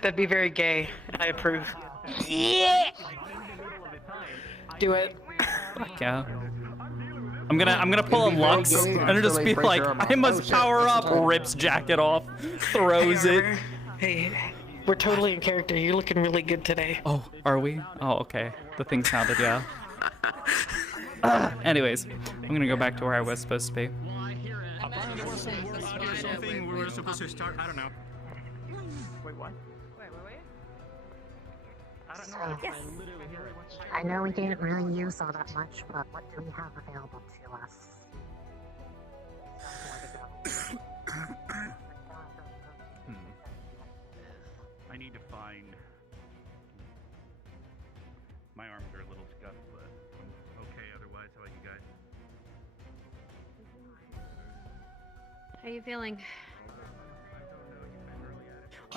That'd be very gay, and I approve. Yeah. Do it. Fuck yeah. I'm gonna pull a Lux and it'll just be like, I must power up, rips jacket off, throws it. Hey, we're totally in character. You're looking really good today. Oh, are we? Oh, okay. The thing sounded, yeah. Anyways, I'm gonna go back to where I was supposed to be. Apparently there was some more audio or something we were supposed to start. I don't know. Wait, what? Wait. I don't know. Yes. I know we didn't really use all that much, but what do we have available to us? I need to find. My arms are a little scuffed, but I'm okay otherwise. How about you guys? How are you feeling?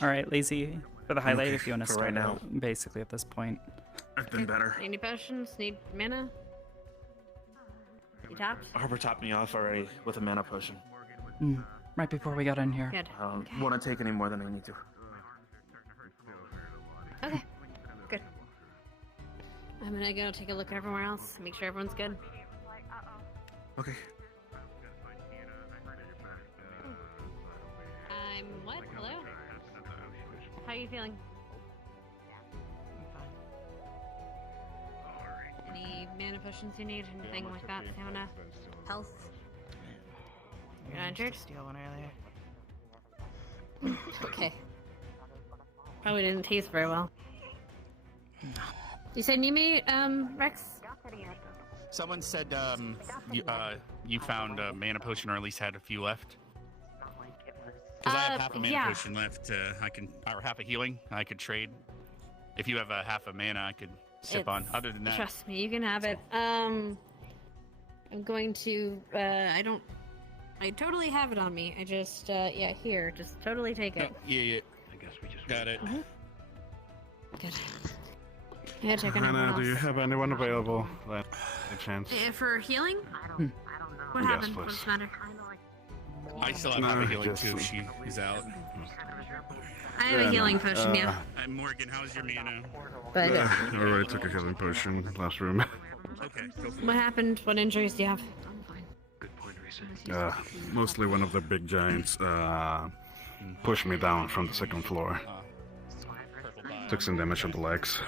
All right, Lazy, for the highlight, Okay, if you want to for start right now. out, basically at this point. I've been better. Any potions? Need mana? You tapped? Arbor topped me off already with a mana potion. Right before we got in here. Good. I don't want to take any more than I need to. Okay. Good. I'm gonna go take a look everywhere else. Make sure everyone's good. Okay. I'm what? Hello? How are you feeling? Any mana potions you need? Anything like that? Stamina? Health? You're not injured? Steal one earlier. Okay. Probably didn't taste very well. You said you made, Rex? Someone said you found a mana potion, or at least had a few left. Because I have half a mana potion left. I can, or half a healing. I could trade. If you have a half a mana, I could sip on. Other than that, Trust me, you can have it. I'm going to. I totally have it on me. I just, yeah, here, just totally take it. yeah. I guess we just got it. Good. Yeah, check on Hannah, everyone do you else. have anyone available? That a chance? For healing? I don't know. What Yes, happened? please. What's the matter? I still have No, half a healing just- too. She is out. I have a healing potion, yeah. And Morgan, how's your mana? But I already took a healing potion last room. Okay, go for what happened? What injuries do you have? Mostly one of the big giants pushed me down from the second floor. Took some damage on the legs.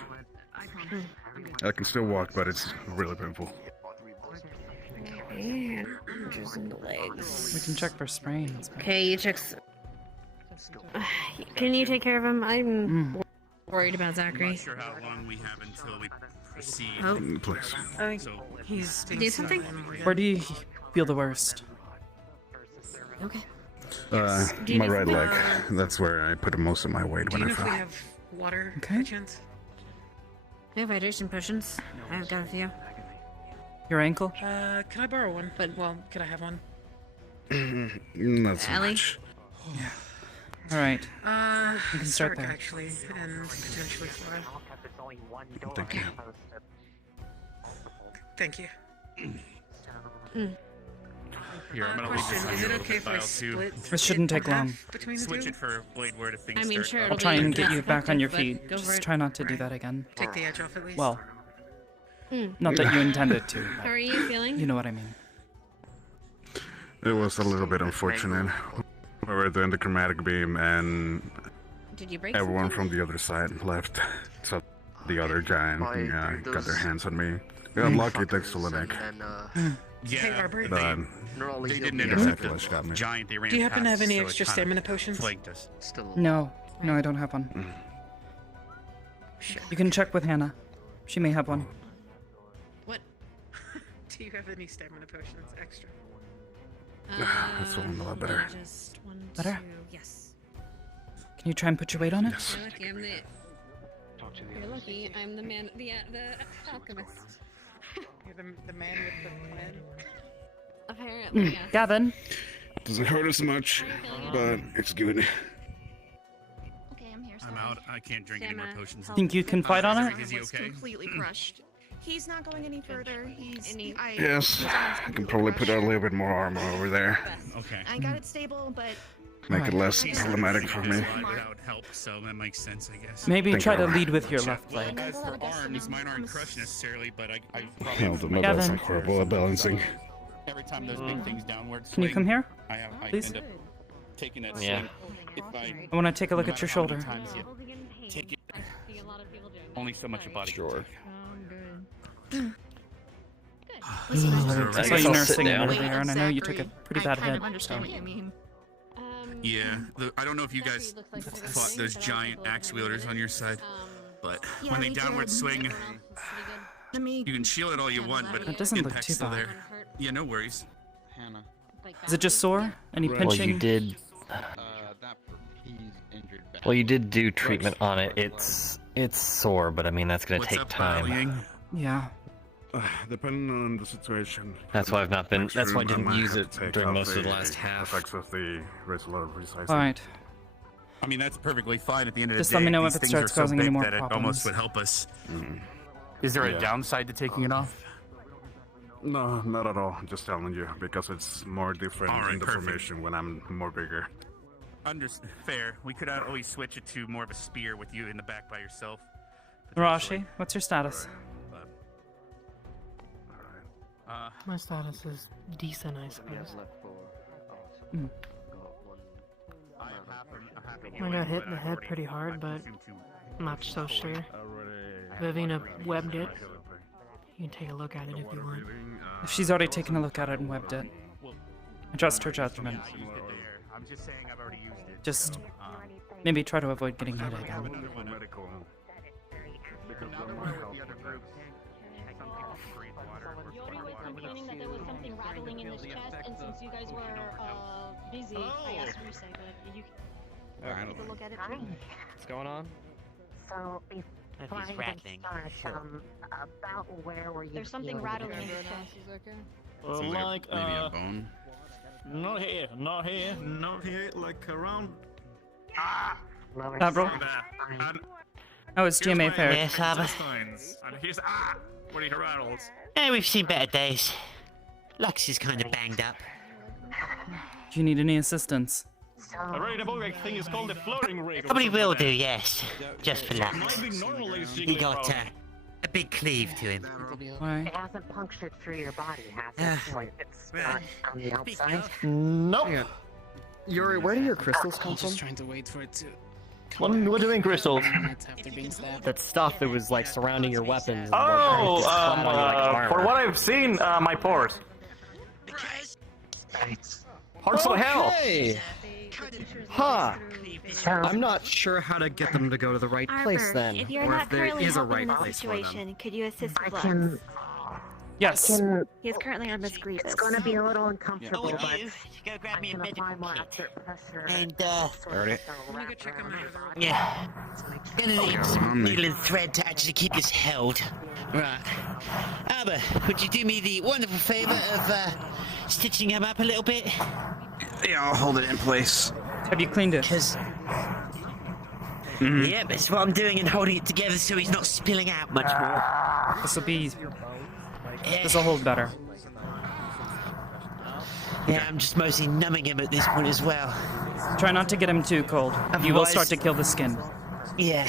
I can still walk, but it's really painful. And injuries in the legs. We can check for sprains. Okay, you check. Can you take care of him? I'm worried about I'm Zachary. not sure how long we have until we proceed. Oh, Please. I think So he's need something? Where do you feel the worst? Okay. My Do you need right something? leg. That's where I put most of my weight Do when you I know if we fell. have water Okay. by chance? I have hydration potions. I've got a few. Your ankle? Can I borrow one? But- Well, can I have one? Not so Ellie? much. All right. You can start there. actually, and potentially Flora. Thank you. Thank you. here, I'm gonna leave this Question: on Is you a it little okay bit, if I vial too. split? This shouldn't it take long. half between the Switch two? it for Blade Word if things I mean, start. sure. I'll It'll try be and get you back on your effective, feet. but go for Just it. try not to do that again. Take the edge off at least. Well, not that you intended to, How but are you feeling? you know what I mean. It was a little bit unfortunate. We were doing the chromatic beam, and Did you break everyone something? from the other side left. So the other giant got their hands on me. Got unlucky thanks to Linek. Hey, Yeah, Arbor, But they didn't Yeah, intercept Flash got the me. giant they ran do you happen to have past, any so it extra kinda stamina potions? flanked us. No, I don't have one. You can check with Hannah. She may have one. What? Do you have any stamina potions extra? That's one a lot better. Just one, Better? two, yes. Can you try and put your weight on it? Yes. You're lucky I'm the. You're lucky I'm the man, the alchemist. You're the man with the plan. Apparently, yes. Gavin, Doesn't hurt as much, but it's good. Okay, I'm here. I'm out. I can't drink any more Stamina, potions. health. think you can fight on it? Is he was okay? completely crushed. He's not going any further. Yes, I can probably put a little bit more armor over there. Okay. I got it stable, but Make it less problematic for me. Without help, so that makes sense, I guess. Maybe Think try to I'll- lead with your left leg. As for arms, mine aren't crushed necessarily, but I probably Hell, have the my mobiles Gavin. are horrible at balancing. every time those big things downward Can you swing, come here? I please? end up taking that Yeah. swing. If I I want to take a look no at your matter how many shoulder. times you take it, only so much a body can Sure. take. Let's I guess saw you I'll nursing sit it down. over there, and I know you took a pretty bad I kind hit. of understand so- what you mean. Yeah, I don't know if you guys fought those giant axe wielders on your side, but Yeah, when they we downward did. swing, Let me. you can shield it all you want, but That doesn't look impact's too still bad. there. Yeah, no worries. Hannah. Is it just sore? Any Well, pinching? Well, you did. That he's injured badly. Well, you did do treatment on it. It's sore, but I mean that's gonna What's take up, time. Ying? Yeah. Depending on the situation. That's why I've not been. That's why I didn't might use have it to take during out most of the last half. Effects of the resolution resizing. All right. I mean, that's perfectly fine at the end of Just the day. let me know These if it things starts are so causing any big more that it problems. almost would help us. Mm. Is there Yeah. a downside to taking it off? No, not at all. Just telling you because it's more different All right, in the perfect. formation when I'm more bigger. Fair. We could always switch it to more of a spear with you in the back by yourself. Rashi, what's your status? But, My status is decent, I suppose. I got hit in the head pretty hard, but I'm not so sure. Vivina webbed it. You can take a look at it if you want. If she's already taken a look at it and webbed it, I trust her judgment. I'm just saying I've already used it. Just maybe try to avoid getting hit again. Medical. Complaining that there was something rattling in his chest, and since you guys were busy, I asked Rusa, but you can take a look at it. What's going on? So, before I even start, about where were you? There's something feeling rattling in it? his chest. Maybe a bone. Not here, not here, not here, like around. Lower Arbor? spine. Oh, it's GMA Fair. Yes, Arbor. And here's what he rattles. Yeah, we've seen better days. Lux is kind of banged up. Do you need any assistance? So, A raidable thing is called a floating rig. Probably will do, yes. Just for Might Lux. be normal is He jiggly got problem. a big cleave to him. Alright. it hasn't punctured through your body, has it? Like, it's not on the outside? Nope. Yuri, where do your crystals come from? trying to wait for it to What do you mean crystals? after being stabbed. That stuff that was like surrounding your weapons. Oh, for what I've seen, my pores. Parts of hell. Hey! Huh. So, I'm not sure how to get them to go to the right place Arbor, then, if you're or not if there currently is a helping in right this place for them. situation, could you assist I with can, Lux? Yes. He is currently on Miss Grievous. it's gonna be a little uncomfortable, Oh, but you go grab I me a can apply medical more kit. acute pressure. And, sort of Already? wrap around your body. yeah. Gonna need some needle and thread to actually keep this held. Right. Arbor, would you do me the wonderful favor of, stitching him up a little bit? Yeah, I'll hold it in place. Have you cleaned it? Because... Yeah, that's what I'm doing and holding it together so he's not spilling out much more. This'll be. Yeah. This'll hold better. Yeah, I'm just mostly numbing him at this point as well. Try not to get him too cold. You will start to kill the skin. Yeah.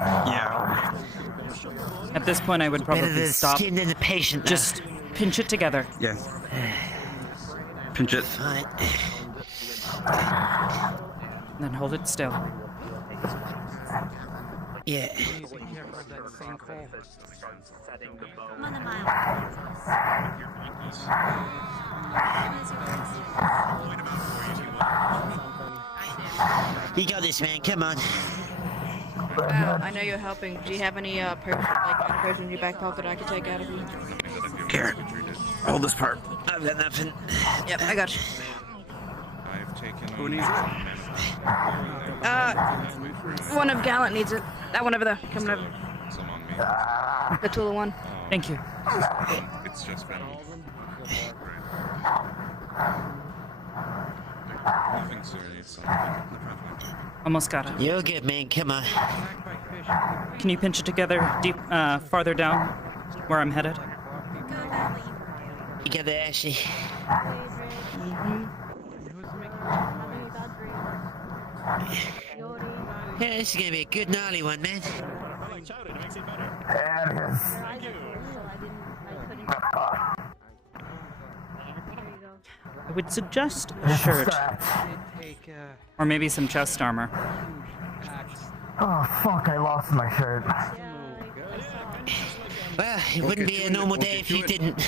Yeah. At this point, I would Better probably the stop. skin than the patient. Just pinch it together. Yeah. Pinch it. Fine. And then hold it still. Yeah. I'm on a mile. You got this, man. Come on. I know you're helping. Do you have any potions in your back pocket I could take out of you? Here. Hold this part. I've got nothing. Yep, I got you. Who needs it? One of Gallant needs it. That one over there. Coming over. The Tula one. Thank you. It's just been. Nothing serious. Almost got it. You're good, man. Come on. Can you pinch it together deep, farther down, where I'm headed? You got the Ashley. Yeah, this is gonna be a good gnarly one, man. Yeah, it is. I would suggest a shirt. Or maybe some chest armor. Oh, fuck, I lost my shirt. Well, it wouldn't be a normal day if you didn't.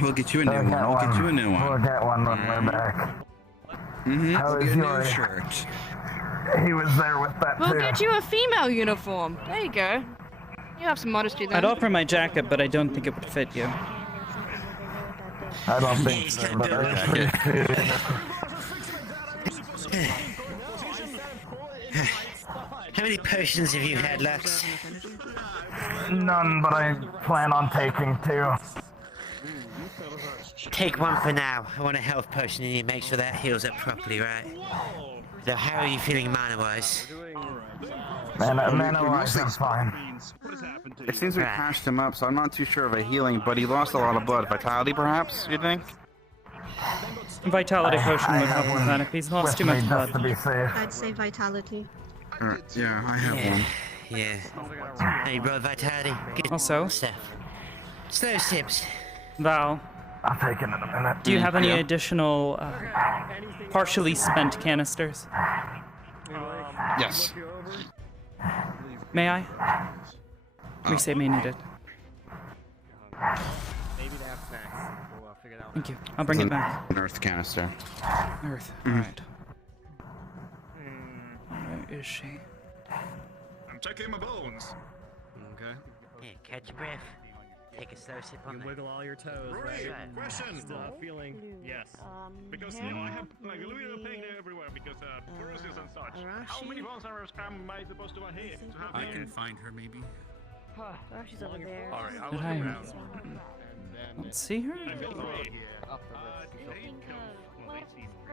We'll get you a new one. We'll get you a new one. We'll get one when we're back. How We'll is get a new yours? shirt. He was there with that We'll too. get you a female uniform. There you go. You have some modesty then. I'd offer my jacket, but I don't think it would fit you. I don't think so, but I appreciate it. How many potions have you had, Lux? None, but I plan on taking 2. Take one for now. I want a health potion in you. Make sure that heals up properly, right? So how are you feeling mana-wise? Mana-wise, I'm fine. It seems we patched him up, so I'm not too sure of a healing, but he lost a lot of blood. Vitality, perhaps, you think? Vitality potion would help with that if he's lost too much blood. To be safe. I'd say vitality. Yeah, I have one. Yeah. Hey, bro, vitality. Good Also, stuff. Slow sips. Val, I'll take it in a minute. do you have any additional partially spent canisters? Yes. May I? Resay may need it. Thank you. I'll bring it back. An earth canister. Earth. Alright. Where is she? I'm checking my bones. Okay. Yeah, catch your breath. Take a slow sip on that. Wiggle all your toes. Rory, question. Still not feeling. Yes. Because I have like a little bit of pain everywhere because bruises and such. How many bones are am I supposed to hit to have I can find her maybe. She's over there. All right, I'll Did look I around. let's see her? For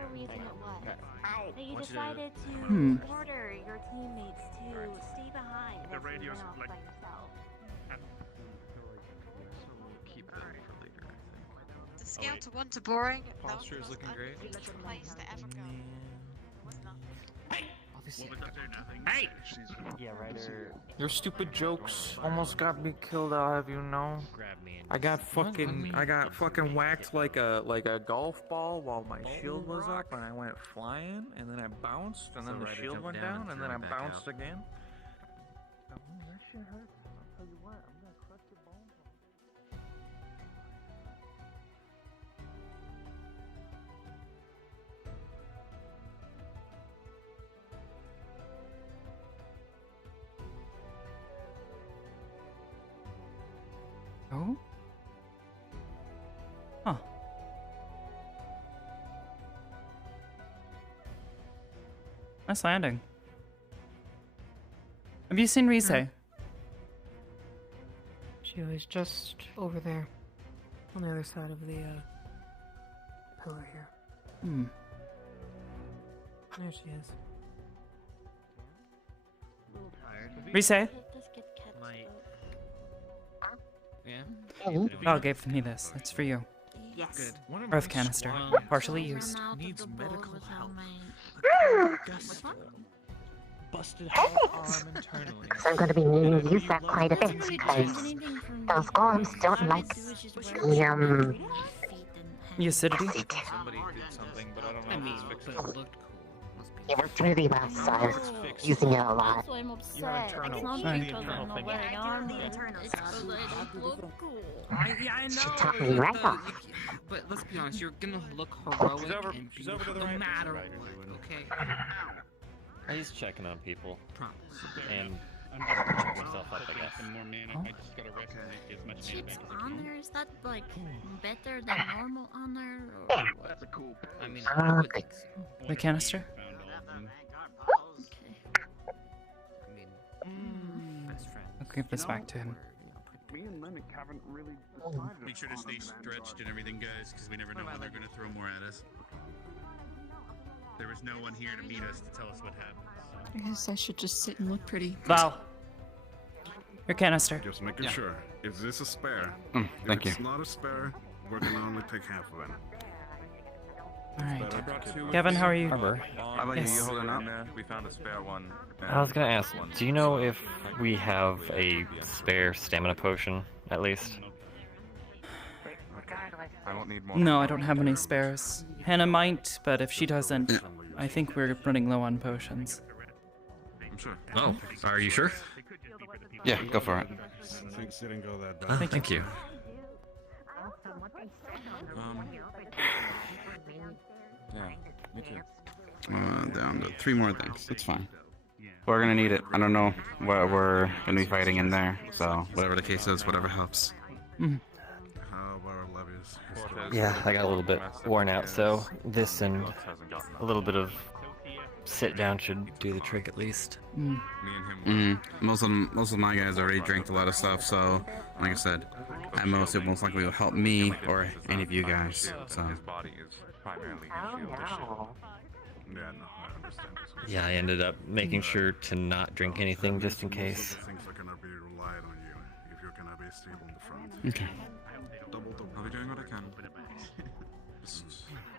a reason it was. That you decided to order your teammates to stay behind The while you radio's went off like- by yourself. Keep that for later, I The scale to 1 to boring. think. Posture is looking great. Place to ever go. What was up there? Nothing. Hey! Yeah, Ryder. Your stupid jokes almost got me killed, I'll have you know. I got fucking whacked like a golf ball while my shield was up and I went flying and then I bounced and then the shield went down and then I bounced again. That shit hurts. I'll tell you what, I'm gonna crush your bones. Oh? Huh. Nice landing. Have you seen Risei? She was just over there, on the other side of the pillar here. Hmm. There she is. Risei? Yeah. Val gave me this. It's for you. Yes. Good. Earth canister. Partially used. Needs medical help. Busted arm internally. So I'm going to be needing to use that quite a bit because those golems don't like the The acidity? Somebody did something, but I don't know if it's fixed. It worked really well, so I was using it a lot. So I'm upset. It's not because I'm not wearing armor. It's because I don't look cool. Yeah, I know. She taught me right off. But let's be honest, you're gonna look heroic and beautiful no matter what, okay? He's checking on people. And I'm just check myself up, I guess. Some more mana. I just gotta rest and make as much mana Chip's back as I can. honor, is that like better than normal honor? Or what? That's a cool. I mean, Okay. The canister? best friend. I'll give this back to him. Me and Mimic haven't really decided. Make sure to stay stretched and everything, guys, because we never know when they're gonna throw more at us. There was no one here to meet us to tell us what happened. I guess I should just sit and look pretty. Val. Your canister. Just making sure. Is this a spare? Thank if you. it's not a spare, we're gonna only take half of it. Alright. Kevin, how are you? How about you? You holding up? We found a spare one. I was gonna ask, do you know if we have a spare stamina potion, at least? I won't need more. No, I don't have any spares. Hannah might, but if she doesn't, I think we're running low on potions. I'm sure. Oh, are you sure? Yeah, go for it. Things didn't go that bad. Thank you. Yeah, me too. Down to 3 more things. That's fine. We're gonna need it. I don't know what we're gonna be fighting in there, so whatever the case is, whatever helps. Mm. How about our levies? Yeah, I got a little bit worn out, so this and a little bit of sit down should do the trick at least. Mm. Most of my guys already drank a lot of stuff, so like I said, at most it most likely will help me or any of you guys. So. His body is primarily Yeah, no, I understand. Yeah, I ended up making sure to not drink anything just in case. Things are gonna be relied on you if you're gonna be stable in the front. Okay. I'll be doing what I can.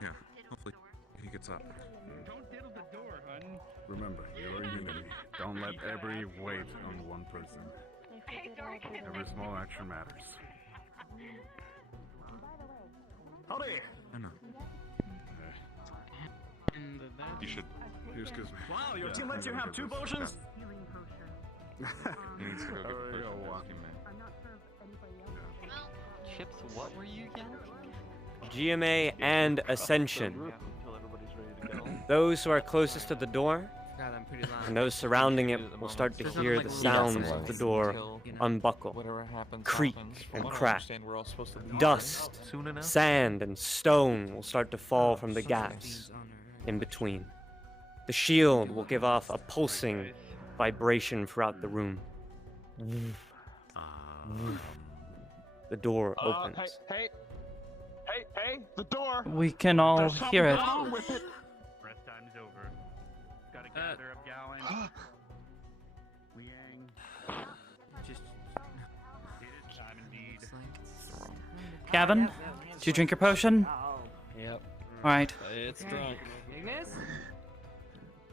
Yeah, hopefully he gets up. Remember, you're a unity. Don't let every weight on one person. Every small action matters. Howdy! I know. You should. Excuse me. Wow, your team lets you have 2 potions? He needs to go get the Yo, Chips, what were you again? GMA and Ascension. Those who are closest to the door and those surrounding it will start to hear the sounds of the door unbuckle, creak and crack. Dust, sand, and stone will start to fall from the gaps in between. The shield will give off a pulsing vibration throughout the room. The door opens. Hey, the door! We can all There's hear it. something wrong with it. Rest time's over. Gotta gather up Gowan. Just Time indeed. Gavin, did you drink your potion? Yep. Alright. It's drunk. Ignis?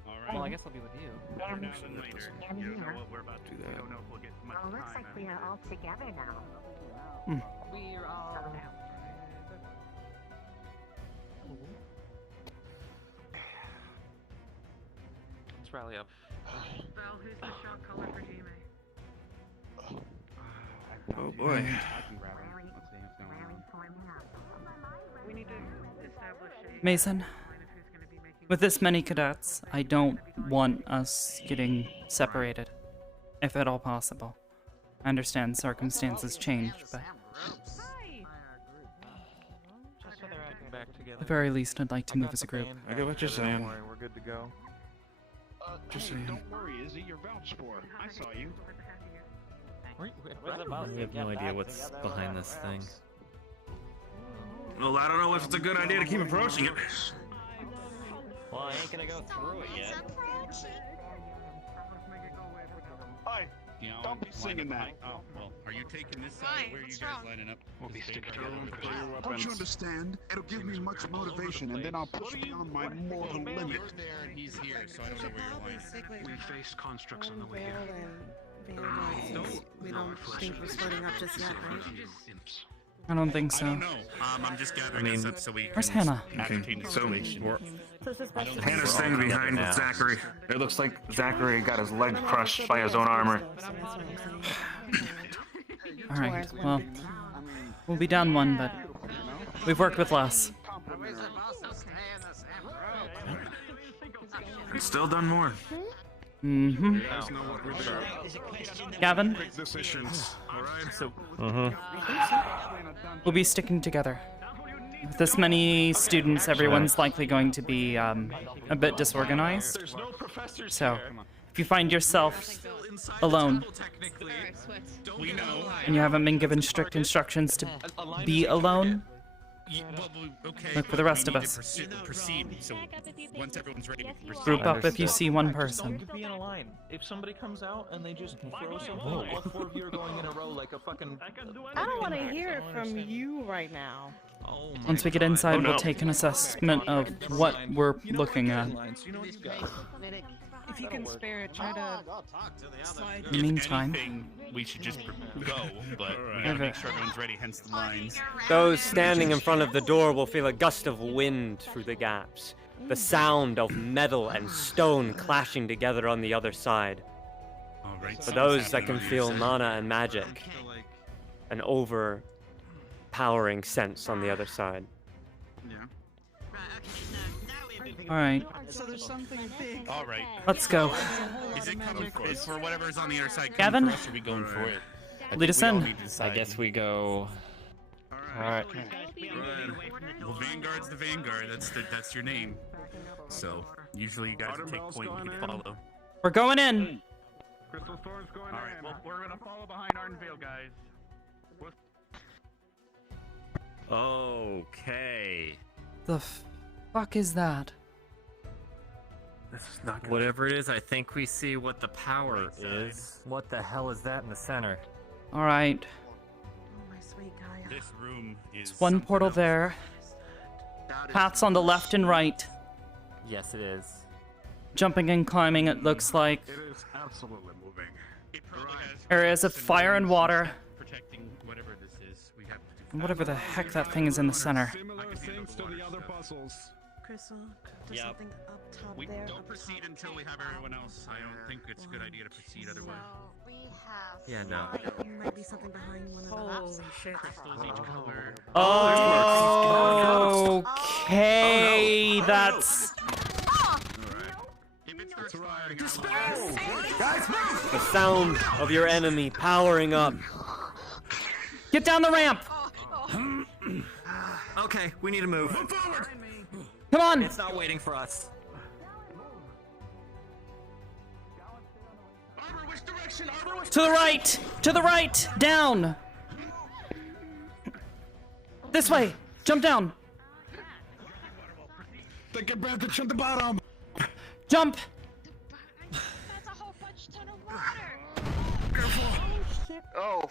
Alright. Well, I guess I'll be with you. We're not later. You don't know what we're about to do. We don't know if we'll get much Well, looks time. like we are all together now. We're all... Let's rally up. Val, who's the shot caller for GMA? Oh boy. We need to establish a... Mason, with this many cadets, I don't want us getting separated, if at all possible. I understand circumstances change, but at the very least, I'd like to move as a group. I get what you're saying. We're good to go. Just Hey, saying. don't worry, Izzy, you're vouched for. I saw you. We have no idea what's behind this thing. Well, I don't know if it's a good idea to keep approaching it. Well, I ain't gonna go through it yet. Hi. You know, Don't be singing that. Oh, well, are you taking this side? Why? Where are you What's guys wrong? lining up? We'll be sticking together. Don't you understand? It'll give me much motivation, and then I'll push beyond my mortal limit. You're there and he's here, so I don't know where you're lining. We faced constructs on the way here. We don't think we're splitting up just yet, right? I don't think I so. don't know. I'm just gathering this up so we Where's can Hannah? ascertain the So situation. Hannah's staying behind with Zachary. It looks like Zachary got his leg crushed by his own armor. Alright, well, we'll be down one, but we've worked with less. It's still done more. Mm-hmm. Guys know what we're about. Gavin? Quick decisions, alright? We'll be sticking together. With this many students, everyone's likely going to be a bit disorganized. So, if you find yourself alone, and you haven't been given strict instructions to be alone, look for the rest of us. Proceed. So once everyone's ready, proceed. Group up if you see one person. Be in a line. If somebody comes out and they just throw something, all 4 of you are going in a row like a fucking. I don't want to hear it from you right now. Once we get inside, we'll take an assessment of what we're looking at. If you can spare it, try to slide. In the meantime, Anything, we should just go, but we gotta make sure everyone's ready, hence the lines. Those standing in front of the door will feel a gust of wind through the gaps. The sound of metal and stone clashing together on the other side. For those that can feel mana and magic, an overpowering sense on the other side. alright. So there's something big. All right. Let's go. Is it coming for whatever's on the other side? Gavin? For us, or are we going for it? Lead us in. I guess we go. Alright. Well, Vanguard's the Vanguard. That's your name. So usually you guys take point and you can follow. We're going in. Crystal Storm's going All right. Well, we're gonna follow behind Ardenvale, guys. Okay. The fuck is that? This is not good. Whatever it is, I think we see what the power is. What the hell is that in the center? Alright. This room is One portal there. Paths on the left and right. Yes, it is. Jumping and climbing, it looks like. It is absolutely moving. Areas of fire and water. protecting whatever this is. We have to do. And whatever the heck that thing is in the center. Similar things to the other puzzles. Crystal, there's Yep. something up top We there. don't proceed until we have everyone else. I don't think it's a good idea to proceed otherwise. Yeah, no. Might be something behind one of the Holy shit. Okay, that's. The sound of your enemy powering up. Get down the ramp! Okay, we need to move. Come on! It's not waiting for us. To the right! To the right! Down! This way! Jump down! Take advantage on the bottom. Jump! That's a whole bunch ton of water. Oh.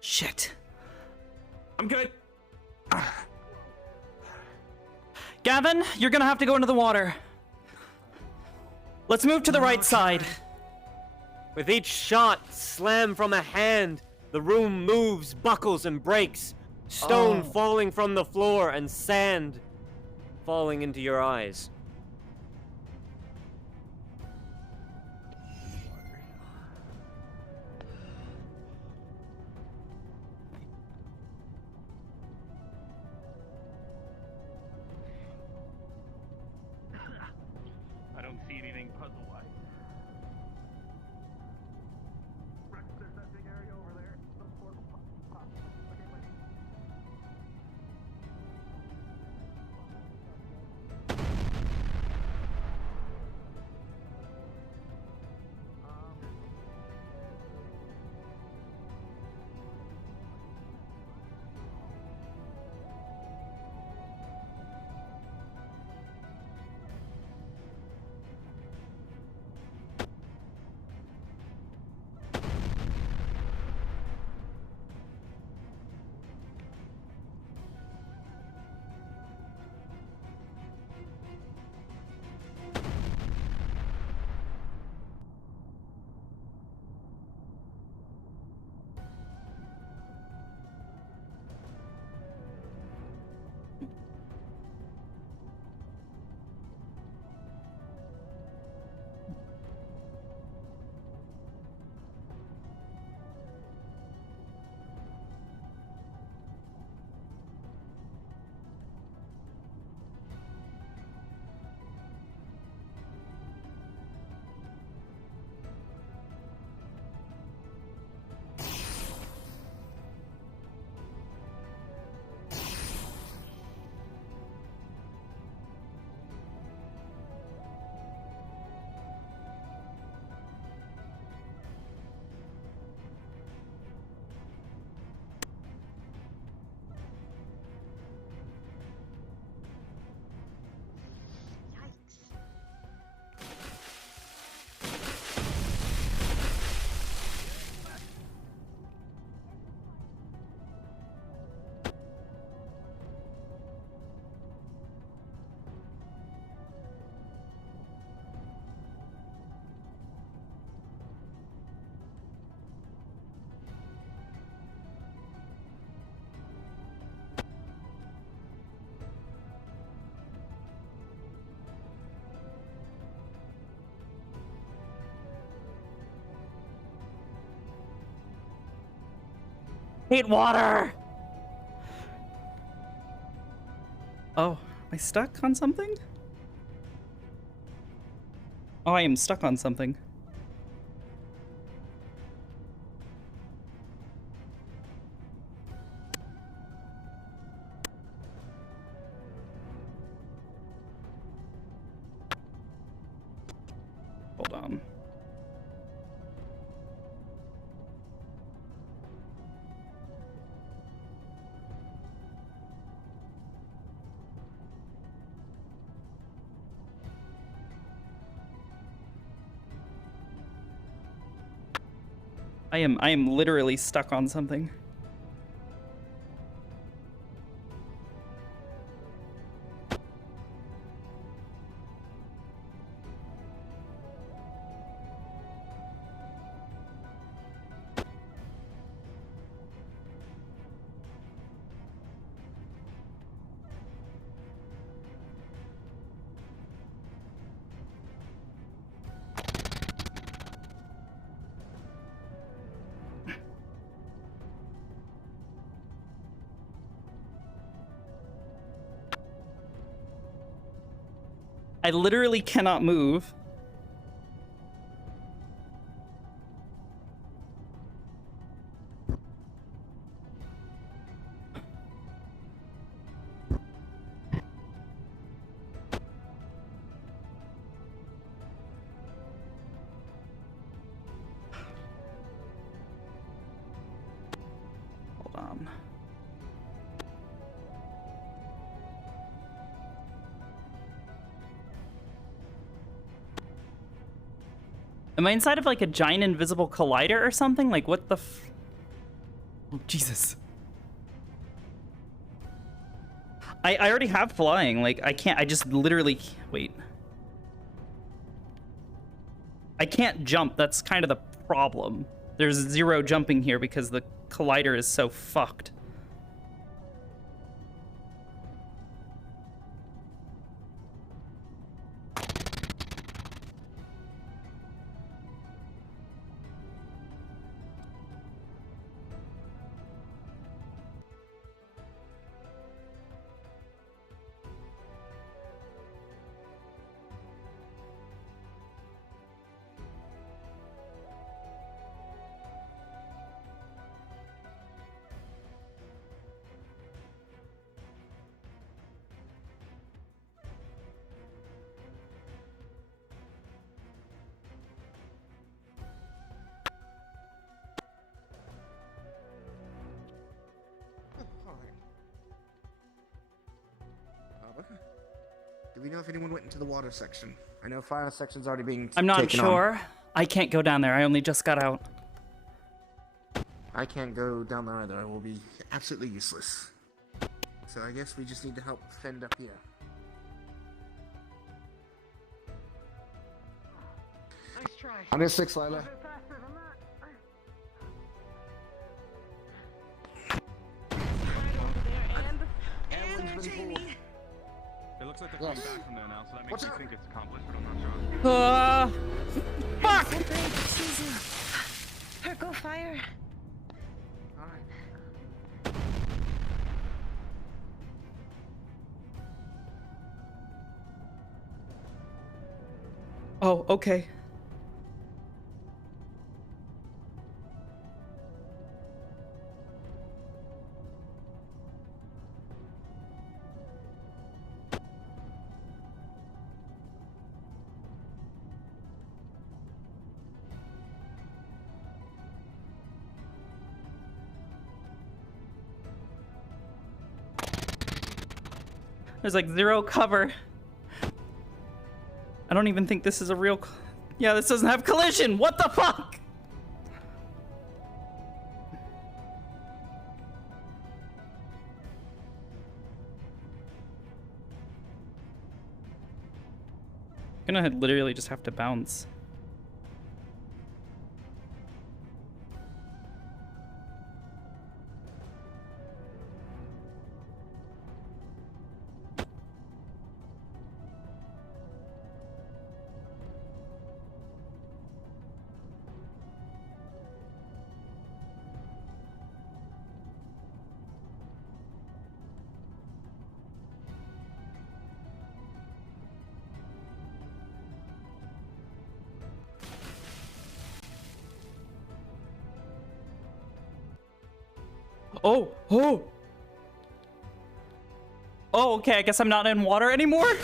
Shit. I'm good. Gavin, you're gonna have to go into the water. Let's move to the right side. With each shot slammed from a hand, the room moves, buckles, and breaks. Stone falling from the floor and sand falling into your eyes. I don't see anything puzzle-wise. There's that big area over there. Hate water! Oh, am I stuck on something? Oh, I am stuck on something. Hold on. I am literally stuck on something. I literally cannot move. Hold on. Am I inside of like a giant invisible collider or something? Like what the Oh, Jesus. I already have flying. Like I can't, I just literally, wait. I can't jump. That's kind of the problem. There's 0 jumping here because the collider is so fucked. Do we know if anyone went into the water section? I know fire section's already being I'm not taken sure. on. I can't go down there. I only just got out. I can't go down there either. I will be absolutely useless. So I guess we just need to help fend up here. Nice try. Under 6, Lila. It looks like they're coming back from there now, so that makes me think it's accomplished, but I'm not sure. Fuck! Go fire. Oh, okay. There's like 0 cover. I don't even think this is a real... Yeah, this doesn't have collision. What the fuck? I'm gonna literally just have to bounce. Oh, oh! Oh, okay, I guess I'm not in water anymore?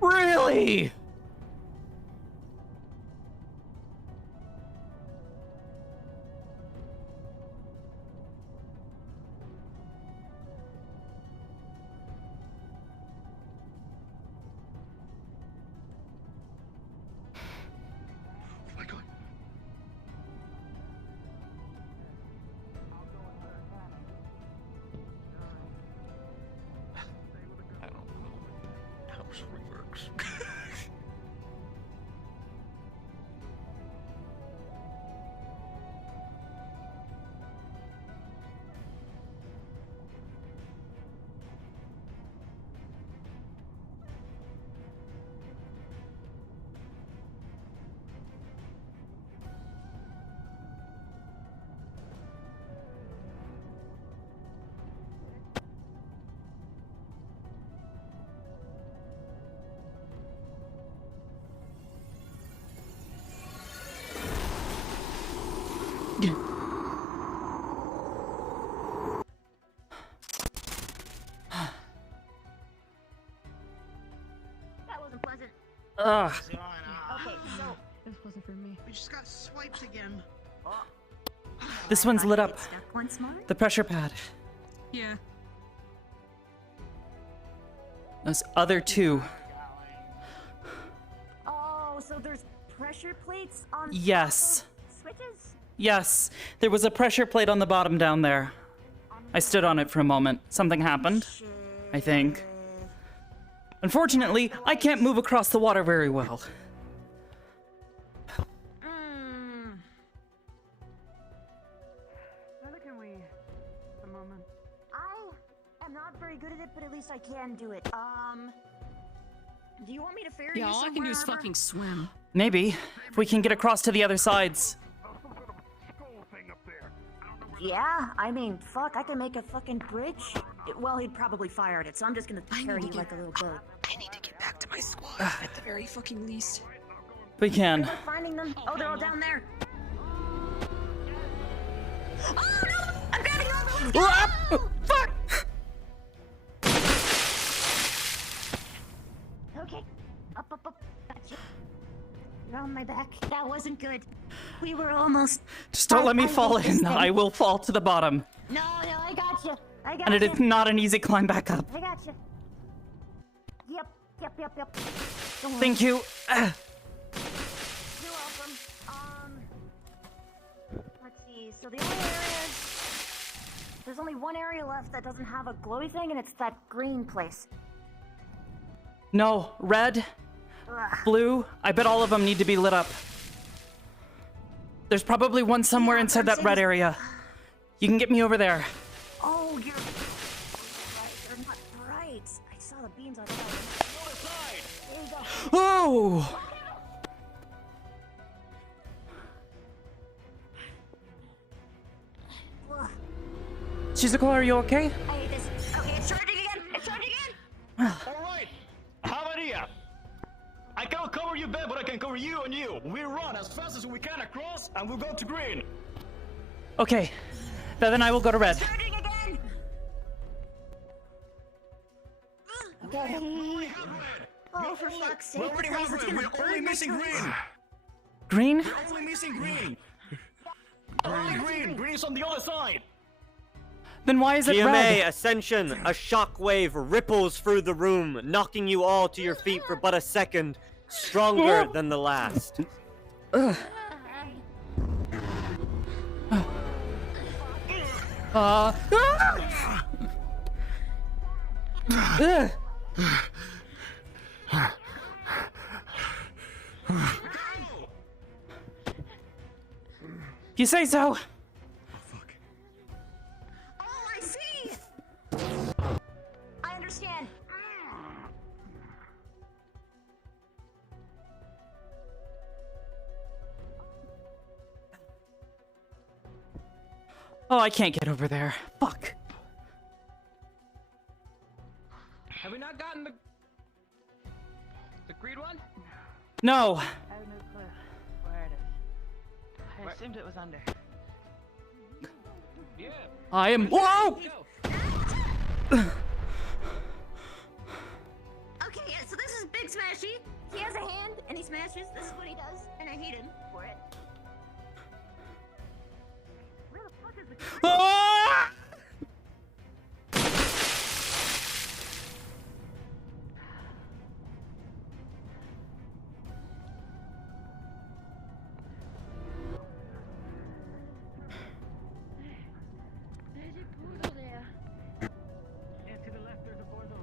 Really? That wasn't pleasant. Ugh. Okay, so This wasn't for me. we just got swiped again. This one's lit up. Stuck once more? The pressure pad. Yeah. Those other two. Oh, so there's pressure plates on Yes. switches? Yes. There was a pressure plate on the bottom down there. I stood on it for a moment. Something happened. I think. Unfortunately, I can't move across the water very well. Where can we? A moment. I am not very good at it, but at least I can do it. Do you want me to ferry you Yeah, all I can do is somewhere, fucking swim. Maybe. If we can get across to the other sides. Yeah, I mean, fuck, I can make a fucking bridge. Well, he'd probably fire at it, so I'm just gonna carry you like a little boat. I need to get back to my squad at the very fucking least. We can. Good luck finding them. Oh, they're all down there. Oh no! I'm grabbing all those. Fuck! Okay, up. Gotcha. You're on my back. That wasn't good. We were almost. Just don't let me fall hate this in. thing. I will fall to the bottom. No, I got you. I got And it you. is not an easy climb back up. I got you. Yep. Don't worry. Thank you. You're welcome. Let's see. So the only area, there's only one area left that doesn't have a glowy thing, and it's that green place. No, red, Ugh. blue. I bet all of them need to be lit up. There's probably one somewhere inside that red area. You can get me over there. Oh, you're right. They're not bright. I saw the beams on the other side. There you go. Oh! Ugh. Shizuko, are you okay? I hate this. Okay, it's charging again. It's charging again. Alright, have an idea. I cannot cover you, Ben, but I can cover you and you. We run as fast as we can across, and we'll go to green. Okay. Then I will go to red. Charging again. Okay. Oh, for fuck's sake. We already have red. We're only missing green. Green? We're only missing green. Only green. Green is on the other side. Then why is it GMA red? Ascension, a shockwave ripples through the room, knocking you all to your feet for but a second, stronger than the last. You say so. Oh, I see! I understand. Oh, I can't get over there. Fuck. Have we not gotten the green one? No. I have no clue where it is. I assumed it was under. Yeah. I am. Whoa! Okay, yeah, so this is Big Smashy. He has a hand, and he smashes. This is what he does, and I hate him for it. Where the fuck is the... Ah! There's a poodle there. Yeah, to the left there's a poodle.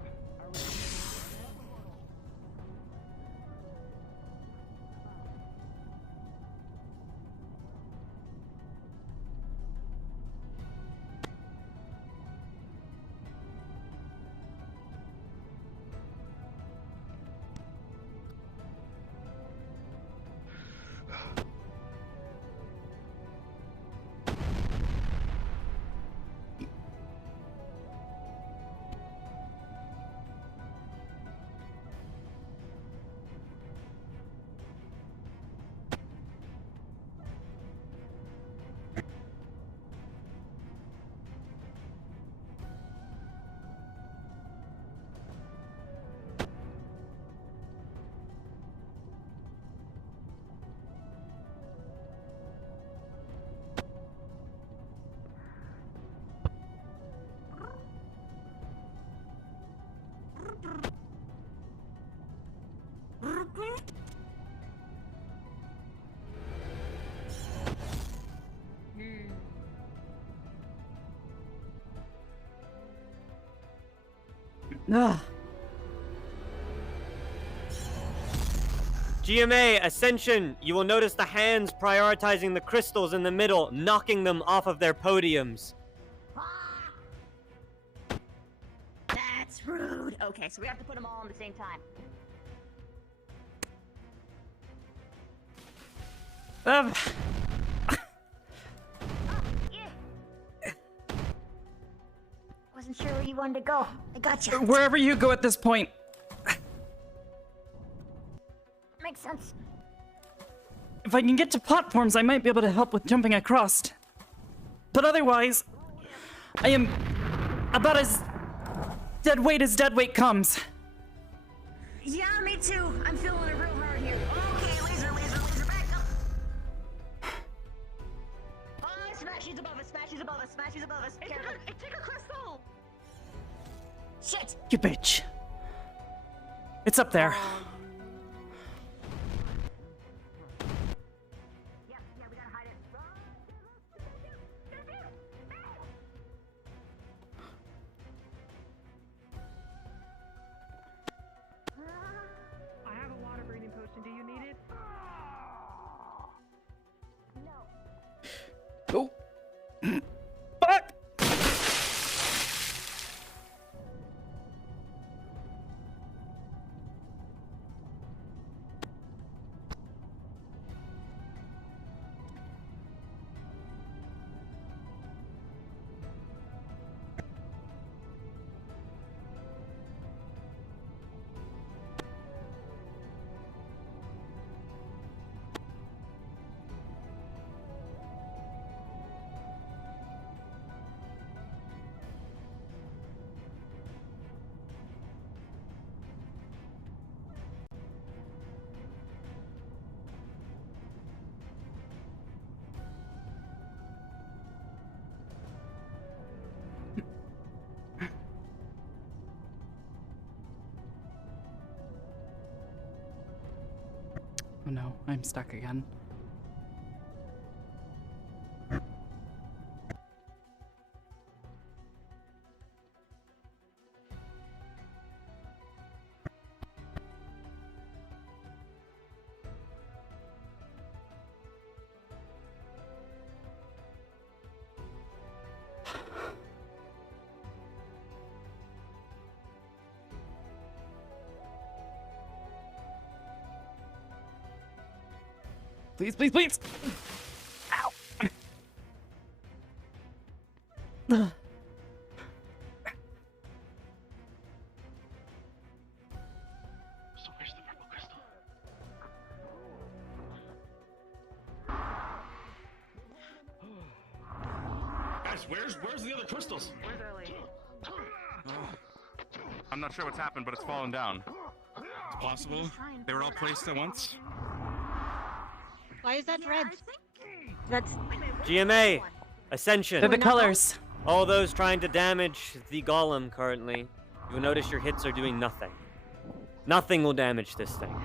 GMA Ascension, you will notice the hands prioritizing the crystals in the middle, knocking them off of their podiums. That's rude. Okay, so we have to put them all on the same time. Wasn't sure where you wanted to go. I got you. Wherever you go at this point. Makes sense. If I can get to platforms, I might be able to help with jumping across. But otherwise, I am about as dead weight as dead weight comes. Yeah, me too. I'm feeling it real hard here. Okay, laser, back up. Oh, Smashy's above us, Smashy's above us, Smashy's above us. It took a crystal. Shit. You bitch. It's up there. Yeah, we gotta hide it. I have a water breathing potion. Do you need it? No. Oh. Fuck! no, I'm stuck again. Please, please, please! Ow! So where's the purple crystal? Guys, where's the other crystals? I'm not sure what's happened, but it's fallen down. It's possible they were all placed at once. Why is that red? That's GMA, Ascension. They're the colors. All those trying to damage the golem currently, you'll notice your hits are doing nothing. Nothing will damage this thing.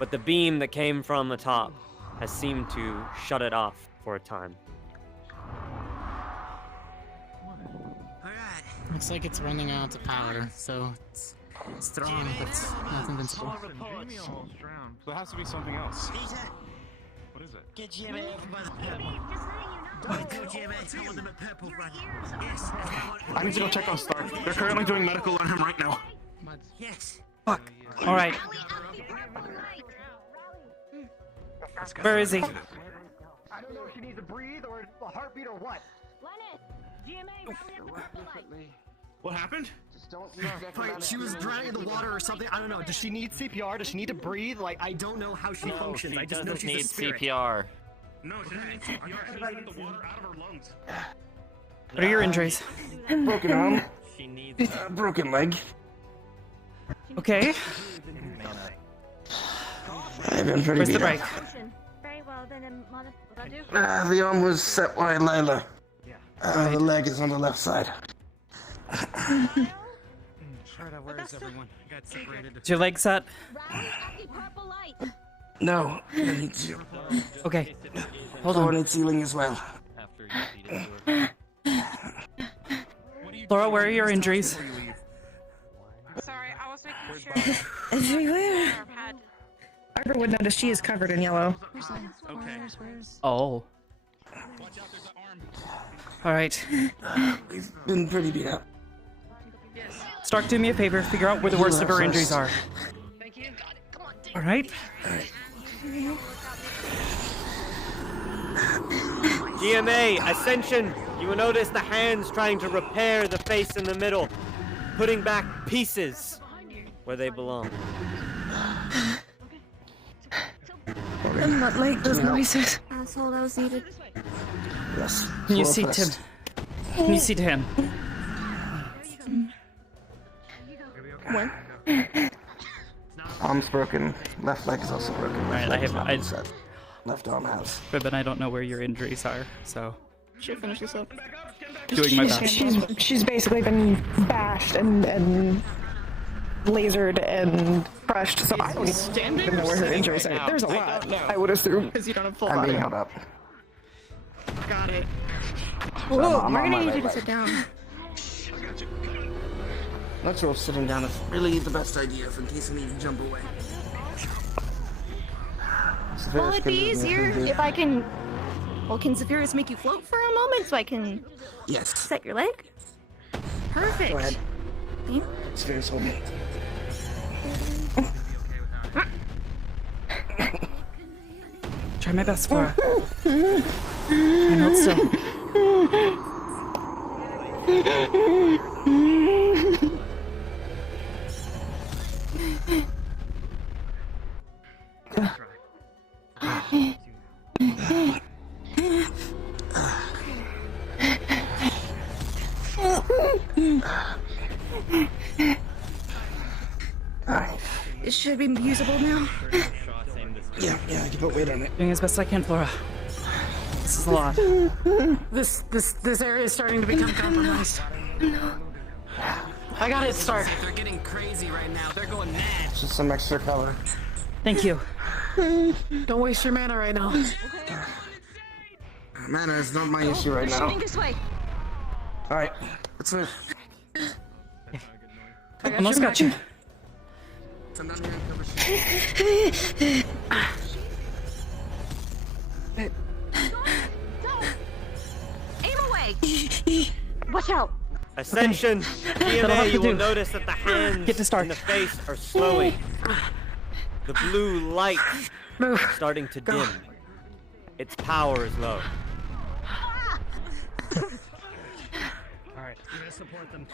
But the beam that came from the top has seemed to shut it off for a time. Looks like it's running out of power, so it's strong, but not invincible. There has to be something else. What is it? Get GMA by the purple. Don't go GMA, tell them at purple run. Yes. I need to go check on Stark. They're currently doing medical on him right now. Yes. Fuck. Alright. Where is he? I don't know if she needs to breathe or a heartbeat or what. What happened? Like, she was drowning in the water or something. I don't know. Does she need CPR? Does she need to breathe? Like, I don't know how she functions. I just know she's a spirit. CPR. No, she doesn't need CPR. She just let the water out of her lungs. What are your injuries? Broken arm. She needs Broken leg. Okay. I've been pretty Where's the beat break? up. very well then, Mother. The arm was set by Layla. The leg is on the left side. Where is everyone? I got separated. Is your leg set? No, I need to. Okay. Hold Floor on. needs sealing as well. Laura, where are your injuries? Sorry, I was making sure. Everywhere. Arbor would notice she is covered in yellow. Okay. Oh. Alright. We've been pretty beat up. Stark, do me a favor. Figure out where the worst of her injuries are. Alright. GMA, Ascension, you will notice the hands trying to repair the face in the middle, putting back pieces where they belong. I'm not like those noises. Asshole, that was needed. Yes. Can you see Tim? Can you see to him? When? Arm's broken. Left leg is also broken. Alright, Left arm has. But I don't know where your injuries are, so. Should finish this up. Doing my best. She's basically been bashed and lasered and crushed, so I don't even know where her injuries are. There's a lot, I would assume. Because you don't have full I'm body. being held up. Got it. So Whoa, I'm we're on gonna my need you to leg. sit down. Not sure if sitting down is really the best idea in case I need to jump away. Will it be easier if I can... Well, can Zephyrus make you float for a moment so I can... Yes. Set your leg? Perfect. Go ahead. Yeah. Spirits hold me. Try my best for her. Try not still. It should be usable now. Yeah, I can put weight on it. Doing as best I can, Flora. This is a lot. This area is starting to become compromised. No. I got it, Stark. They're getting crazy right now. They're going mad. Just some extra color. Thank you. Don't waste your mana right now. Mana is not my issue right now. Shooting this way. Alright, let's move. Almost got you. Come down here and cover shit. Aim away. Watch out. Ascension, That'll have GMA, to you will do. notice that the hands Get to start. in the face are slowing. The blue light starting to dim. Its power is low. Alright, I'm gonna support them.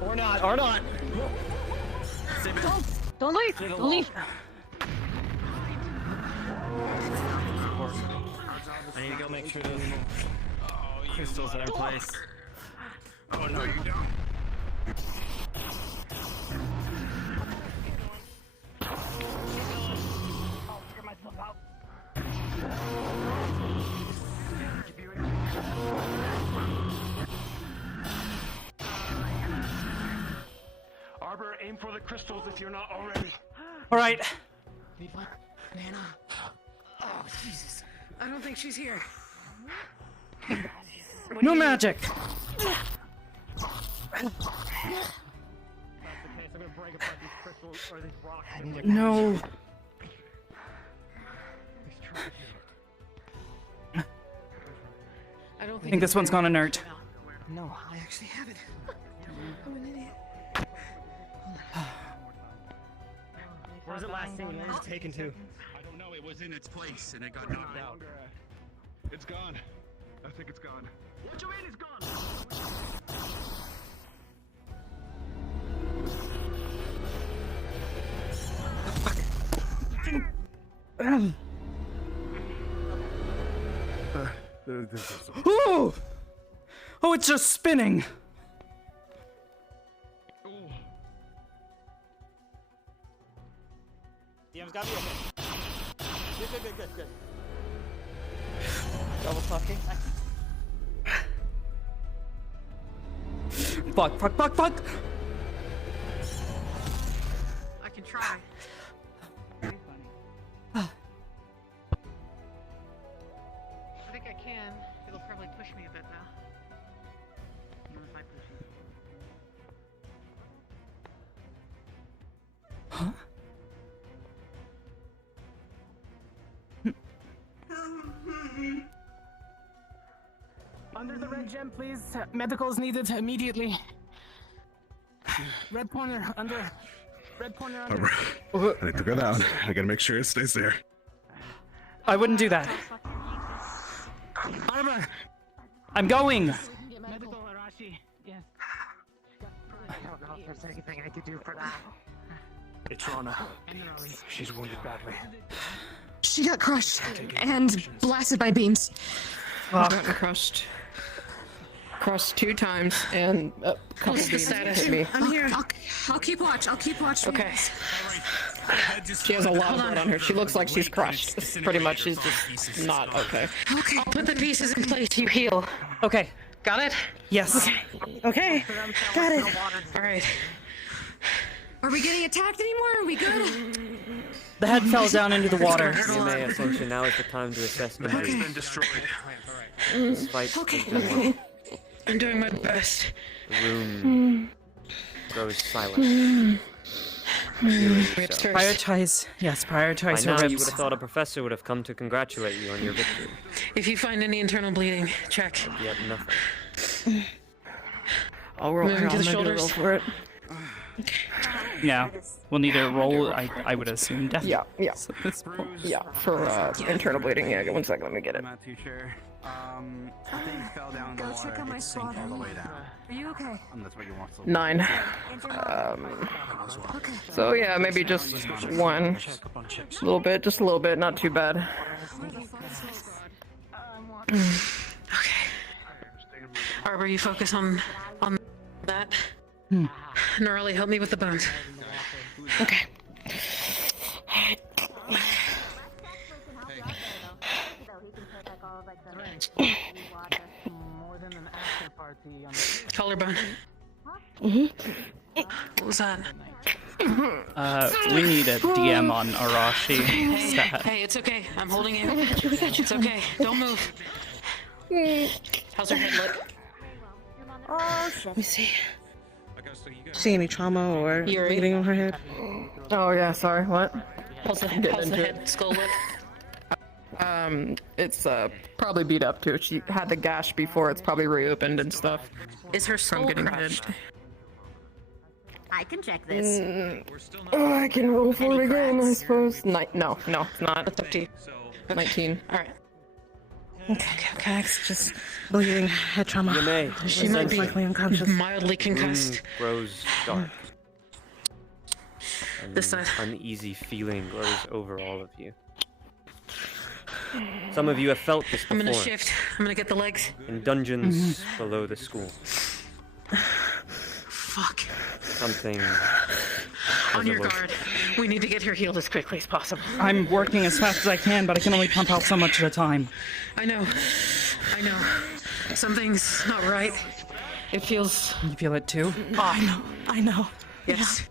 Or not, or not. Don't leave. Don't leave. I need to go make sure those crystals are in place. Oh no, you don't. Arbor, aim for the crystals if you're not already. All right. Nana. Oh, Jesus. I don't think she's here. No magic. No. I don't I think this one's gone inert. No, I actually have it. I'm an idiot. Where's it last seen? Where's it taken to? I don't know. It was in its place and it got knocked out. It's gone. I think it's gone. What you mean it's gone? Ooh! Oh, it's just spinning. DM's got me okay. Good. Double talking. Fuck. I can try. I think I can. It'll probably push me a bit now. Even if I push you. Huh? Under the red gem, please. Medicals needed immediately. Red corner, under. Red corner, under. I need to go down. I gotta make sure it stays there. I wouldn't do that. Arbor! I'm going. Medical, Arashi. Yes. I don't know if there's anything I could do for that. It's Rana. She's wounded badly. She got crushed and blasted by beams. Fuck. Gotten crushed 2 times and a couple beams hit me. I'm here. I'll keep watch. Okay. She has a lot of blood on her. She looks like she's crushed. Pretty much, she's just not okay. Okay. I'll put the pieces in place. You heal. Okay. Got it? Yes. Okay. Got it. All right. Are we getting attacked anymore? Are we good? The head fell down into the water. GMA Ascension, now is the time to assess the It's mood. been destroyed. This fight is done. I'm doing my best. The room grows silent. Prioritize. Yes, prioritize By her now, you ribs. would have thought a professor would have come to congratulate you on your victory. If you find any internal bleeding, check. Yet nothing. I'll roll Moving to the shoulders. for it. Yeah, we'll need a roll. I would assume death. Yeah. So this point. Yeah, for internal bleeding. Yeah, 1 second, let me get it. I'm not too sure. Things fell down in the Go water. check on my It sank all the way down. Are you okay? That's what you want. So 9. Okay. So yeah, maybe just 1. Just a little bit, not too bad. Okay. Arbor, you focus on that. Gnarly, help me with the bones. Okay. Collarbone. What was that? We need a DM on Arashi. Stat. Hey, it's okay. I'm holding you. It's okay. Don't move. How's her head look? Let me see. See any trauma or bleeding on her head? Oh yeah, sorry. What? How's the head skull look? It's probably beat up too. She had the gash before. It's probably reopened and stuff. Is her skull getting crushed? I can check this. I can roll for it again, I suppose. No, it's not. It's up to you. 19. Alright. Okay, it's just bleeding, head trauma. She might be likely unconscious. Mildly concussed. Grows dark. This side. Uneasy feeling grows over all of you. Some of you have felt this before. I'm gonna shift. I'm gonna get the legs. In dungeons below the school. Fuck. Something. On your guard. We need to get her healed as quickly as possible. I'm working as fast as I can, but I can only pump out so much at a time. I know. Something's not right. It feels... You feel it too? I know. Yes.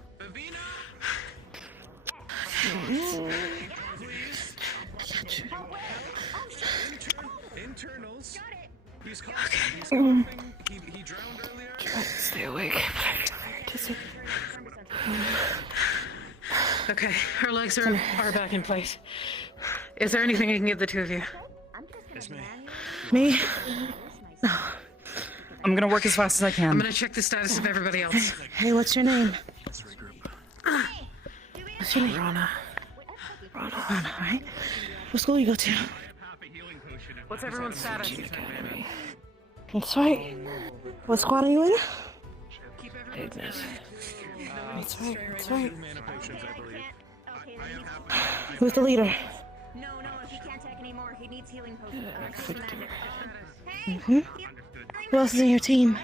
Internals. He's he drowned earlier. Stay awake. Okay, her legs are back in place. Is there anything I can give the two of you? It's me. Me? No. I'm gonna work as fast as I can. I'm gonna check the status of everybody else. Hey, what's your name? What's your name? Rana, right? What school you go to? What's everyone's status? That's right. What squad are you in? Ignis. That's right. Who's the leader? No, he can't take anymore. He needs healing potions. Who else is in your team?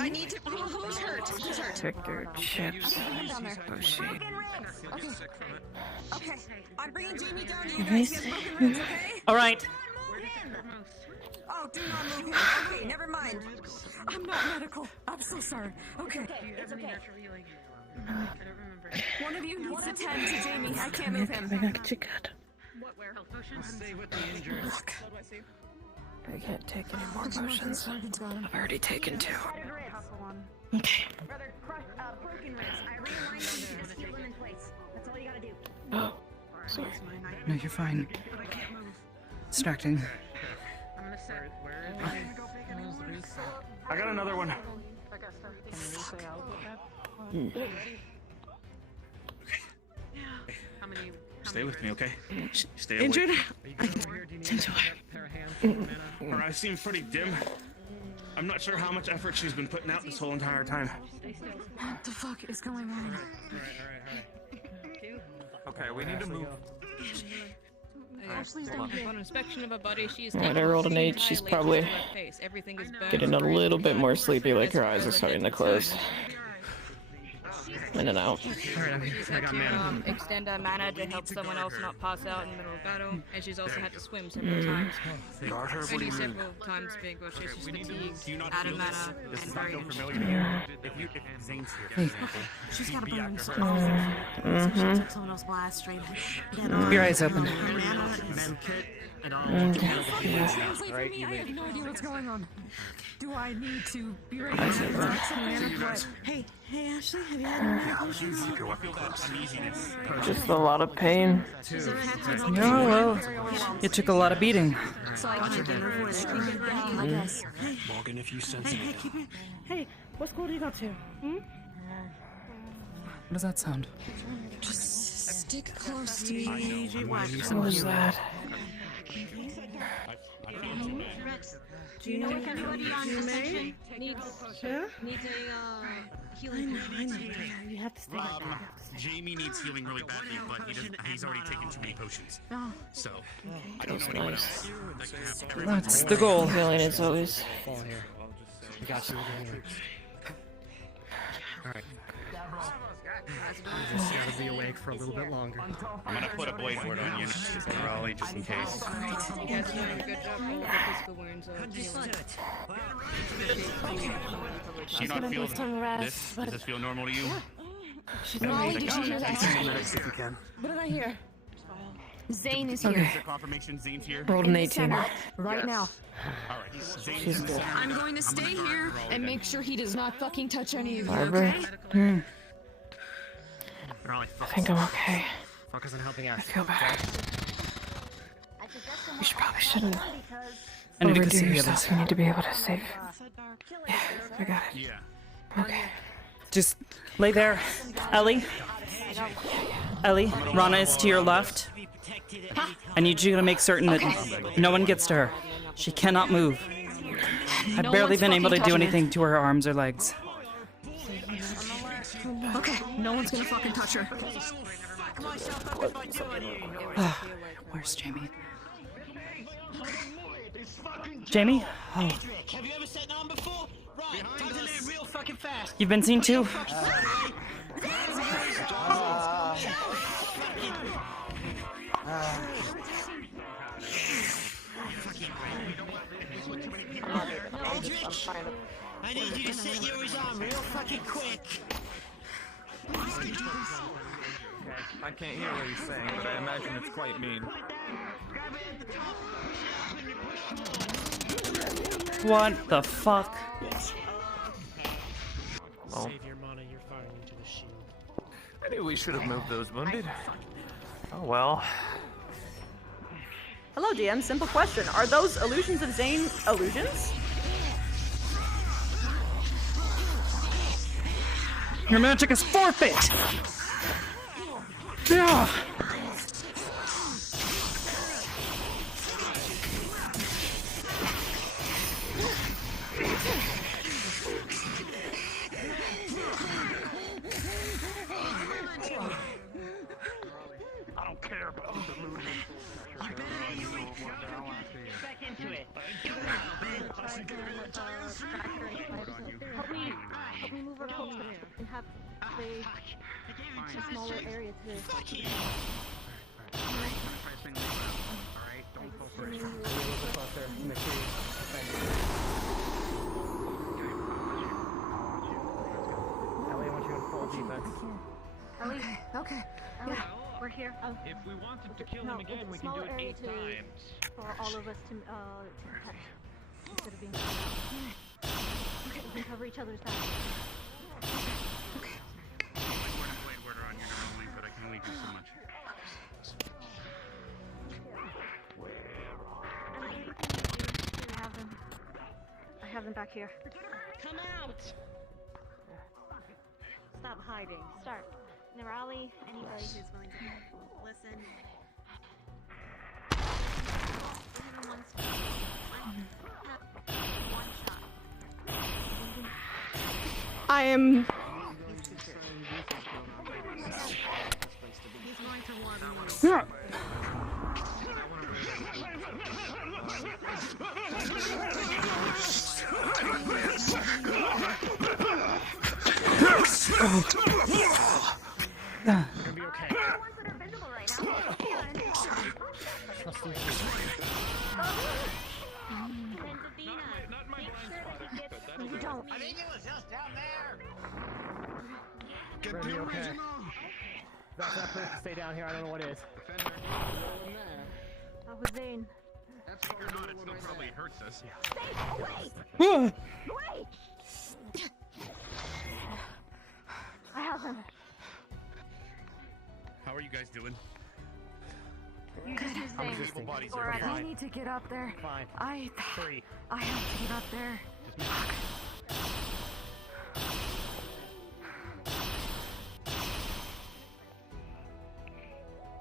I need to. Who's hurt? Victor, Chips, Bushy. Okay, I'm bringing Jamie down to you guys. He has broken ribs, okay? All right. Oh, do not move him. Okay, never mind. I'm not medical. I'm so sorry. Okay, it's okay. One of you needs to tend to Jamie. I can't move him. We're gonna get you good. What warehouse potions? Stay with the injured. Look. I can't take any more potions. I've already taken 2. Okay. Brother, broken ribs. I realigned them. Just heal them in place. That's all you gotta do. Oh, sorry. No, you're fine. Distracting. I got another one. Stay with me, okay? Stay awake. Injured? I can tend to her. Her eyes seem pretty dim. I'm not sure how much effort she's been putting out this whole entire time. What the fuck is going on? Okay, we need to move. Upon inspection of a body, she is Alright, I rolled an 8. She's probably getting a little bit more sleepy, like her eyes are starting to close. In and out. She's had to extend her mana to help someone else not pass out in the middle of battle, and she's also had to swim several times. Only several times big, but she's just fatigued, out of mana, and very She's got a burn, so she took someone else's blast straight. Keep your eyes open. Seriously, for me, I have no idea what's going on. Do I need to be ready to attack someone? What? Hey, Ashley, have you had any potions? Just a lot of pain. Oh, well, it took a lot of beating. So I can I guess. Morgan, if you sense it. Hey, what school do you go to? What does that sound? Just stick close to me. What was that? Do you know if anybody on Ascension needs a healing potion? You have to stay. Jamie needs healing really badly, but he's already taken too many potions. Oh. So, I don't know anyone else that can have everything. That's the goal. Healing is always. Fall here. We got you. Alright. Just gotta be awake for a little bit longer. I'm gonna put a blade ward on you, Raleigh, just in case. You guys are doing a good job. All the physical wounds are healing. Do you not feel this? Does this feel normal to you? Molly, did you hear that? What did I hear? Zane is here. Is there confirmation Zane's here? Rolled an 18. Right now. Alright, Zane's in I'm going to stay here and make sure he does not fucking touch any of you, Arbor. okay? I think I'm okay. Focus on helping out. I feel better. You probably shouldn't I need to go overdo see the yourself. others. You need to be able to save. Yeah, I got it. Yeah. Okay. Just lay there. Ellie? Ellie, Rana is to your left. I need you to make certain that no one gets to her. She cannot move. I've No barely one's been able to fucking do touching anything to her arms or legs. Okay, no one's gonna fucking touch her. Where's Jamie? Jamie? Oh. Have you ever sat down before? Right, time to live real fucking fast. You've been seen too? I need you to set yours on real fucking quick. I can't hear what he's saying, but I imagine it's quite mean. What the fuck? Oh. Save your mana, you're firing into the shield. I knew we should have moved those wounded. Oh well. Hello, DM. Simple question. Are those illusions of Zane illusions? Your magic is forfeit! Yeah. I don't care about the delusion. Back into it. Help me move her closer and have a smaller area to. Ellie, I want you in full defense. Ellie, Okay. Ellie, we're here. If we wanted to kill No, him again, it's a we can do smaller it area 8 to- times. For all of us to protect instead of being. Okay, we can cover each other's back. Blade ward on you normally, but I can only do so much. I have them back here. Come out! Stop hiding. Start. Nirali, anybody who's willing to listen. I am. Yeah. You're gonna be okay. You don't. I think it was just down there. Get the original. That's not proof to stay down here. I don't know what is. That was Zane. Or not, it still probably hurts us. Wait! I have him. How are you guys doing? You just use I'm Zane. resisting. Or I Fine. need to get up there. Fine. I 3. have to get up there.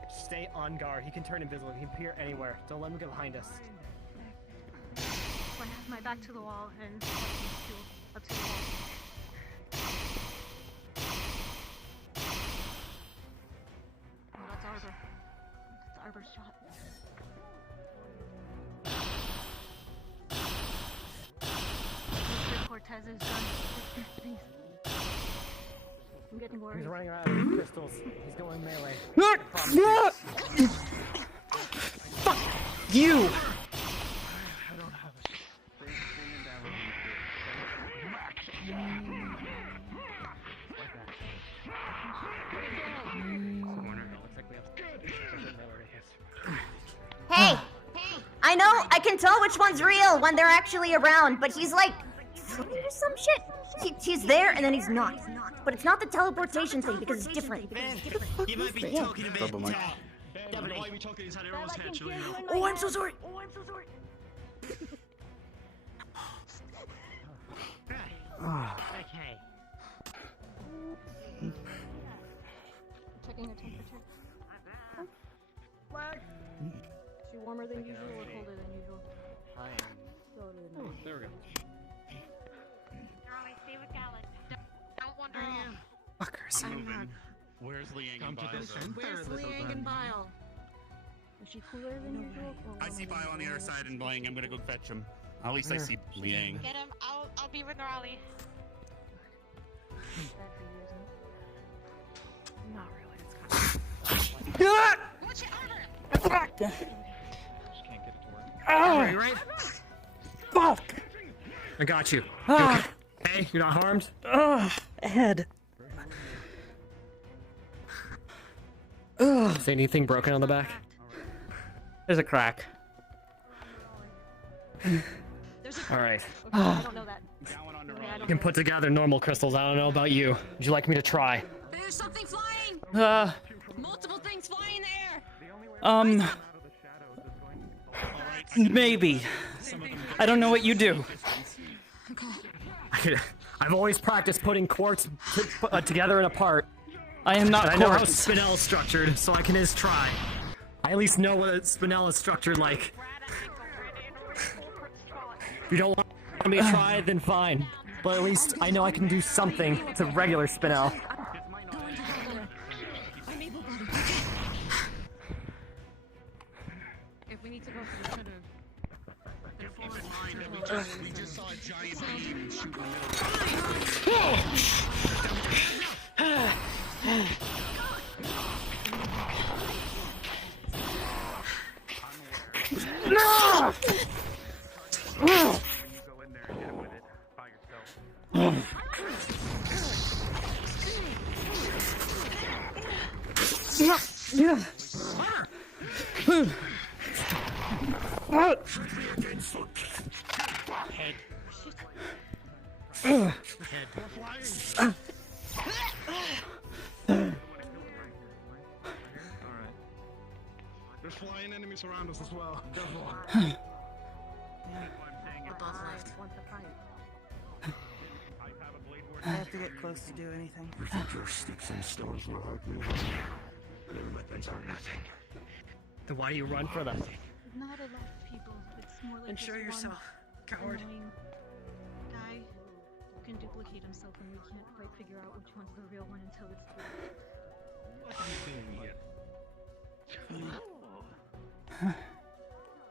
Stay on guard. He can turn invisible. He can appear anywhere. Don't let him get behind us. I have my back to the wall and up to the wall. Oh, that's Arbor. That's Arbor's shot. Mr. Cortez's gun. Please. I'm getting worried. He's running around with crystals. He's going melee. Fuck you! Hey! I know, I can tell which one's real when they're actually around, but he's like, flipping or some shit. He's there and then he's not. But it's not the teleportation thing because it's different. You might be talking a bit. Yeah, but why are we talking inside everyone's head? Oh, I'm so sorry. Okay. Checking her temperature. Flag. Is she warmer than usual or colder than usual? I am. There we go. Charlie, stay with Alex. Don't wander off. Fuckers. I'm moving. Where's Liang and Bile? Where's Liang and Bile? Is she cooler than usual? Or I see Bile on the other side and Liang. I'm gonna go fetch him. At least I see Liang. Get him. I'll be with Raleigh. Not really. It's kind Watch it, Arbor! Are you right? Fuck! I got you. Ah. Okay? Hey, you're not harmed? Head. Is anything broken on the back? There's a crack. Alright. I don't know that. You can put together normal crystals. I don't know about you. Would you like me to try? There's something flying! Multiple things flying in the air! Maybe. I don't know what you do. I've always practiced putting quartz together and apart. I am not I know how quartz. spinel is structured, so I can just try. I at least know what a spinel is structured like. If you don't want me to try, then fine. But at least I know I can do something to regular spinel. If we need to go to the center. We just saw a giant beam shoot in the No! There's flying enemies around us as well. I have to get close to do anything. You think your sticks and stones will hurt me? Your weapons are nothing. Then why do you run for them? Not a lot of people. It's more like Ensure just yourself, one coward. annoying guy who can duplicate himself, and we can't quite figure out which one's the real one until it's too late.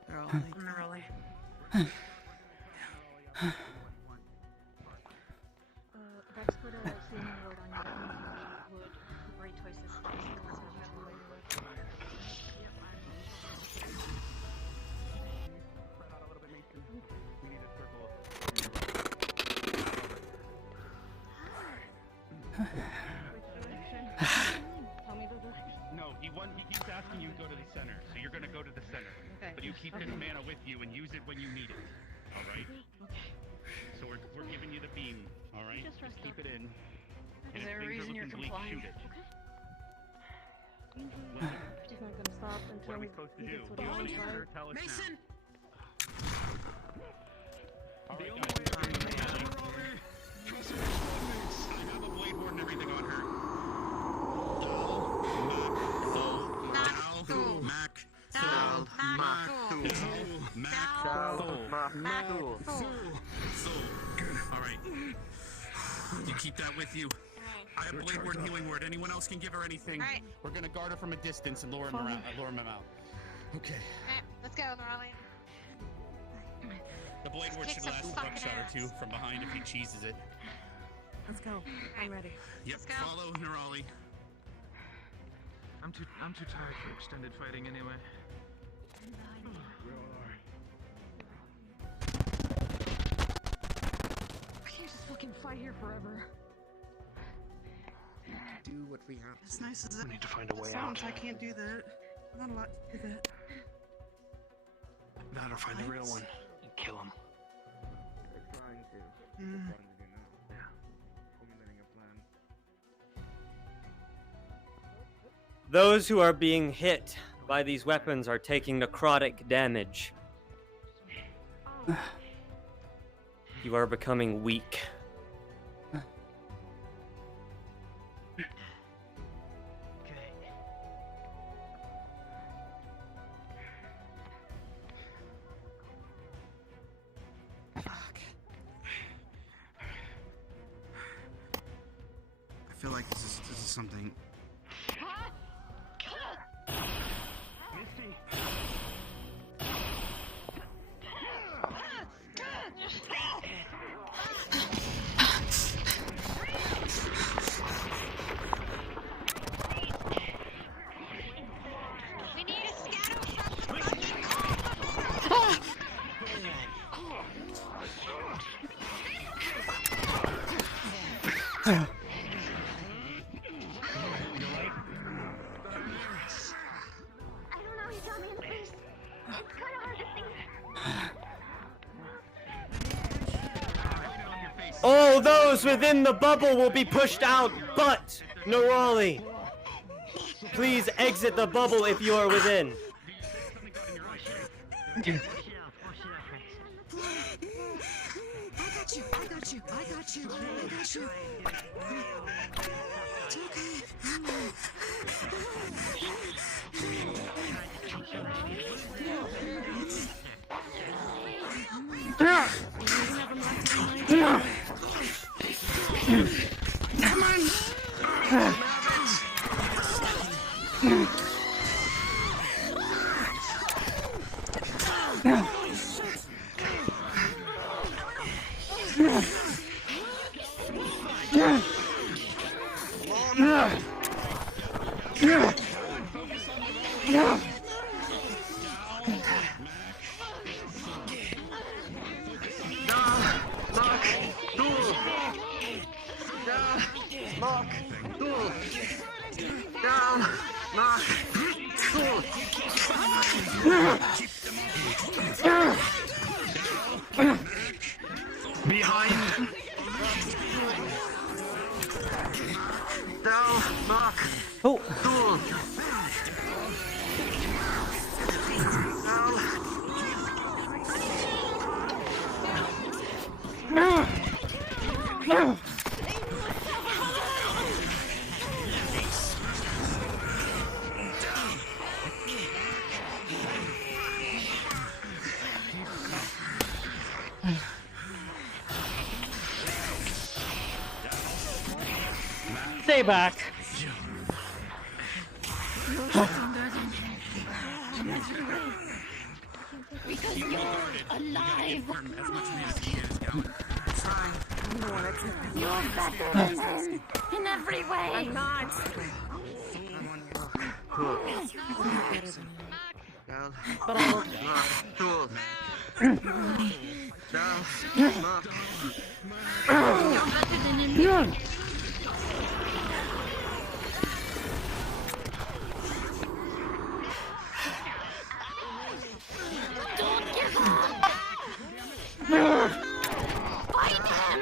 They're all like early. Bex put a sealing word on your wood. Great choices. No, he keeps asking you to go to the center, so you're gonna go to the center. Okay. But you keep his mana with you and use it when you need it. All right. Okay. So we're giving you the beam. All right. Just keep it in. And Is if there a things are reason you're looking bleak, complying? shoot it. He's not gonna stop until What are we supposed to he do? gets what he wants, right? Tell us Mason! All right, guys. I have a blade ward and everything on her. Alright. You keep that with you. I have blade ward and healing word. Anyone else can give her anything. Alright. We're gonna guard her from a distance and lure him around, lure him out. Okay. Alright, let's go, Raleigh. The blade word Kick should some last a fucking buckshot or ass. two from behind if he cheeses it. Let's go. I'm ready. Yep, follow Nerali. I'm too tired for extended fighting anyway. I can't just fucking fight here forever. Do what we have. As nice as We need to find a way out. I can't do that. Not a lot to do that. That or find the real one and kill him. They're trying to. Mm. They're trying to do now. Yeah. Formulating a plan. Those who are being hit by these weapons are taking necrotic damage. You are becoming weak. I feel like this is something. All those within the bubble will be pushed out, but Nerali, please exit the bubble if you are within. I got you. I got you. I got you. I got you. It's Come on. Behind. Down, knock. Oh. Duel. Down. Stay back. Because you're alive. You're better than him in every way. I'm not. But I will. You're better than him. Don't give up. Fight him.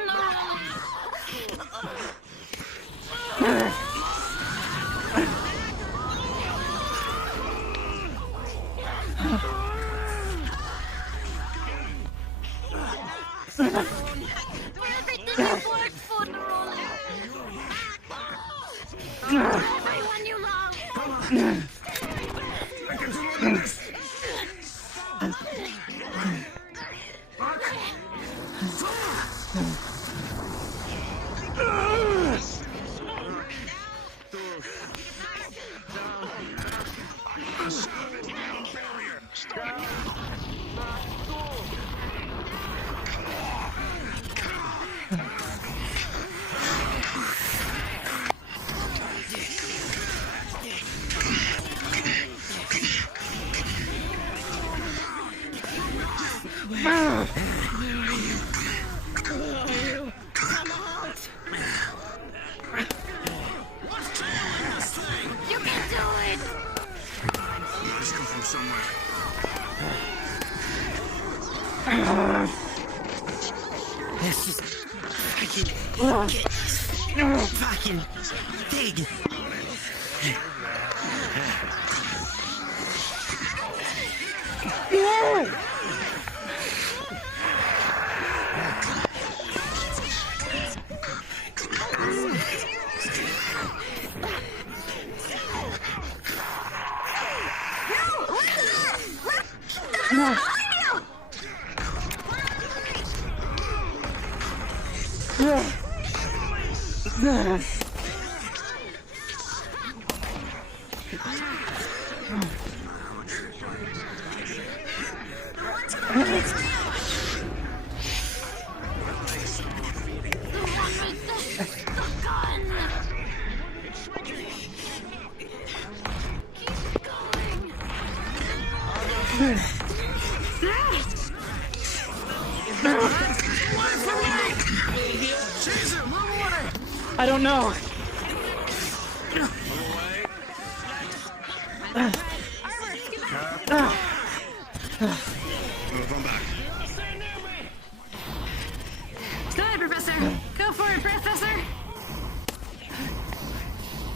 Do everything you've worked for, Neroli. Everyone you love. Come out! What's killing this thing? You can do it! Let's come from somewhere. Let's just fucking dig. I don't know. Go ahead, Professor. Go for it, Professor.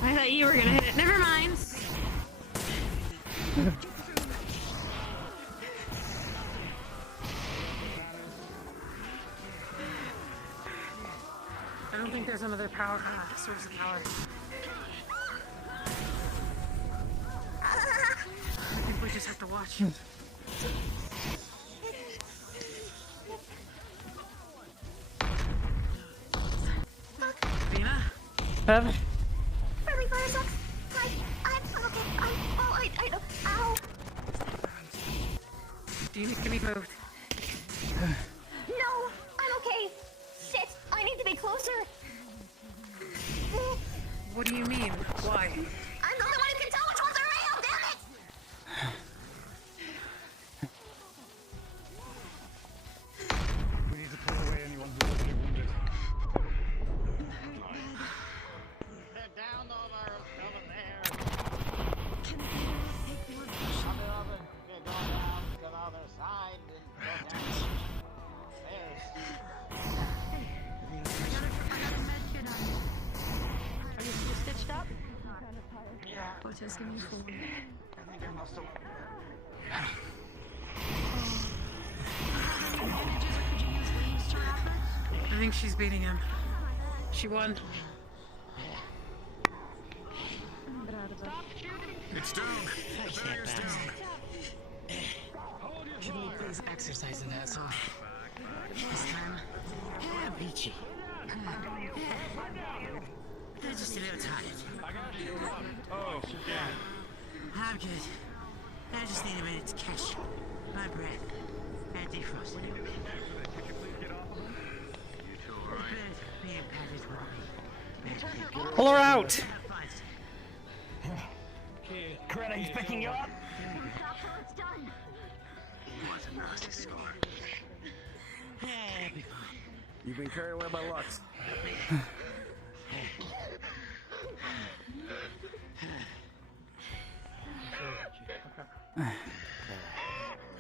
I thought you were gonna hit it. Never mind. I don't think there's another power source of power. I think we just have to watch. Vina? Bev? Friendly fire sucks. I'm okay. I know. Ow. Do you need to be moved? No, I'm okay. Shit, I need to be closer. What do you mean? Why? I'm the only one who can tell which ones are real, damn it! We need to pull away anyone who will be wounded. They're down over there. Can they take more push? They're going down to the other side and go down. Are you still stitched up? Yeah. Oh, just give me full. I think I must have. I think she's beating him. She won. It's down. The barrier's down. Can we please exercise an asshole? This time, Beachy. They're just a little tired. Oh, I'm good. I just need a minute to catch my breath and defrost it. Being patted for me. Pull her out! Credit's picking you up. You've been carried away by Lux.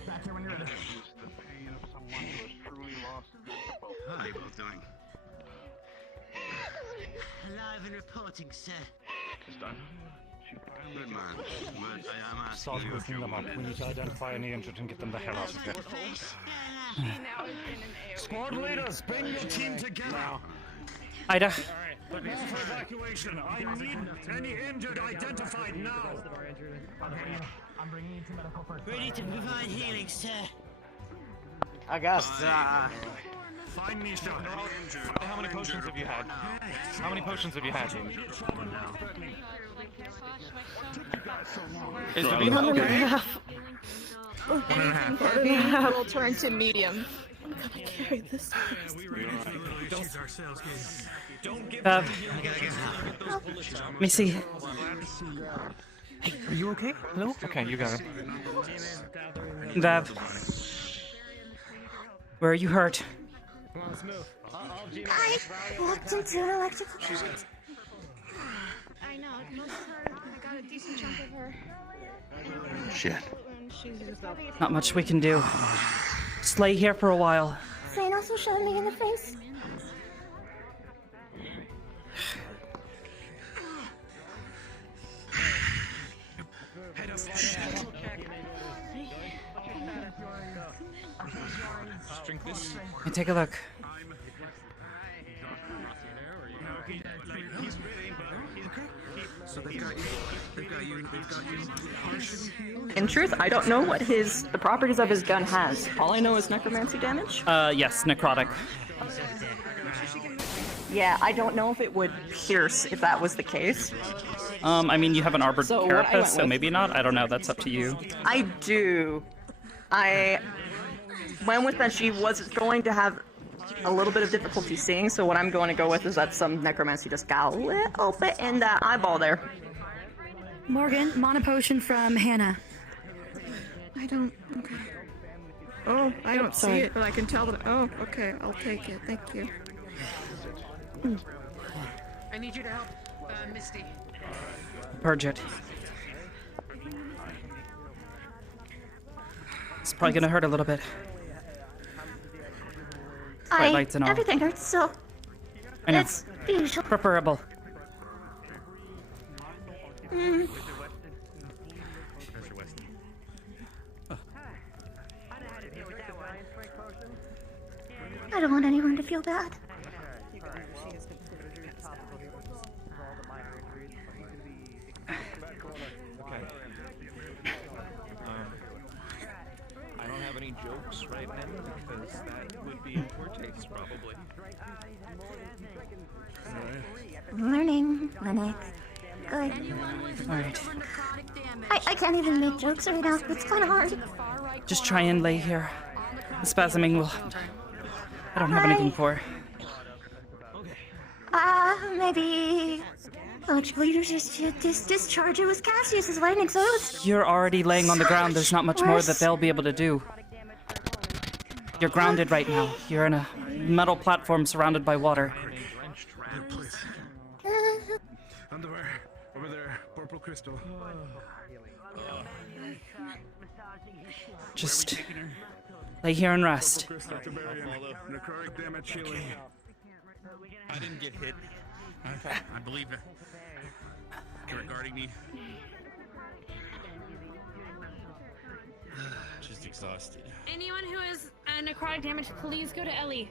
back here when you're ready. The pain of someone who has truly lost. How are you both doing? Alive and reporting, sir. Good man. But I am asking Start you if looking you're them up. We need to identify any injured and get them the hell out of here. Squad leaders, bring your team together. Now. Ida. Prepare for evacuation. I need any injured identified now. I'm bringing you to medical first. Ready to provide healing, sir. I guess. Find Nisha. How many potions have you had? How many potions have you had? Is Davina okay? 1.5. Will turn to medium. I'm gonna carry this. Let me see. Hey, are you okay? Hello? Okay, you got it. Vav. Where are you hurt? Come on, let's move. I walked into an electrical current. I know, most of her, I got a decent chunk of her. Shit. Not much we can do. Just lay here for a while. Zane also shot me in the face. Drink this. Let me take a look. So they've got you. In truth, I don't know what the properties of his gun has. All I know is necromancy damage. Yes, necrotic. Yeah, I don't know if it would pierce if that was the case. I mean, you have an Arbor So what I carapace, went so with- maybe not. I don't know. That's up to you. I do. I went with that she was going to have a little bit of difficulty seeing, so what I'm going to go with is that some necromancy just got a little bit in that eyeball there. Morgan, mana potion from Hannah. I don't. Okay. Oh, I don't see Sorry. it, but I can tell that. Oh, okay. I'll take it. Thank you. I need you to help Misty. Purge it. It's probably gonna hurt a little bit. Bright lights and all. Everything hurts, so I know. it's usual. Preferable. I don't want anyone to feel bad. I don't have any jokes right now because that would be in poor taste, probably. Learning, Linux. Good. Alright. I can't even make jokes right now. It's kind of hard. Just try and lay here. The spasming will. I don't have anything for. Maybe electrical discharge. It was Cassius's lightning, so it was. You're already laying on the ground. There's not much more that they'll be able to do. You're grounded right now. You're in a metal platform surrounded by water. Underwear. Over there. Purple crystal. Just lay here and rest. Crystal to bury him. Necrotic damage healing. I didn't get hit. I believe it. You're regarding me. Just exhausted. Anyone who is necrotic damage, please go to Ellie.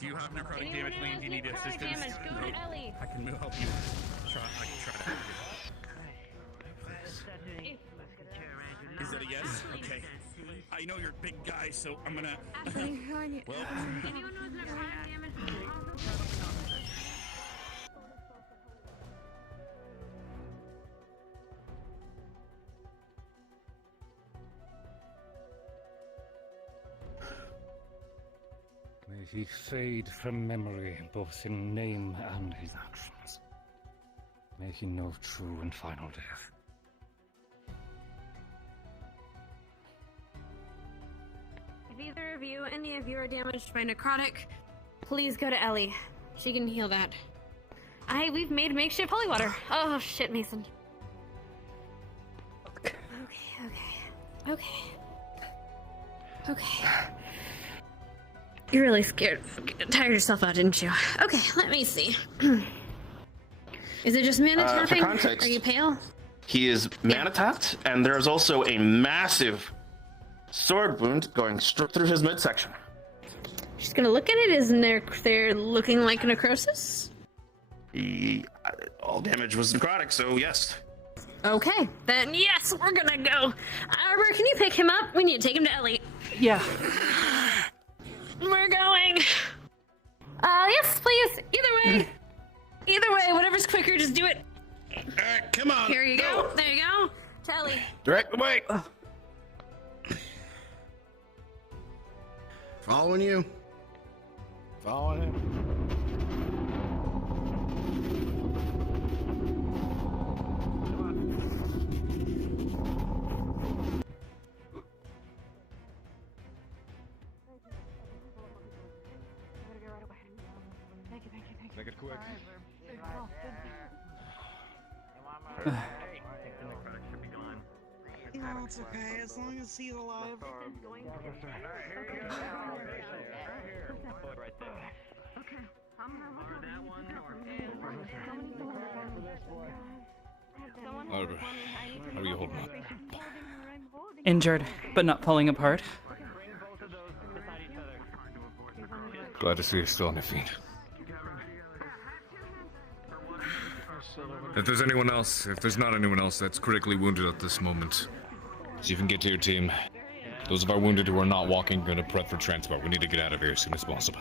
Do you have necrotic Anyone damage, who Lane? has Do you need necrotic assistance? damage, go to Ellie. I can help you. I can try to help you. Is that a yes? Okay. I know you're a big guy, so I'm gonna. Well. Anyone who has necrotic damage, May he fade from memory, both in name and his actions. May he know true and final death. If either of you, any of you are damaged by necrotic, please go to Ellie. She can heal that. We've made makeshift holy water. Oh shit, Mason. Okay. You really tired yourself out, didn't you? Okay, let me see. Is it just mana For tapping? context, Are you pale? He is mana tapped, and there's also a massive sword wound going straight through his midsection. She's gonna look at it. Isn't there looking like necrosis? All damage was necrotic, so yes. Okay, then yes, we're gonna go. Arbor, can you pick him up? We need to take him to Ellie. Yeah. We're going. Yes, please. Either way, whatever's quicker, just do it. Come on. Here you go. There you go. To Ellie. Direct the way. Following you. Following him. No, it's okay, as long as he's alive. Arbor, how are you holding up? Injured, but not falling apart. Glad to see you're still on your feet. If there's anyone else, if there's not anyone else that's critically wounded at this moment, so you can get to your team. Those of our wounded who are not walking are going to prep for transport. We need to get out of here as soon as possible.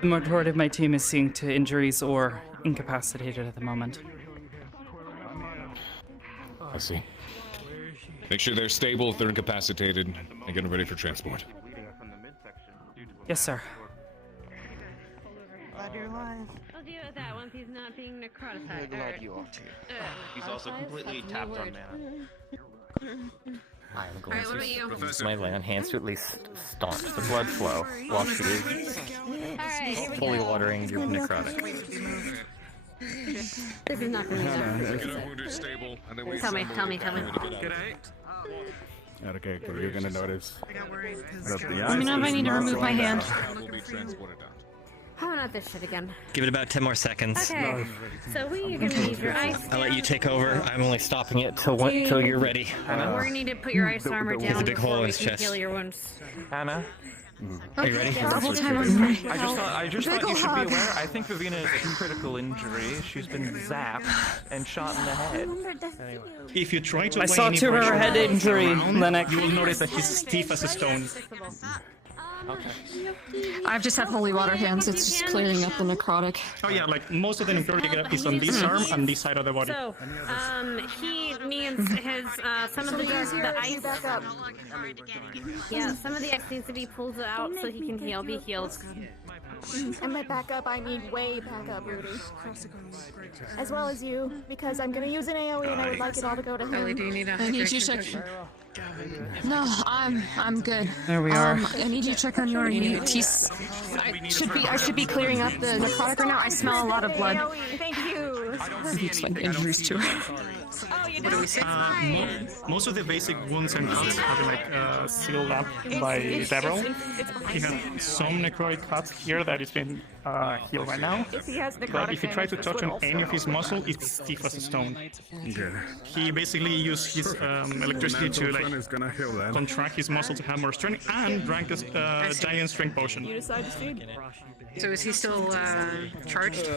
The majority of my team is seeing to injuries or incapacitated at the moment. I see. Make sure they're stable if they're incapacitated and get them ready for transport. Yes, sir. Glad you're alive. I'll deal with that once he's not being necrotified. Glad you are too. He's also completely tapped on mana. I am going Alright, what about you? to use my land hands to at least staunch the blood flow while she is fully watering your necrotic. This is not for me. Tell me. Out of character, you're gonna notice. Let me know if I need to remove my hand. Oh, not this shit again. Give it about 10 more seconds. Okay, so you're gonna need your ice. I'll let you take over. I'm only stopping it till you're ready. We're gonna need to put your ice armor There's a down big hole before in we his can chest. heal your wounds. Hannah? Are you ready? Double time on my I just thought you should be aware. I think Vivina is a critical injury. She's been zapped and shot in the head. If you try to I apply saw any to her pressure head injury, Lennox. you will notice that he's stiff as a stone. I just have holy water hands. It's just clearing up the necrotic. Oh yeah, like most of the necrotic is on this arm and this side of the body. So, he needs his, some of the ice. Yeah, some of the ice needs to be pulled out so he can be healed. And my backup, I need way backup, Rudy. As well as you, because I'm gonna use an AoE and I would like it all to go to him. Ellie, do you need a I need you to check. No, I'm good. There we are. I need you to check on your teeth. I should be clearing up the necrotic right now. I smell a lot of blood. AoE, thank you. It's like injuries too. Oh, you What do we say? Most of the basic wounds and cuts are like sealed up by Devril. He had some necrotic cuts here that is been healed right now. But if you try to touch on any of his muscle, it's stiff as a stone. Okay. He basically used his electricity to like contract his muscle to have more strength and drank this giant strength potion. You decide to feed. So is he still charged?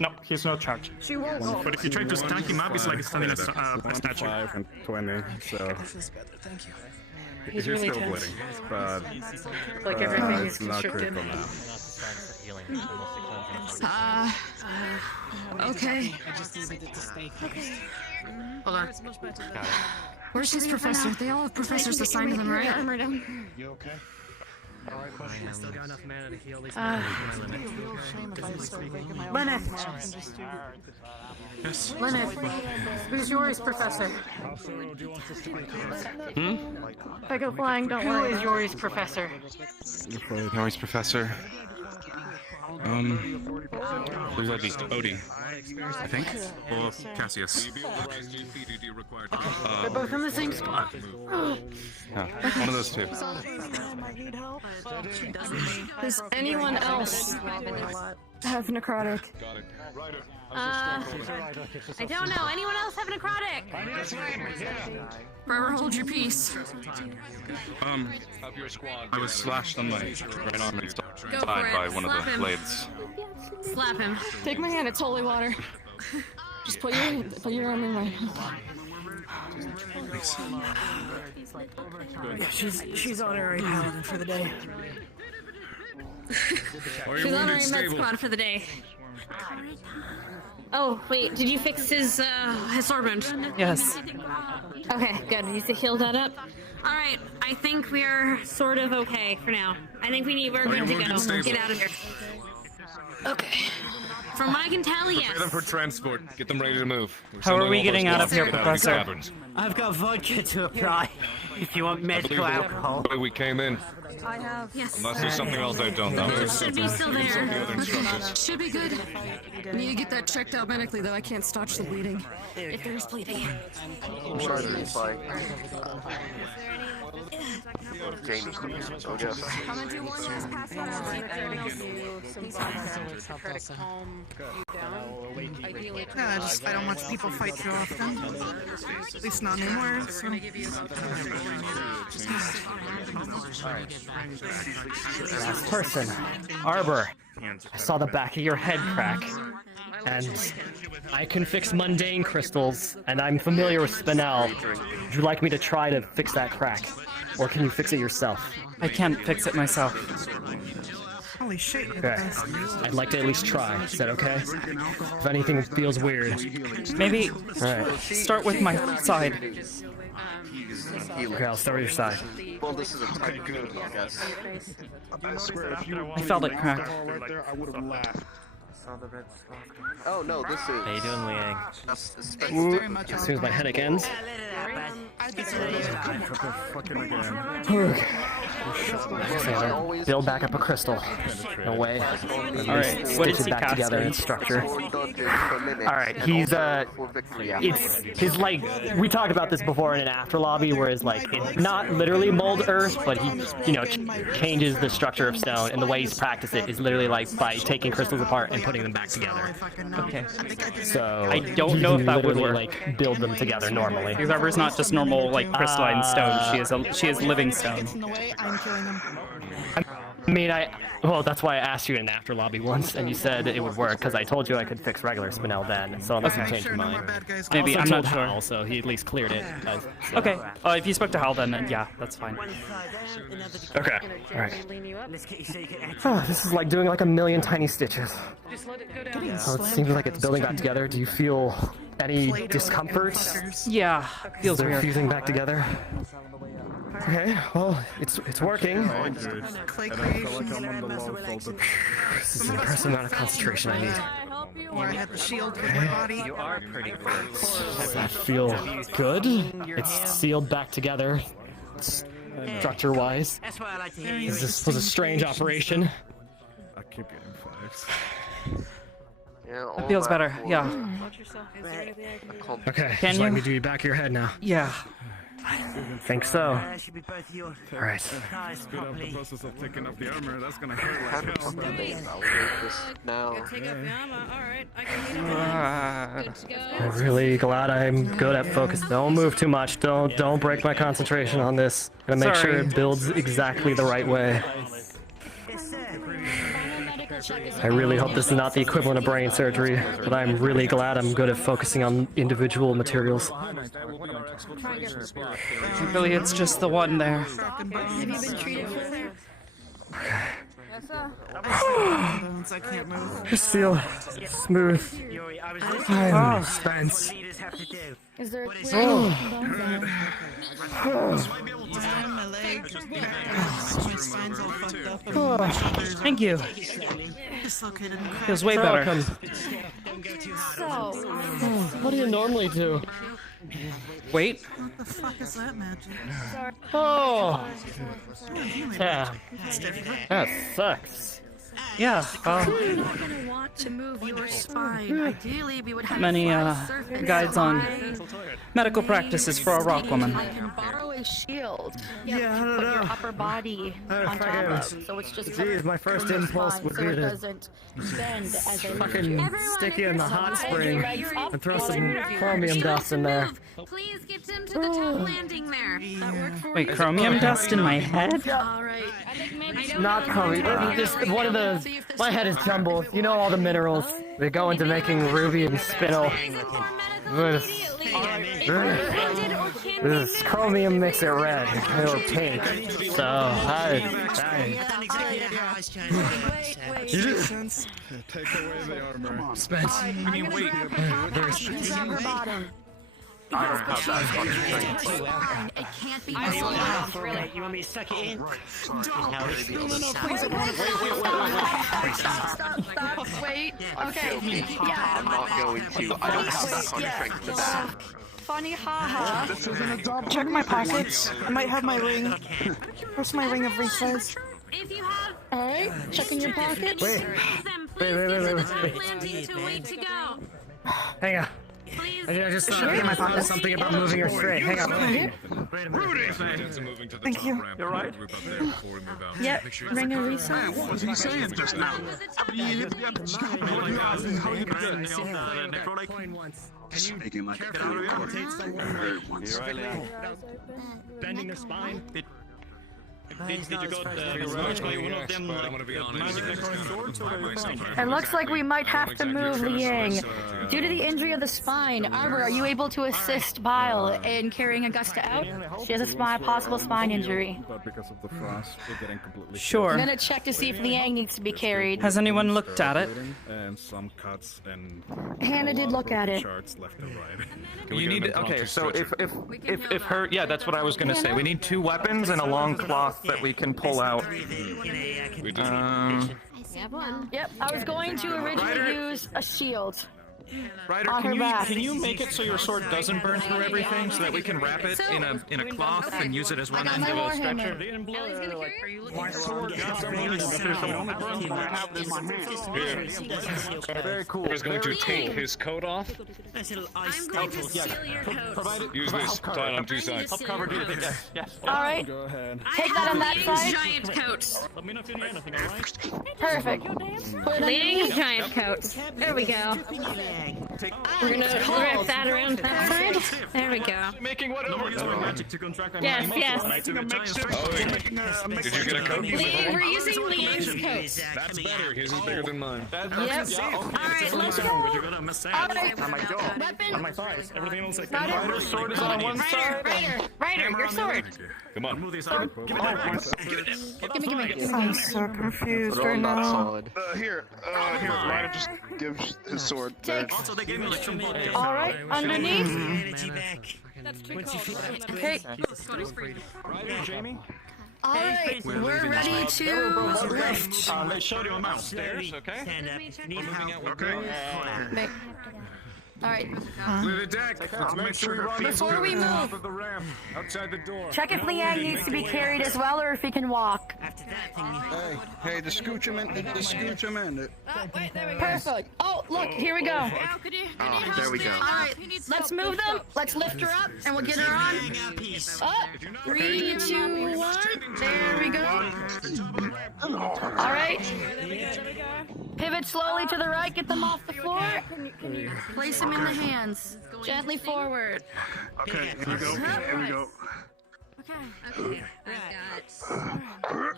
No, he's not charged. She won't. But if you try to stand him up, it's like standing at a statue. 5 and 20, so He's you're really still tense. bleeding, but Like everything it's is not constricted. critical now. Okay. Hold on. Where's his professor? They all have professors assigned to them, right? Armor down. You okay? I still got enough mana to heal these. Lenneth. Yes. Lenneth. Who's yours, professor? If I go flying, don't Who worry. is yours, professor? Noise professor. Who's that? Odie, I think, or Cassius. They're both in the same spot. One of those two. Does anyone else have necrotic? I don't know. Anyone else have necrotic? Forever hold your peace. I was slashed on my right arm and Go tied for it. by one of Slap the him. blades. Slap him. Take my hand, it's holy water. Just put your arm in my Yeah, she's honorary paladin for the day. She's honoring med squad for the day. Oh, wait, did you fix his sword wound? Yes. Okay, good. You healed that up? Alright, I think we're sort of okay for now. I think we're good to go. Get out of here. Okay. From what I can tell, yes. Prepare them for transport. Get them ready to move. How are we getting out of here, Professor? I've got vodka to apply. If you want medical alcohol. The way we came in. I have. Yes. Unless there's something else I don't know. Should be still there. Should be good. Need to get that checked out medically, though. I can't staunch the bleeding. If there's bleeding. I'm trying to reply. Jamie's the reason, so I guess. I'm gonna do one last pass on everyone else. Yeah, I don't watch people fight too often. At least not anymore. So. Last person, Arbor. I saw the back of your head crack, and I can fix mundane crystals, and I'm familiar with Spinel. Would you like me to try to fix that crack, or can you fix it yourself? I can't fix it myself. Holy shit. Okay. I'd like to at least try. Is that okay? If anything feels weird. Maybe start with my side. Okay, I'll start with your side. Well, this is a tight good, I guess. I felt it crack. Oh no, this is. How you doing, Liang? That's As soon as my headache ends. Build back up a crystal. No way. Alright, what is Stitch he it back together in casting? structure. Alright, he's it's his like we talked about this before in an after lobby, whereas like it's not literally mold earth, but he changes the structure of stone, and the way he's practiced it is literally like by taking crystals apart and putting them back together. Okay. So I don't know if that would work. Like build them together normally. Because Arbor's not just normal like crystalline stone. She is living stone. I mean, well, that's why I asked you in an after lobby once, and you said it would work, because I told you I could fix regular Spinel then, so unless you changed your mind. Maybe, I'm not sure. Hal, so he at least cleared it. Okay, if you spoke to Hal then yeah, that's fine. Okay, alright. Oh, this is like doing like a million tiny stitches. So it seems like it's building back together. Do you feel any discomfort? Yeah, feels They're weird. fusing back together. Okay, well, it's working. This is an impressive amount of concentration I need. Or I had the shield with my body. You are pretty close. Does that feel good? It's sealed back together, structure-wise. This was a strange operation. I keep getting fives. It feels better, yeah. Okay, Can just let you? me do you back of your head now. Yeah. Think so. Alright. Speed up the process of taking off the armor. That's gonna hurt like hell. I'm really glad I'm good at focus. Don't move too much. Don't break my concentration on this. Gotta make sure it builds exactly the right way. I really hope this is not the equivalent of brain surgery, but I'm really glad I'm good at focusing on individual materials. Really, it's just the one there. Have you been treated for there? I can't move. Just feel smooth. I'm Spence. Is there a My leg. My spine's all fucked up. Thank you. Dislocated. Feels way better. What do you normally do? Wait. What the fuck is that magic? Oh! Yeah. That sucks. Yeah, You're not gonna want to move your spine. Ideally, we would have many guides on medical practices for a rock woman. I can borrow a shield. Yeah, I don't put know. your upper body on top of, so it's just Jeez, my first impulse would so be it to doesn't bend as a fucking stick you in the hot spring and throw some chromium dust in there. Please get him to the top landing there. That worked for Wait, chromium dust in my head? Alright. Not chromium. Just one of the. My head is jumbled. You know all the minerals. They go into making ruby and spinel. This chromium makes it red or pink. So You just take away the armor. Spence. I mean, wait. grab her bottom. I don't have that much strength. It can't be I wrong. really. You want me to suck it in? Stop, wait. Okay. I'm not going to. I don't have that much strength to that. Funny, haha. Check my pockets. I might have my ring. Where's my ring of resized? If you have Alright, checking your pockets. wait. Them, please get to the top landing to wait to go. Hang on. I just thought something about moving her straight. Hang on. Thank you. You're right. Yep, ring of resize. What was he saying just now? Speaking like a Bending the spine. Did you got one of them magic necrotic swords or It looks like we might have to move Liang. Due to the injury of the spine, Arbor, are you able to assist Bile in carrying Augusta out? She has a possible spine injury. But because of the frost, we're getting completely. Sure. I'm gonna check to see if Liang needs to be carried. Has anyone looked at it? And some cuts and. Hannah did look at it. Charts left and right. You need okay. So if her that's what I was gonna say. We need 2 weapons and a long cloth that we can pull out. Yep, I was going to originally use a shield. Ryder, on her back. can you make it so your sword doesn't burn through everything, so that we can wrap it in a cloth and use it as one end of a stretcher? My sword is Very cool. He's going to take his coat off. I'm going to steal your coat. Use this. Tie it on 2 sides. Help cover, do it. Yes. Alright. Go ahead. Take that on that side. Giant coats. Let me know if you need anything, alright? Perfect. Put it Leading underneath. giant coats. There we go. We're gonna wrap that around that side. There we go. Making whatever. Magic to contract our Yes, yes. Did you get a coat? We're using Liang's coats. That's better. His is bigger than mine. Yep. Alright, let's go. Alright. On my jaw. Weapon. On my thighs. Everything else like Got it. Ryder's sword is on one side. Ryder, your sword. Come on. Move these out. Give me that. Give me. I'm so confused right Not now. solid. Here, Ryder just gives his sword there. Also, they gave me like some blood. Alright, underneath. That's too cold. Okay. Ryder, Jamie. Alright, we're ready to lift. They showed you a mouse. Stairs, okay? Moving out with Alright. Clear the deck. Let's make sure your feet Before we move, of the ramp outside the door. check if Liang needs to be carried as well or if he can walk. Hey, the scooch him in. The scooch him in. Perfect. Oh, look, here we go. There we go. Alright, let's move them. Let's lift her up and we'll get her on. Up. 3, 2, 1. There we go. Alright. Pivot slowly to the right. Get them off the floor. Place them in the hands. Gently forward. Okay, here we go. Here we go. Okay,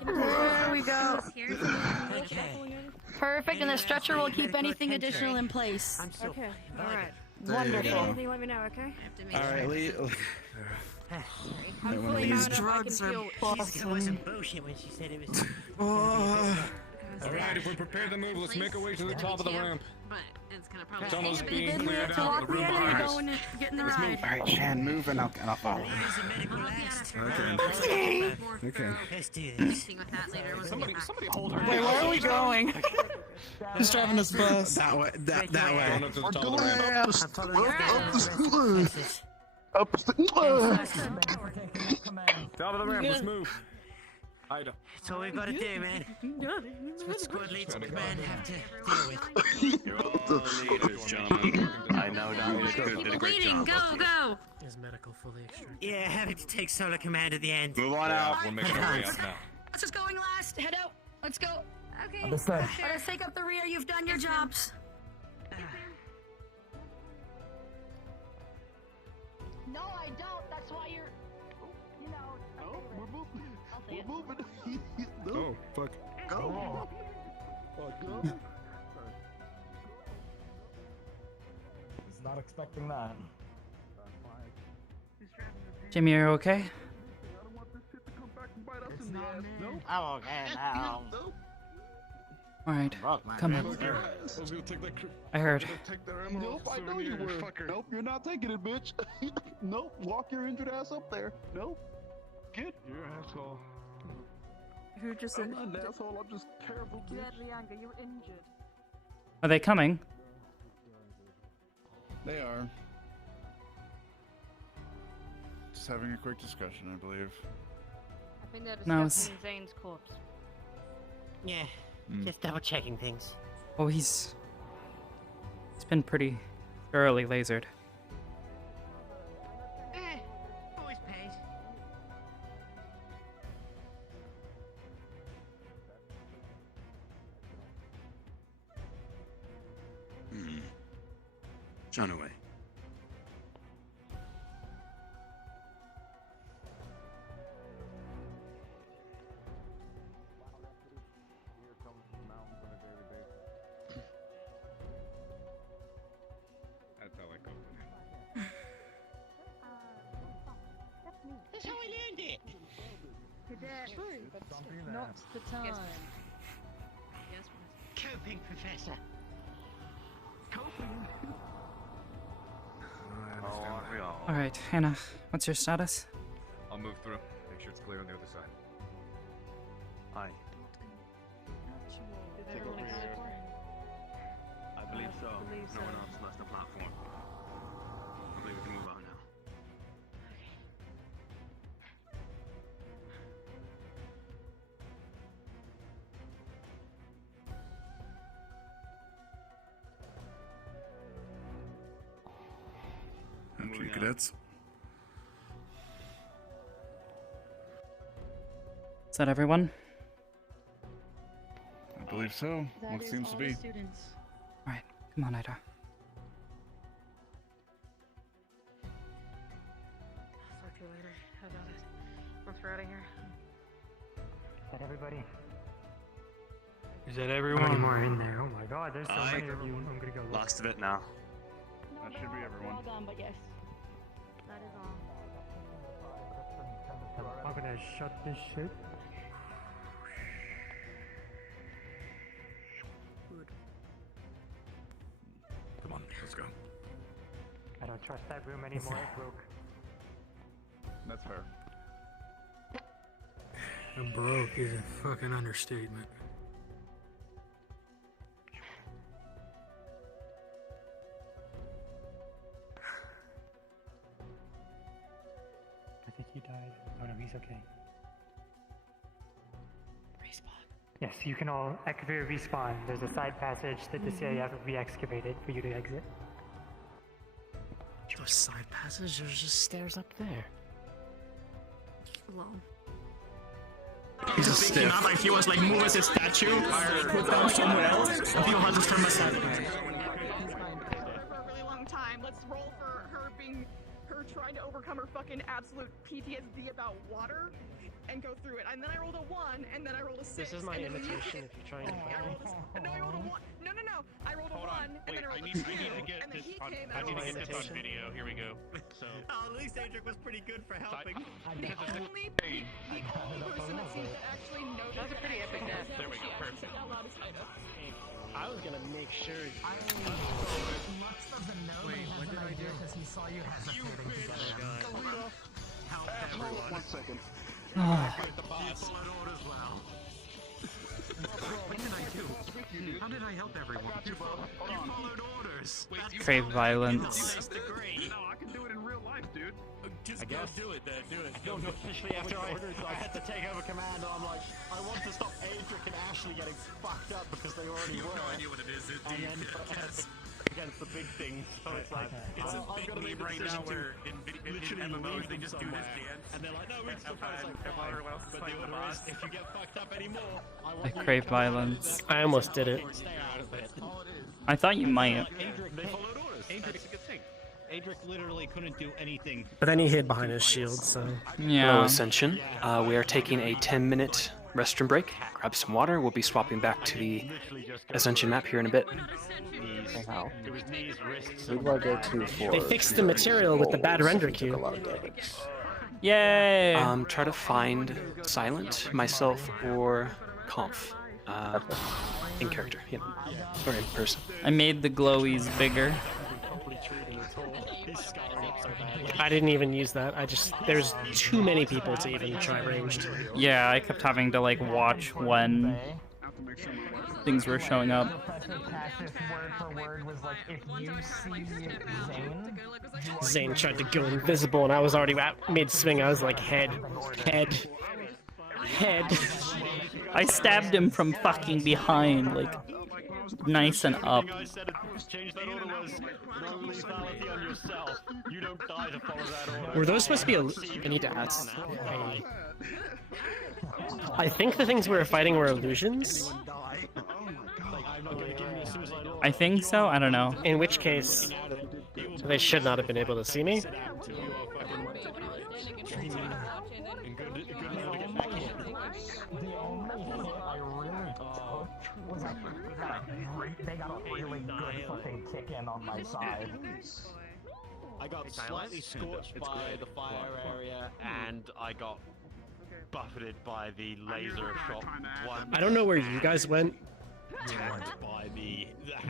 There we go. Perfect, and the stretcher will keep anything additional in place. Okay, alright. Wonderful. Anything, let me know, okay? Alright, These drugs are awesome. Alright, if we're prepared to move, let's make our way to the top of the ramp. but it's gonna probably. Tunnels You being did cleared leave to out. walk The me room in behind and us. go and get in the ride. Alright, Shan, move and I'll follow. Okay. Okay. Let's do this. With that later. Somebody hold her. Wait, where are we going? Who's driving this bus? That way. That Going way. up to the top of the ramp. I'm following Up the Top of the ramp. Let's move. Ida. That's all we gotta do, man. That's what squad leads and command have to deal with. You're all leaders, gentlemen. I know that. Did a great Bleeding, job. go! Is medical fully extracted? Yeah, having to take solo command at the end. Move on out. We're making our way up now. Us is going last. Head out. Let's go. Okay. Let us take up the rear. You've done your jobs. No, I don't. That's why you're. You know. Oh, we're moving. I'll say it. We're moving. Oh, fuck. Go. Fuck, go. He's not expecting that. Jimmy, are you okay? I'm okay now. Alright, come on. I heard. Nope, I know you were. Nope, you're not taking it, bitch. Nope, walk your injured ass up there. Nope. Get your asshole. Who just I'm not an asshole, I'm just terrible, bitch. you're injured. Are they coming? They are. Just having a quick discussion, I believe. I think they're No, discussing Zane's corpse. Yeah, just double checking things. Oh, he's been pretty thoroughly lasered. Always pays. John away. That's how I go. That's how I learned it. True, but not the time. Yes, Coping, Professor. Alright, Hannah, what's your status? I'll move through. Make sure it's clear on the other side. Aye. Take over here. I believe so. No one else left the platform. I believe we can move on now. After you, cadets. Is that everyone? I believe so. What seems to be. Alright, come on, Ida. Talk to you later. How about it? Once we're out of here. Is that everybody? Is that How everyone? many more in there? Oh my god, there's so many of you. I'm gonna go look. Last of it now. That should be everyone. Well done, but yes. That is all. I'm gonna shut this shit. Come on, let's go. I don't trust that room anymore. It broke. That's fair. Broke is a fucking understatement. I think he died. Oh no, he's okay. Respawn. Yes, you can all activate respawn. There's a side passage that the CIF will be excavated for you to exit. Your side passage? There's just stairs up there. Lol. He's just thinking if he was like move as a statue or put down somewhere else, he'll have to turn aside. For a really long time. Let's roll for her trying to overcome her fucking absolute PTSD about water and go through it. And then I rolled a 1, and then I rolled a 6. This is my and then imitation if you're trying to I find rolled a, no, I rolled a 1. No. I rolled a 1, and then I rolled a 2, and then he came and I rolled a 6. video. Here we go. So. Oh, at least Adric was pretty good for helping. The only person that seems to actually know That was a pretty epic death. There we go. Perfect. out loud is Ida. I was gonna make sure. Lux doesn't know, but he has an idea because he saw you hesitating to get in. Asshole, 1 second. What did I do? How did I help everyone? You followed orders. Crave violence. No, I can do it in real life, dude. Just go do it then. Do it. Officially, after I had to take over command, I'm like, I want to stop Adric and Ashley getting fucked up because they already were. No idea what it is. And then against the big thing, so it's like It's a big meme right now where in MMOs they just do this dance. and they're like, no, it's the price like fine. But the order is, if you get fucked up anymore, I I want you crave to come out violence. I almost did it. or stay out of it. I thought you might. Adric, they followed orders. That's a good thing. Adric literally couldn't do anything. But then he hid behind his shield, so. Yeah. Hello, Ascension. We are taking a 10-minute restroom break. Grab some water. We'll be swapping back to the Ascension map here in a bit. Wow. It was knees, wrists. Who do I go to for? They fixed the material with the bad render queue. Yay! Try to find Silent, myself, or Conf. in character, or in person. I made the glowies bigger. I didn't even use that. There's too many people to even try ranged. Yeah, I kept having to like watch when things were showing up. Zane tried to go invisible, and I was already at mid-swing. I was like, head. I stabbed him from fucking behind, like, nice and up. Were those supposed to be I need to ask. I think the things we were fighting were illusions. I think so, I don't know. In which case, they should not have been able to see me. They got a really good fucking kick in on my side. I got slightly scorched by the fire area, and I got buffeted by the laser shot. I don't know where you guys went,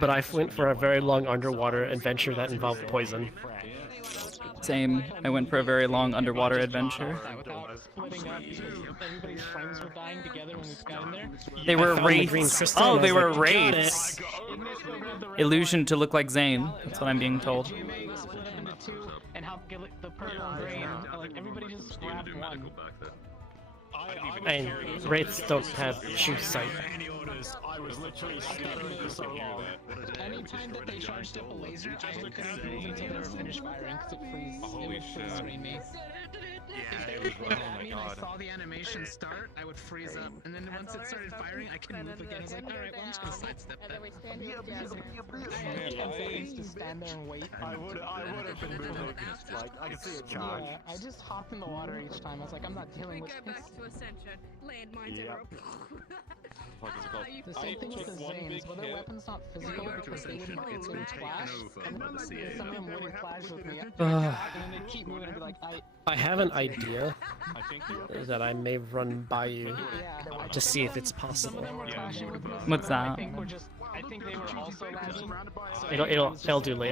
but I went for a very long underwater adventure that involved poison. Same. I went for a very long underwater adventure. They were wraiths. Oh, they were wraiths. Illusion to look like Zane. That's what I'm being told. And how the purple and green, like everybody just grabbed one. And wraiths don't have true sight. I was literally stuttering for so long. Anytime that they charged up a laser, I couldn't move until they were finished firing because it freeze screen me. If they were coming at me and I saw the animation start, I would freeze up. And then once it started firing, I couldn't move again. I was like, alright, well, I'm just gonna sidestep that. I had 10 seconds to stand there and wait. I would have been moving. Like, I could see a charge. Yeah, I just hopped in the water each time. I was like, I'm not dealing with this. Back to Ascension. Landmines Yep. The same thing with the Zanes. Well, their weapon's not physical because they wouldn't clash. And some of them wouldn't clash with me. And then they'd keep moving and be like, I have an idea that I may run by you to see if it's possible. What's that? I think they were also landing.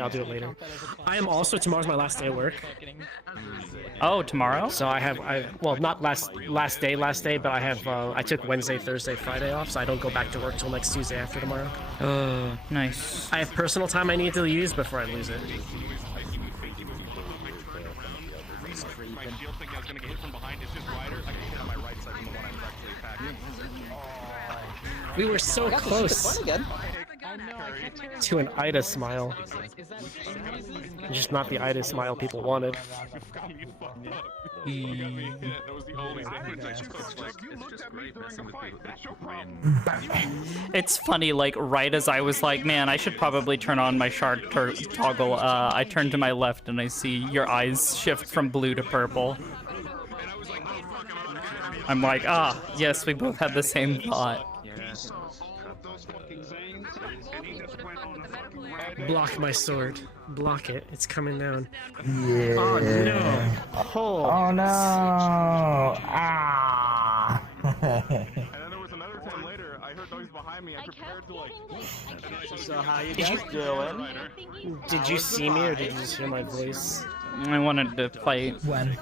I'll do it later. I am also, tomorrow's my last day of work. Oh, tomorrow? So well, not last day, but I took Wednesday, Thursday, Friday off, so I don't go back to work till next Tuesday after tomorrow. Oh, nice. I have personal time I need to use before I lose it. We were so close to an Ida smile. Just not the Ida smile people wanted. It's funny, like, right as I was like, man, I should probably turn on my shark toggle, I turn to my left and I see your eyes shift from blue to purple. I'm like, ah, yes, we both had the same thought. Block my sword. Block it. It's coming down. Yeah. Oh no. Oh no. Ah. And then there was another time later, I heard noise behind me. I prepared to like. So how you guys doing? Did you see me or did you just hear my voice? I wanted to fight. When?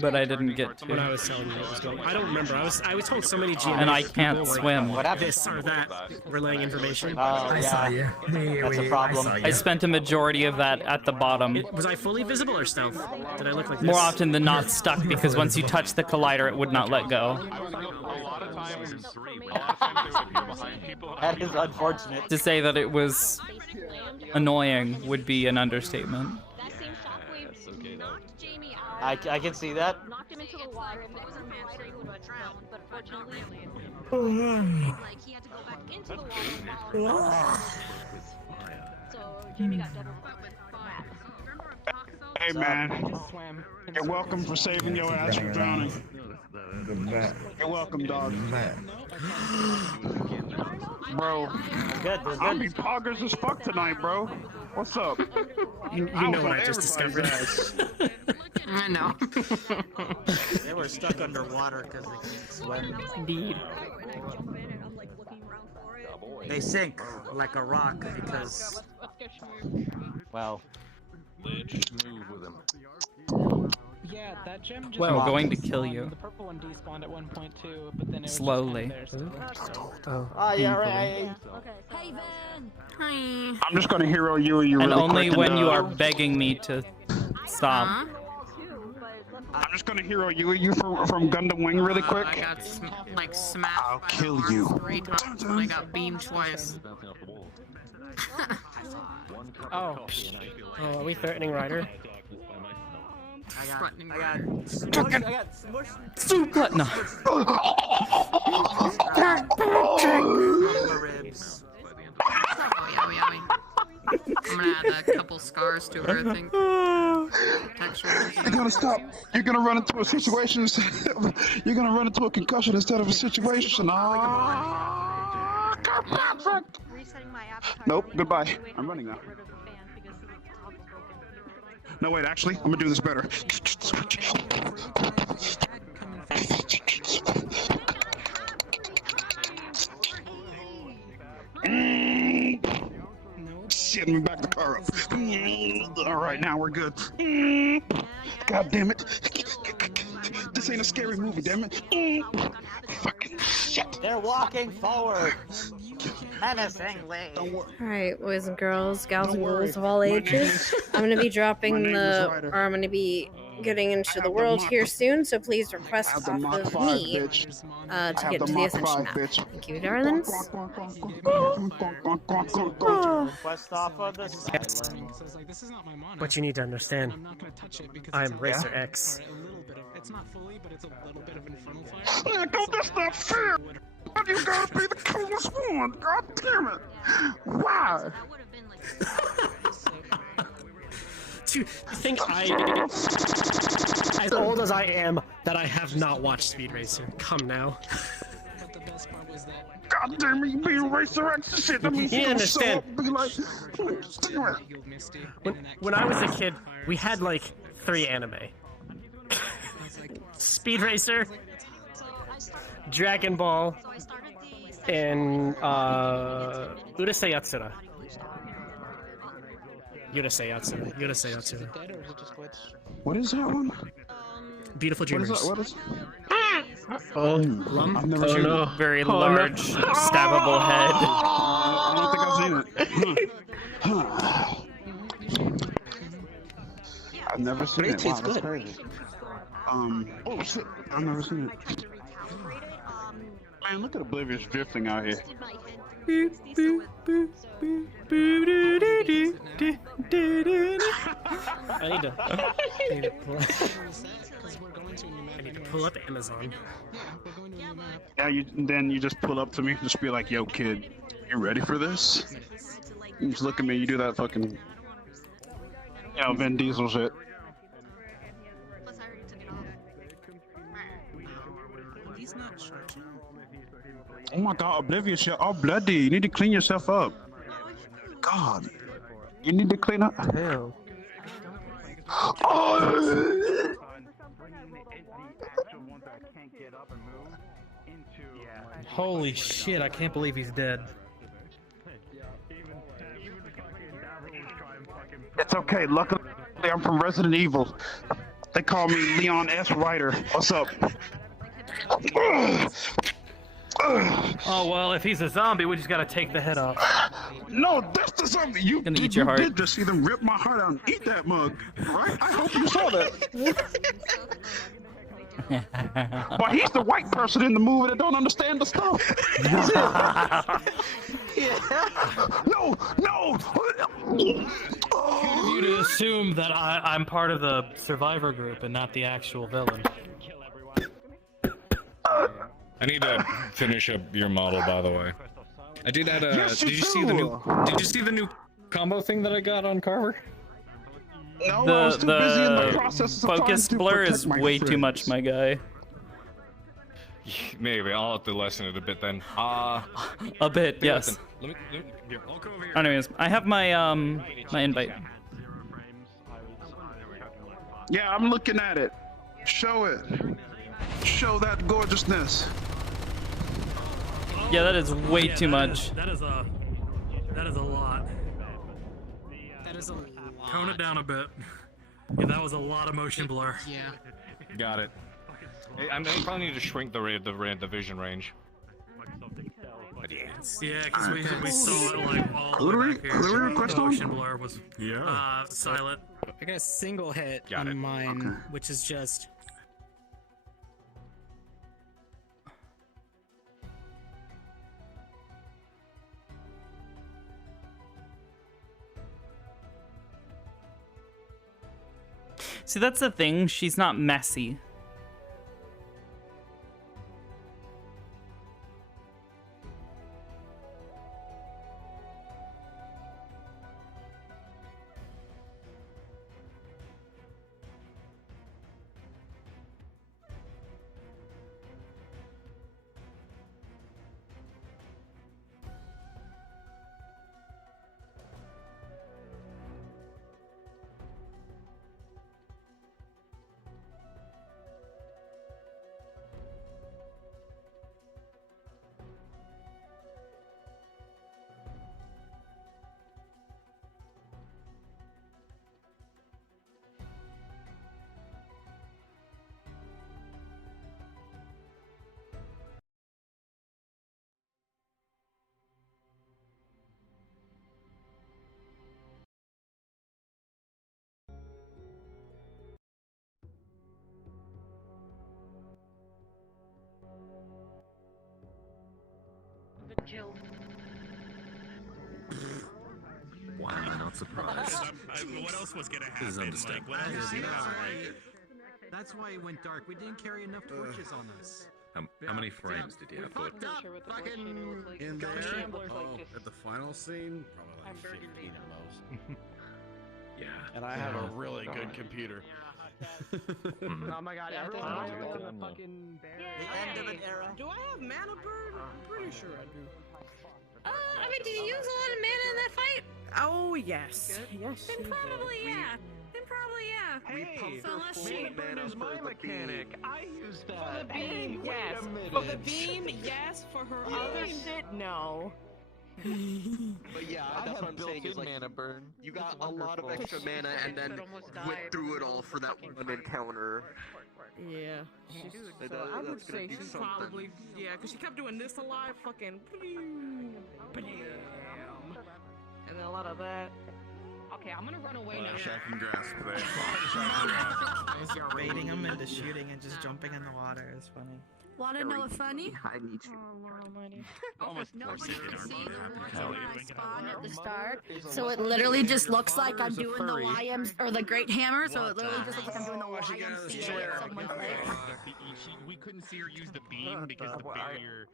But I didn't get to. When I was telling you what was going on. I don't remember. I was told so many GMs. And I can't swim. What happened? This or that, relaying information. I saw you. That's a problem. I spent a majority of that at the bottom. Was I fully visible or stealth? Did I look like this? More often than not stuck, because once you touch the collider, it would not let go. That is unfortunate. To say that it was annoying would be an understatement. I can see that. Knocked him into the water. If it was a fighter, he would have drowned. But unfortunately, like he had to go back into the water. So Jamie got double. Hey man, you're welcome for saving your ass from drowning. You're welcome, dog. Bro, I'll be poggers as fuck tonight, bro. What's up? You know what I just discovered. I know. They were stuck underwater because they couldn't swim. Indeed. They sink like a rock because. Well. Move with him. Yeah, that gem just Well, going to kill despawned. you. The purple one despawned at 1.2, but then it was Slowly. Just kind of there, so. Oh, yeah, right. Hi. I'm just gonna hero you really And only quick when you are begging me to stop. I'm just gonna hero you from Gundam Wing really quick. I got smacked. I'll kill you. 3 times and I got beamed twice. Oh. Oh, are we threatening Ryder? I got smushed. Super. No. Ribs. I'm gonna add a couple scars to her, I think. Texture. You're gonna stop. You're gonna run into a situation. You're gonna run into a concussion instead of a situation. Nope. Goodbye. I'm running now. No, wait. Actually, I'm gonna do this better. Shit, let me back the car up. All right, now we're good. God damn it. This ain't a scary movie, damn it. Fucking shit. They're walking forward. Menacingly. Alright, boys and girls, gals and ghouls of all ages. I'm gonna be dropping or I'm gonna be getting into the world here soon, so please request off of me to get into the Ascension map. Thank you, darlings. Request off of this. But you need to understand, I am Racer X. It's not fully, but it's a little bit of infernal fire. No, that's not fair. You gotta be the coolest one. God damn it. Why? Do you think as old as I am, that I have not watched Speed Racer? Come now. God damn it, you be Racer X and shit. That means You you gonna understand. show up and be like, When I was a kid, we had like 3 anime. Speed Racer, Dragon Ball, and Urusei Yatsura. Urusei Yatsura. what is that one? Beautiful Dreamers. What is Oh, I've never seen it. Very large, stabbable head. I don't think I've seen it. I've never seen it. Wow, that's crazy. Oh shit, I've never seen it. Man, look at Oblivion's drifting out here. I need to pull up Amazon. Yeah, then you just pull up to me, just be like, "Yo, kid, you ready for this?" You just look at me, you do that fucking, Vin Diesel shit. Oh my God, Oblivious, you're all bloody. You need to clean yourself up. God, you need to clean up. Hell. Oh! Holy shit, I can't believe he's dead. It's okay. Luckily, I'm from Resident Evil. They call me Leon S. Ryder. What's up? Oh well, if he's a zombie, we just gotta take the head off. No, that's the zombie. You Gonna eat your heart. did just see them rip my heart out and eat that mug, right? I hope you saw that. But he's the white person in the movie that don't understand the stuff. No. You to assume that I'm part of the survivor group and not the actual villain. I need to finish up your model, by the way. I did add a. Yes, did you see the new? Did you see the new combo thing that I got on Carver? No, I was too busy in the process of focus trying to blur protect is my way too friends. much, my guy. Maybe I'll have to lessen it a bit then. A bit, yes. Let me, here, I'll go over here. Anyways, I have my my invite. Yeah, I'm looking at it. Show it. Show that gorgeousness. Yeah, that is way too much. That is a lot. That is a lot. Tone it down a bit. Yeah, that was a lot of motion blur. Yeah. Got it. I probably need to shrink the vision range. Yeah, because we saw it like all the way back here. The motion blur was silent. I got a single hit Got on it. mine, which is just. See, that's the thing. She's not messy. Killed. Why am I not surprised? What else was gonna This is happen? understandable. Like, what else was gonna happen? That's why it went dark. We didn't carry enough torches on us. How many frames did you have? Fucked up. Fucking In there? Oh, At the final scene? Probably like 15 at most. Yeah. And I have a really good computer. Oh my god, everyone knows the fucking bear. The end of an era. Do I have mana burn? I'm pretty sure I do. I mean, did you use a lot of mana in that fight? Oh yes. Yes. Then probably yeah. Then probably yeah. Hey, so unless mana burn is my mechanic. I use that. For the beam, Wait yes. a minute. For the beam, yes. For her other shit, no. But yeah, that's what I'm saying is like mana burn. you got a lot of extra mana and then Went through it all for that one encounter. Yeah. That- So I would that's gonna say be she's something. probably because she kept doing this a lot, fucking bam, and then a lot of that. Okay, I'm gonna run away now. Shocking grasp there. You're baiting him into shooting and just jumping in the water is funny. Wanna know what's funny? I need you. Almost nobody can see the horse when I spawn at the start, so it literally just looks like I'm doing the YMs or the Great Hammer. So it literally just looks like I'm doing the YMCA at someone's place. We couldn't see her use the beam because the barrier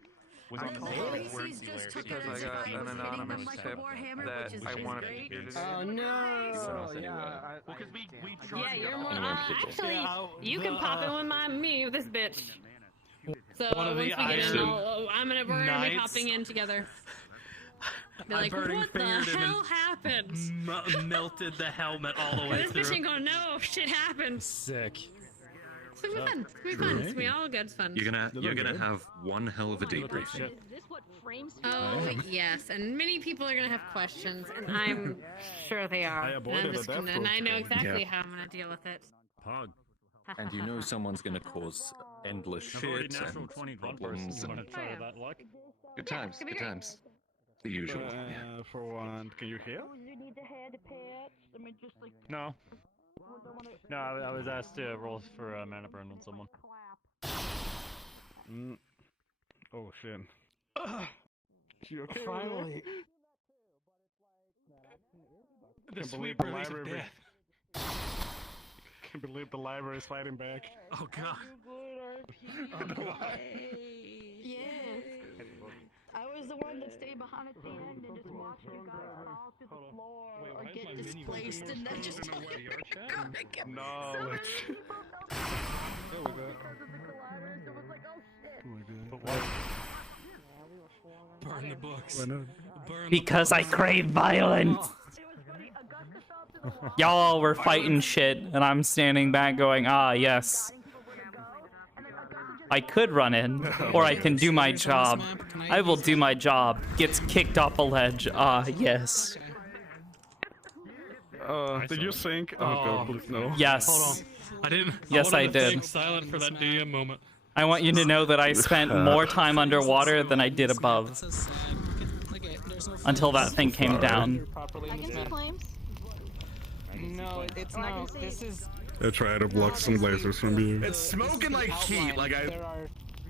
was on the The floor. NPCs just took it Because as I if got I an was hitting them anonymous like a tip warhammer, that which is I wanted great. you to do. Oh no! Yeah. Because we Yeah, you're more. Actually, Yeah, you can pop in with me with this bitch. So One of once the we get in, Iron we're gonna be Knights. popping in together. They're I like, burning what the fingered him hell and happened? melted the helmet all the way This through. bitch ain't gonna know if shit happened. Sick. It's gonna be fun. It's gonna be fun. It's gonna be all good fun. You're gonna have one hell of a debriefing. Is this what frames Oh yes, and many people are gonna have questions, and I'm sure they are. And I know exactly how I'm gonna deal with it. Pog. And you know someone's gonna cause endless shit and problems and good times, good times. The usual. Yeah. For one, can you heal? You need the head patch. I mean, just like. No. No, I was asked to roll for mana burn on someone. Oh shit. She okay? Finally. I can't believe the library. Can't believe the library is fighting back. Oh god. Yeah. I was the one that stayed behind at the end and just watched you guys fall through the floor or get displaced and then just No. so many it's- people Oh my god. it was like, oh shit. Oh my god. Burn the books. Burn Because I crave violence. Y'all were fighting shit, and I'm standing back going, ah, yes. I could run in, or I can do my job. I will do my job. Gets kicked off a ledge. Ah, yes. Did you sink? Oh god, please no. Yes. Hold on. I didn't. Yes, I did. Stay silent for that DM moment. I want you to know that I spent more time underwater than I did above. Until that thing came down. I can see flames. No, it's not. This is. I try to block some lasers from you. It's smoking like heat. Like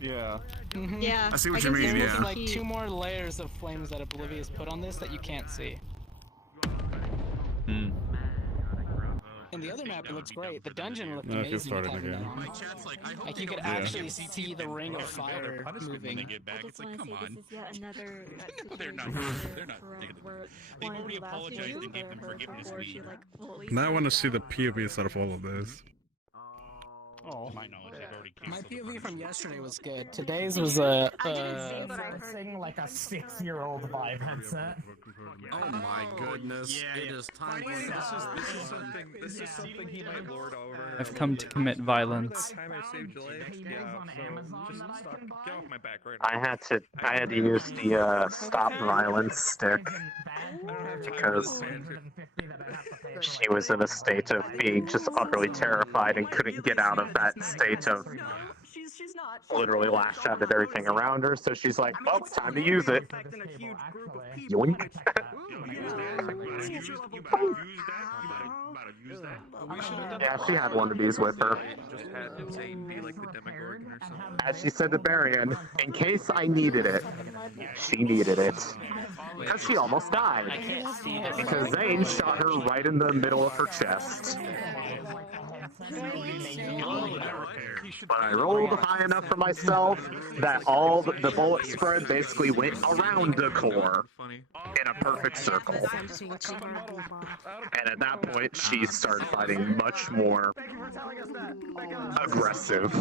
Yeah. Yeah. I see what you mean. There's Yeah. like 2 more layers of flames that Oblivious put on this that you can't see. In the other map, it looks great. The dungeon looked No, I feel amazing. started again. Like you could actually see the ring of fire moving. It's like, come on. This is yet another. They're not they only apologized and gave them forgiveness week. Now I want to see the POV side of all of this. Oh, to my knowledge, they've already My canceled. POV from yesterday was good. Today's was a. like a 6-year-old Vive headset. Oh my goodness! It is time. This is something he might lord over. I've come to commit violence. Time I saved your life. Yeah, so just stop. Get off my back right now. I had to use the stop violence stick because she was in a state of being just utterly terrified and couldn't get out of that state of literally lashed out at everything around her. So she's like, "Oh, time to use it." Yoink. Yeah, she had one of these with her. Just had him say be like the Demogorgon or something. As she said to Barian, in case I needed it, she needed it. Because she almost died. Because Zane shot her right in the middle of her chest. But I rolled high enough for myself that all the bullet spread basically went around the core in a perfect circle. And at that point, she started fighting much more aggressive.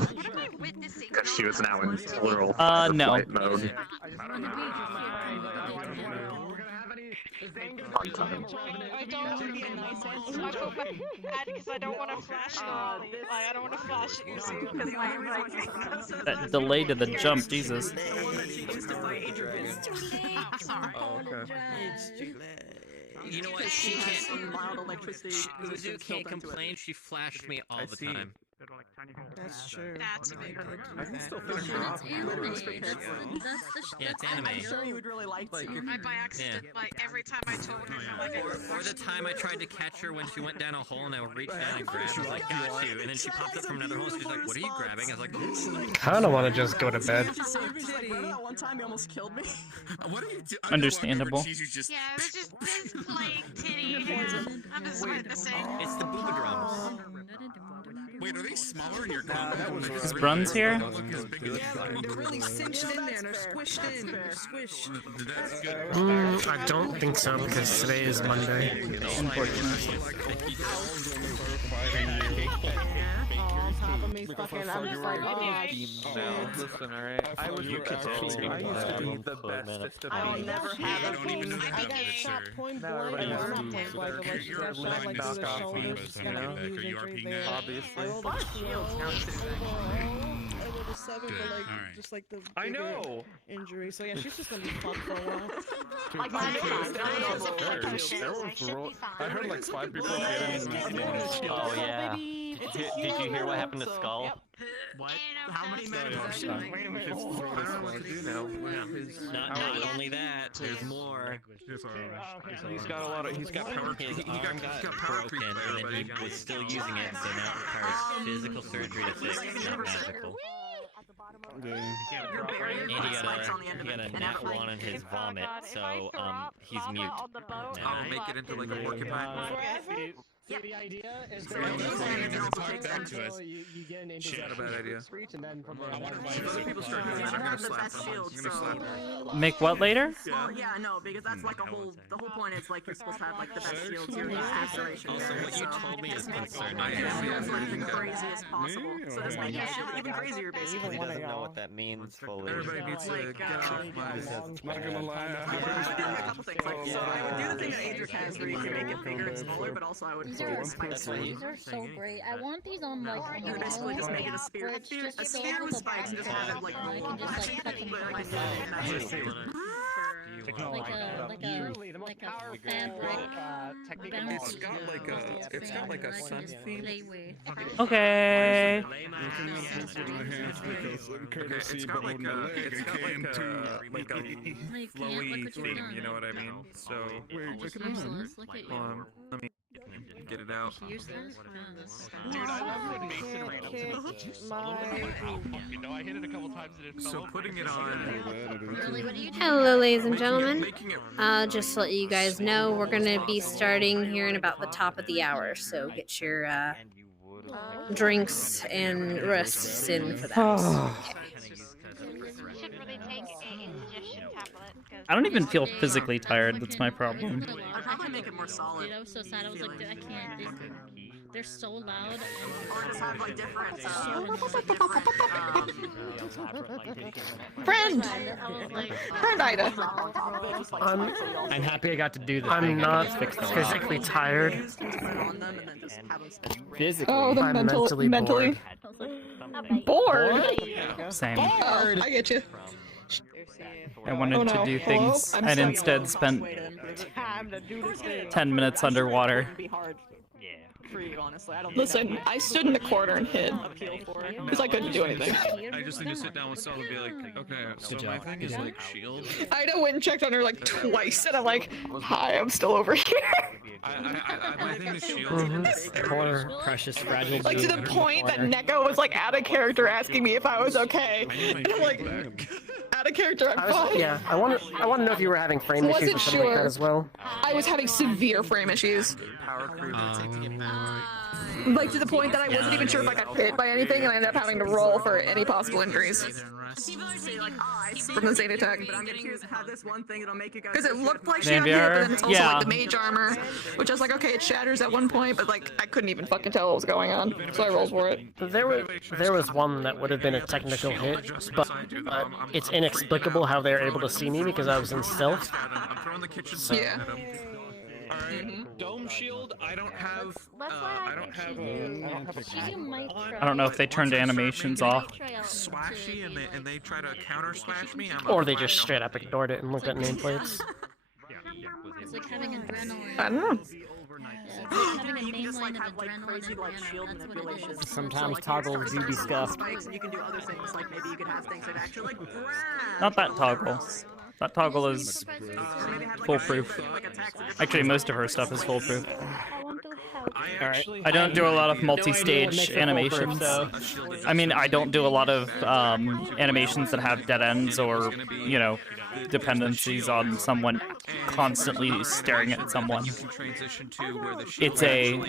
Because she was now in literal no. flight mode. I don't want to be a nice I feel bad because I don't want to flash I don't want to flash Uzu because That delay to the jump, Jesus. I'm sorry. Oh, okay. You know what? She can't. Uzu can't complain. She flashed me all the time. That's true. That's a big I can still finish her off. Yeah, it's anime. I'm sure you would really like to. I by accident, like every time I told her, like, Or the time I tried to catch her when she went down a hole and I reached down and grabbed her, like, got you. And then she popped up from another hole and she's like, what are you grabbing? I was like, Kinda wanna just go to bed. That one time you almost killed me. What are you doing? Understandable. yeah, it was just playing titty. I'm just witnessing. it's the booba drums. Wait, are they smaller in your combo? Is Bruns here? They're really cinched in there and they're squished in. They're squished. I don't think so because today is Monday. Fucking, I'm just like, Listen, alright. I used to be the bestest of I don't bees. never have a don't even thing. have I got it, shot sir. point Now blank. everybody Or has not bees, point so blank, but like you're got shot like through the knockoff shoulder. bees, Just you kind know? of using injury there. Obviously. I rolled a 12. I rolled a 7 for like just like the I bigger know. injury. So yeah, she's just gonna be fucked for a while. Like, I heard like 5 people getting. Oh yeah. Did you hear what happened to Skull? What? How many men have I don't know what to do now. Not only that, there's more. He's got a lot of. He's got power. His arm got broken, and then he was still using it, so now it requires physical surgery to fix, not magical. And he got a nat 1 in his vomit, so he's mute. I'll make it into like a porcupine. So the idea is Talk back to us. you get an Shit, not a bad idea. reach and then from I want to buy If other people start doing it, I'm gonna slap them. I'm gonna slap them. Make what later? Well, yeah, no, because that's like a whole. The whole point is like you're supposed to have like the best shields. You're restoration. Also, what you told me is concerning. It's like the craziest possible. So this makes your shield even crazier, basically. He doesn't know what that means fully. Everybody needs to get off my. Not gonna lie. A couple things. Like, so I would do the thing that Adric has where you can make it bigger and smaller, but also I would These are so great. I want these on like on the basically just make it a spear. where it's just A so spear with the spikes bottom just part, have it like and I can just like cut them with my like a fabric. It's got like a sun theme. Okay. It's got like a flowy theme, you know what I mean? So, let me get it out. Dude, I love when Mason ran up to me. You know, I hit it a couple times and it fell So over. putting it on. Hello, ladies and gentlemen. Just to let you guys know, we're going to be starting here in about the top of the hour, so get your drinks and rests in for that. I don't even feel physically tired. That's my problem. I'd probably make it more solid. Dude, I was so sad. I was like, dude, I can't. They're so loud. Or just have like different. Friend Ida. I'm happy I got to do this. I'm not physically tired. Physically, Oh, the I'm mentally bored. Same. Oh, I get you. I wanted to do things and instead spent 10 minutes underwater. Listen, I stood in the corner and hid because I couldn't do anything. I just need to sit down with Saul and be like, okay, so my thing is like shield. Ida went and checked on her like twice, and I'm like, hi, I'm still over here. My thing is shield. Poor, precious, fragile. Like to the point that Neko was like out of character asking me if I was okay. And I'm like, out of character, I'm fine. Yeah, I want to know if you were having frame issues Wasn't or something like that sure. as well. I was having severe frame issues. Like to the point that I wasn't even sure if I got hit by anything, and I ended up having to roll for any possible injuries. From the Zeta attack. But I'm gonna have this one thing that'll make you guys. Because it looked like she got hit, but then it's also Yeah. like the mage armor, which I was like, okay, it shatters at one point, but like I couldn't even fucking tell what was going on, so I rolled for it. There was one that would have been a technical hit, but it's inexplicable how they're able to see me because I was in stealth. So. Yeah. Dome shield. I don't have. I don't have I don't know if they turned animations off. Swashy and they try to counter slash me. Or they just straight up ignored it and looked at nameplates. It's like having adrenaline. I don't know. Yeah, it's like having a mainline of adrenaline and mana. That's what it is. Sometimes toggles do be scuffed. You can do other things, like maybe you could have things that actually like Not that toggle. That toggle is foolproof. Actually, most of her stuff is foolproof. Alright. I don't do a lot of multi-stage animations. I mean, I don't do a lot of animations that have dead ends or, you know, dependencies on someone constantly staring at someone. It's a...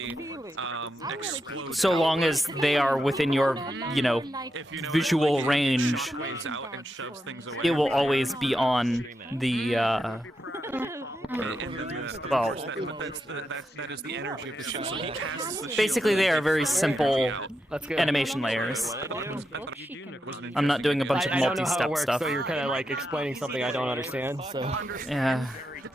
So long as they are within your, you know, visual range, it will always be on the, well, that is the energy of the show. So he casts the basically they are very simple animation layers. I'm not doing a bunch of I don't know how it multi-step works, stuff. so you're kind of like explaining something I don't understand. So yeah.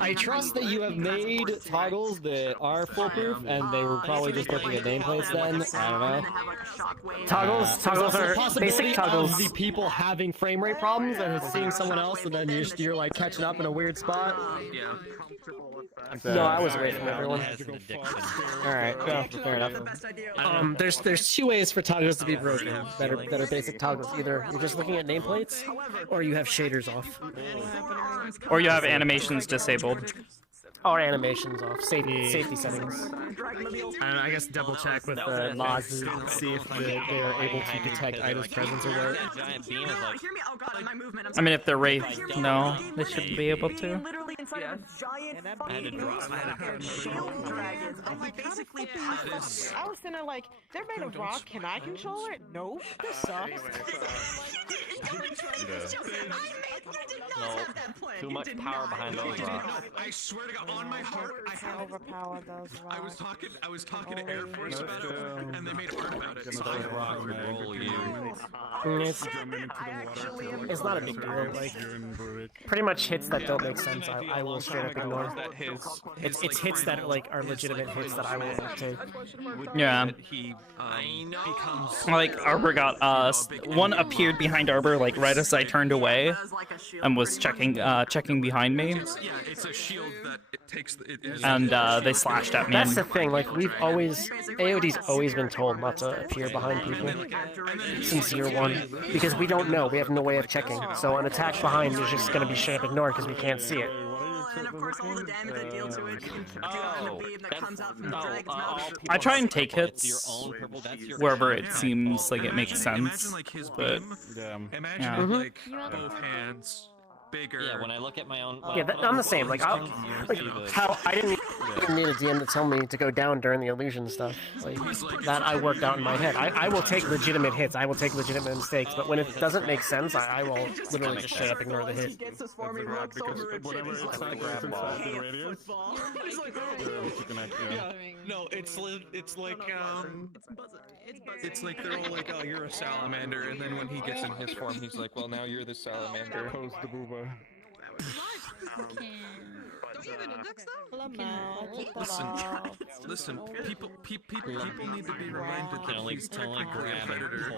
I trust that you have made toggles that are foolproof, and they were probably just looking at nameplates then. I don't know. Toggles are basic toggles. The people having frame rate problems and seeing someone else, and then you're like catching up in a weird spot. Yeah. No, I was away from everyone. Alright, well, fair enough. There's two ways for toggles to be broken that are basic toggles. Either you're just looking at nameplates, or you have shaders off. Or you have animations disabled. Or animations off. Safety settings. And I guess double check with the mods to see if they are able to detect Ida's presence or what. I mean, if they're Wraith, no, they shouldn't be able to. I was sitting there like, they're made of rock, can I control it? Nope, this sucks. Too much power behind those rocks. I swear to God, on my heart, I have overpower those rocks. I was talking to Air Force about it, and they made art about it. Those rocks roll you. It's not a big deal. Like, pretty much hits that don't make sense, I will straight up ignore. It's hits that like are legitimate hits that I will take. Yeah. Like Arbor got one appeared behind Arbor like right as I turned away, and was checking behind me. Yeah, it's a shield that it takes. And they slashed at me. That's the thing. Like AOD's always been told not to appear behind people since year one because we don't know. We have no way of checking. So an attack behind is just going to be straight up ignored because we can't see it. And of course, all the damage they deal to it, you can do it on the beam that comes out from the dragon's mouth. I try and take hits wherever it seems like it makes sense, but Imagine like both hands. Bigger. Yeah, when I look at my own. Yeah, I'm the same. Like, how I didn't even need a DM to tell me to go down during the illusion stuff. Like that, I worked out in my head. I will take legitimate hits. I will take legitimate mistakes. But when it doesn't make sense, I will literally just straight up ignore the hit. No, it's like they're all like, oh, you're a salamander, and then when he gets in his form, he's like, well, now you're the salamander. Post the booba. Listen, people need to be reminded that he's technically a predator.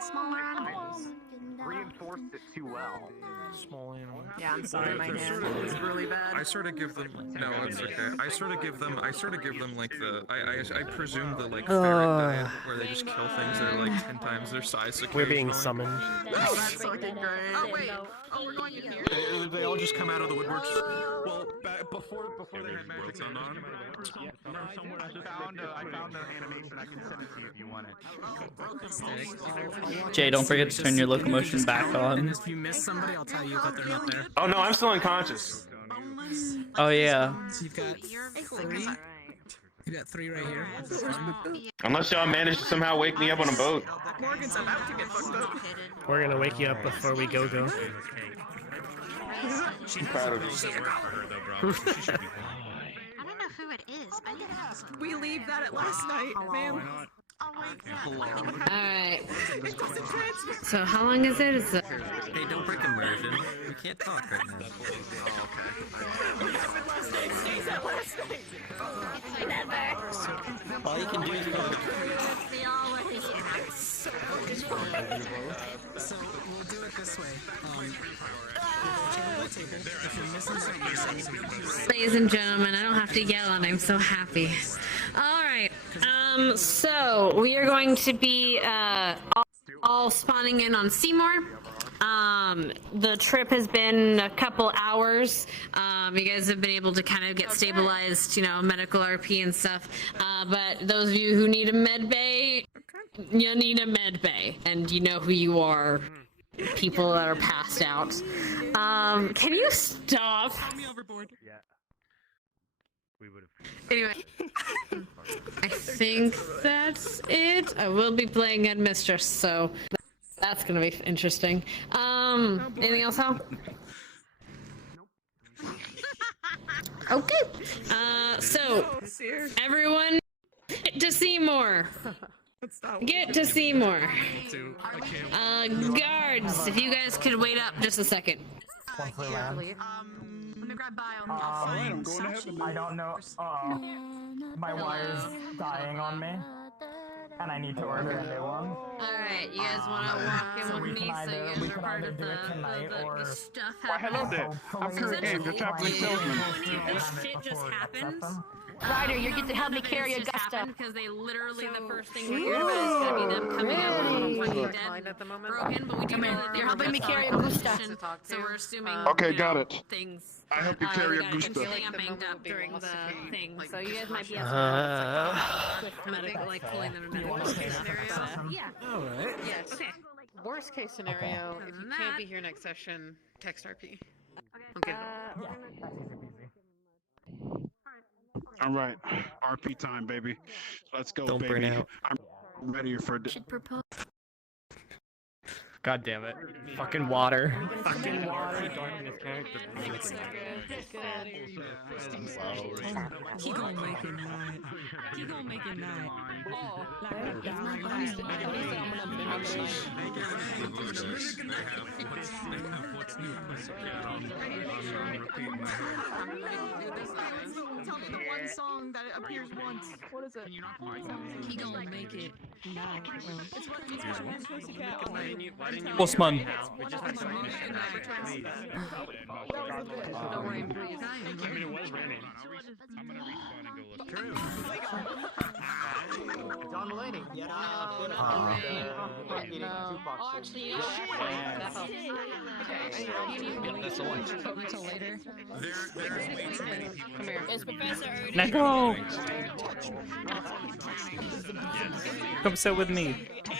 Smaller animals. Reinforced it too well. Small animal. Yeah, I'm sorry, my hand is really bad. I sort of give them. No, it's okay. I sort of give them like the. I presume the like ferret diet where they just kill things that are like 10 times their size. We're being summoned. Oh, that's fucking great. Oh wait. Oh, we're going in here. They all just come out of the woodworks. Well, before they had magic, they I found the animation. I can send it to you if you want it. Jay, don't forget to turn your locomotion back on. If you miss somebody, I'll tell you that they're not there. Oh no, I'm still unconscious. Oh yeah. So you've got 3. You got 3 right here. Unless y'all manage to somehow wake me up on a boat. Morgan's about to get fucked up. We're gonna wake you up before we go. I'm proud of you. I don't know who it is. I didn't ask. We leave that at last night, man. Alright. So how long is it? Hey, don't break immersion. We can't talk right now. All you can do is So we'll do it this way. If you're missing something, Ladies and gentlemen, I don't have to yell and I'm so happy. Alright. So we are going to be all spawning in on Seymour. The trip has been a couple hours. You guys have been able to kind of get stabilized, medical RP and stuff. But those of you who need a med bay, you need a med bay, and you know who you are. People that are passed out. Can you stop? Anyway, I think that's it. I will be playing Headmistress, so that's gonna be interesting. Anything else, Hal? Okay. So everyone, get to Seymour. Get to Seymour. Guards, if you guys could wait up just a second. Let me grab bio. I don't know. My wire's dying on me, and I need to order a new one. Alright, you guys want to walk in with me so you guys are part of the stuff happening? Hello there. I'm Kurt Games, your traveling salesman. This shit just happened. Ryder, you get to help me carry Augusta. Because they literally, the first thing we hear about is going to be them coming up on fucking dead, broken, but we do know that they're helping me carry Augusta. So we're assuming, Okay, got it. things. I help you carry Augusta. Augusta. I banged up during the thing, so you guys might be able to medical, like pulling them in medical scenario. Yeah. Alright. Yes. Okay. Worst case scenario, if you can't be here next session, text RP. Okay. All right, RP time, baby. Let's go, Don't baby. burn out. I'm ready for. Should propose. God damn it. Fucking water. Fucking water. He gonna make it night. He gonna make it night. Oh, tell me the one song that appears once. What is it? He gonna make it night. It's what Postman. No rain, please. I mean, it was raining. I'm gonna respawn and go look. John Mulaney. Yeah. That's the one. Until later. There's way too many people. Come here. It's Professor Ernie. Let go! Come sit with me. I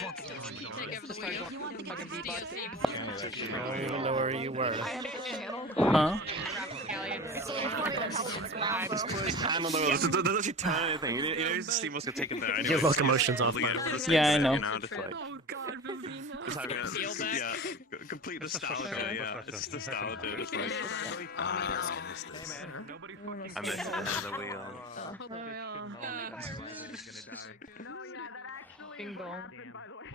don't even know where you were. Huh? I don't know. It doesn't actually tell anything. You know, the steam was gonna take it there. Anyway, Your locomotion's off. Yeah, I know. You know, just like, just having a, yeah, complete nostalgia. Yeah, it's nostalgia. It's like, I miss the wheel. Bing bong.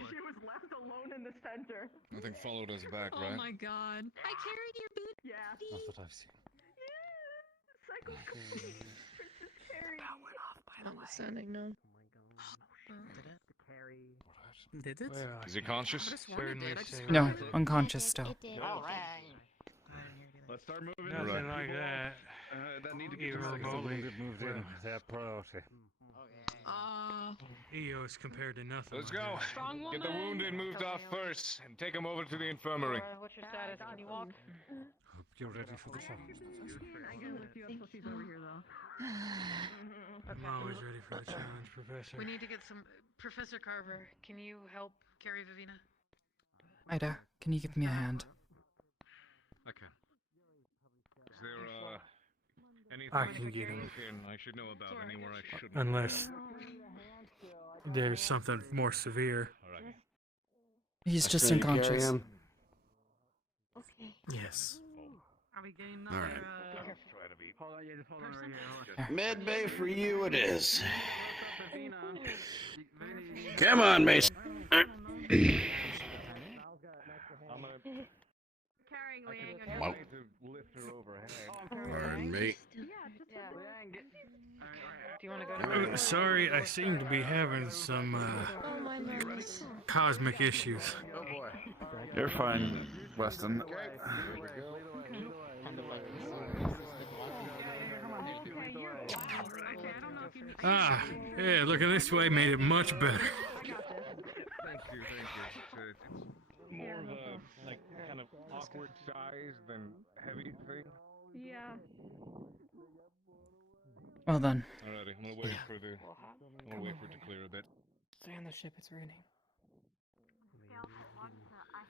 She was left alone in the center. Nothing followed us back, right? Oh my god. I carried your boot. Yeah. That's what I've seen. Princess Carrie. That went off, by the way. Sending no. Did it? Is he conscious? No, unconscious still. Let's start moving. Nothing like that. That need to get moved in. Their priority. EOS compared to nothing. Let's go. Get the wounded moved off first and take them over to the infirmary. What's your status? Can you walk? Hope you're ready for the challenge. I can lift you up so she's over here, though. I'm always ready for the challenge, Professor. We need to get some. Professor Carver, can you help carry Vivina? Ida, can you give me a hand? Okay. Is there anything I can get him. I should know about anywhere I shouldn't? Unless there's something more severe. All right. He's just unconscious. Okay. Yes. Are we getting All right. Hold on, yeah, just hold on right here. Med bay for you it is. Come on, Mason. Wow. Pardon me. Do you want to go to Sorry, I seem to be having some Oh, my nose. cosmic issues. You're fine, Weston. Ah, yeah, looking this way made it much better. Thank you. It's more of a like kind of awkward size than heavy thing. Yeah. Well then. Alrighty, I'm gonna wait for it to clear a bit. Stay on the ship, it's raining.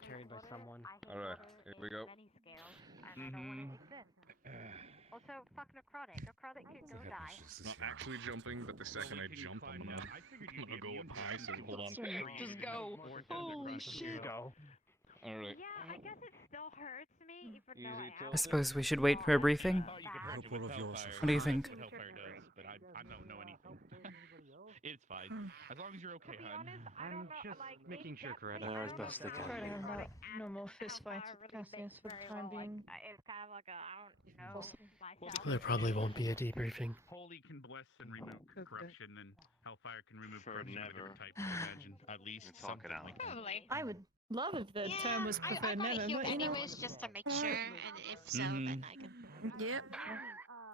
Carried by someone. Alright, here we go. Also, fuck necrotic. Necrotic could go die. It's not actually jumping, but the second I jump, I'm gonna go up high, so hold on. Just go. Holy shit. Alright. Yeah, I guess it still hurts me, even though I I suppose we should wait for a briefing. What do you think? Hellfire does, but I don't know anything. It's fine. As long as you're okay, hon. I'm just making sure Coretta As best they Try to can. have no more fist fights with Cassius for the time being. It's kind of like a, I don't know, myself. There probably won't be a debriefing. Holy can bless and remove corruption, and Hellfire can remove For corruption of a never. different type, I imagine. At least Talk it something out. like that. Probably. I would love if the term was I preferred want to never, heal but you know. anyways, just to make sure, and if so, then I can. Yep.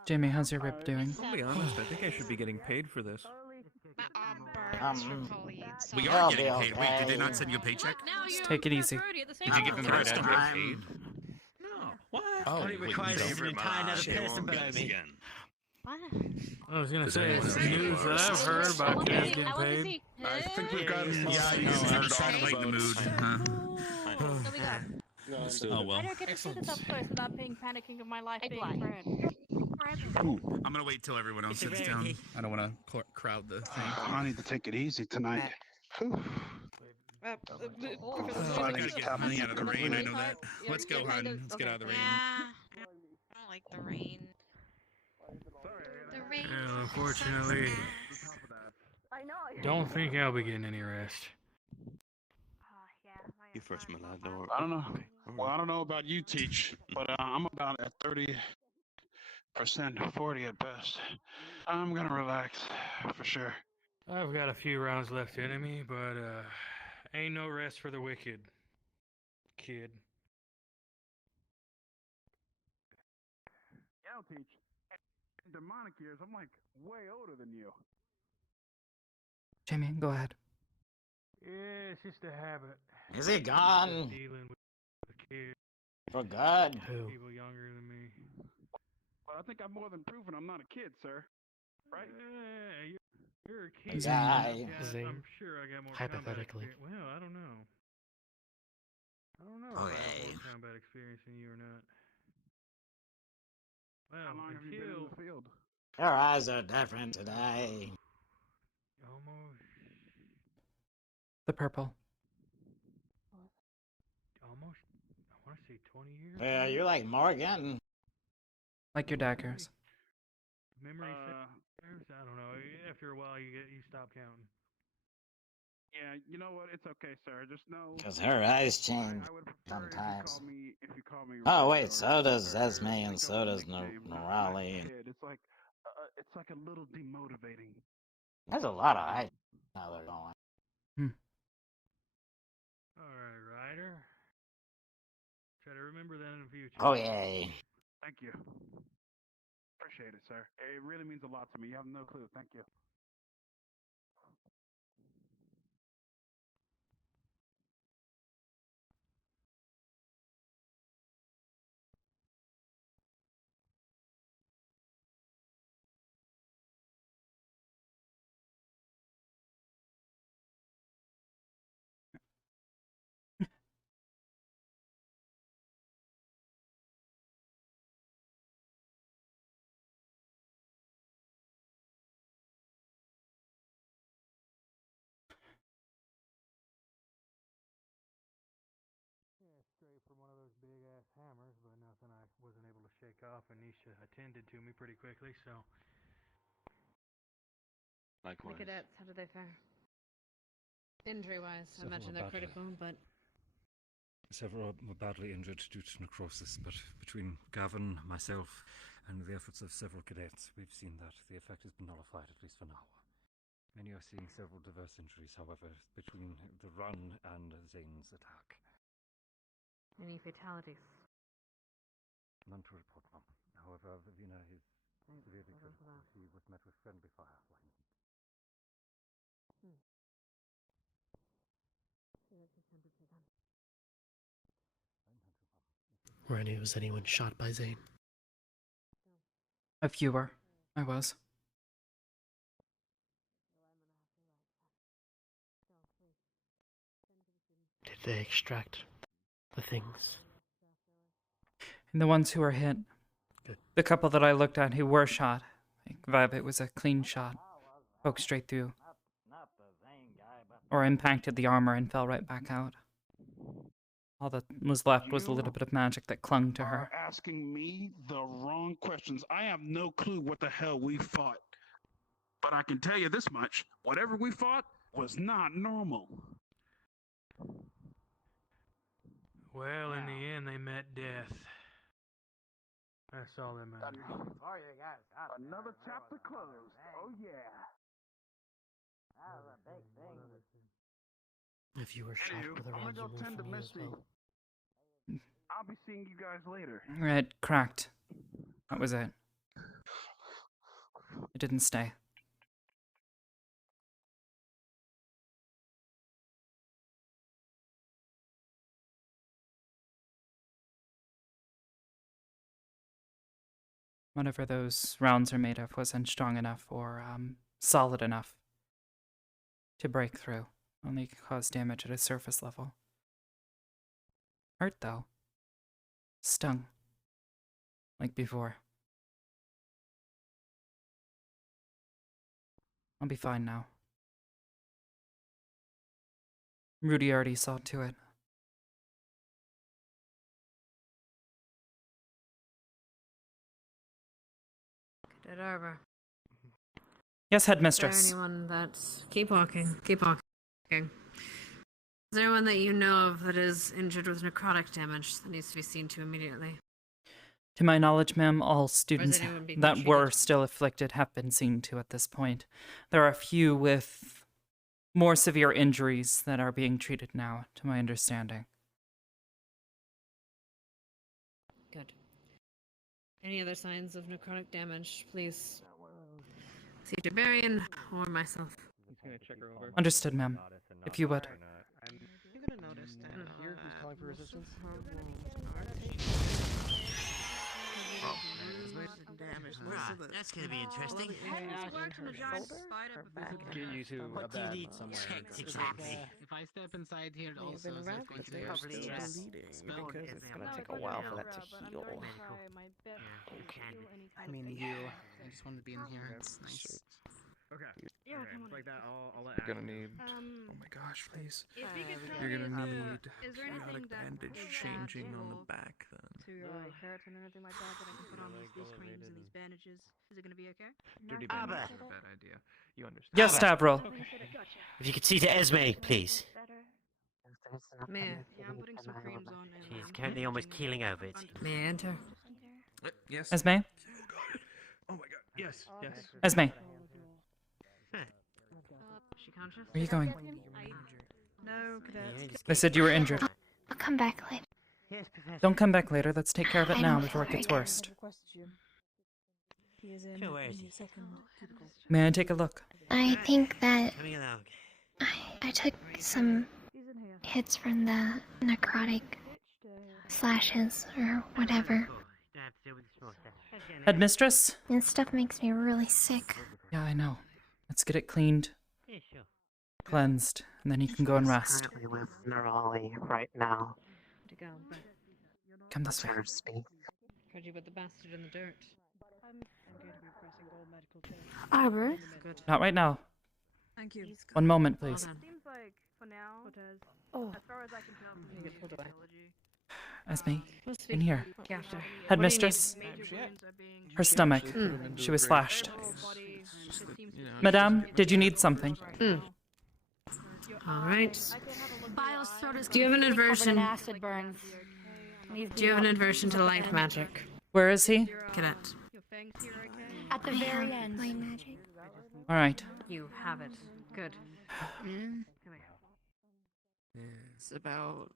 Jamie, how's your rip doing? I'll be honest, I think I should be getting paid for this. My arm burns from Holy. So We I'll are be getting paid. Wait, did they okay. not send you a paycheck? Just take it easy. Did you give them the rest of it paid? Oh, it requires an entire another person below me. What? I was gonna say, anyone it's see news that I've heard about kids getting paid. I think we've gotten Lighten the mood. Oh well. I don't get to see this up close without being panicking of my life being ruined. Ooh, I'm gonna wait till everyone else sits down. I don't want to crowd the thing. I need to take it easy tonight. Whew. I gotta get honey out of the rain. I know that. Let's go, hon. Let's get out of the rain. I don't like the rain. The rain. Well, unfortunately, don't think I'll be getting any rest. You first, my lad. Don't worry. I don't know. Well, I don't know about you, Teach, but I'm about at 30%, 40 at best. I'm gonna relax for sure. I've got a few rounds left in me, but ain't no rest for the wicked, kid. Yeah, Teach. In demonic years, I'm like way older than you. Jamie, go ahead. Yeah, it's just a habit. Is he gone? Dealing with the kid. For good. People younger than me. Well, I think I've more than proven I'm not a kid, sir. Right? Yeah, you're a kid. Zay. I'm sure I got more Hypothetically. combat experience. Well, I don't know. I don't know if I have more combat experience than you or not. Well, How long have you been in the field? Your eyes are different today. Almost. The purple. Almost. I want to say 20 years. Yeah, you're like Morgan. Like your daggers. Memory serves? I don't know. After a while, you stop counting. Yeah, you know what? It's okay, sir. Just know. Because her eyes change I would prefer sometimes. if you call me. Oh, Robert wait, or so does Robert, Esme and so does Norali. It's like a little demotivating. There's a lot of hype now they're going. Alright, Ryder. Try to remember that in the future. Oh, yay. Thank you. Appreciate it, sir. It really means a lot to me. You have no clue. Thank you. Straight from one of those big ass hammers, but nothing I wasn't able to shake off, and Nisha attended to me pretty quickly, so. Likewise. The cadets, how did they fare? Injury-wise, I imagine they're critical, but... Several were badly injured due to necrosis, but between Gavin, myself, and the efforts of several cadets, we've seen that the effect has been nullified, at least for now. Many are seeing several diverse injuries, however, between the run and Zane's attack. Any fatalities? None to report from. However, Vivina is severely critical. He was met with friendly fire. Randy, was anyone shot by Zane? A few were. I was. Did they extract the things? And the ones who were hit. Good. The couple that I looked at who were shot. Like, it was a clean shot. Poked straight through. Or impacted the armor and fell right back out. All that was left was a little bit of magic that clung to her. You're asking me the wrong questions. I have no clue what the hell we fought. But I can tell you this much. Whatever we fought was not normal. Well, in the end, they met death. That's all that matters. Another chapter closed. Oh, yeah. If you were shot with a round, you moved from you as well. I'll be seeing you guys later. It cracked. That was it. It didn't stay. Whatever those rounds are made of wasn't strong enough or solid enough to break through. Only cause damage at a surface level. Hurt though. Stung. Like before. I'll be fine now. Rudy already saw to it. Good Arbor. Yes, Is headmistress. there anyone that's... Keep walking. Keep walking. Is there anyone that you know of that is injured with necrotic damage that needs to be seen to immediately? To my knowledge, ma'am, all students anyone being that were treated? still afflicted have been seen to at this point. There are a few with more severe injuries that are being treated now, to my understanding. Good. Any other signs of necrotic damage, please see Barbarian or myself. He's gonna check her over. Understood, ma'am. If you would. You're gonna notice that. Here, who's calling for resistance? That's gonna be interesting. Get you to a bed somewhere. Exactly. If I step inside here, also is that going to be probably spell? Because it's gonna take a while for that to heal. I mean, I just wanted to be in here. It's nice. Okay. Yeah, okay. come on. Like that, I'll let You're gonna need. Um, Oh my gosh, please. if you could tell You're me, gonna need is there anything periodic that bandage is changing on the adaptable back then. to keratin and anything like that that I can put on these creams and these bandages? Is it gonna be okay? Dirty Arbor. bandage is a bad idea. You understand? Yes, Stavril. If you could see to Esme, please. May I? Yeah, I'm putting some creams on. And She's I'm currently almost bandaging keeling over it. May I enter? Yes. Esme? Oh my god. Yes. Yes. Esme, Is she conscious? where are you going? No, cadets. They said you were injured. I'll come back later. Yes, Professor. Don't come back later. Let's take care of it I now don't before it feel gets very worse. Sure, where is he? May I take a look? I think that Coming along. I took some hits from the necrotic slashes or whatever. Don't have to deal with the small stuff. Headmistress? And stuff makes me really sick. Yeah, I know. Let's get it cleaned, Yeah, sure. cleansed, and then you can go and rest. Currently with Nerali right now. To go, but Come this way. So to speak. heard you put the bastard in the dirt. Arbor? Good. Not right now. Thank you. One moment, please. Well done. Seems like for now, Oh. as far as I can tell from You get pulled away. Esme, We'll speak in here. after. Headmistress, major wounds are being her stomach. Mm. She was slashed. whole body just seems to be Madame, did you need something? All right. Bile sodas Do you have an completely covered in aversion? acid burns. Do you have an aversion to light magic? Where is he? Cadet. At the very end. My magic. All right. You have it. Good. It's about.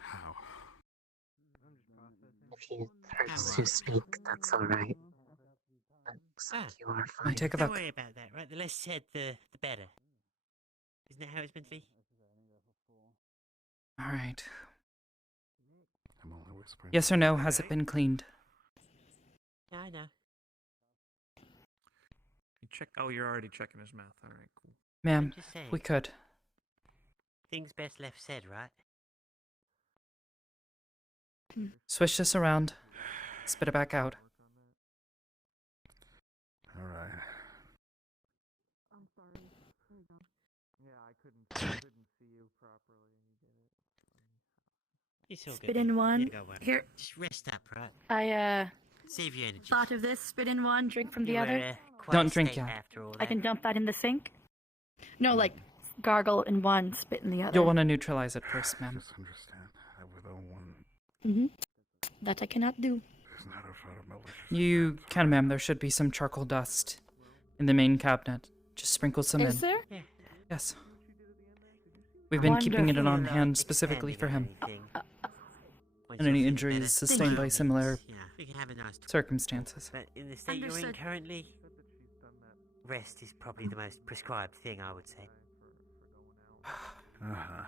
How? If you hurts to speak, that's alright. Looks like you are fine. Take a Don't look. worry about that, right? The less said, the better. Isn't that how it's meant to be? All right. I'm only whispering. Yes or no, has it been cleaned? Yeah, I know. You check. Oh, you're already checking his mouth. All right, cool. Ma'am, Just saying. we could. Things best left said, right? Swish this around. Spit it back out. All right. It's all Spit good. in mate. one. Yeah, go away. Here. Just rest up, right? I Save your energy. thought of this, spit in one, drink from the You were, other. quite Don't a drink state yet. After all I can that. dump that in the sink. No, like gargle in one, spit in the other. You'll want to neutralize it first, ma'am. Just understand that without one That I cannot do. is not a shot of malicious. You can, ma'am. There should be some charcoal dust in the main cabinet. Just sprinkle some Is in. there? Yeah. Yes. We've been keeping it on Wonderful. hand specifically for him. Anything. Once And you're any feeling injuries better, sustained by similar Yeah, we can have a nice talk. circumstances. But in the state you're in Understood. currently, rest is probably the most prescribed thing, I would say. Uh-huh.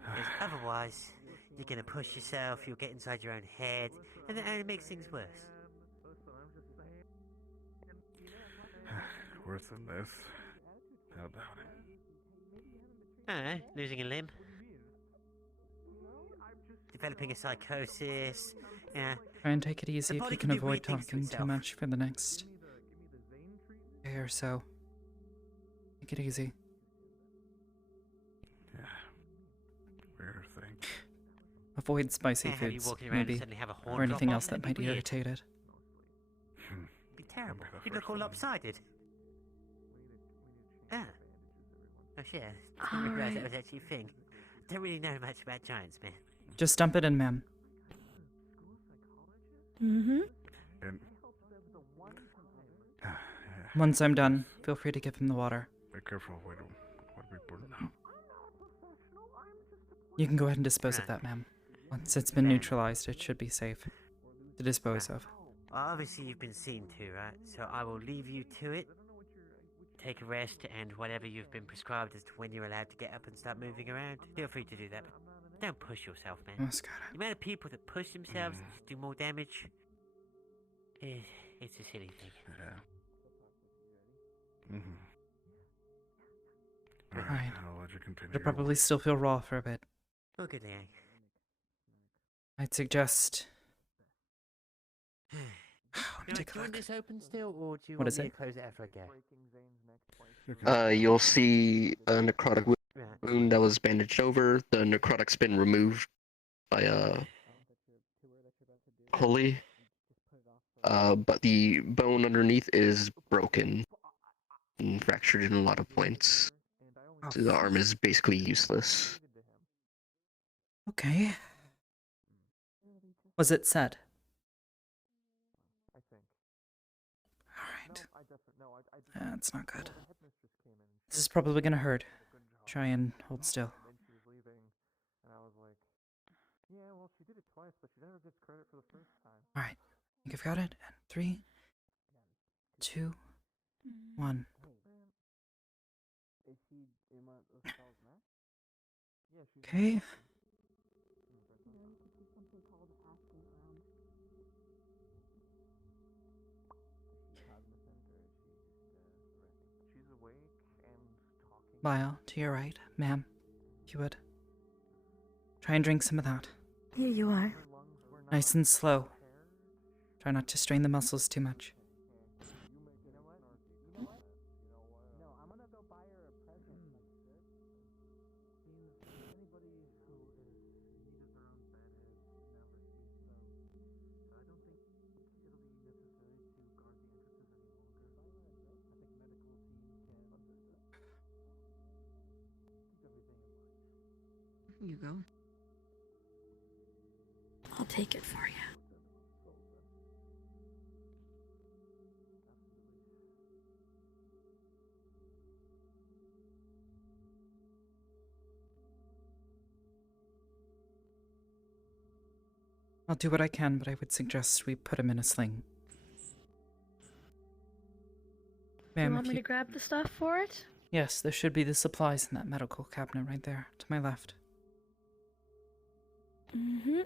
Because otherwise, you're going to push yourself, you'll get inside your own head, and that only makes things worse. Worse than this. How about it? I don't know, losing a limb. Developing a psychosis, yeah, Try and take it easy if body you can can do avoid weird things to talking too itself. much for the next day or so. Take it easy. Yeah. Weird thing. Avoid spicy Can't have you foods, walking around and maybe, suddenly have a horn or drop anything off, else that that'd be might weird. irritate it. It'd be terrible. You'd look all lopsided. Ah. Oh, yeah. I didn't realise that was actually a thing. Don't really know much about giants, man. Just dump it in, ma'am. Mm-hmm. And Once I'm done, feel free to give him the water. be careful what we put in. You can go ahead and dispose of that, ma'am. Once it's been neutralized, it should be safe to dispose of. Well, obviously you've been seen to, right? So I will leave you to it. Take a rest and whatever you've been prescribed as to when you're allowed to get up and start moving around. Feel free to do that, but don't push yourself, man. Yes, got The amount of people that push themselves to do more damage, it's a silly thing. Yeah. Alright. I'll let you continue. It'll probably still feel raw for a bit. Oh, good, Liang. I'd suggest... Do you want this open still, or do you What want is me it? to close it after I go? You'll see a necrotic wound that was bandaged over. The necrotic's been removed by Holy. But the bone underneath is broken and fractured in a lot of points. So the arm is basically useless. Okay. Was it said? Alright. That's not good. This is probably gonna hurt. Try and hold still. Alright. I think I've got it. And 3, 2, 1. Okay. Lyle, to your right, ma'am, if you would. Try and drink some of that. Here you are. Nice and slow. Try not to strain the muscles too much. You go. I'll take it for you. I'll do what I can, but I would suggest we put him in a sling. Do you Ma'am, want if me to grab the stuff for it? Yes, there should be the supplies in that medical cabinet right there, to my left. Mm-hmm.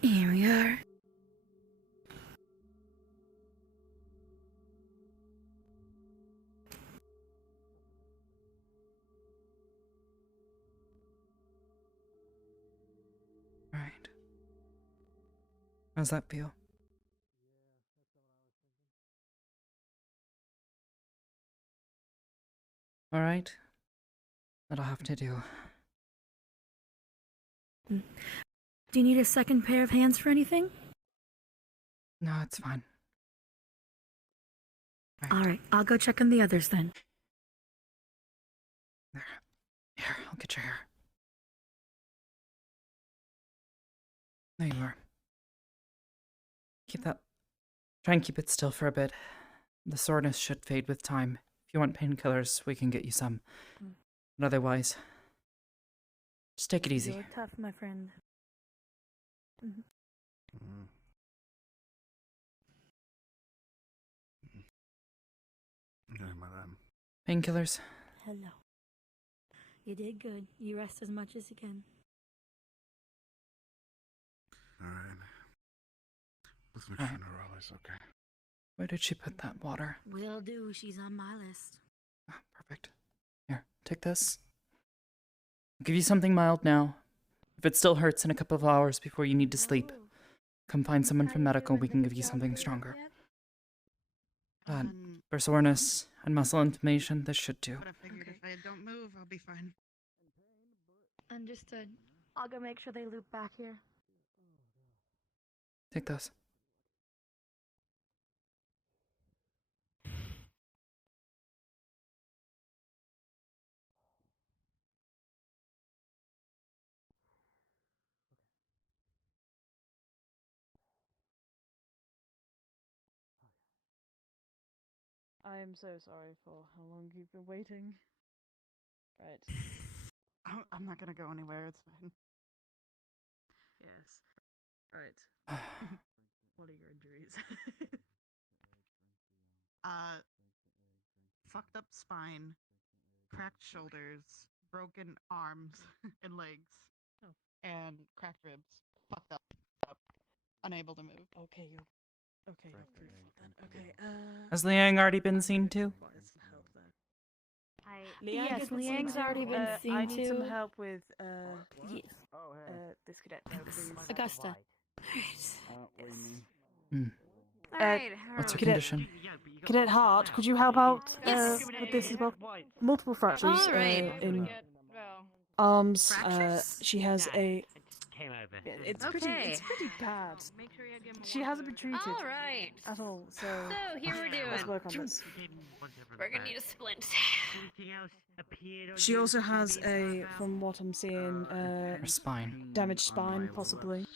Here we are. Right. How's that feel? Alright. That'll have to do. Do you need a second pair of hands for anything? No, it's fine. Alright, I'll go check on the others then. Here, I'll get your hair. There you are. Keep that. Try and keep it still for a bit. The soreness should fade with time. If you want painkillers, we can get you some. But otherwise, just take it easy. You're tough, my friend. Painkillers? Hello. You did good. You rest as much as you can. Alright. Let's make sure Neurali's okay. Where did she put that water? Will do. She's on my list. Perfect. Here, take this. I'll give you something mild now. If it still hurts in a couple of hours before you need to sleep, come find someone from medical, we can give you something stronger. But for soreness and muscle inflammation, this should do. But I figured if I don't move, I'll be fine. Understood. I'll go make sure they loop back here. Take those. I am so sorry for how long you've been waiting. Right. I'm not gonna go anywhere, it's fine. Yes. Right. What are your injuries? Fucked up spine, cracked shoulders, broken arms and legs, and cracked ribs. Fucked up. Unable to move. Okay, you're proof then. Okay, Has Liang already been seen too? Yes, Liang's already been seen I need some too. help with Yes. this cadet, please. Augusta. Alright. What's her condition? Cadet Hart, could you help out with this as well? Multiple fractures in arms. She has a. It's pretty bad. She hasn't been treated at all. So here we're doing. let's work on this. We're gonna need a splint. She also has a, from what I'm seeing, Her spine. damaged spine, possibly.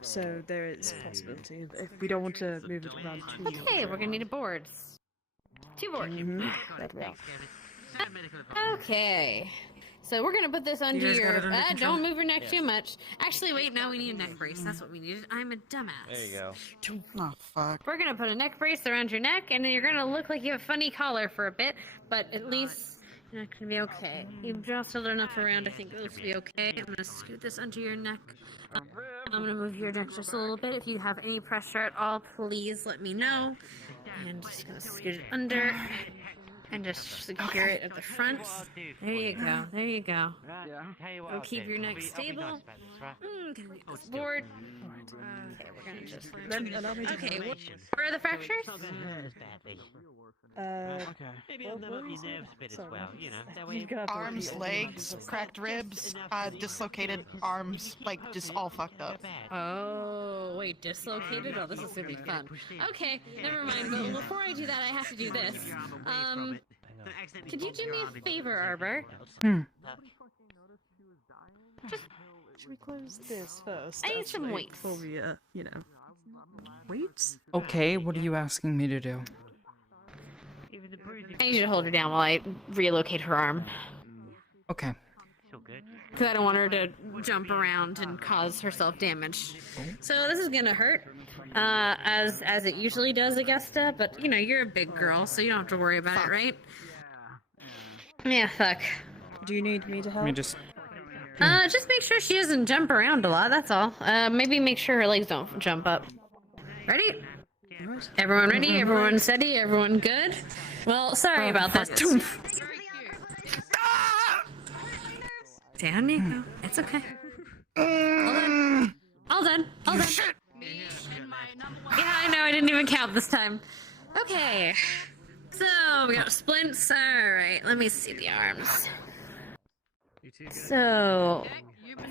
So there is a possibility if we don't want to move it around too much. Okay, we're gonna need a board. 2 boards. There we are. Okay. So we're gonna put this under guys got your. it under control? Don't move your neck too much. Actually, wait. Now we need a neck brace. That's what we needed. I'm a dumbass. There you go. Oh fuck. We're gonna put a neck brace around your neck, and then you're gonna look like you have a funny collar for a bit, but at least you're not gonna be okay. You've jostled enough around. I think this will be okay. I'm gonna scoot this under your neck. I'm gonna move your neck just a little bit. If you have any pressure at all, please let me know. And just gonna scoot it under. And just secure it at the front. There you go. There you go. We'll keep your neck stable. Gonna make this board. Okay, we're gonna just. Okay, where are the fractures? Maybe I'll numb up your nerves a bit as well, you know. That way Arms, legs, cracked ribs, dislocated arms, like just all fucked up. Oh, wait, dislocated? Oh, this is gonna be fun. Okay, never mind. But before I do that, I have to do this. Could you do me a favor, Arbor? Should we close this first? I need some actually, weights. Before we, you know. Weights? Okay, what are you asking me to do? I need you to hold her down while I relocate her arm. Okay. Because I don't want her to jump around and cause herself damage. So this is gonna hurt, as it usually does, Augusta. But you know, you're a big girl, so you don't have to worry about it, right? Yeah, fuck. Do you need me to help? Let me just. Just make sure she doesn't jump around a lot. That's all. Maybe make sure her legs don't jump up. Ready? Everyone ready? Everyone steady? Everyone good? Well, sorry about that. Down you go. It's okay. All done. All done. Yeah, I know. I didn't even count this time. Okay. So, we got splints. Alright, let me see the arms. So,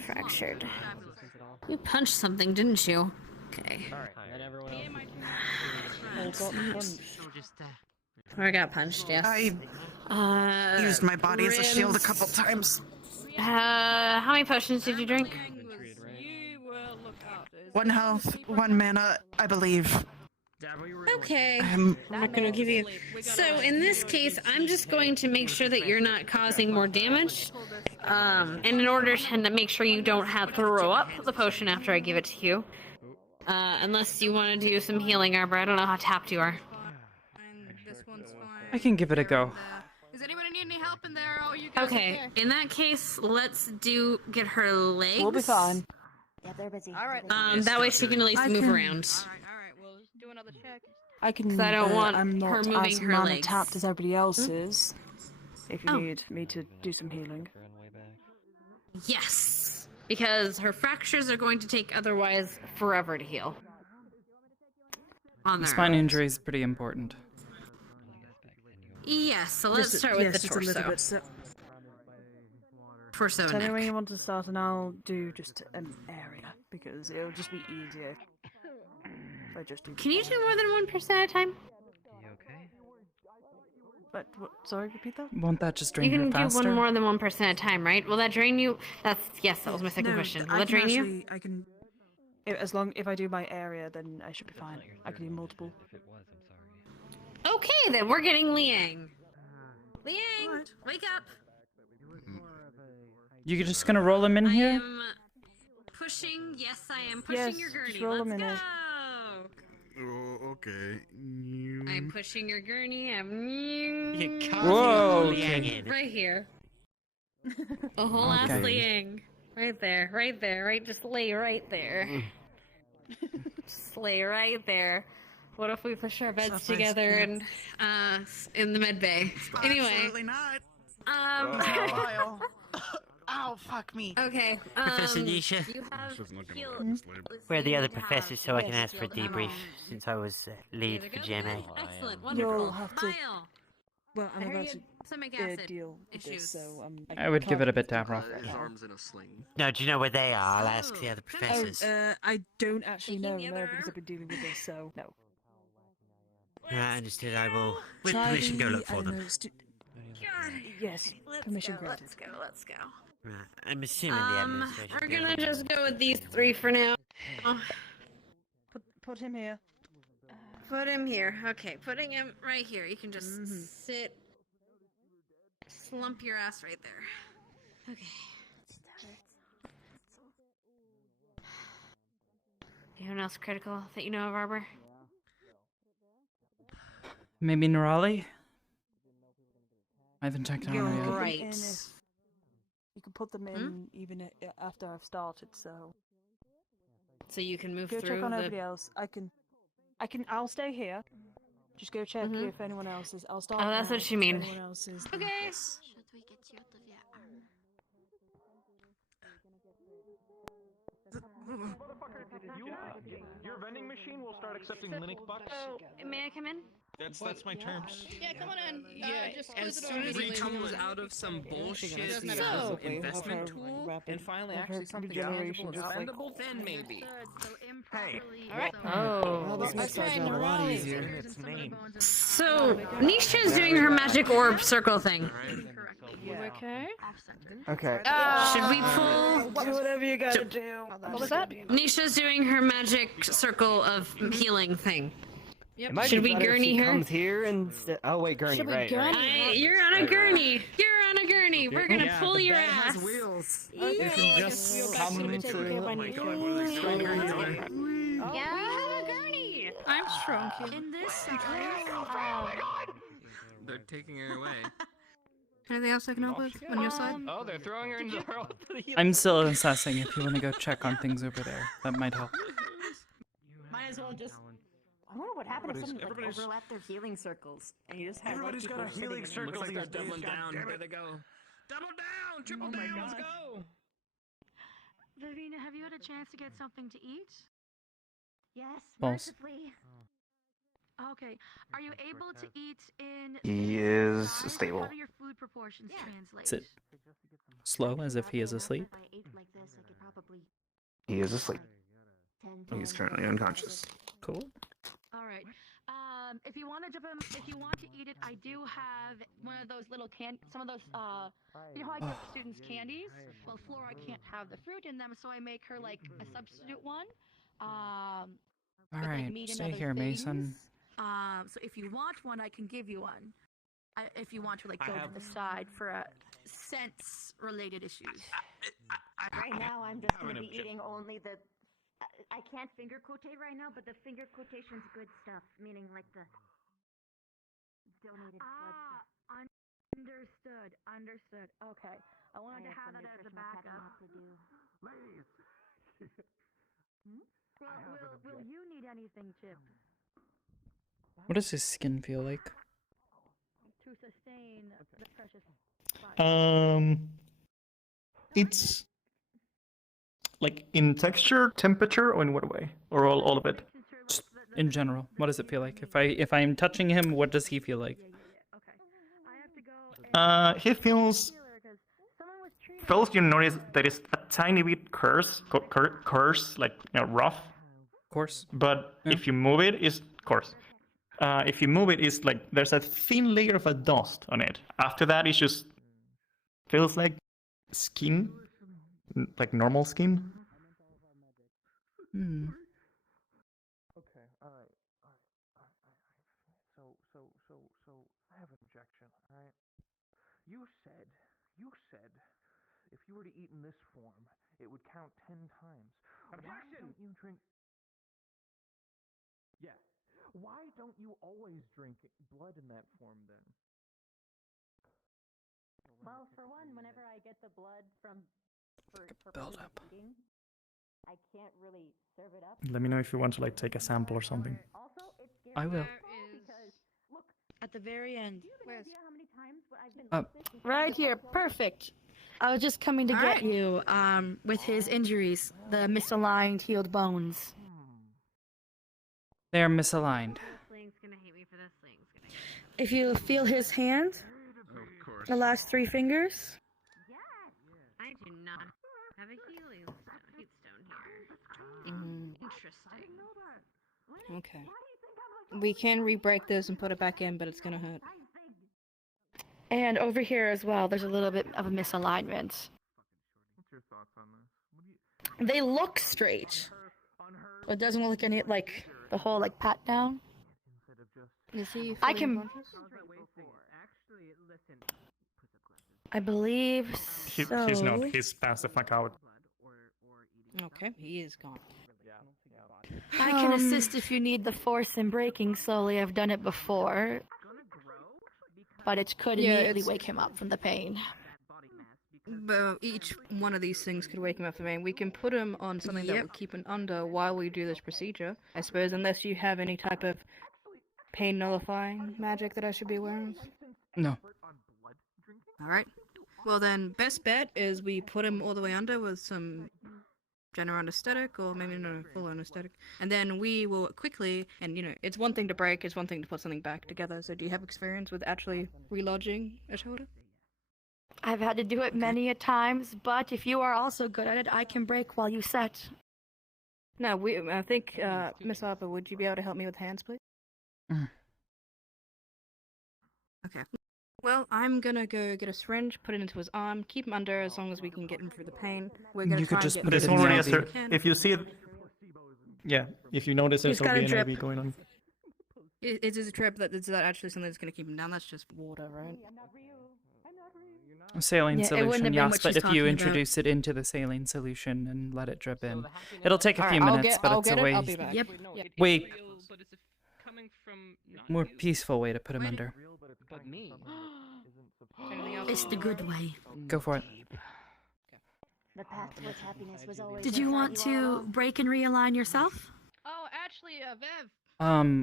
fractured. You punched something, didn't you? Okay. I got punched, yes. I used my body as a shield a couple times. How many potions did you drink? 1 health, 1 mana, I believe. Okay, I'm not going to give you... So, in this case, I'm just going to make sure that you're not causing more damage. And in order to make sure you don't have to throw up the potion after I give it to you. Unless you want to do some healing, Arbor. I don't know how tapped you are. I can give it a go. Does anybody need any help in there? Oh, you guys Okay, are there. in that case, let's get her legs. We'll be fine. Yeah, they're busy. All right. That way she can at least move around. All right, we'll do another check. I can. 'Cause I don't want I'm not her moving as her mana legs. tapped as everybody else is. if you need me to do some healing. Yes, because her fractures are going to take otherwise forever to heal. On The their spine own. injury is pretty important. Yes, so let's start with the just a little torso. bit, so- Torso Tell me neck. when you want to start, and I'll do just an area because it'll just be easier. If I just do. Can you do more than 1% at a time? But what, sorry, repeat that. Won't that just drain You her can do faster? one more than 1% at a time, right? Will that drain you? Yes, that was my second question. Will that drain you? I can. If I do my area, then I should be fine. I can do multiple. Okay, then we're getting Liang. Liang, wake up. You're just gonna roll him in here? Pushing, yes, I am pushing your gurney. just roll Let's him in go. it. Oh, okay. I'm pushing your gurney. Whoa, okay. Right here. A whole ass Okay. Liang. Right there, right? Just lay right there. Just lay right there. What if we push our beds Suffering together skin. and in the med bay? Anyway. Absolutely not. Um. Ow, fuck me. Okay. Professor Nisha. You have Where are the other professors so I can ask for a debrief since I was lead for GMA? Excellent, wonderful. You'll have to. Mile. Well, I'm I heard about you to had stomach acid deal with this, issues. so I would give it a bit to Arbor. His arm's in a sling. No, do you know where they are? I'll ask the other professors. I don't actually know, no, because I've been dealing with this, so no. Right, understood. I will, with Try permission, go the, look I for don't them. know, yes, permission granted. Let's go. Right, I'm assuming the administration. We're gonna just go with these three for now. Put him here. Put him here. Okay, putting him right here. You can just sit, slump your ass right there. Okay. Anyone else critical that you know of, Arbor? Maybe Nerali? I haven't checked on her yet. Right. You can put them in even after I've started, so. So you can move Go through check on the... everybody else. I'll stay here. Just go check if anyone else is. I'll start. Oh, that's now what you if mean. anyone else is. Okay. Should we get you out of your Your vending machine will start accepting Linux bucks. May I come in? That's my terms. Yeah, come on in. Just As close the soon door as he immediately. comes out of some bullshit So- investment tool and finally actually something tangible and spendable, then maybe. Hey. Alright. Oh, this makes our job a lot easier. Its name. So, Nisha's doing her magic orb circle thing. Okay. Okay. Should we pull... Do whatever you gotta do. What was that? Nisha's doing her magic circle of healing thing. It might Should be we better if gurney she her? comes here and oh wait, gurney, Should we right? gurney right. You're on a gurney. You're on a gurney. We're gonna Yeah, pull the your bed ass. has wheels. Yeah. You can just come into. Oh my god, what are they doing? Yeah, we have a gurney. I'm strong. In this They're taking her away. Anything else I can help with on your side? Oh, they're throwing her into the world. I'm still assessing if you want to go check on things over there. That might help. Might as well just. I wonder what happened if someone like, overlapped their healing circles and you just have Everybody's got a healing circle. Looks like they're doubling down. God There they go. Double down! Triple down! Let's go! Vivina, have you had a chance to get something to eat? Yes, False. mercifully. Okay. Are you able to eat in? He is size? stable. How do your food proportions translate? Is it slow as if he is asleep? If I ate like this, I could probably. He is asleep. 10 He's currently unconscious. Cool. All right. If you want to jump in, if you want to eat it, I do have one of those little some of those, you know how I give students candies? Well, Flora can't have the fruit in them, so I make her like a substitute one. All with, like, right, meat and stay other here, things. Mason. So if you want one, I can give you one. If you want to like I go have- to the side for sense-related issues. Right now, I'm just going to be eating only the. I can't finger quotate right now, but the finger quotation's good stuff, meaning like the donated blood stuff. Understood. Okay. I wanted to have that as a backup. Ladies. Will you need anything, Chip? What does his skin feel like? To sustain It's like in texture, temperature, or in what way, or all of it? In general, what does it feel like? If I'm touching him, what does he feel like? He feels. First, you notice that it's a tiny bit coarse, like rough. Coarse. But if you move it, it's coarse. If you move it, it's like there's a thin layer of a dust on it. After that, it just feels like skin, like normal skin. Hmm. Okay, alright. So, I have an objection, alright? You said if you were to eat in this form, it would count 10 times. Objection! Why don't you drink... Yeah. Why don't you always drink blood in that form, then? Well, for one, whenever I get the blood for build up. eating, I can't really serve it up. Let me know if you want to like take a sample or something. I will. Because look at the very end. Where's how many times I've been Up. right here, perfect. I was just coming to get you with his injuries, the misaligned healed bones. They're misaligned. If you feel his hand, the last 3 fingers. I do not have a healing stone here. Interesting. Okay. We can re-break this and put it back in, but it's gonna hurt. And over here as well, there's a little bit of a misalignment. What's your thoughts on this? They look straight. It doesn't look like any, like, the whole, like, pat down. Is he I fully can... unconscious? I believe so. He's not. He's passed the fuck out. Okay, he is gone. I can assist if you need the force in breaking slowly. I've done it before. But it could immediately wake him up from the pain. But each one of these things could wake him up from pain. We can put him on something that will keep him under while we do this procedure. I suppose, unless you have any type of pain nullifying magic that I should be aware of. No. Alright. Well then, best bet is we put him all the way under with some general anesthetic, or maybe no, full anesthetic. And then we will quickly, and it's one thing to break, it's one thing to put something back together. So do you have experience with actually relodging a shoulder? I've had to do it many a times, but if you are also good at it, I can break while you set. No, I think, Miss Arbor, would you be able to help me with hands, please? Okay. Well, I'm gonna go get a syringe, put it into his arm, keep him under as long as we can get him through the pain. We're gonna try and get There's already a if you see it, yeah, if you notice there's already an IV going on. Is this a trip is that actually something that's gonna keep him down? That's just water, right? Saline solution, yes, but if you introduce it into the saline solution and let it drip in, it'll take a few minutes, but it's a way, way more peaceful way to put him under. But me. It's the good way. Go for it. The path towards happiness was always. Did you want to break and realign yourself? Oh, actually, Vev.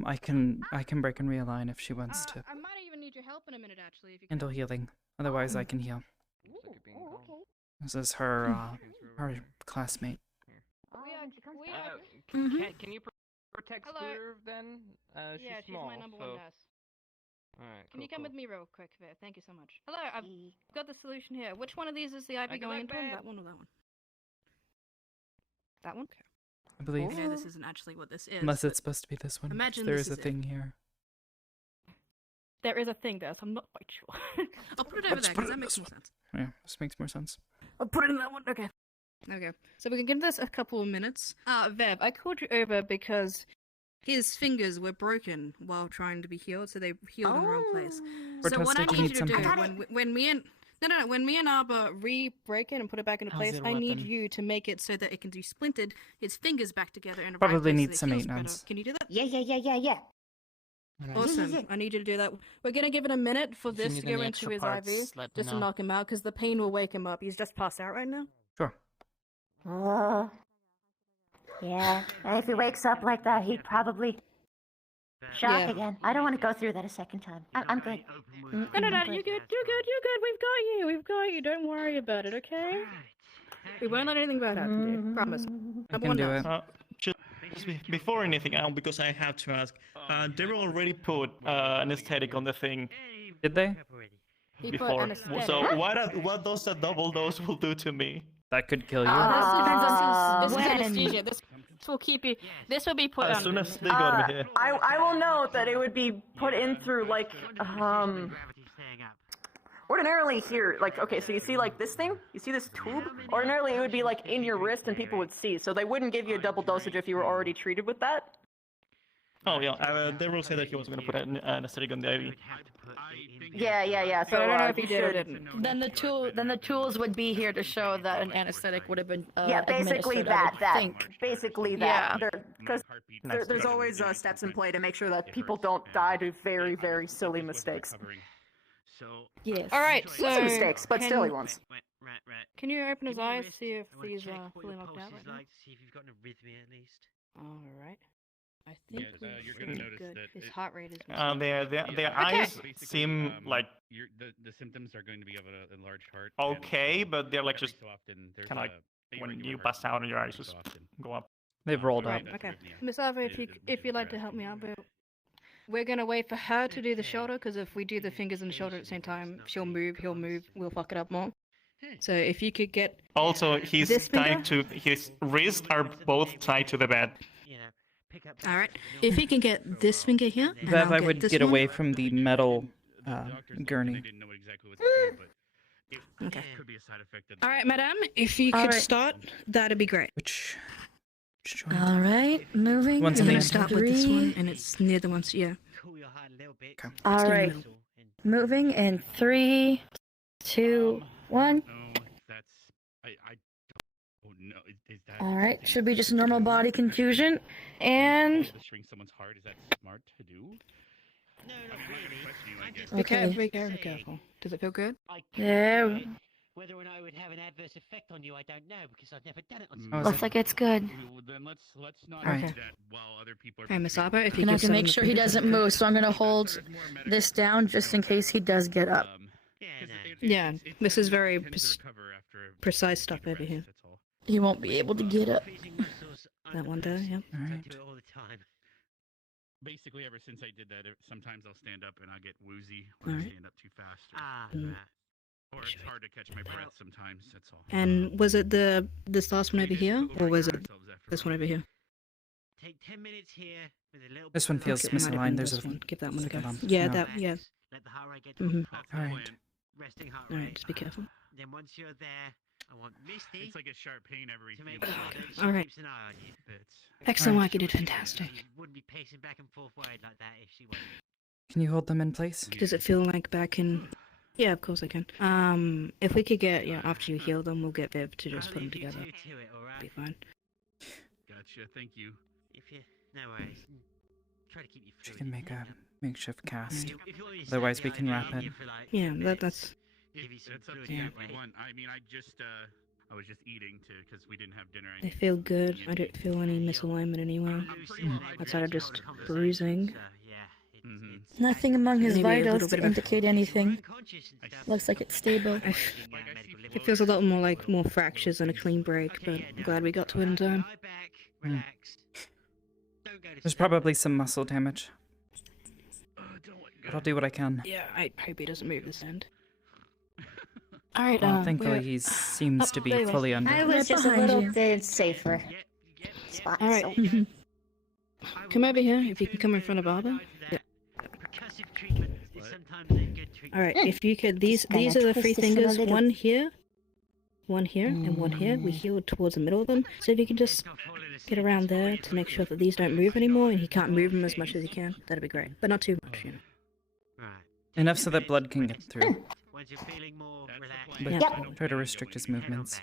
I can break and realign if she wants to. I might even need your help in a minute, actually. If you Handle healing. Otherwise, I can heal. This is her, her classmate. Can you protect Square then? Yeah, she's my number one nurse. Alright, Can you come with me real quick, Viv? Thank you so much. Hello, I've got the solution here. Which one of these is the IV going into? That one or that one? That one? I believe. No, this isn't actually what this is. Unless it's supposed to be this one. Imagine there this is a is thing here. There is a thing there, so I'm not quite sure. I'll put it over there, because that makes more sense. Yeah, this makes more sense. I'll put it in that one. Okay. Okay. So we can give this a couple of minutes. Vev, I called you over because his fingers were broken while trying to be healed, so they healed in the wrong place. So what I need you to do, when me and Arbor re-break it and put it back into place, I need you to make it so that it can be splintered, his fingers back together in a Probably right place needs so some it heals maintenance. better. Can you do that? Yeah. Awesome. I need you to do that. We're gonna give it a minute for this to go into his IV, just to knock him out, because the pain will wake him up. He's just passed out right now. Sure. Yeah. And if he wakes up like that, he'd probably Shock Yeah. again. I don't want to go through that a second time. I'm good. No, you're good. You're good. We've got you. Don't worry about it, okay? We won't let anything bad happen to you. Promise. Number one does. Just before anything else, because I have to ask, they already put anesthetic on the thing. Did they? He put Before. anesthetic. So what does a double dose will do to me? That could kill you. This depends on this is anesthesia. This will keep you. This will be put As on. soon as they got me here. I will note that it would be put in through like ordinarily here, like, okay, so you see like this thing, you see this tube, ordinarily it would be like in your wrist and people would see, so they wouldn't give you a double dosage if you were already treated with that. Oh yeah, they will say that he was going to put an anesthetic on the IV. Yeah, so But I don't know if you he did or should- didn't. Then the tools would be here to show that an anesthetic would have been yeah, basically administered, I would that, think. basically that. Yeah. Because there's always steps in play to make sure that people don't die to very, very silly mistakes. Yes. All right, Lots so of mistakes, but can- silly ones. Can you open his eyes, see if these are fully knocked out? Right now? See if you've got an arrhythmia at least. All right. I think you're we're gonna pretty notice good. that His it- heart rate is. Their eyes seem like the symptoms are going to be of an enlarged heart. okay, but they're like just so often there's kind of like a when irregular you heart pass out and your eyes every just so often. go up. They've rolled up. Right. Okay. Miss Ava, if you'd like to help me out, but we're gonna wait for her to do the shoulder because if we do the fingers and the shoulder at the same time, she'll move, he'll move, we'll fuck it up more. So if you could get Also, this he's finger? tied to his wrists are both tied to the bed. All right. If he can get this finger here, and Bev, I'll I get would this get one. away from the metal gurney. Okay. Could be a side effect. All right, madame. If you All could right. start, that'd be great. Which All right, moving. One's I'm in gonna the start with this three. one, and it's near the ones. Yeah. All right, moving in 3, 2, 1. All right, should be just normal body contusion, and Shrink someone's heart, is that smart to do? okay. Be careful. Does it feel good? There. Whether or not it would have an adverse effect on you, I don't know because I've never done it on someone. Looks like it's good. Then let's not Okay. do that while other people are. Hey, Miss Arbor, if you And I could have to set make him sure up he in- doesn't move, so I'm gonna hold this down just in case he does get up. Yeah, this is very precise stuff over here. He won't be able to get up. That one there, yeah. All right. Basically, ever since I did that, sometimes I'll stand up and I'll get woozy or Alright. stand up too fast. Mm. Or it's hard to catch my breath sometimes, that's all. And was it this last one over here, or was it this one over here? Take 10 minutes here with a little This one bit of feels Okay, it might have misaligned. been There's this a one. Give that one a go. bump. Yeah, No. that. Yeah. Let the heart rate get to Mhm. a hot All right. point, resting heart All rate. right, just be careful. Then once you're there, I want Misty It's like a sharp pain every to few make sure minutes. that she All right. keeps an eye on you. Excellent Alright. work, you did fantastic. She wouldn't be pacing back and forth worried like that if she wasn't. Can you hold them in place? Does it feel like back in? Yeah, of course I can. If we could get after you heal them, we'll get Viv to just put them together. To it, all right? Be fine. Gotcha, thank you. If you, no worries. Try to keep you She fluid. can make a makeshift cast. If you want me to Otherwise, stand we can behind wrap you it. for like Yeah, 10 that's. minutes, give you some It's up fluid to you that if way. you want. I mean, I was just eating because we didn't have dinner. They feel good. I don't feel any misalignment anywhere. Outside of just bruising. Nothing among his Maybe a little vitals bit to of a- indicate anything. Looks like it's stable. It feels a lot more like more fractures than a clean break, but I'm glad we got to it in time. Hmm. There's probably some muscle damage. But I'll do what I can. Yeah, I hope he doesn't move this end. All right. Well, thankfully, he seems to be there you go. fully under. I was just a behind little you. bit safer. Spot. All right. so- Come over here. If you can come in front of Arbor. Yeah. All right. If you could, these gonna are the twist three this a fingers. little. One here, and one here. We healed towards the middle of them. So if you can just get around there to make sure that these don't move anymore, and he can't move them as much as he can, that'd be great. But not too much, you know. Enough so that blood can get through. Once you're feeling more relaxed, But Yep. try to restrict his movements.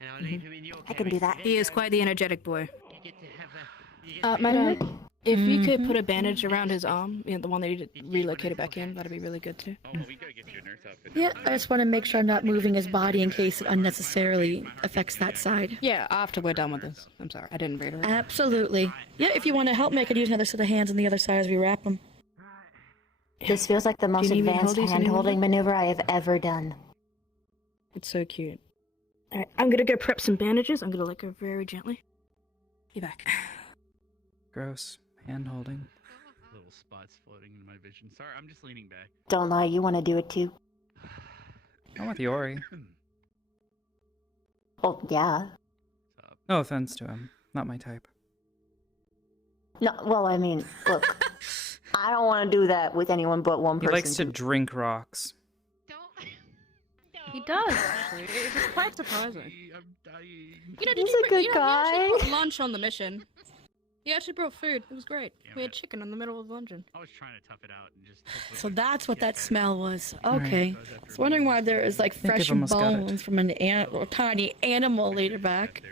and I'll leave him in your I can do that. He is quite the energetic boy. You get to have a, you get to Madam, If you could put a bandage around his arm, you know, the one that he relocated back in, that'd be really good too. Yeah, I just want to make sure I'm not moving his body in case it unnecessarily affects that side. Yeah, after we're done with this. I'm sorry, I didn't read it. Absolutely. Yeah, if you want to help me, I could use another set of hands on the other side as we wrap them. This feels like the most advanced hand-holding maneuver I have ever done. It's so cute. Alright, I'm gonna go prep some bandages. I'm gonna let go very gently. Be back. Gross. Hand holding. Little spots floating in my vision. Sorry, I'm just leaning back. Don't lie, you want to do it too. I'm with Yori. Oh, yeah. No offense to him. Not my type. No, well, I mean, look. I don't want to do that with anyone but one He person. likes to drink rocks. He does, actually. It's quite surprising. I'm dying. You know, He's a good He guy. actually brought lunch on the mission. He actually brought food. It was great. We had chicken in the middle of the luncheon. I was trying to tough it out and just. So that's what that smell was. Okay. I was wondering why there is like think fresh I've almost got it. bones from an tiny animal later back.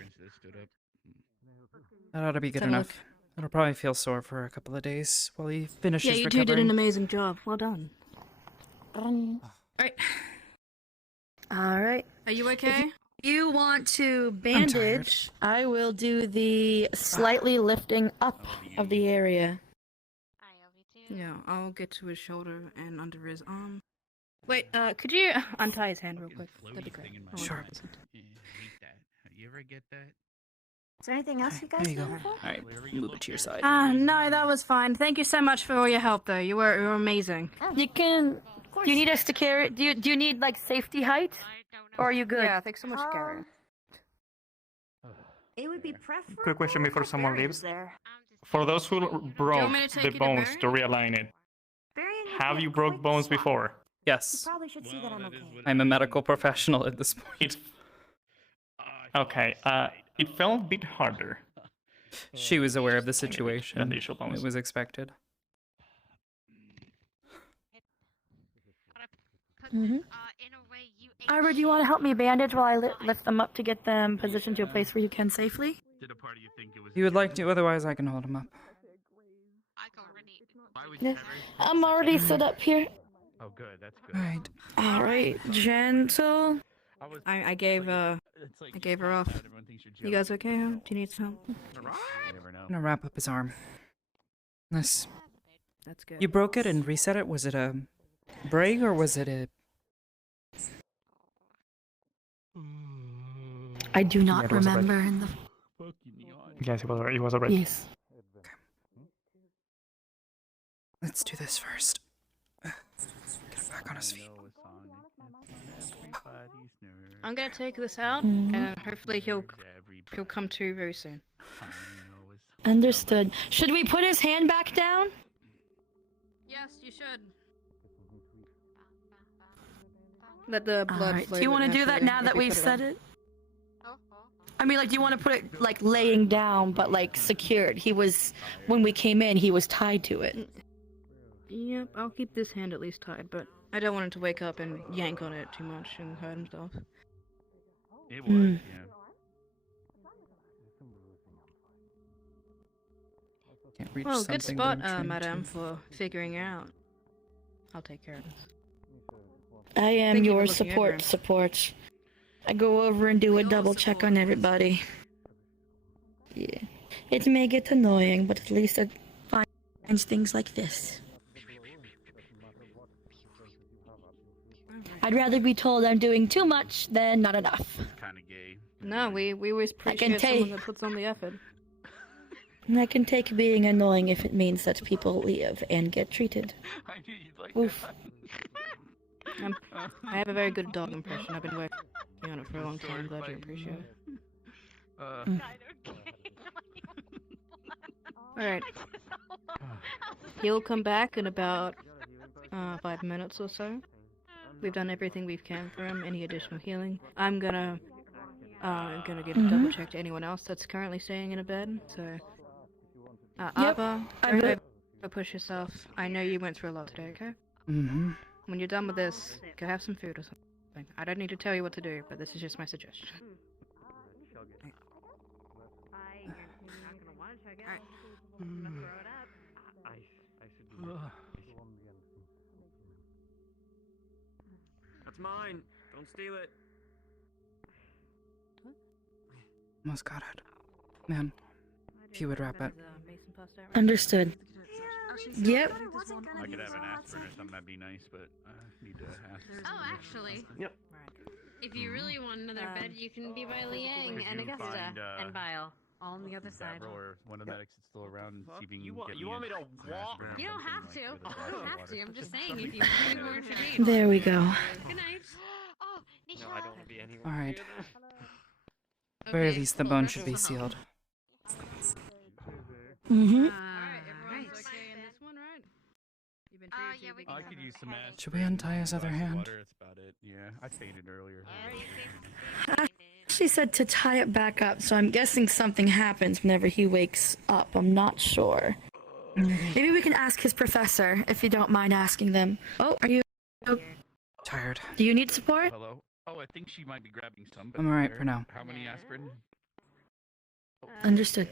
That ought to be good Have a enough. It'll probably feel sore for a couple of days while he finishes Yeah, you recovering. two did an amazing job. Well done. Alright. Alright. Are you okay? If you want to bandage, I will do the slightly lifting up of the area. Yeah, I'll get to his shoulder and under his arm. Wait, could you untie his hand real quick? That'd be great. Sure. Yeah, I hate that. You ever get that? Is there anything else you guys There you go. need for? Alright, move it to your side. No, that was fine. Thank you so much for all your help, though. You were amazing. You can. Do you need us to carry? Do you need like safety height, or are you good? Yeah, thanks so much for carrying. It would be preferable. Quick question before someone Barry leaves. was there. For those who broke want me to take the you to bones Barry? to realign it, Barry and have be you a broke quick bones swap. before? You Yes. probably should see that I'm okay. I'm a medical professional at this point. It's okay. It felt a bit harder. She was aware of the situation. Than the usual bones. It was expected. Arbor, do you want to help me bandage while I lift them up to get them positioned to a place where you can safely? Did a part of you think it was? You would like to, otherwise I can hold him up. Yeah. I'm already stood up here. Oh, good. That's good. Alright. Alright, gentle. I gave her off. You guys okay? Huh? Do you need some help? I'm gonna wrap up his arm. Nice. That's good. You broke it and reset it? Was it a break or was it a... I do Yeah, not it was a break. remember in the. Yes, it was a break. Yes. Let's do this first. Get him back on his feet. I'm gonna take this out, Mhm. and hopefully he'll come to very soon. Understood. Should we put his hand back down? Yes, you should. Let the blood Alright. flow. Do you want to do that now that we've said it? I mean, like, do you want to put it like laying down, but like secured? He was, when we came in, he was tied to it. Yep, I'll keep this hand at least tied, but I don't want him to wake up and yank on it too much and hurt himself. It was, yeah. Can't reach Well, good something spot, that I'm trained madam, to. for figuring it out. I'll take care of this. I am Thank you for your looking over him. support. I go over and do a double check on everybody. Yeah. It may get annoying, but at least it finds things like this. I'd rather be told I'm doing too much than not enough. Kind of gay. No, we always appreciate someone that puts on the effort. And I can take being annoying if it means that people live and get treated. I knew you'd like Oof. I have a very good dog impression. I've been working on it for a long time. I'm glad you appreciate it. Alright. He'll come back in about 5 minutes or so. We've done everything we can for him. Any additional healing? I'm gonna get a double check to anyone else that's currently staying in a bed. So, Arbor, don't push yourself. I know you went through a lot today. Okay. Mm-hmm. When you're done with this, go have some food or something. I don't need to tell you what to do, but this is just my suggestion. That's mine. Don't steal it. Almost got it. Man, if you would wrap it. Understood. Yep. I could have an aspirin or something, that'd be nice, but I need to ask. Oh, actually. Yep. If you really want another bed, you can be by Liang and Augusta and Bile. All on the other side. Or one of the medics that's still around and see if he can get You want me to walk? You don't have to. You don't have to. I'm just saying if you really want to be. There we go. Good night. Oh, No, I don't want to be anywhere. Alright. Okay, Very least the cool. bone Rest should of be the home. sealed. Mm-hmm. Alright, everyone's okay in this one, right? You've been treated yeah, we I could use some aspirin. Should we untie his other hand? Water, that's about it. Yeah, I fainted earlier. She said to tie it back up, so I'm guessing something happens whenever he wakes up. I'm not sure. Maybe we can ask his professor, if you don't mind asking them. Oh, are you Tired. Do you need support? Hello? Oh, I think she might be grabbing some. But I'm alright there. for now. How many aspirin? Understood.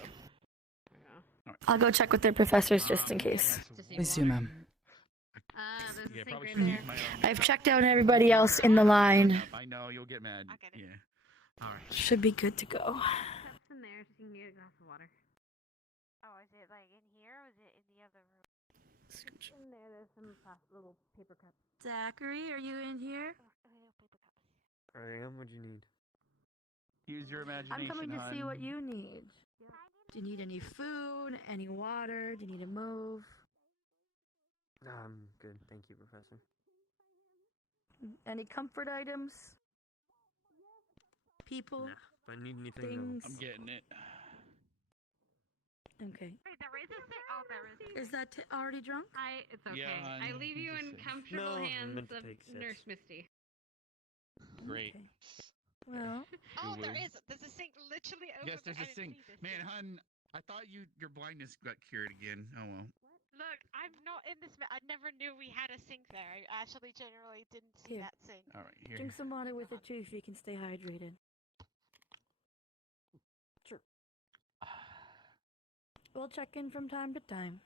I'll go check with their professors just in case. Please do, ma'am. Yeah, probably should use my own. I've checked out everybody else in the line. I know, you'll get mad. Yeah. Alright. Should be good to go. Steps in there so you can get a glass of water. Oh, is it like in here or is it in the other room? In there, there's some little paper cups. Zachary, are you in here? I am. What do you need? Use your imagination. I'm coming to see hon. what you need. Do you need any food, any water? Do you need to move? No, I'm good. Thank you, Professor. Any comfort items? People? Nah, if I need anything, Things? I'm getting it. Okay. Wait, there is a thing. Oh, there is. Is that already drunk? It's okay. Yeah, I hon, leave you just in say- comfortable No, I hands meant to of take sips. Nurse Misty. Great. Well. Oh, there Woo-woo. is. There's a sink literally over Yes, there's there. a sink. Man, hun, I thought your blindness got cured again. Oh well. Look, I'm not in this. I never knew we had a sink there. I actually generally didn't see Here. that sink. All right, here. Drink some water with it too so you can stay hydrated. Sure. We'll check in from time to time.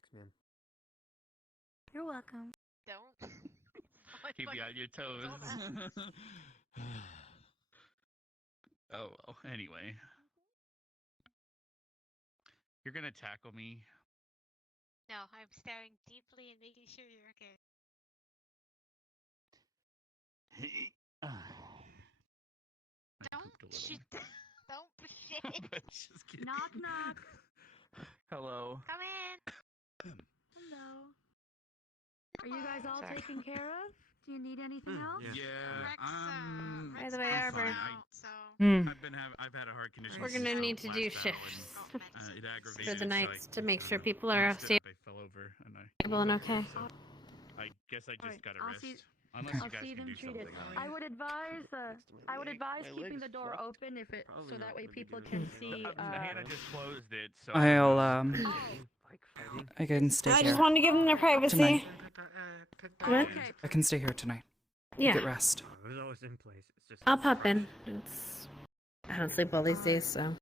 Thanks, ma'am. You're welcome. Don't. Keep you on your toes. Oh well. Anyway, you're gonna tackle me. No, I'm staring deeply and making sure you're okay. Don't shit. Don't shit. Just kidding. Knock knock. Hello. Come in. Hello. Are you guys all taken care of? Do you need anything else? Yeah. By the way, I'm Arbor. fine. I've had a heart condition. We're since gonna the need to do last battle, shifts and, it aggravated, for the so nights I to make sure kinda people are messed it stable up. I fell over and and okay. So I guess I just gotta I'll rest. see- Unless I'll you guys see can them do treated. something. I would advise keeping the door open if it so that way people can see. Hannah just closed it, so I'll I can stay I here. just wanted to give them their privacy. Tonight. What? I can stay here tonight. Yeah. Get rest. It was always in place. It's just. I'll pop in. I don't sleep well these days, so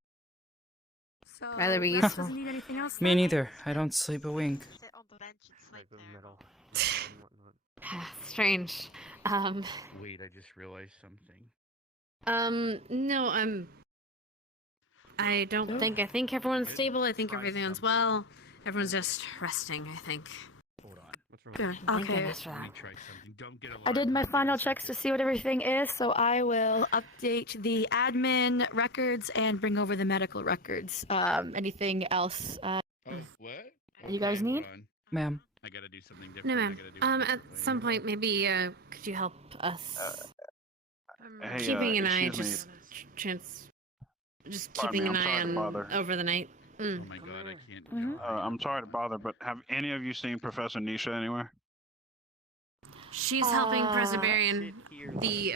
So, rather be Rex useful. doesn't need anything else. Me neither. I don't sleep a wink. Sit on the bench and sleep there. Metal. Strange. Wait, I just realized something. No, I don't think. I think everyone's stable. I think everyone's well. Everyone's just resting, I think. Hold on. What's wrong? Good. Thank Okay. goodness for Let that. me try something. Don't get I did my final checks to see what everything is, so I will update the admin records and bring over the medical records. Anything else what? you guys Okay, need? hold on. Ma'am. I gotta do something different. No, I ma'am. gotta do it At some point, maybe could you help us? Hey, Keeping an eye, excuse me. just Pardon keeping me, an I'm eye sorry to on bother. over the night. Oh my god, I can't. I'm sorry to bother, but have any of you seen Professor Nisha anywhere? She's helping Presbyterian, the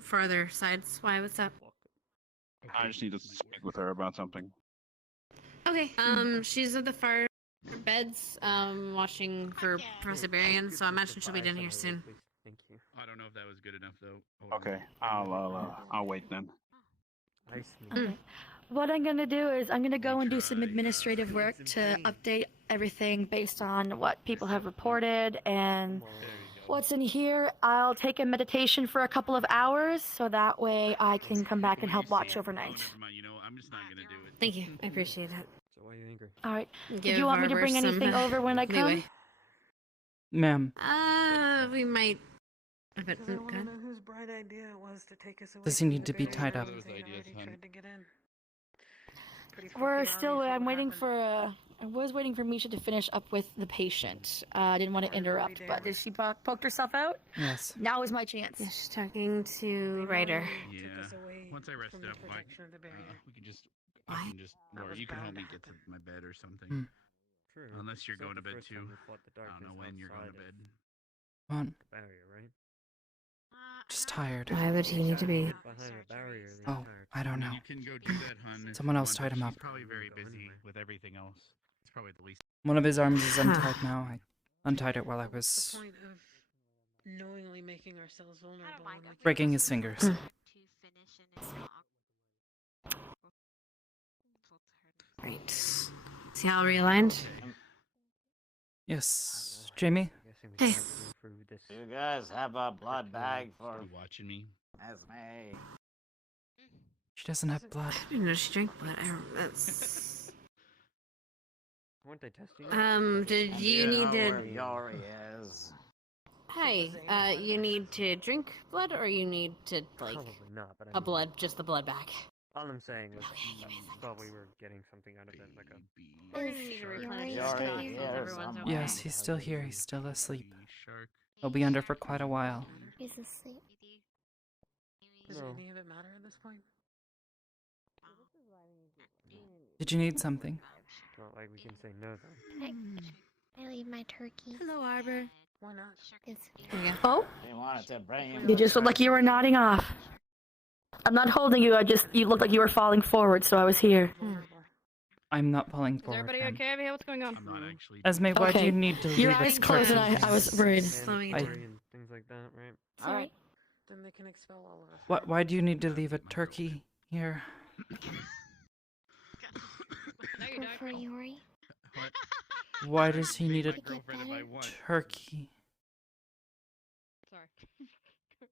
farther sides. Why? What's up? I just need to speak with her about something. Okay. She's at the far beds, watching for Presbyterian. So I imagine she'll be down here soon. Thank you. I don't know if that was good enough though. Hold on. Okay, I'll wait then. Nice. Okay. What I'm gonna do is I'm gonna go and do some administrative work to update everything based on what people have reported and what's in here. I'll take a meditation for a couple of hours so that way I can come back and help watch overnight. I'm just not gonna do it. Thank you. I appreciate it. So why are you angry? All right. Give Did you want me to Arbor bring anything some, over when I come? leeway. Ma'am, We might. But, I want to know whose bright idea it was to take us away. does he from need the to be barrier tied up? and everything and already tried to get in. Pretty We're fucking still. obvious I'm what waiting happened. for. I was waiting for Misha to finish up with the patient. I didn't want to interrupt, but did she poked herself out? Yes. Now is my chance. Yeah, she's talking to Ryder. Yeah. Once I rest up, we can just. I can just. Or you can help me get to my bed or something. True. Unless you're It's not going to the bed first too. time we fought the I don't know darkness when you're going to outside bed. Come on. the barrier, right? Just tired. Why would he need to be? Behind the barrier the Oh, entire I don't know. You can go do that, hun. if Someone you else want, tied but him she's up. probably very busy with everything else. It's probably the least. One of his arms is untied now. I untied it while I was Point of knowingly making ourselves vulnerable. when we breaking his fingers. Right. See how realigned? Yes, Jamie. Hey. You guys have a blood bag for You watching me? Esme? She doesn't have blood. I didn't know she drank blood. That's... Weren't they testing? Did you need Where to? Yori is. Hey, you need to drink blood, or you need to like Probably not, but I a mean, blood, just the blood bag? all I'm saying was I thought we were getting something out of it, like a. We're gonna need to replenish Yori stuff is since everyone's somewhere. away. Yes, he's still here. He's still asleep. Shark. He'll be under for quite a while. He's asleep. Does No. any of it matter at this point? Did you need something? It's not like we can say no though. I leave my turkey. Hello, Arbor. Why not? Oh, They wanted to bring him. you just looked like you were nodding off. I'm not holding you. You looked like you were falling forward, so I was here. I'm not falling Is forward. everybody ma'am. okay over here? What's going on? I'm not actually. Esme, why do Okay. you need to Your leave eyes it closed, and turkey? I was worried. Slowing I- it And down. things like that, right? Sorry. Then they can expel all of us. Why do you need to leave a turkey here? No, you Go don't. for Yori. Why does he need a To get better. turkey? Sorry.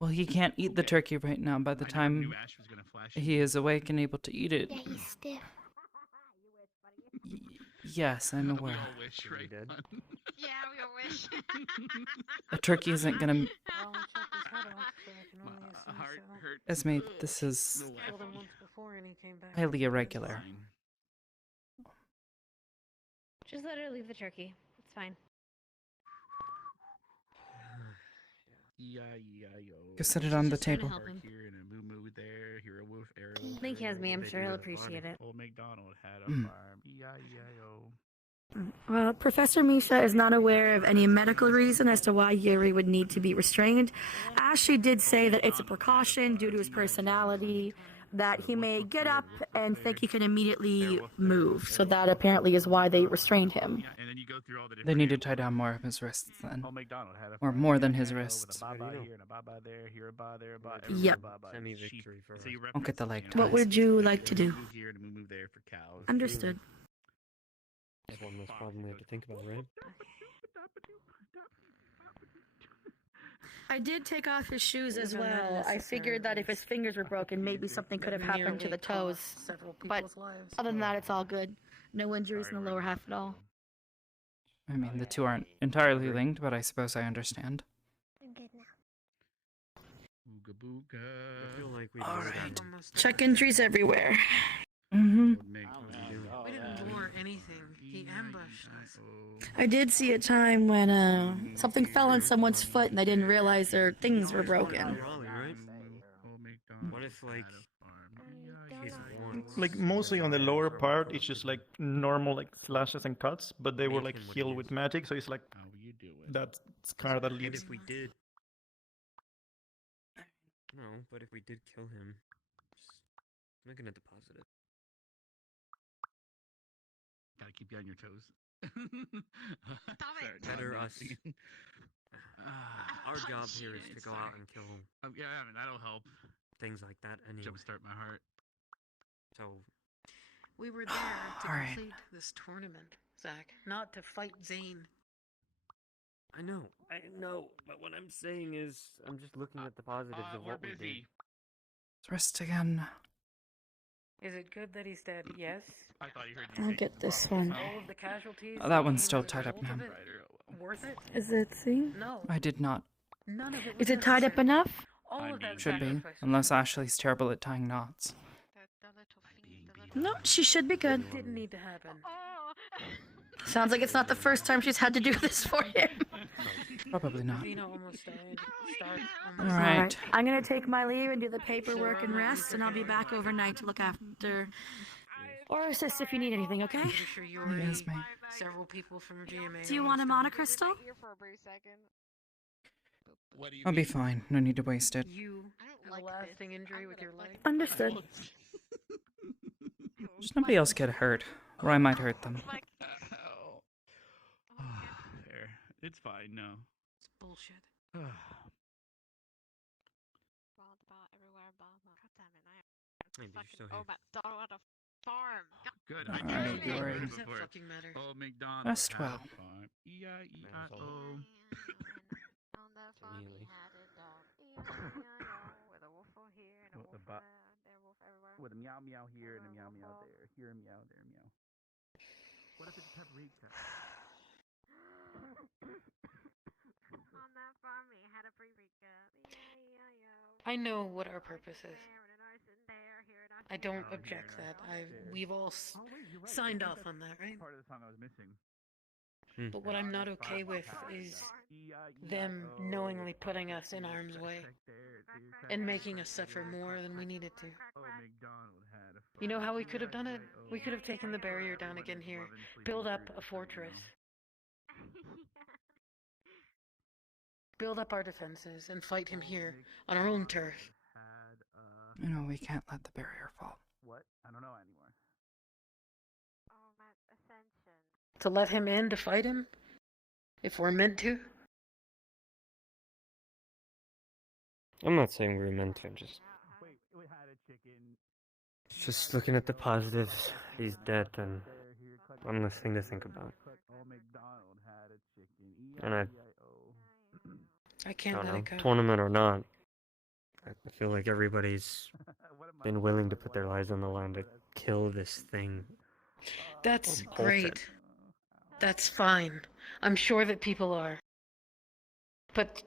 Well, he can't eat the turkey right now. By the I time knew Ash was gonna flash. he is awake and able to eat it. Yeah, he's stiff. Yes, I'm We aware. all wish, Should we right? did? hun? Yeah, we all wish. A turkey isn't gonna. Well, we checked his head out, so I can only My assume heart so. hurt. Esme, this is No Killed him laughing. once before and he came back. highly irregular. Fine. Just let her leave the turkey. It's fine. Go set it on the Just trying to table. help him. Here and a moo moo there. Here a woof, arrow. Thank you, Esme. I'm sure he'll appreciate it. Old MacDonald had a Mm. farm. E-I-E-I-O. Well, Professor Misha is not aware of any medical reason as to why Yuri would need to be restrained. Ashley did say that it's a precaution due to his personality, that he may get up and think he can immediately move. So that apparently is why they restrained him. And then you go through all the They different need to tie down more of his wrists then. Old MacDonald had a Or farm. more than Here his a cow wrists. With a bye-bye here and a bye-bye there. Here a bye, there a bye. Yep. Semi-victory for us. So you Don't get the leg reference, you know, What would you like to do? moo here and a moo moo there for cows. Understood. That's one less problem we have to think about, right? I did take off his shoes as well. I figured that if his fingers were broken, maybe something could have happened to the toes. But other than that, it's all good. No injuries in the lower half at all. I mean, the two aren't entirely linked, but I suppose I understand. I'm good now. Booga booga. I feel like we All know right. that. Check injuries everywhere. Mm-hmm. We didn't lure anything. He ambushed us. I did see a time when something fell on someone's foot and they didn't realize their things were broken. Raleigh, right? What if, like, he's born? Like mostly on the lower part, it's just like normal like slashes and cuts, but they were like Nathan would healed use- with magic, so it's like How you do it? that scar that And leaves. if we did... No, but if we did kill him, I'm not gonna deposit it. Gotta keep you on your toes. Better us. Our job here is to go out and kill Oh, yeah, I mean, that'll help. things like that anyway. Jumpstart my heart. So We were there to Alright. complete this tournament, Zach, not to fight Zane. I know, but what I'm saying is, I'm just looking at the positives of what we did. Let's rest again. Is it good that he's dead? Yes. I thought you heard I'll get this one. All of the casualties. Oh, that one's came still as a tied up result now. of it? Worth it? Is it see? No. I did not. None of it Is was it tied up necessary. enough? All of that Should be, sacrifice was unless Ashley's terrible at tying knots. No, she should be good. didn't need to happen. Sounds like it's not the first time she's had to do this for him. Probably not. Vina almost died. Stark All almost right. Alright, I'm gonna take my leave and do the paperwork and rest, and I'll be back overnight to look after or assist if you need anything, okay? Pretty sure you already Yes, ma'am. several people from GMA. Do you want a monocrystal? I'll be fine. No need to waste it. You have a lasting injury with your leg. Understood. Just nobody else get hurt, or I might hurt them. There. It's fine, no. It's bullshit. Good. Alright, tried to don't worry. it Does that before. fucking matter? Oh, McDonald's. Rest well. E-I-E-I-O. With a meow meow here and a meow meow there. Here a meow, there a meow. What if it's paprika? On that farm, we had a paprika. I know what our purpose is. I don't object that. We've all signed off on that, right? Part of the song I was missing. But what I'm not okay with is them knowingly putting us in harm's way and making us suffer more than we needed to. You know how we could have done it? We could have taken the barrier down again here, build up a fortress, build up our defenses, and fight him here on our own turf. You know, we can't let the barrier fall. What? I don't know anymore. Ascension. To let him in to fight him? If we're meant to? I'm not saying we're meant to, just looking at the positives. He's dead, and one less thing to think about. And I can't don't let know, it go. tournament or not, I feel like everybody's been willing to put their lives on the line to kill this thing. That's Bullshit. great. That's fine. I'm sure that people are. But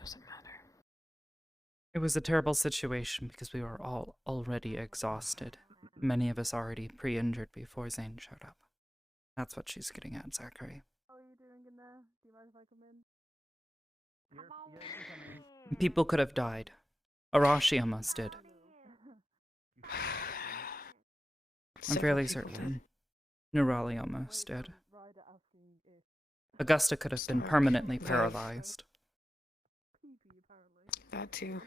doesn't matter. It was a terrible situation because we were all already exhausted. Many of us already pre-injured before Zane showed up. That's what she's getting at, Zachary. How are you doing in there? Do you mind if I come in? People could have died. Arashi almost did. I'm fairly certain. Nerali almost did. Augusta could have been permanently paralyzed. That too.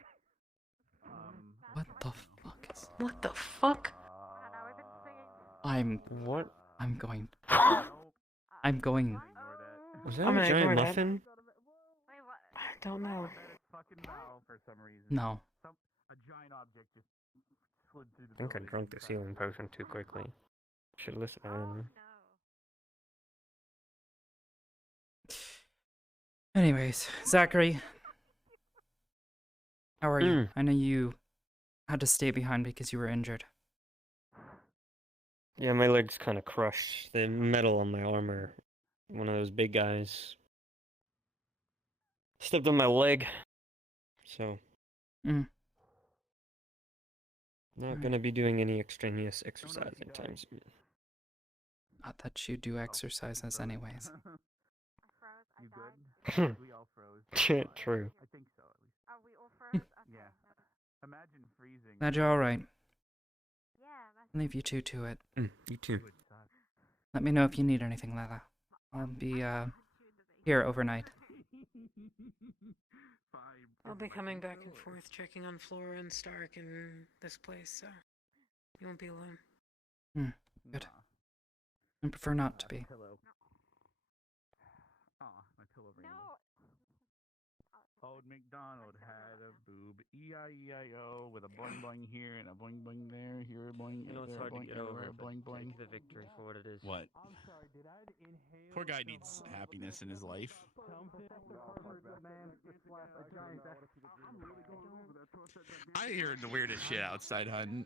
What the fuck is... What the fuck? I'm going... I'm going... Was that I'm a gonna giant ignore that. muffin? I don't know. For some reason. No. A giant object just slid through the I think I drank the healing potion too quickly. Should listen. I don't know. Anyways, Zachary. How are you? I know you had to stay behind because you were injured. Yeah, my leg's kind of crushed. The metal on my armor, one of those big guys, stepped on my leg. So, not gonna be doing any extraneous exercise anytime soon. Not that you do exercises anyways. You good? We all froze. True. I think so, at least. Oh, we all froze? Yeah. Imagine freezing. Glad you're alright. I'll leave you two to it. You too. Let me know if you need anything, Lala. I'll be, here overnight. I'll be coming back and forth, checking on Flora and Stark in this place, so you won't be alone. Good. I prefer not to be. Pillow. Aw, my pillow ring. No. Oh Old MacDonald had a boob, E-I-E-I-O, with a boing boing here and a boing boing there, here a boing, You know, it's there a hard to boing, get over, everywhere a but boing boing. take the victory for what it is. What? Poor guy needs happiness in his life. I hear the weirdest shit outside, hun.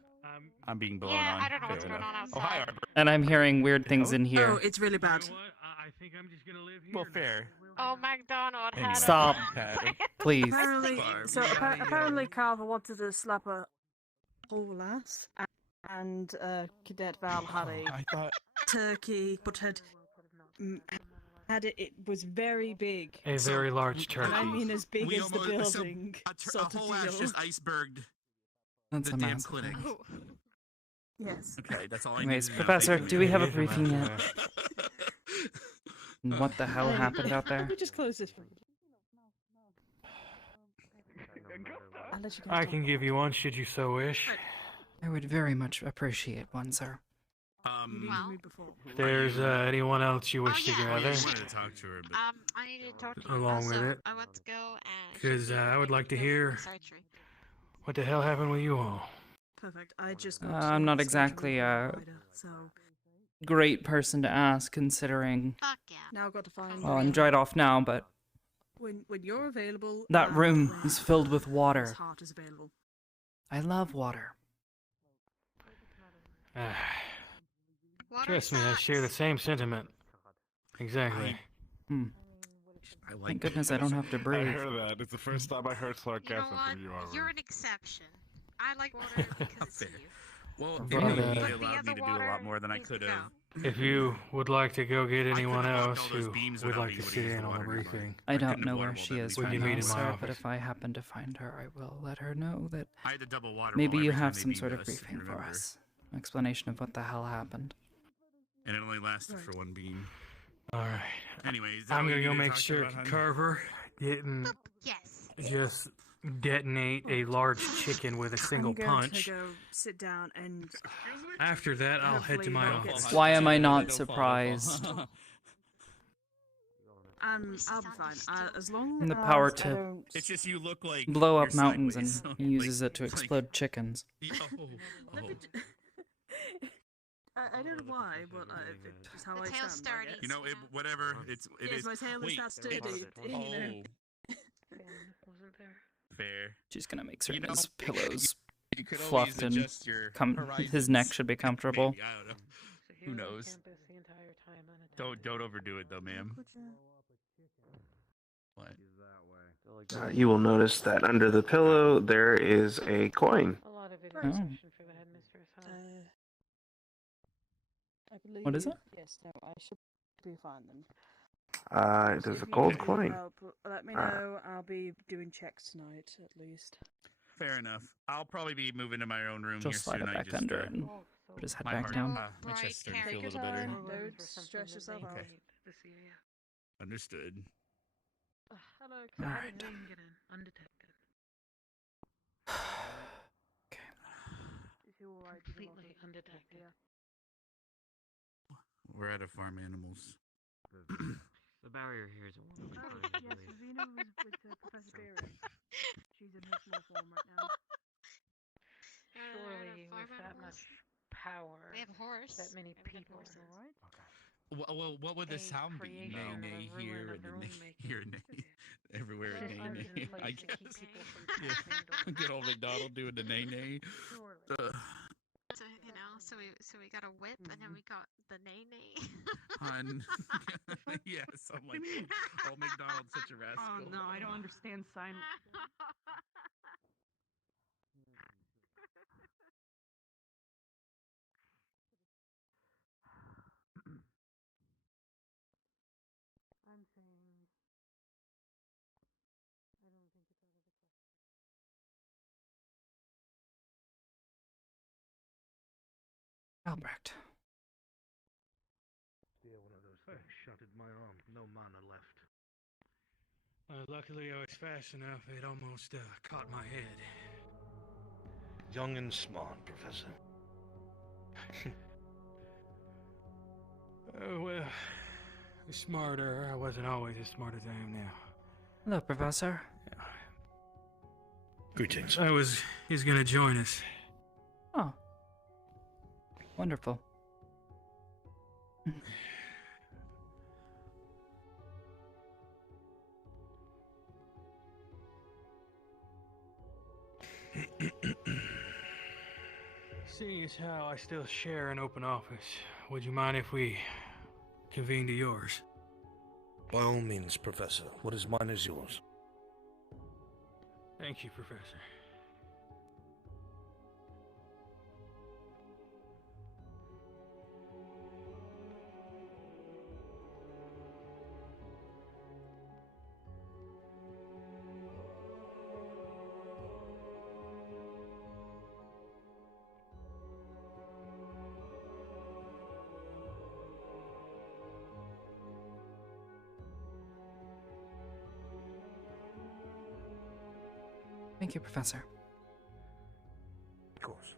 I'm being blown Yeah, on. I don't know what's Fair going enough. on Oh, hi, Arbor. And I'm hearing weird things in here. Oh, it's really bad. You know what? I think I'm just gonna live here. Well, fair. Oh, McDonald had Stop, Pat. please. Apparently Carver wanted to slap a whole ass, and Cadet Val had a turkey, but had it was very big. A very large turkey. And I mean as big We as the almost- building. A whole ass just iceberged That's the a damn massive clinic. Yes. Okay, that's all I Anyways, need to know. Professor, Thank do you. we have a briefing yet? What the hell Hey, happened out there? Let me just close this for you. I'll let you guys I talk. can give you one should you so wish. I would very much appreciate one, sir. If there's anyone else you wish to gather, I wanted to talk to her, but I need to talk to you. along with Also, it, I want to go and. because I would like to hear what the hell happened with you all. Perfect. I just. I'm not exactly a So great person to ask, considering. now I've got to find. Well, I'm dried off now, but When you're available. that room is filled with His water. heart is available. I love water. Trust me, I share the same sentiment. Exactly. I like Thank goodness I don't have to I breathe. heard that. It's the first time I heard You know sarcasm what? from you, Arbor. You're an exception. I like water because it's you. well, But, it uh, allowed me to do a lot more than I could have. If you would like to go get anyone could've else walked all those who beams would without like being to able to sit use in the on the water briefing, I don't couldn't know have where water she bowled is that we right can now, meet in my sir, but office. if I happen to find her, I will let her know that I had to double water maybe bowl you every time have they some beamed sort of us, briefing for remember? us. Explanation of what the hell happened. And it only lasted for one beam. Alright. Anyways, is that I'm what gonna you go need to make talk sure about, hon? Carver didn't Yes. just detonate a large chicken with a single I'm going punch. to go sit down and. After that, I'll head to my Hopefully office. Why am I not surprised? I'll be fine. As long The as power I to don't. It's just you look like blow you're up mountains sideways. and he uses it to explode chickens. Let me I don't know why, but it's how I tail stand. sturdy. You know, whatever. It Yes, is. my tail is Wait, not sturdy. it's- You know. Wasn't there? Fair. She's gonna make certain You know, his pillows you could always fluffed and adjust your his neck should be comfortable. Maybe, I don't know. Who knows? Don't overdo it though, ma'am. What? You will notice that under the pillow there is a coin. A lot of it is Oh. reception for the headmistress, huh? I believe. What is it? Yes, no, I should be fine then. There's If a you gold need coin. help, let me know. I'll be doing checks tonight, at least. Fair enough. I'll probably be moving to my own room Just here slide soon. it I back just, under it and put his head my back heart, down. my chest starting to feel a little better. Don't stress yourself out. Understood. Hello, All how right. did Jane get in? Undetected. Completely undetected. We're at a farm animals. The barrier here is a wonderful Oh, place, I yes, believe. Vina was with Professor Barry. She's in her small form right now. Surely with that much power, We have a horse. that many people, Well, what would the A sound be? creation Nay, of a nay, ruin here, of and their a own nay, making. here, nay, everywhere, a Systems nay, in nay. place I to keep guess. people from Yeah. passing indoors. Good old McDonald doing the nay, nay. So so we got a whip and then we got the nay nay. Hun. Yes, I'm like, old McDonald's such a rascal. Oh no, I don't understand sign. I'm saying, I don't think it's out of the question. Albrecht. Yeah, one of those things. Shot at my arm. No mana left. Luckily, I was fast enough. It almost caught my head. Young and smart, Professor. Oh well, smarter. I wasn't always as smart as I am now. Hello, Professor. Greetings. He's gonna join us. Oh. Wonderful. Seeing as how I still share an open office, would you mind if we convene to yours? By all means, Professor. What is mine is yours. Thank you, Professor. Thank you, Professor. Of course.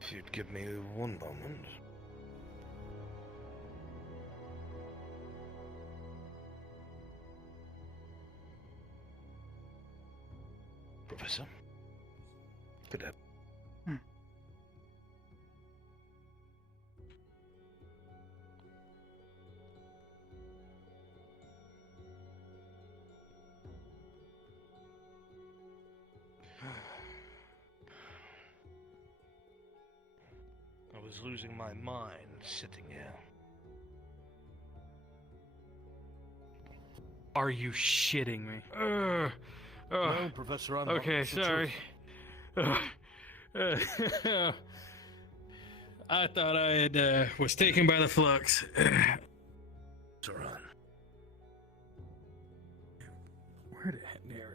If you'd give me one moment. Professor? Good day. I was losing my mind sitting here. Are you shitting me? No, Professor, I'm okay, not. It's the sorry. I thought I had was taken by the flux. Saran. Where the heck there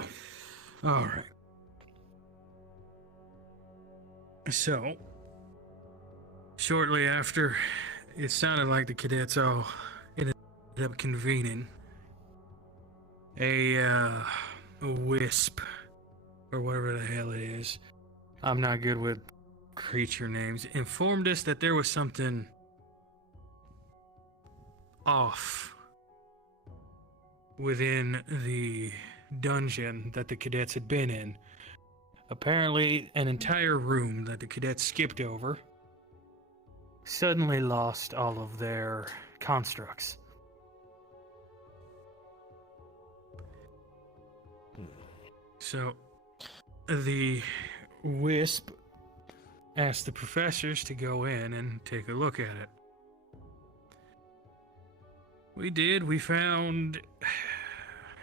it? All right. So, shortly after, it sounded like the cadets all ended up convening. A wisp, or whatever the hell it is, I'm not good with creature names, informed us that there was something off within the dungeon that the cadets had been in. Apparently, an entire room that the cadets skipped over suddenly lost all of their constructs. So, the wisp asked the professors to go in and take a look at it. We did. We found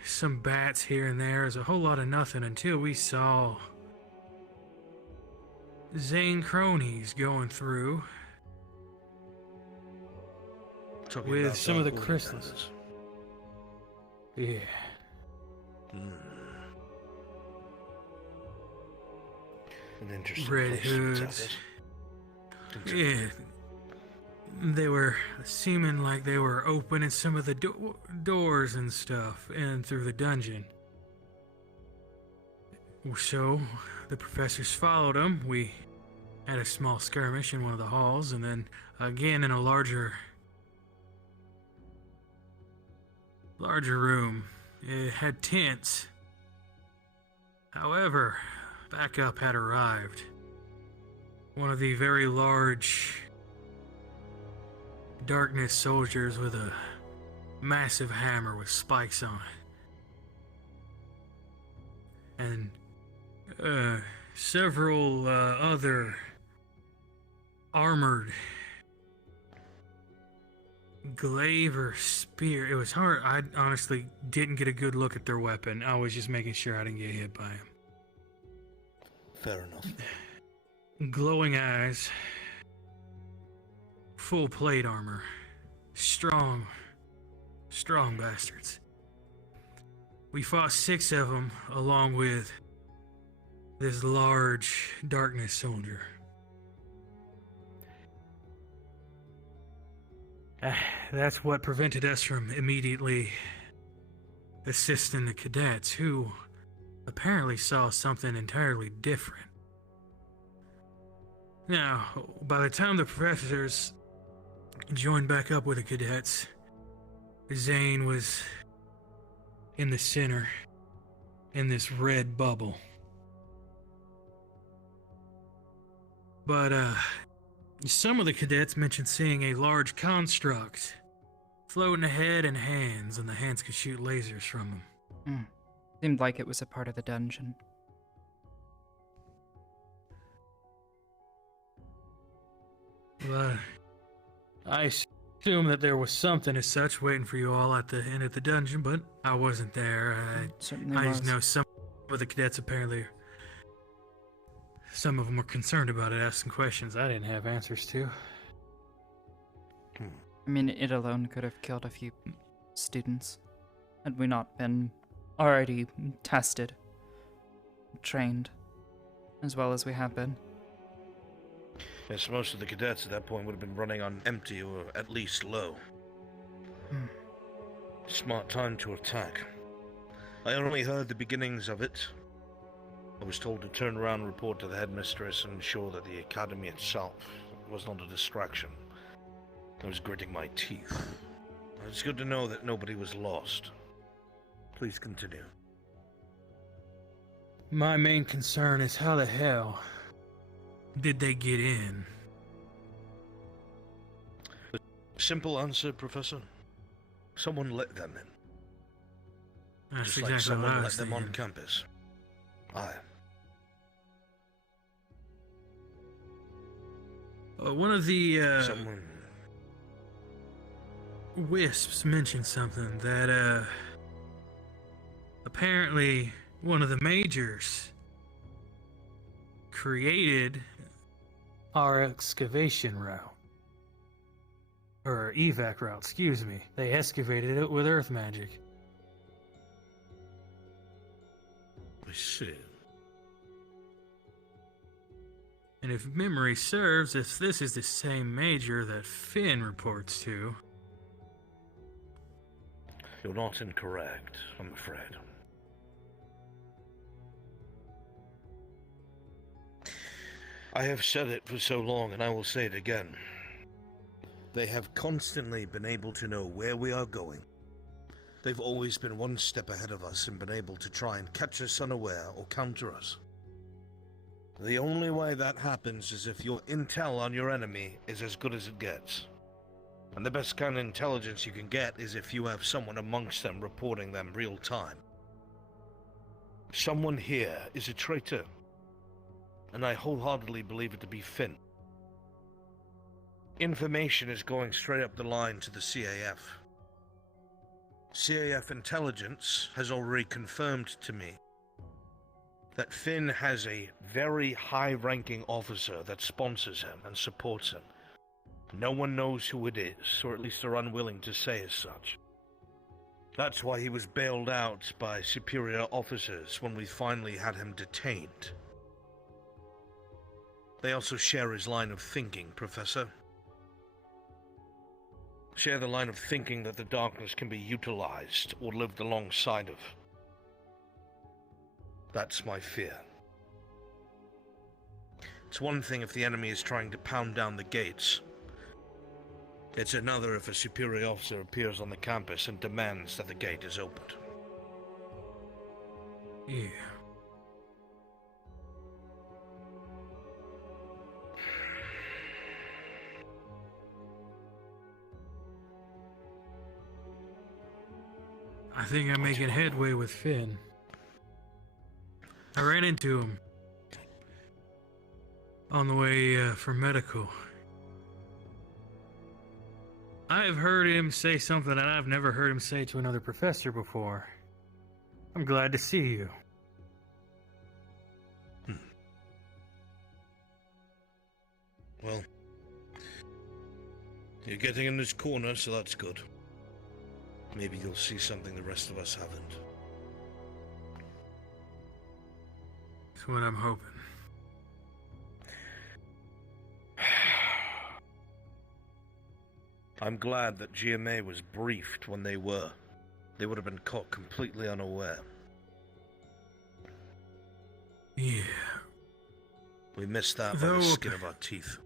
some bats here and there. There's a whole lot of nothing until we saw Zane cronies going through Talking with about some of the order crystals. guns. Yeah. An interesting Red place, hoods. Interesting. Yeah. They were seeming like they were opening some of the doors and stuff and through the dungeon. So, the professors followed them. We had a small skirmish in one of the halls, and then again in a larger room. It had tents. However, backup had arrived. One of the very large darkness soldiers with a massive hammer with spikes on it. And several other armored glaive or spear. It was hard. I honestly didn't get a good look at their weapon. I was just making sure I didn't get hit by him. Fair enough. Glowing eyes. Full plate armor. Strong bastards. We fought 6 of them along with this large darkness soldier. That's what prevented us from immediately assisting the cadets, who apparently saw something entirely different. Now, by the time the professors joined back up with the cadets, Zane was in the center, in this red bubble. But, some of the cadets mentioned seeing a large construct floating ahead in hands, and the hands could shoot lasers from them. Seemed like it was a part of the dungeon. Well, I assume that there was something as such waiting for you all at the end of the dungeon, but I wasn't there. I just know some of the cadets apparently, some of them were concerned about it, asking questions I didn't have answers to. I mean, it alone could have killed a few students, had we not been already tested, trained, as well as we have been. Yes, most of the cadets at that point would have been running on empty or at least low. Smart time to attack. I only heard the beginnings of it. I was told to turn around and report to the headmistress and ensure that the academy itself was not a distraction. I was gritting my teeth. It's good to know that nobody was lost. Please continue. My main concern is how the hell did they get in? The simple answer, Professor. Someone let them in. That's Just exactly like someone what I let was them on thinking. campus. Aye. One of the, Someone... Wisps mentioned something that, apparently one of the majors created our excavation route. Or evac route, excuse me. They excavated it with earth magic. I see. And if memory serves, if this is the same major that Finn reports to... You're not incorrect, I'm afraid. I have said it for so long, and I will say it again. They have constantly been able to know where we are going. They've always been one step ahead of us and been able to try and catch us unaware or counter us. The only way that happens is if your intel on your enemy is as good as it gets. And the best kind of intelligence you can get is if you have someone amongst them reporting them real time. Someone here is a traitor, and I wholeheartedly believe it to be Finn. Information is going straight up the line to the CAF. CAF intelligence has already confirmed to me that Finn has a very high-ranking officer that sponsors him and supports him. No one knows who it is, or at least are unwilling to say as such. That's why he was bailed out by superior officers when we finally had him detained. They also share his line of thinking, Professor. Share the line of thinking that the darkness can be utilized or lived alongside of. That's my fear. It's one thing if the enemy is trying to pound down the gates. It's another if a superior officer appears on the campus and demands that the gate is opened. Yeah. I think I'm making headway with Finn. I ran into him on the way for medical. I've heard him say something that I've never heard him say to another professor before. I'm glad to see you. Well, you're getting in this corner, so that's good. Maybe you'll see something the rest of us haven't. That's what I'm hoping. I'm glad that GMA was briefed when they were. They would have been caught completely unaware. Yeah. We missed that by the skin of our teeth.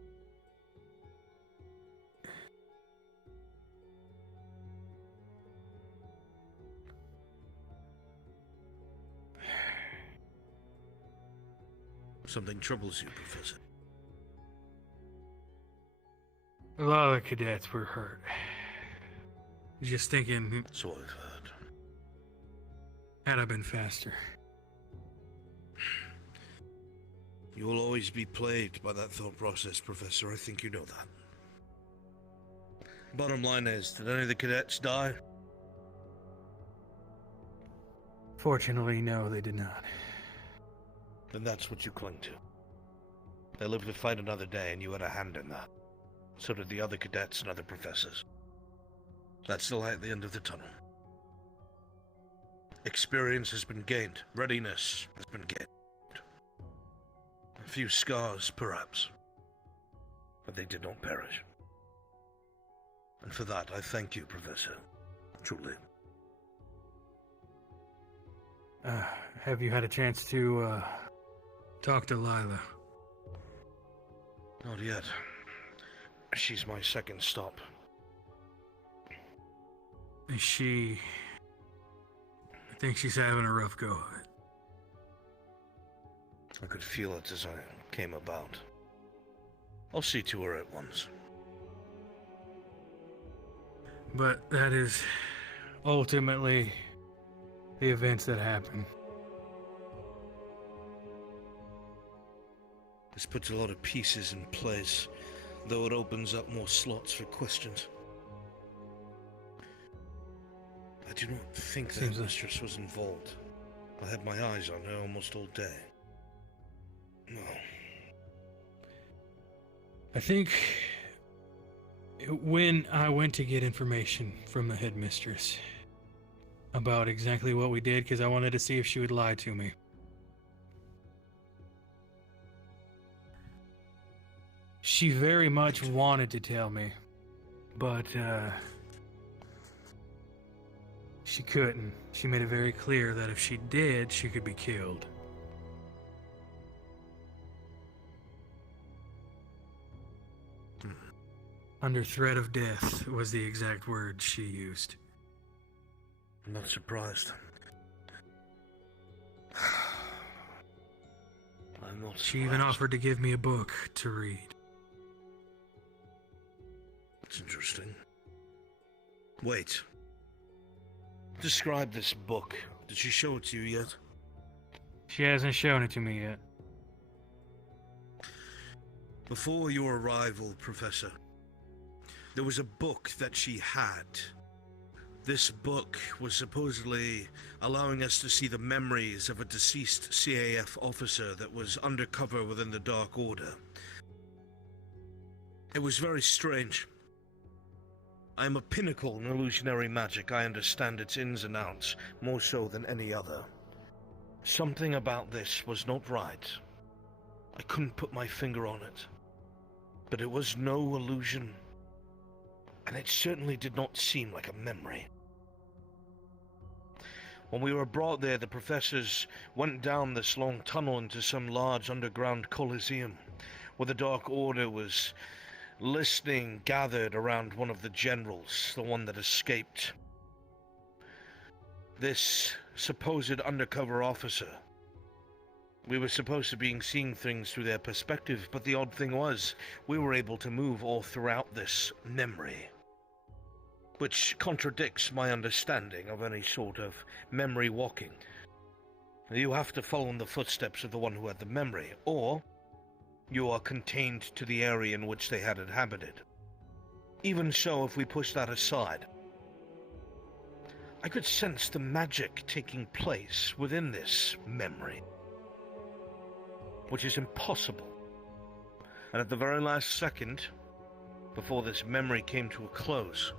Something troubles you, Professor. A lot of the cadets were hurt. Just thinking. So I've heard. Had I been faster. You will always be plagued by that thought process, Professor. I think you know that. Bottom line is, did any of the cadets die? Fortunately, no, they did not. Then that's what you cling to. They lived to fight another day, and you had a hand in that. So did the other cadets and other professors. That's the light at the end of the tunnel. Experience has been gained. Readiness has been gained. A few scars, perhaps. But they did not perish. And for that, I thank you, Professor. Truly. Have you had a chance to, talk to Lila? Not yet. She's my second stop. Is she... I think she's having a rough go of it. I could feel it as I came about. I'll see to her at once. But that is ultimately the events that happen. This puts a lot of pieces in place, though it opens up more slots for questions. I do not think that mistress was involved. I had my eyes on her almost all day. No. I think when I went to get information from the headmistress about exactly what we did, because I wanted to see if she would lie to me. She very much wanted to tell me, but she couldn't. She made it very clear that if she did, she could be killed. Under threat of death was the exact word she used. I'm not surprised. I'm not She even offered to give me a book to read. That's interesting. Wait. Describe this book. Did she show it to you yet? She hasn't shown it to me yet. Before your arrival, Professor, there was a book that she had. This book was supposedly allowing us to see the memories of a deceased CAF officer that was undercover within the Dark Order. It was very strange. I am a pinnacle in illusionary magic. I understand its ins and outs, more so than any other. Something about this was not right. I couldn't put my finger on it. But it was no illusion. And it certainly did not seem like a memory. When we were brought there, the professors went down this long tunnel into some large underground coliseum, where the Dark Order was listening, gathered around one of the generals, the one that escaped. This supposed undercover officer. We were supposed to be seeing things through their perspective, but the odd thing was, we were able to move all throughout this memory. Which contradicts my understanding of any sort of memory walking. You have to follow in the footsteps of the one who had the memory, or you are contained to the area in which they had inhabited. Even so, if we push that aside, I could sense the magic taking place within this memory, which is impossible. And at the very last second, before this memory came to a close,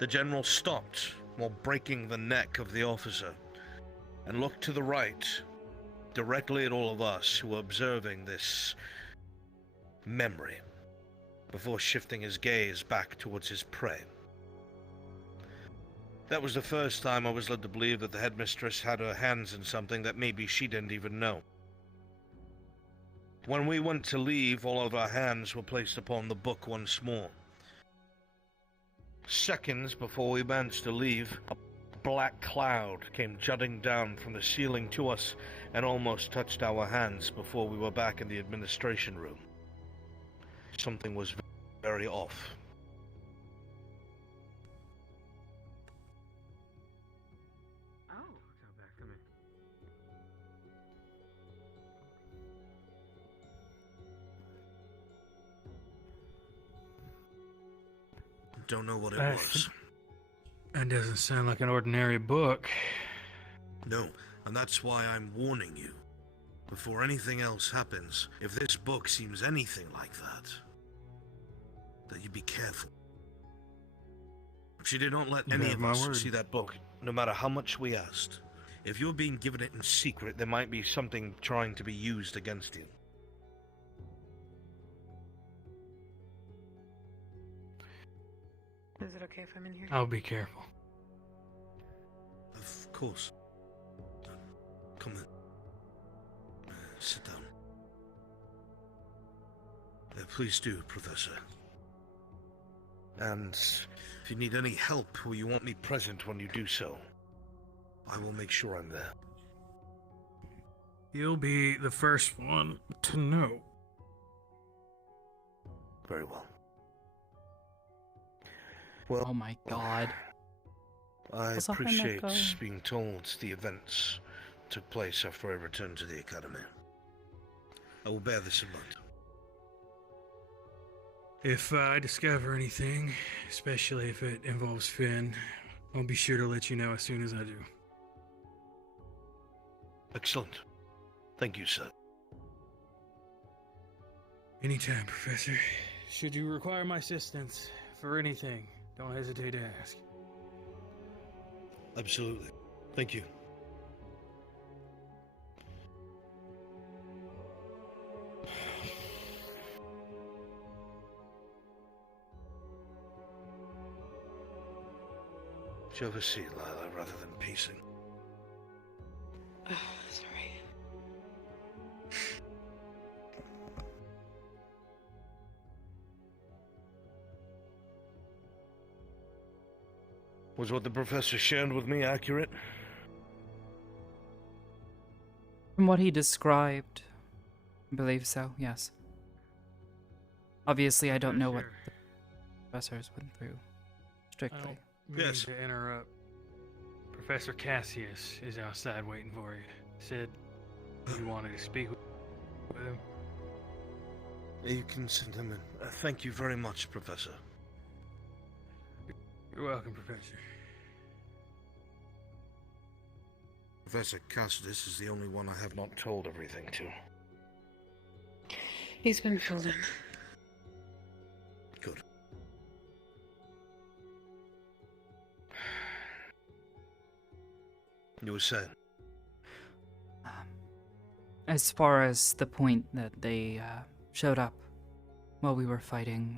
the general stopped while breaking the neck of the officer and looked to the right, directly at all of us who were observing this memory. before shifting his gaze back towards his prey. That was the first time I was led to believe that the headmistress had her hands in something that maybe she didn't even know. When we went to leave, all of our hands were placed upon the book once more. Seconds before we managed to leave, a black cloud came jutting down from the ceiling to us and almost touched our hands before we were back in the administration room. Something was very off. Don't know what it was. That doesn't sound like an ordinary book. No, and that's why I'm warning you. Before anything else happens, if this book seems anything like that you be careful. She did not let any of us see that book, no matter how much we asked. If you're being given it in secret, there might be something trying to be used against you. Is it okay if I'm in here? I'll be careful. Of course. Come in. Sit down. Please do, Professor. And if you need any help or you want me present when you do so, I will make sure I'm there. You'll be the first one to know. Very well. Well, oh my god. I appreciate being told the events took place after I returned to the Academy. I will bear this in mind. If I discover anything, especially if it involves Finn, I'll be sure to let you know as soon as I do. Excellent. Thank you, sir. Anytime, Professor. Should you require my assistance for anything, don't hesitate to ask. Absolutely. Thank you. Should have a seat, Lila, rather than pacing. Sorry. Was what the professor shared with me accurate? From what he described, I believe so, yes. Obviously, I don't know what the professors went through, strictly. Yes. To interrupt. Professor Cassius is outside waiting for you. Said you wanted to speak with him. You can send him in. Thank you very much, Professor. You're welcome, Professor. Professor Cassius is the only one I have not told everything to. He's been filled in. Good. You were saying? As far as the point that they showed up while we were fighting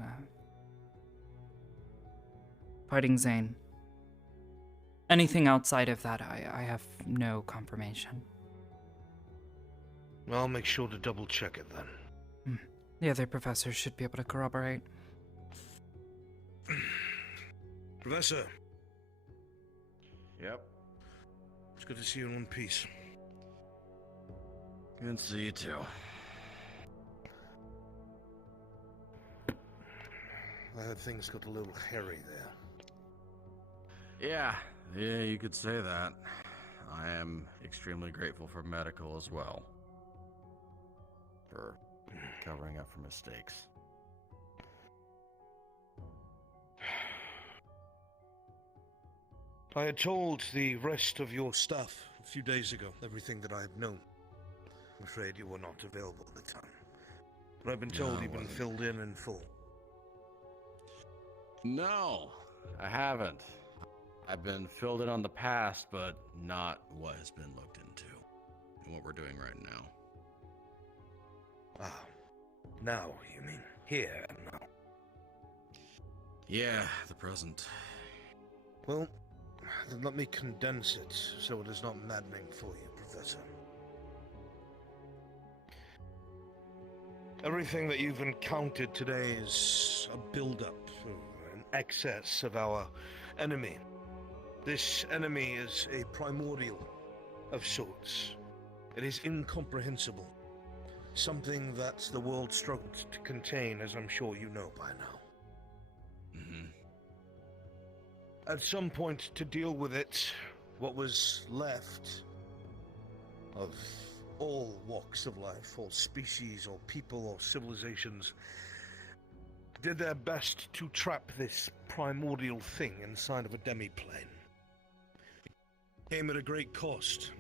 Zane. Anything outside of that, I have no confirmation. I'll make sure to double check it then. The other professors should be able to corroborate. Professor. Yep. It's good to see you in one piece. Good to see you too. I heard things got a little hairy there. Yeah, you could say that. I am extremely grateful for medical as well. For covering up for mistakes. I had told the rest of your staff a few days ago everything that I had known. I'm afraid you were not available at the time. But I've been told you've been filled in full. No, I haven't. I've been filled in on the past, but not what has been looked into. And what we're doing right now. Ah, now you mean here and now. Yeah, the present. Well, then let me condense it so it is not maddening for you, Professor. Everything that you've encountered today is a build-up, an excess of our enemy. This enemy is a primordial of sorts. It is incomprehensible. Something that the world struggled to contain, as I'm sure you know by now. At some point, to deal with it, what was left of all walks of life, all species, all people, all civilizations, did their best to trap this primordial thing inside of a demiplane. Came at a great cost.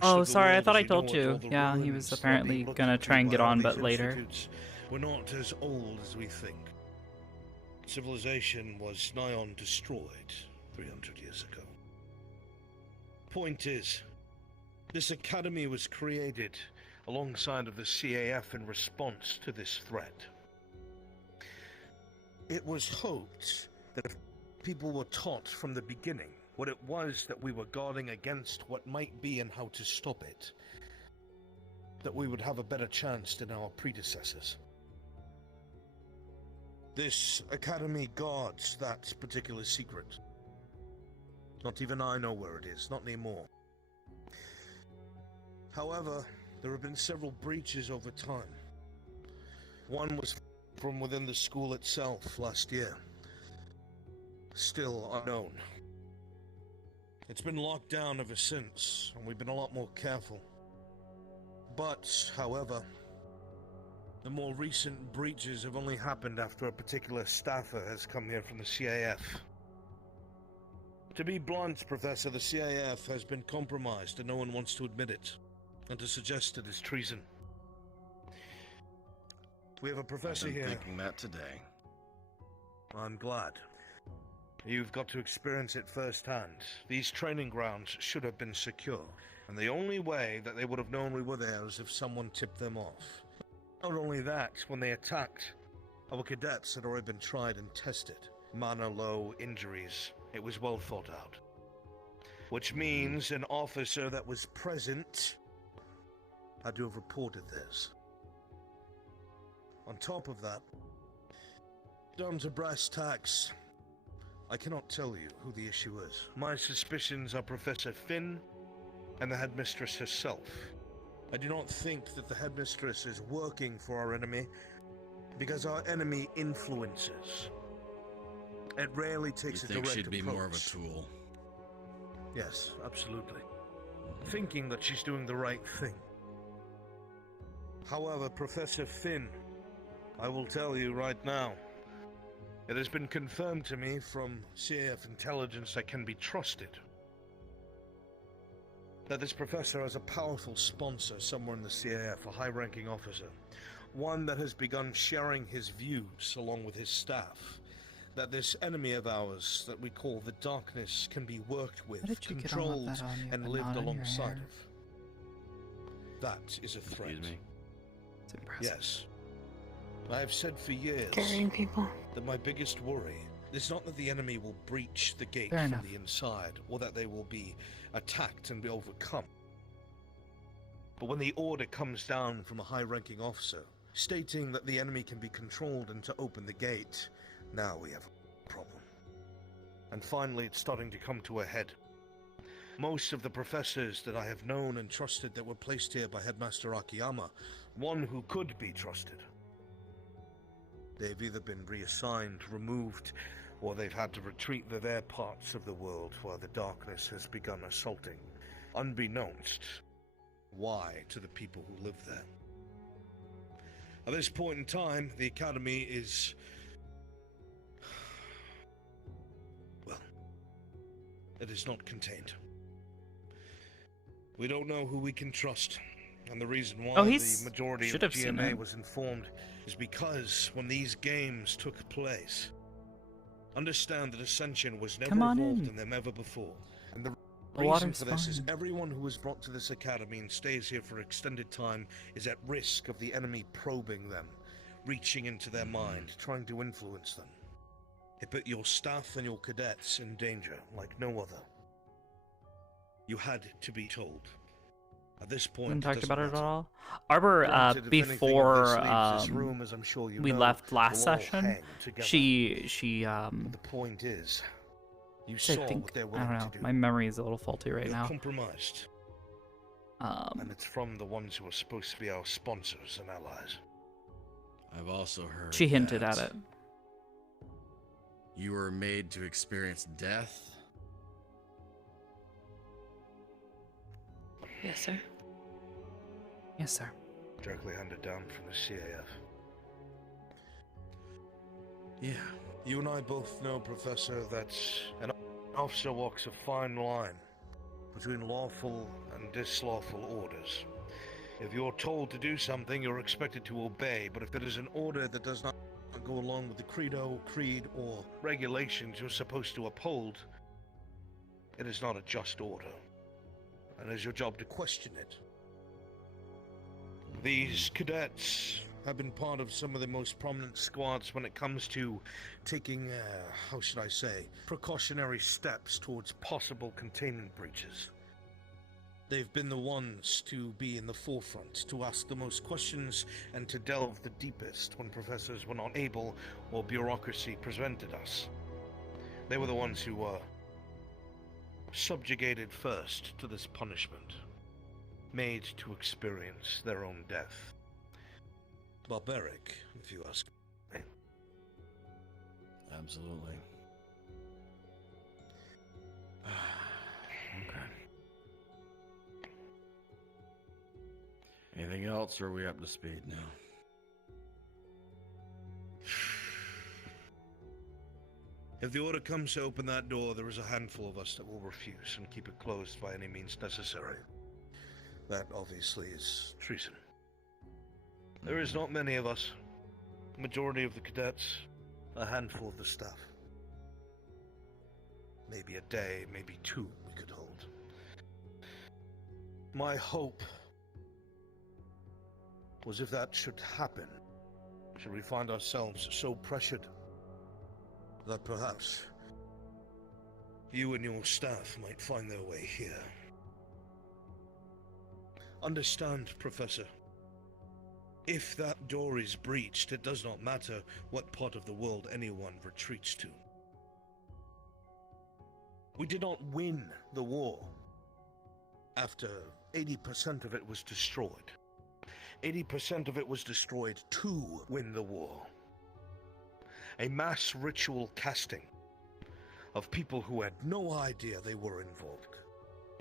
Oh, sorry, I thought I told you. Yeah, he was apparently gonna try and get on, but later. We're not as old as we think. Civilization was nigh on destroyed 300 years ago. Point is, this academy was created alongside of the CAF in response to this threat. It was hoped that if people were taught from the beginning what it was that we were guarding against, what might be, and how to stop it, that we would have a better chance than our predecessors. This academy guards that particular secret. Not even I know where it is, not anymore. However, there have been several breaches over time. One was from within the school itself last year. Still unknown. It's been locked down ever since, and we've been a lot more careful. But, however, the more recent breaches have only happened after a particular staffer has come here from the CAF. To be blunt, Professor, the CAF has been compromised and no one wants to admit it, and to suggest it is treason. We have a professor I've been here. thinking that today. I'm glad. You've got to experience it firsthand. These training grounds should have been secure, and the only way that they would have known we were there is if someone tipped them off. Not only that, when they attacked, our cadets had already been tried and tested. Mana low, injuries. It was well thought out. Which means an officer that was present had to have reported this. On top of that, down to brass tacks, I cannot tell you who the issue is. My suspicions are Professor Finn and the headmistress herself. I do not think that the headmistress is working for our enemy, because our enemy influences. It rarely takes a direct approach. You think she'd be more of a tool? Yes, absolutely. Thinking that she's doing the right thing. However, Professor Finn, I will tell you right now, it has been confirmed to me from CAF intelligence that can be trusted that this professor has a powerful sponsor somewhere in the CAF, a high-ranking officer. One that has begun sharing his views along with his staff. That this enemy of ours that we call the Darkness can be worked with, controlled, and lived alongside of. That is a threat. Excuse me? It's impressive. Yes. I have said for years that my biggest worry is not that the enemy will breach the gate from the inside, or that they will be attacked and be overcome. But when the order comes down from a high-ranking officer, stating that the enemy can be controlled and to open the gate, now we have a problem. And finally, it's starting to come to a head. Most of the professors that I have known and trusted that were placed here by Headmaster Akiyama, one who could be trusted, they've either been reassigned, removed, or they've had to retreat to their parts of the world where the Darkness has begun assaulting, unbeknownst why to the people who live there. At this point in time, the Academy is, well, it is not contained. We don't know who we can trust, and the reason why the majority of GMA was informed is because when these games took place, understand that Ascension was never involved in them ever before. And the reason for this is everyone who is brought to this academy and stays here for extended time is at risk of the enemy probing them, reaching into their mind, trying to influence them. It put your staff and your cadets in danger like no other. You had to be told. At this point, We it talked doesn't about it at matter. all. Arbor, Granted, if anything of before this leaves this room, as I'm sure you we know, left last we'll all session, hang together. the point is, you I saw think, what they're I willing don't know. to do. My memory is a little faulty right You're now. compromised. And it's from the ones who are supposed to be our sponsors and allies. I've also heard She hinted that at it. you were made to experience death. Yes, sir. Yes, sir. Directly handed down from the CAF. Yeah. You and I both know, Professor, that an officer walks a fine line between lawful and dislawful orders. If you're told to do something, you're expected to obey, but if it is an order that does not go along with the credo, creed, or regulations you're supposed to uphold, it is not a just order, and it is your job to question it. These cadets have been part of some of the most prominent squads when it comes to taking, how should I say, precautionary steps towards possible containment breaches. They've been the ones to be in the forefront, to ask the most questions, and to delve the deepest when professors were not able or bureaucracy prevented us. They were the ones who were subjugated first to this punishment, made to experience their own death. Barbaric, if you ask me. Absolutely. Okay. Anything else, or are we up to speed now? If the order comes to open that door, there is a handful of us that will refuse and keep it closed by any means necessary. That obviously is treason. There is not many of us. Majority of the cadets, a handful of the staff. Maybe a day, maybe two we could hold. My hope was if that should happen, should we find ourselves so pressured that perhaps you and your staff might find their way here. Understand, Professor. If that door is breached, it does not matter what part of the world anyone retreats to. We did not win the war after 80% of it was destroyed. 80% of it was destroyed to win the war. A mass ritual casting of people who had no idea they were involved.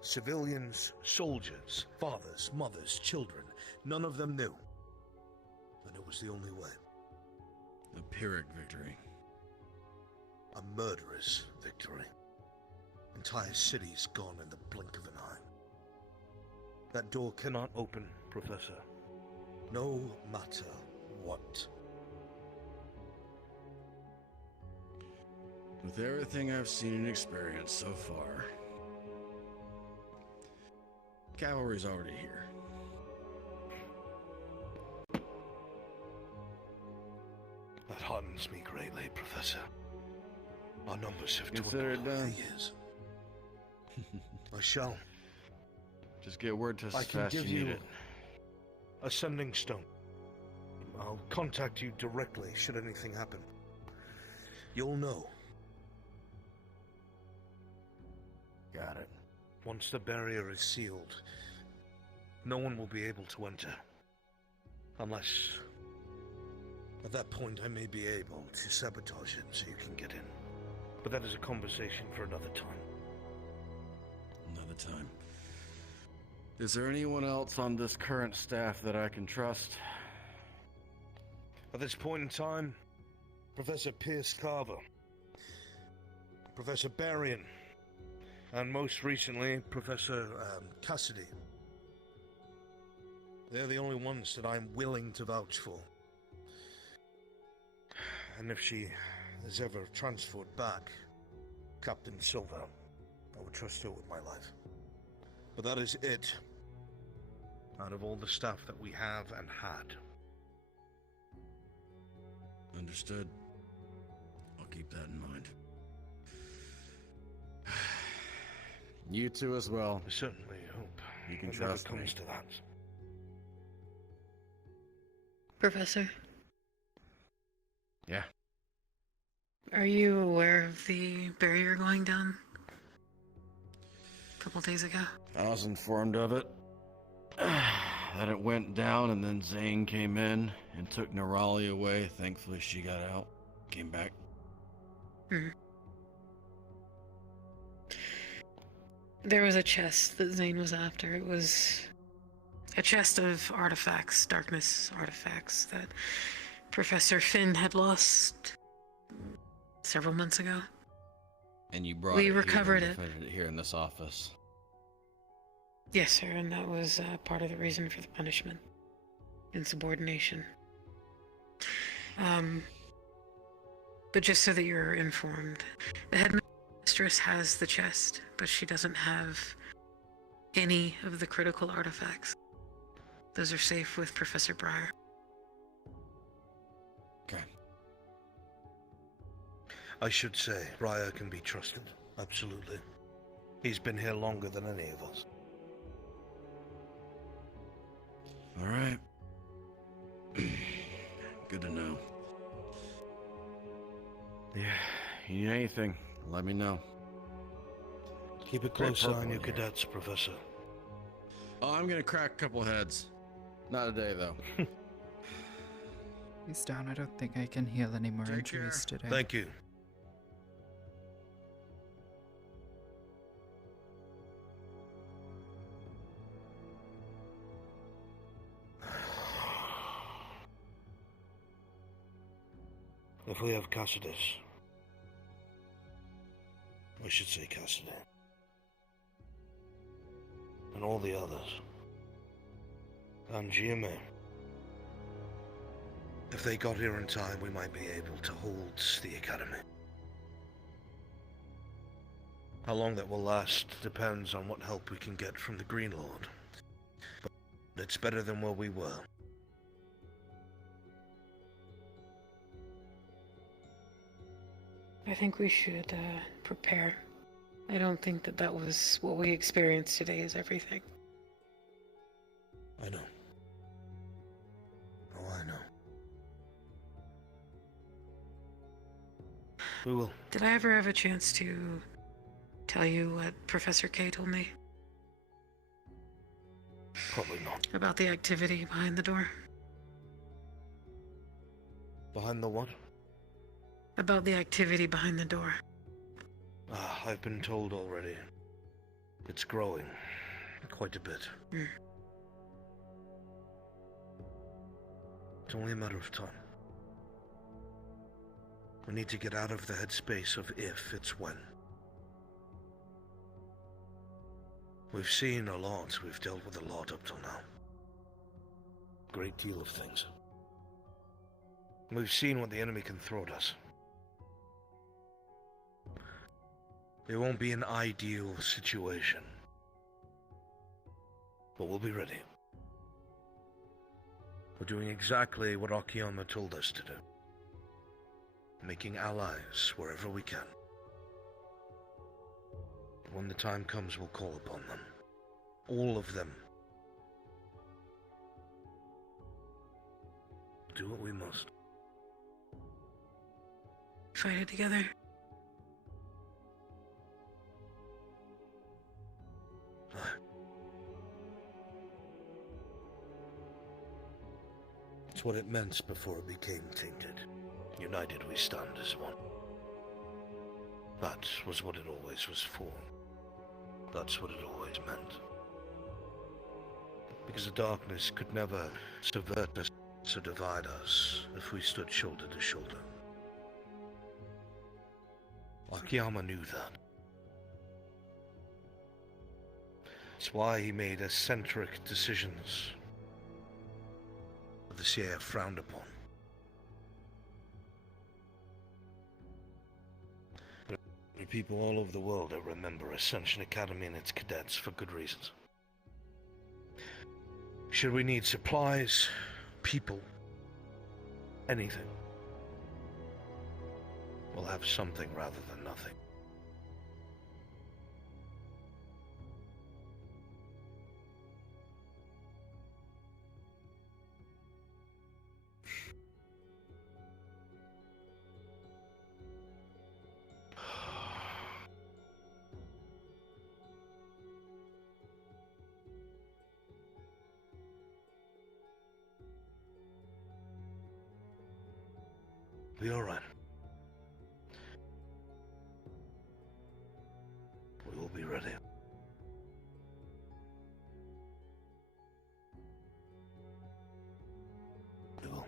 Civilians, soldiers, fathers, mothers, children. None of them knew. And it was the only way. The Pyrrhic victory. A murderous victory. Entire cities gone in the blink of an eye. That door cannot open, Professor. No matter what. With everything I've seen and experienced so far, cavalry's already here. That heartens me greatly, Professor. Our numbers have Consider it dwindled over done. the years. I shall. Just get word to us I as can fast give as you need you it. a sending stone. I'll contact you directly should anything happen. You'll know. Got it. Once the barrier is sealed, no one will be able to enter. Unless, at that point, I may be able to sabotage it so you can get in. But that is a conversation for another time. Another time. Is there anyone else on this current staff that I can trust? At this point in time, Professor Pierce Carver, Professor Berrien, and most recently, Professor Cassidy. They're the only ones that I'm willing to vouch for. And if she is ever transferred back, Captain Silver, I would trust her with my life. But that is it, out of all the staff that we have and had. Understood. I'll keep that in mind. You too as well. I certainly hope You can it never trust me. comes to that. Professor, Yeah. are you aware of the barrier going down a couple days ago? I was informed of it. That it went down, and then Zane came in and took Nerali away. Thankfully, she got out. Came back. There was a chest that Zane was after. It was a chest of artifacts, darkness artifacts, that Professor Finn had lost several months ago. And you brought We it recovered here, it. and defended it here in this office. Yes, sir, and that was part of the reason for the punishment. Insubordination. But just so that you're informed, the headmistress has the chest, but she doesn't have any of the critical artifacts. Those are safe with Professor Breyer. Okay. I should say, Raya can be trusted. Absolutely. He's been here longer than any of us. All right. Good to know. Yeah, you need anything, let me know. Keep a close eye on your cadets, Professor. Oh, I'm gonna crack a couple heads. Not today, though. He's down. I don't think I can heal any more injuries today. Thank you. If we have Cassidy, I should say Cassidy, and all the others, and GMA, if they got here in time, we might be able to hold the Academy. How long that will last depends on what help we can get from the Green Lord, but it's better than where we were. I think we should prepare. I don't think that was what we experienced today is everything. I know. Oh, I know. We will. Did I ever have a chance to tell you what Professor K told me? Probably not. About the activity behind the door? Behind the what? About the activity behind the door. I've been told already. It's growing. Quite a bit. It's only a matter of time. We need to get out of the headspace of if, it's when. We've seen a lot, we've dealt with a lot up till now. Great deal of things. We've seen what the enemy can throw at us. It won't be an ideal situation, but we'll be ready. We're doing exactly what Akiyama told us to do. Making allies wherever we can. When the time comes, we'll call upon them. All of them. Do what we must. Fight it together. It's what it meant before it became tainted. United we stand as one. That was what it always was for. That's what it always meant. Because the darkness could never subvert us or divide us if we stood shoulder to shoulder. Akiyama knew that. It's why he made eccentric decisions that the CIA frowned upon. There are people all over the world that remember Ascension Academy and its cadets for good reasons. Should we need supplies, people, anything, we'll have something rather than nothing. Be all right. We will be ready. We will.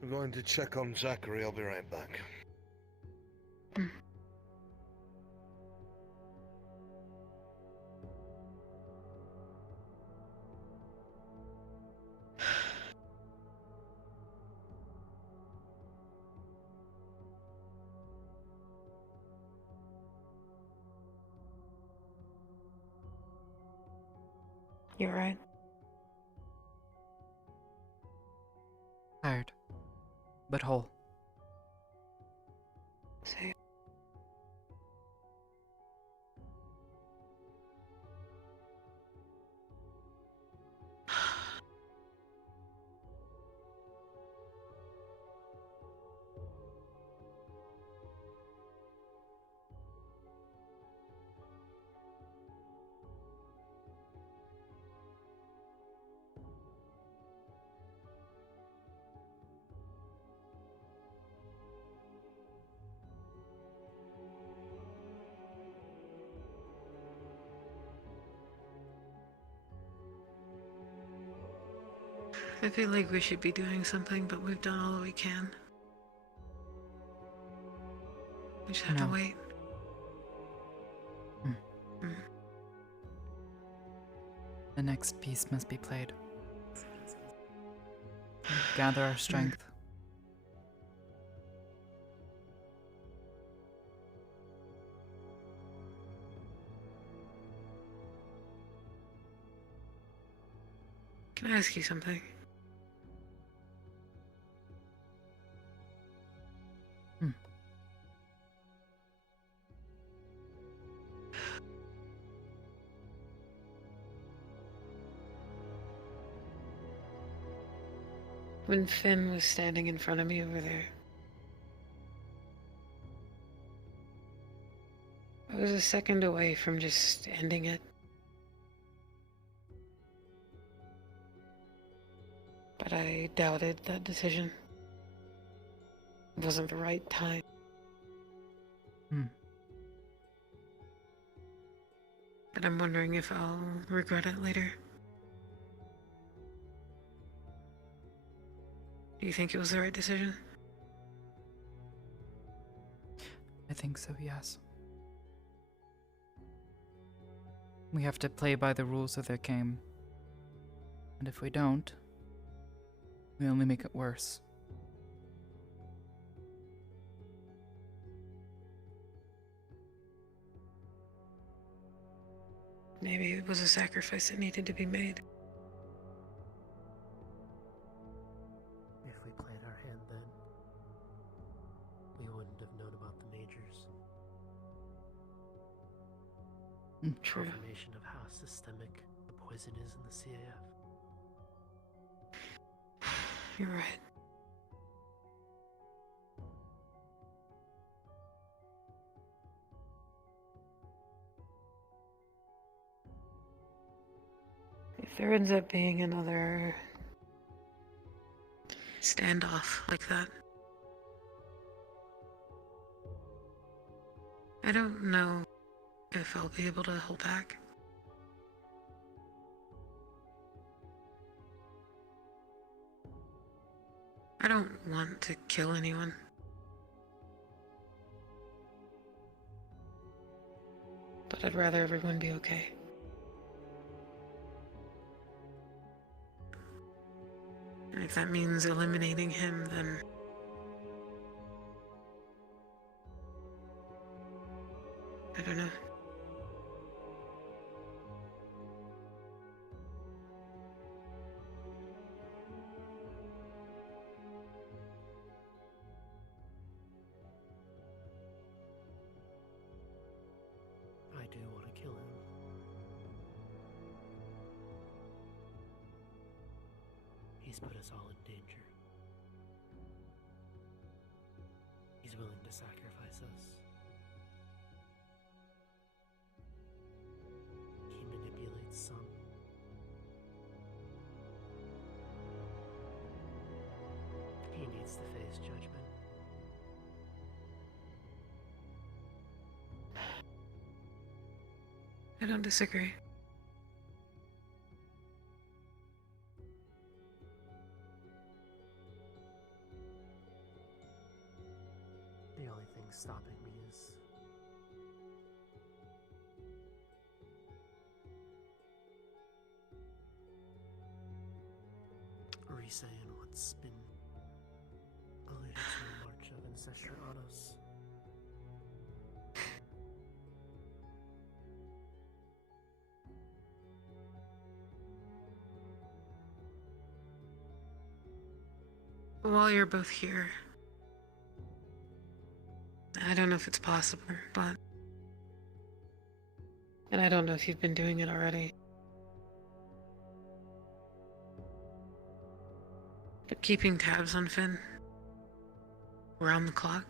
We're going to check on Zachary. I'll be right back. You're right. Tired, but whole. Say. I feel like we should be doing something, but we've done all that we can. We just have to wait. The next piece must be played. Gather our strength. Can I ask you something? When Finn was standing in front of me over there, I was a second away from just ending it. But I doubted that decision. It wasn't the right time. But I'm wondering if I'll regret it later. Do you think it was the right decision? I think so, yes. We have to play by the rules of their game. And if we don't, we only make it worse. Maybe it was a sacrifice that needed to be made. If we played our hand then, we wouldn't have known about the majors. True. Confirmation of how systemic the poison is in the CAF. You're right. If there ends up being another standoff like that, I don't know if I'll be able to hold back. I don't want to kill anyone. But I'd rather everyone be okay. And if that means eliminating him, then I don't know. He's put us all in danger. He's willing to sacrifice us. He manipulates some. He needs to face judgment. I don't disagree. The only thing stopping me is re-saying what's been alluded to in March of Ancestor on us. While you're both here, I don't know if it's possible, but... And I don't know if you've been doing it already. But keeping tabs on Finn. Around the clock.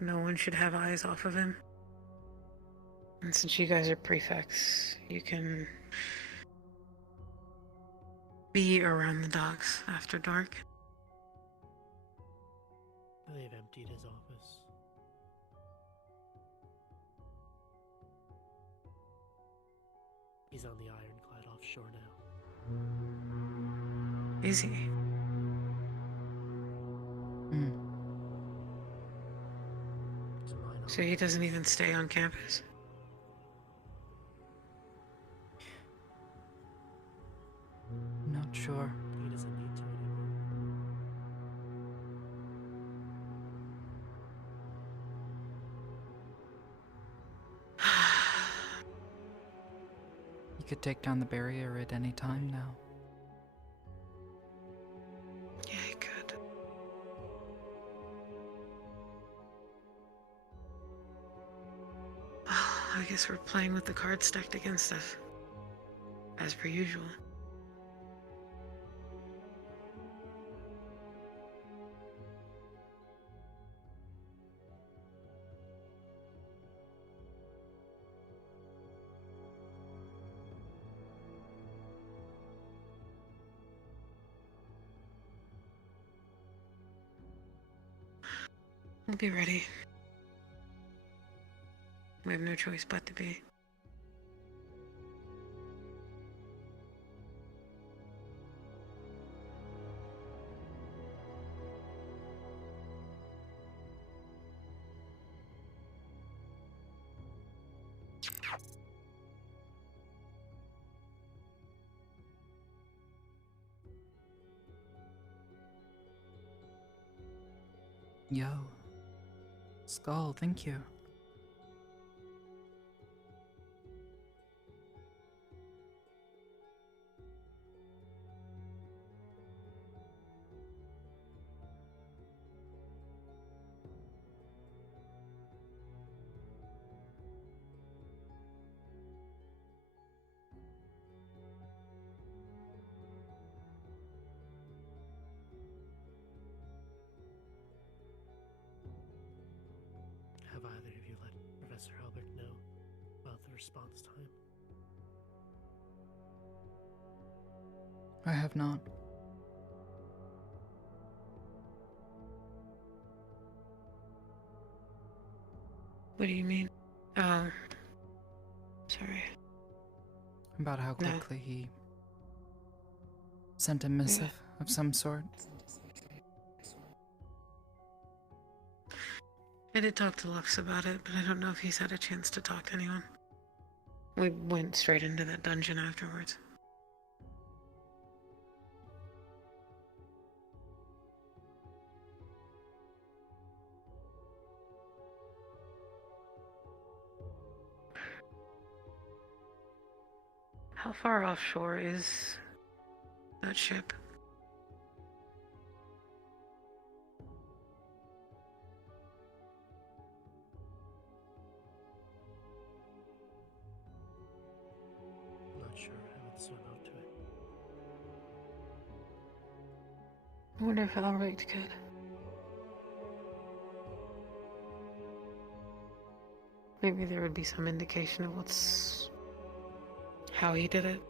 No one should have eyes off of him. And since you guys are prefects, you can be around the docks after dark. They've emptied his office. He's on the ironclad offshore now. Is he? So he doesn't even stay on campus? Not sure. He doesn't need to anymore. You could take down the barrier at any time now. Yeah, he could. I guess we're playing with the cards stacked against us. As per usual. We'll be ready. We have no choice but to be. Yo. Skull, thank you. Have either of you let Professor Albert know about the response time? I have not. What do you mean? Oh. Sorry. About how quickly he sent a missive of some sort. I did talk to Lux about it, but I don't know if he's had a chance to talk to anyone. We went straight into that dungeon afterwards. How far offshore is that ship? Not sure. I haven't swum out to it. I wonder if Alric could. Maybe there would be some indication of how he did it.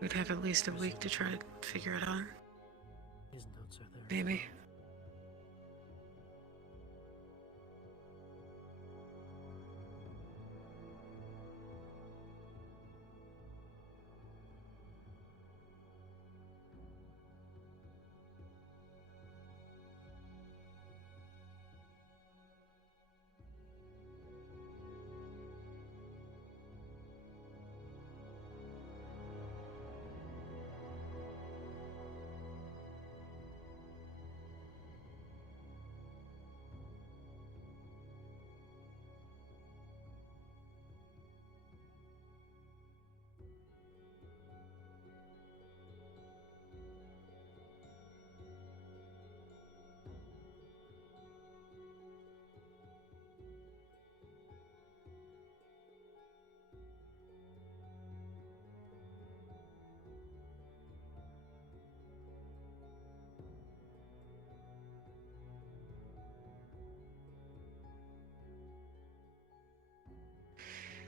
We'd have at least a week to try to figure it out. His notes are there. Maybe.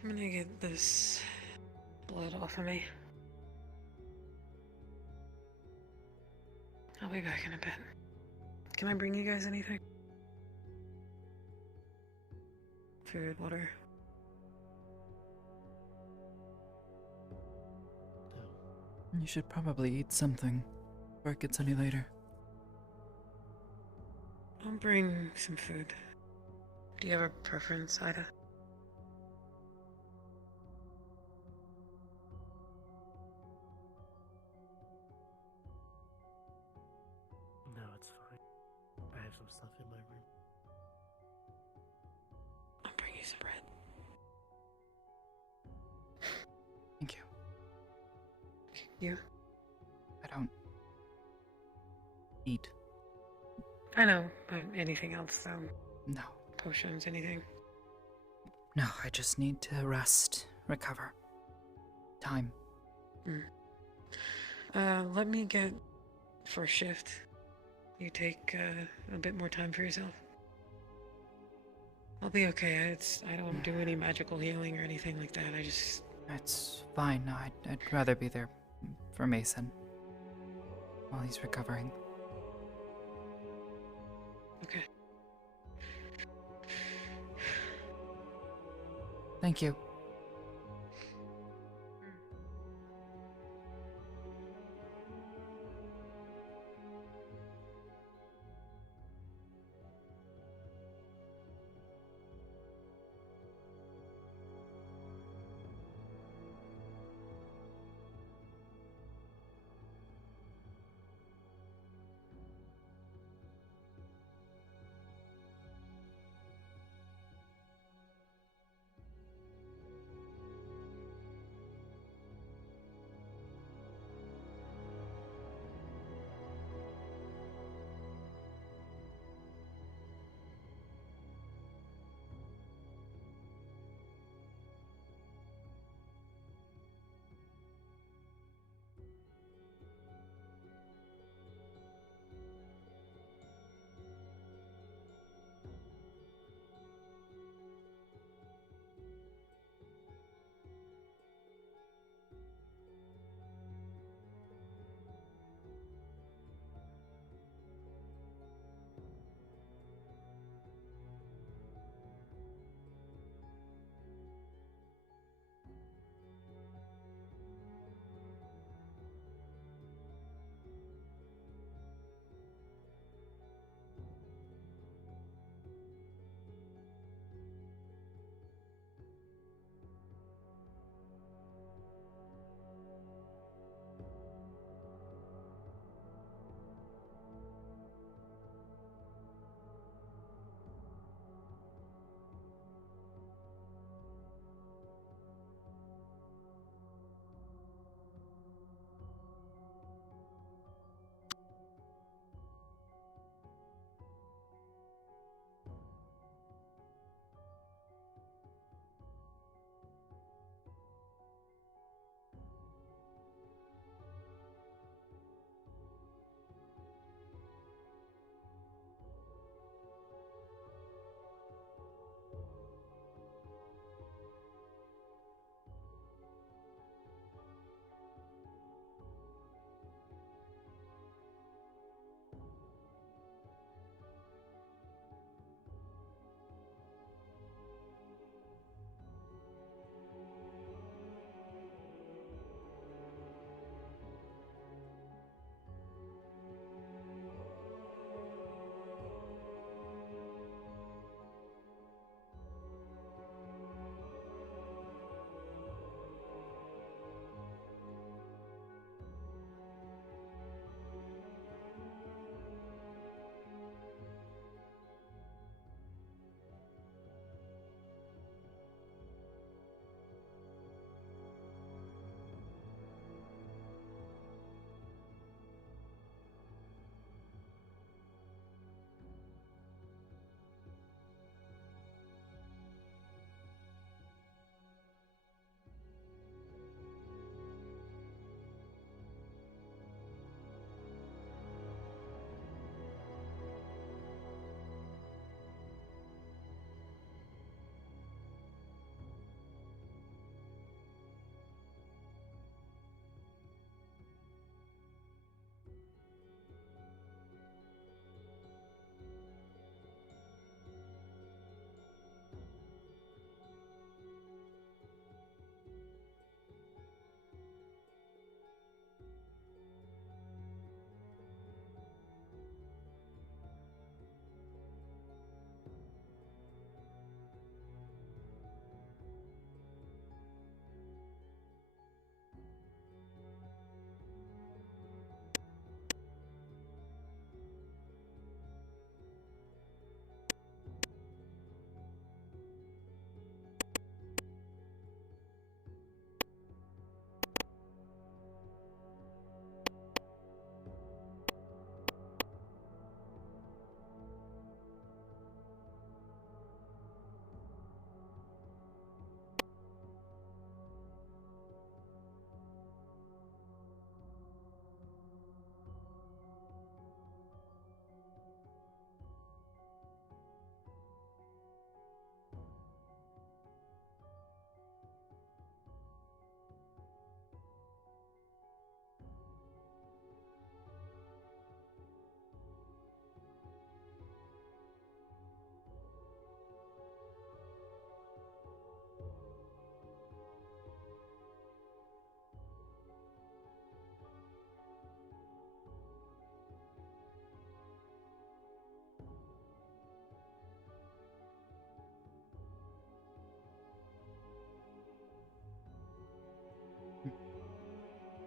I'm gonna get this blood off of me. I'll be back in a bit. Can I bring you guys anything? Food, water. You should probably eat something before it gets any later. I'll bring some food. Do you have a preference, Ida? No, it's fine. I have some stuff in my room. I'll bring you some bread. Thank you. You? I don't eat. I know, but anything else, though? No. Potions, anything? No, I just need to rest, recover. Time. Let me get first shift. You take a bit more time for yourself. I'll be okay. I don't do any magical healing or anything like that. It's fine. No, I'd rather be there for Mason while he's recovering. Okay. Thank you.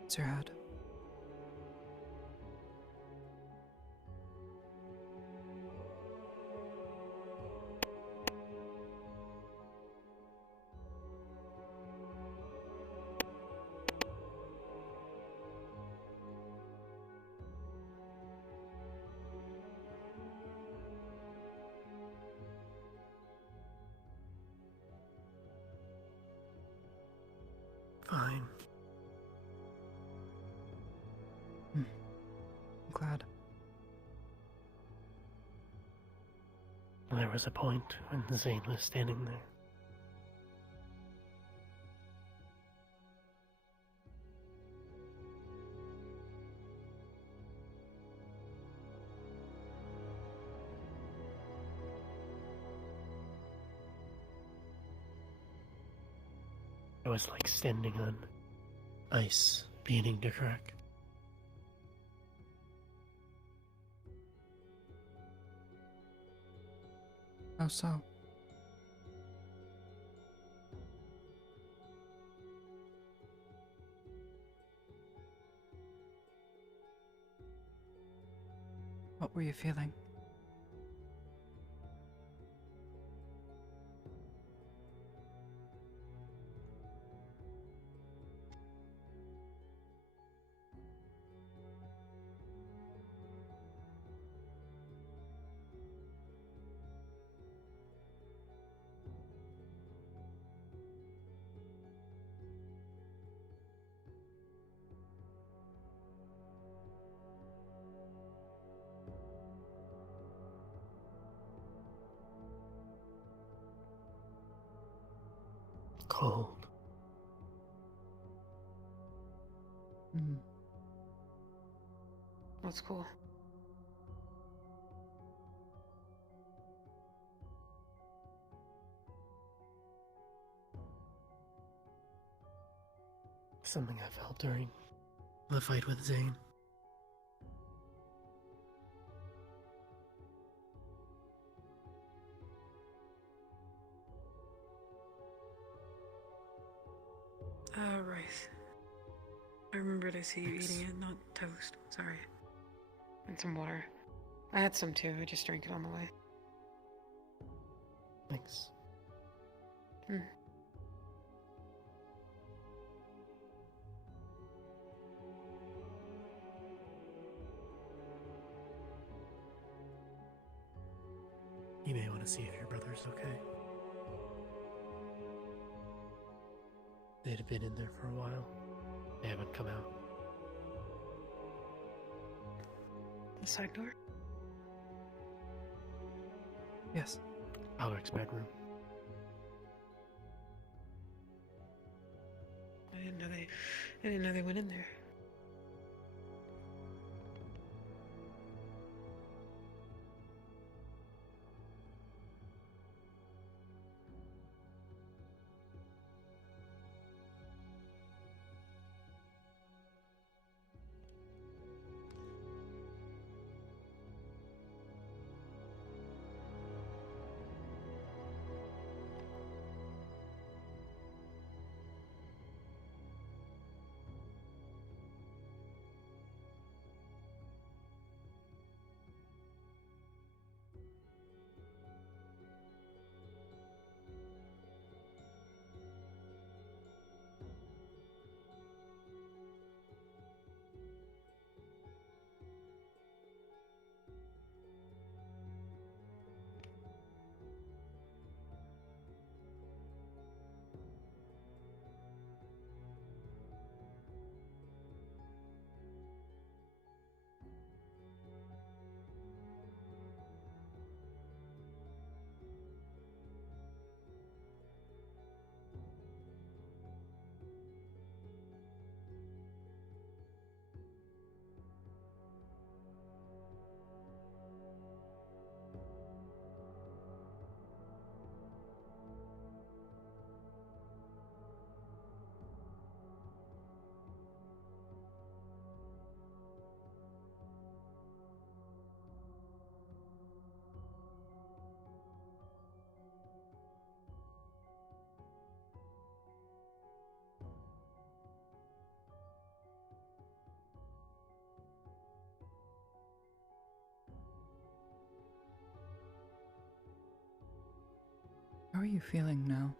What's your head? Fine. I'm glad. There was a point when Zane was standing there. It was like standing on ice beginning to crack. How so? What were you feeling? Cold. That's cool. Something I felt during the fight with Zane. Rice. I remembered I see you eating it, not toast. Sorry. And some water. I had some too, I just drank it on the way. Thanks. You may want to see if your brother's okay. They'd been in there for a while. They haven't come out. The side door? Yes. Alec's bedroom. I didn't know they went in there. How are you feeling now?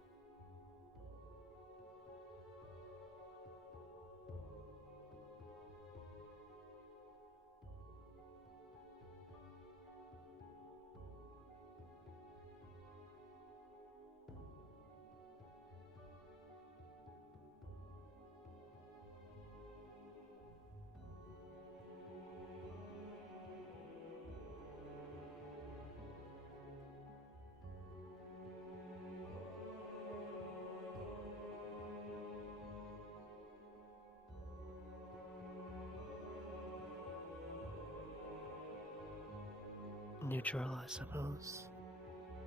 Neutral, I suppose.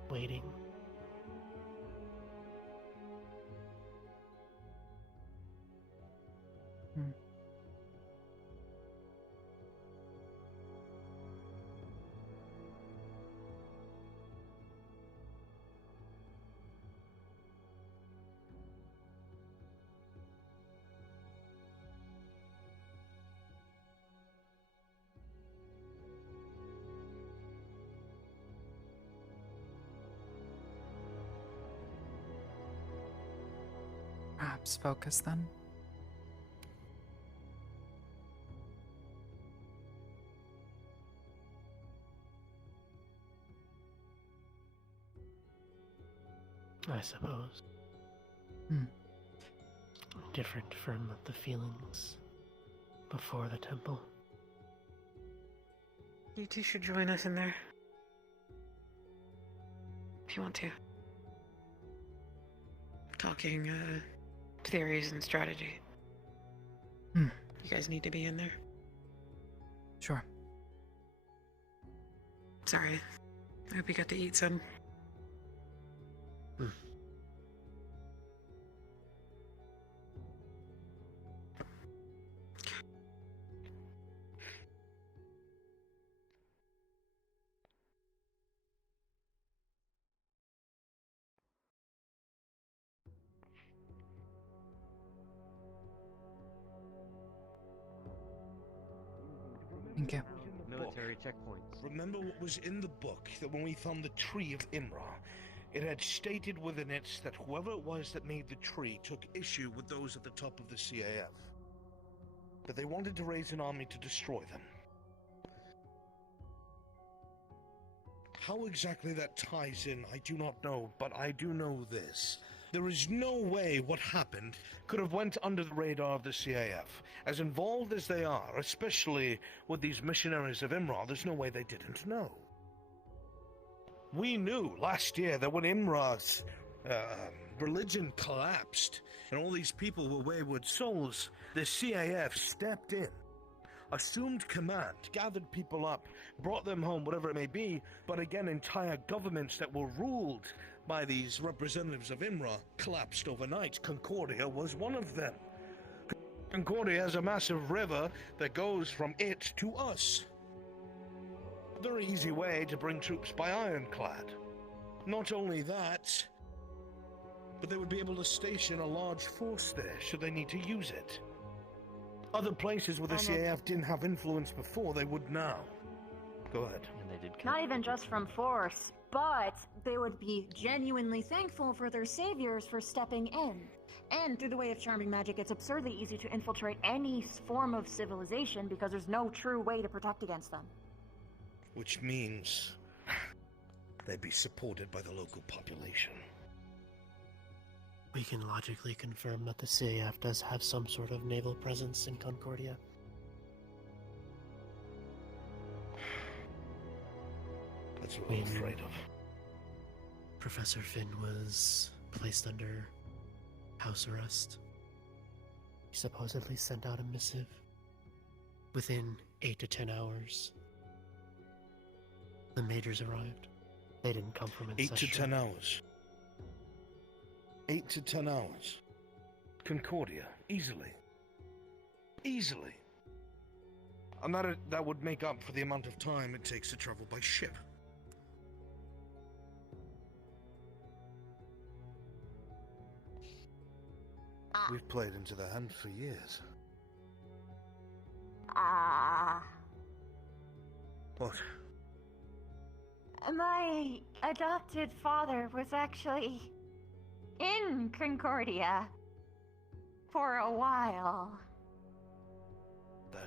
Waiting. Perhaps focus then? I suppose. Different from the feelings before the temple. You two should join us in there. If you want to. Talking, theories and strategy. You guys need to be in there. Sure. Sorry. I hope you got to eat some. Thank you. Military checkpoints. Remember what was in the book, that when we found the tree of Imra, it had stated within it that whoever it was that made the tree took issue with those at the top of the CAF. That they wanted to raise an army to destroy them. How exactly that ties in, I do not know, but I do know this. There is no way what happened could have went under the radar of the CAF. As involved as they are, especially with these missionaries of Imra, there's no way they didn't know. We knew last year that when Imra's religion collapsed and all these people were wayward souls, the CAF stepped in, assumed command, gathered people up, brought them home, whatever it may be, but again, entire governments that were ruled by these representatives of Imra collapsed overnight. Concordia was one of them. Concordia has a massive river that goes from it to us. A very easy way to bring troops by ironclad. Not only that, but they would be able to station a large force there should they need to use it. Other places where the CAF didn't have influence before, they would now. Go ahead. And they did. Not even just from force, but they would be genuinely thankful for their saviors for stepping in. And through the way of charming magic, it's absurdly easy to infiltrate any form of civilization because there's no true way to protect against them. Which means they'd be supported by the local population. We can logically confirm that the CAF does have some sort of naval presence in Concordia. That's what I'm afraid of. Professor Finn was placed under house arrest. He supposedly sent out a missive. Within 8 to 10 hours, the majors arrived. They didn't come from Ancestral. 8 to 10 hours. 8 to 10 hours. Concordia, easily. Easily. And that would make up for the amount of time it takes to travel by ship. We've played into the hand for years. What? My adopted father was actually in Concordia for a while.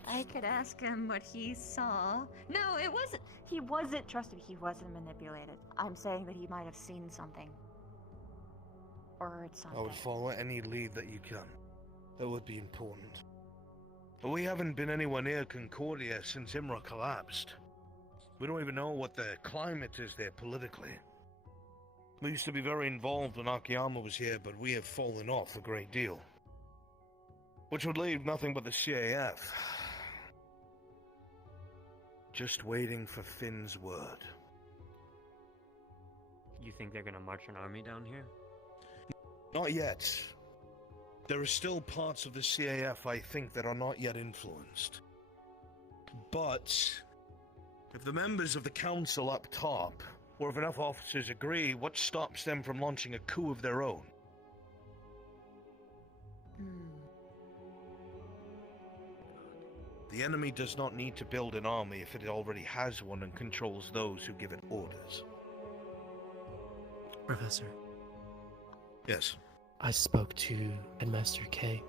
I could ask him what he saw. No, it wasn't. He wasn't. Trust me, he wasn't manipulated. I'm saying that he might have seen something. Or heard something. I would follow any lead that you can. That would be important. But we haven't been anywhere near Concordia since Imra collapsed. We don't even know what the climate is there politically. We used to be very involved when Akiyama was here, but we have fallen off a great deal. Which would leave nothing but the CAF. Just waiting for Finn's word. You think they're gonna march an army down here? Not yet. There are still parts of the CAF, I think, that are not yet influenced. But if the members of the council up top, or if enough officers agree, what stops them from launching a coup of their own? The enemy does not need to build an army if it already has one and controls those who give it orders. Professor. Yes. I spoke to Headmaster K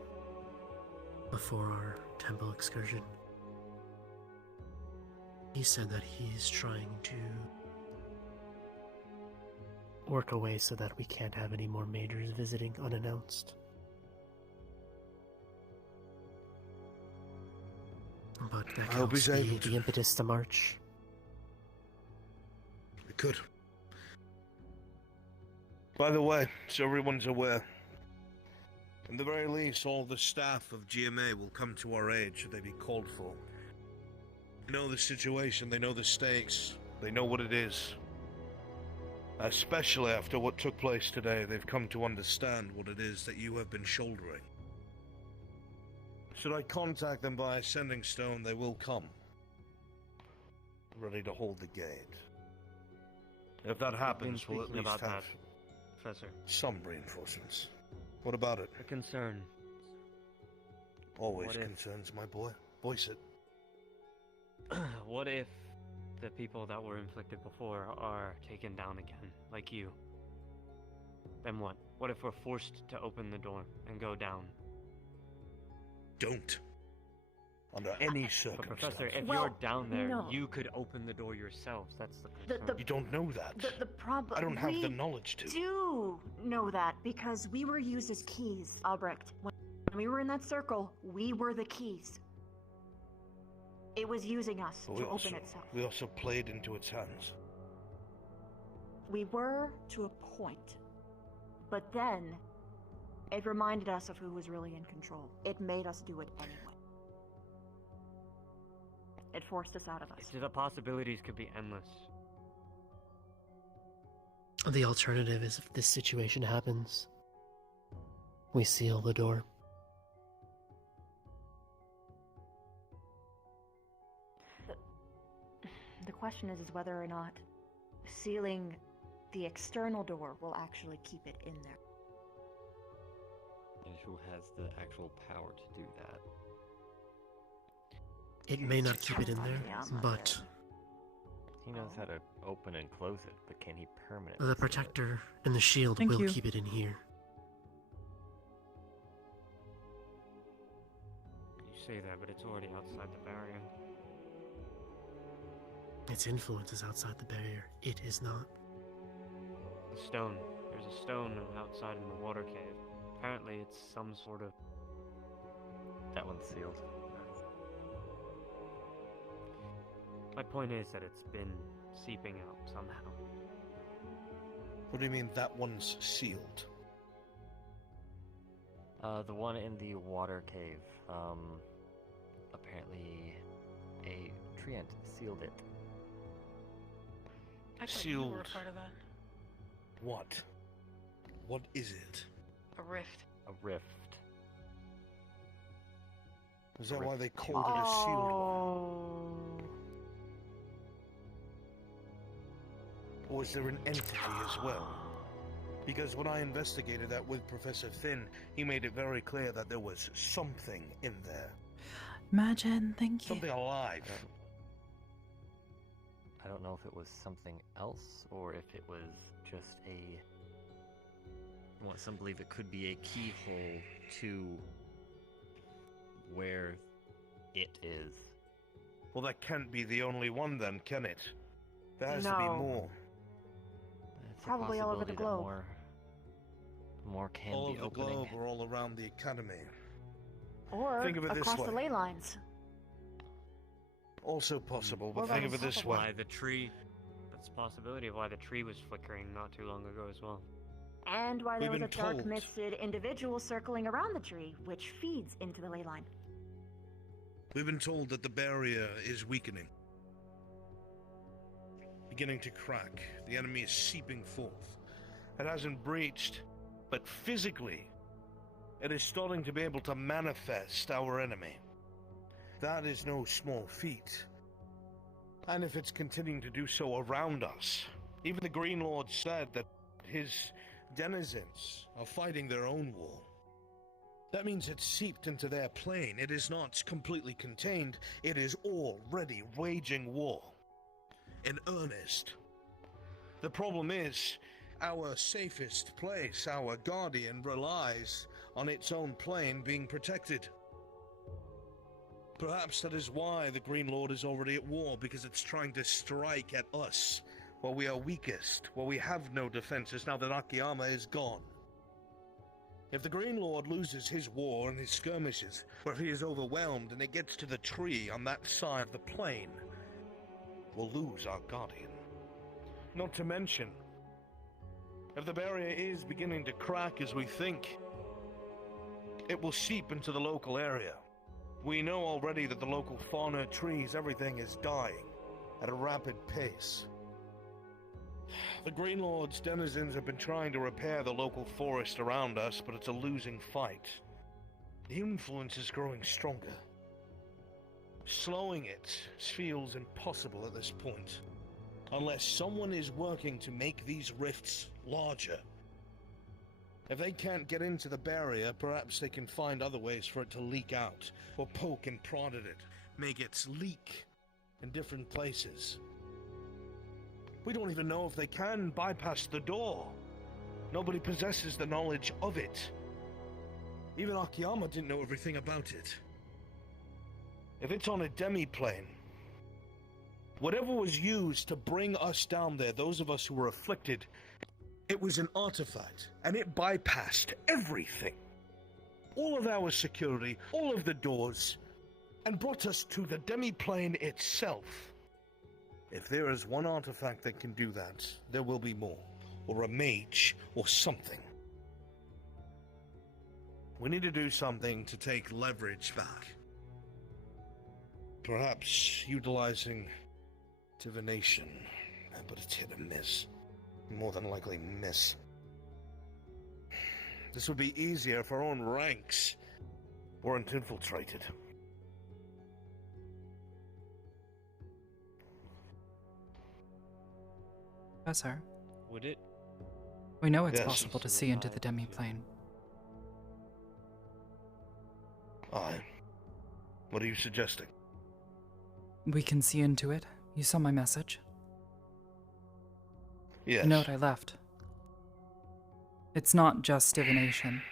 before our temple excursion. He said that he's trying to work a way so that we can't have any more majors visiting unannounced. But that could also be the impetus to march. It could. By the way, so everyone's aware, in the very least, all the staff of GMA will come to our aid should they be called for. They know the situation, they know the stakes, they know what it is. Especially after what took place today, they've come to understand what it is that you have been shouldering. Should I contact them by a sending stone, they will come. Ready to hold the gate. If that happens, we'll at least have Professor. Some reinforcements. What about it? A concern. Always concerns, my boy. Voice it. What if the people that were inflicted before are taken down again, like you? Then what? What if we're forced to open the door and go down? Don't. Under any circumstance. But Professor, if you're down there, you could open the door yourselves. That's the concern. You don't know that. The problem. I don't have the knowledge to. We do know that because we were used as keys, Albrecht. When we were in that circle, we were the keys. It was using us to open itself. We also played into its hands. We were to a point. But then, it reminded us of who was really in control. It made us do it anyway. It forced us out of us. The possibilities could be endless. The alternative is if this situation happens, we seal the door. The question is whether or not sealing the external door will actually keep it in there. And who has the actual power to do that? It may not keep it in there, but He knows how to open and close it, but can he permanently? the protector and the shield will keep it in here. You say that, but it's already outside the barrier. Its influence is outside the barrier. It is not. The stone. There's a stone outside in the water cave. Apparently it's some sort of... That one's sealed. My point is that it's been seeping out somehow. What do you mean that one's sealed? The one in the water cave. Apparently a treant sealed it. I thought Sealed. you were a part of that. What? What is it? A rift. A rift. Is that why they called it a sealed one? Or is there an entity as well? Because when I investigated that with Professor Finn, he made it very clear that there was something in there. Imagine, thank you. Something alive. I don't know if it was something else or if it was just a... Well, some believe it could be a keyhole to where it is. Well, that can't be the only one then, can it? There has to be No. more. It's Probably all over the globe. More can All be over the opening. globe or all around the academy. Or Think of it this across the way. ley lines. Also possible, but Or think by of it the this top of way. Why the tree? That's a possibility of why the tree was flickering not too long ago as well. And why there We've was a been dark, told. misted individual circling around the tree, which feeds into the ley line. We've been told that the barrier is weakening. Beginning to crack. The enemy is seeping forth. It hasn't breached, but physically, it is starting to be able to manifest our enemy. That is no small feat. And if it's continuing to do so around us, even the Green Lord said that his denizens are fighting their own war. That means it's seeped into their plane. It is not completely contained. It is already waging war. In earnest. The problem is, our safest place, our guardian, relies on its own plane being protected. Perhaps that is why the Green Lord is already at war, because it's trying to strike at us where we are weakest, where we have no defenses now that Akiyama is gone. If the Green Lord loses his war and his skirmishes, or if he is overwhelmed and it gets to the tree on that side of the plain, we'll lose our guardian. Not to mention, if the barrier is beginning to crack as we think, it will seep into the local area. We know already that the local fauna, trees, everything is dying at a rapid pace. The Green Lord's denizens have been trying to repair the local forest around us, but it's a losing fight. The influence is growing stronger. Slowing it feels impossible at this point, unless someone is working to make these rifts larger. If they can't get into the barrier, perhaps they can find other ways for it to leak out, or poke and prod at it, make it leak in different places. We don't even know if they can bypass the door. Nobody possesses the knowledge of it. Even Akiyama didn't know everything about it. If it's on a demi-plane, whatever was used to bring us down there, those of us who were afflicted, it was an artifact, and it bypassed everything. All of our security, all of the doors, and brought us to the demi-plane itself. If there is one artifact that can do that, there will be more. Or a mage, or something. We need to do something to take leverage back. Perhaps utilizing divination, but it's hit and miss. More than likely miss. This would be easier if our own ranks weren't infiltrated. Professor, Would it? we know it's Yes. possible to see into the demi-plane. Aye. What are you suggesting? We can see into it. You saw my message? Yes. The note I left. It's not just divination.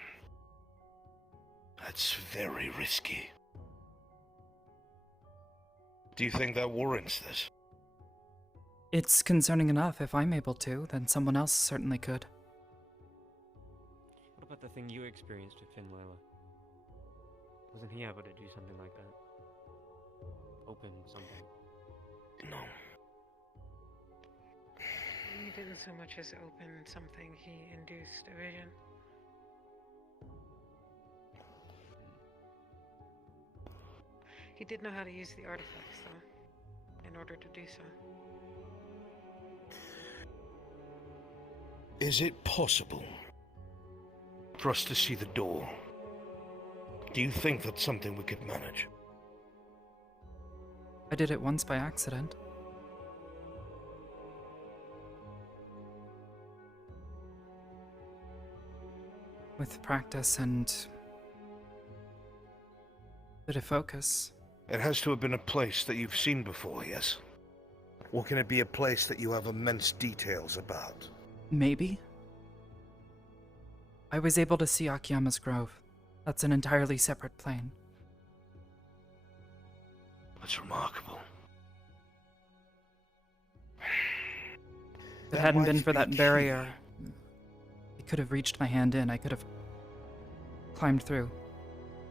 That's very risky. Do you think that warrants this? It's concerning enough. If I'm able to, then someone else certainly could. What about the thing you experienced with Finlayla? Wasn't he able to do something like that? Open something? No. He didn't so much as open something, he induced a vision. He did know how to use the artifacts, though, in order to do so. Is it possible for us to see the door? Do you think that's something we could manage? I did it once by accident. With practice and a bit of focus. It has to have been a place that you've seen before, yes? Or can it be a place that you have immense details about? Maybe. I was able to see Akiyama's Grove. That's an entirely separate plane. That's remarkable. If it hadn't been for that barrier, it could have reached my hand in. I could have climbed through.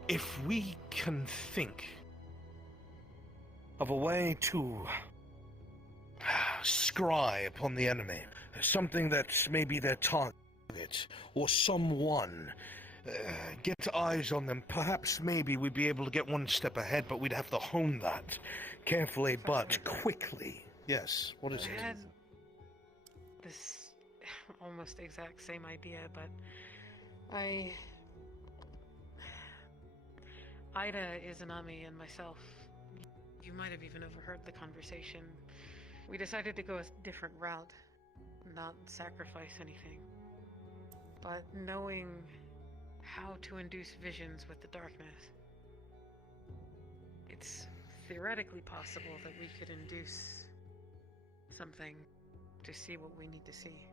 If we can think of a way to scry upon the enemy, something that's maybe their target, or someone, get eyes on them, perhaps maybe we'd be able to get one step ahead, but we'd have to hone that carefully but quickly. Yes, what is I it? had this almost exact same idea, but Ida, Izanami, and myself, you might have even overheard the conversation. We decided to go a different route, not sacrifice anything. But knowing how to induce visions with the darkness, it's theoretically possible that we could induce something to see what we need to see.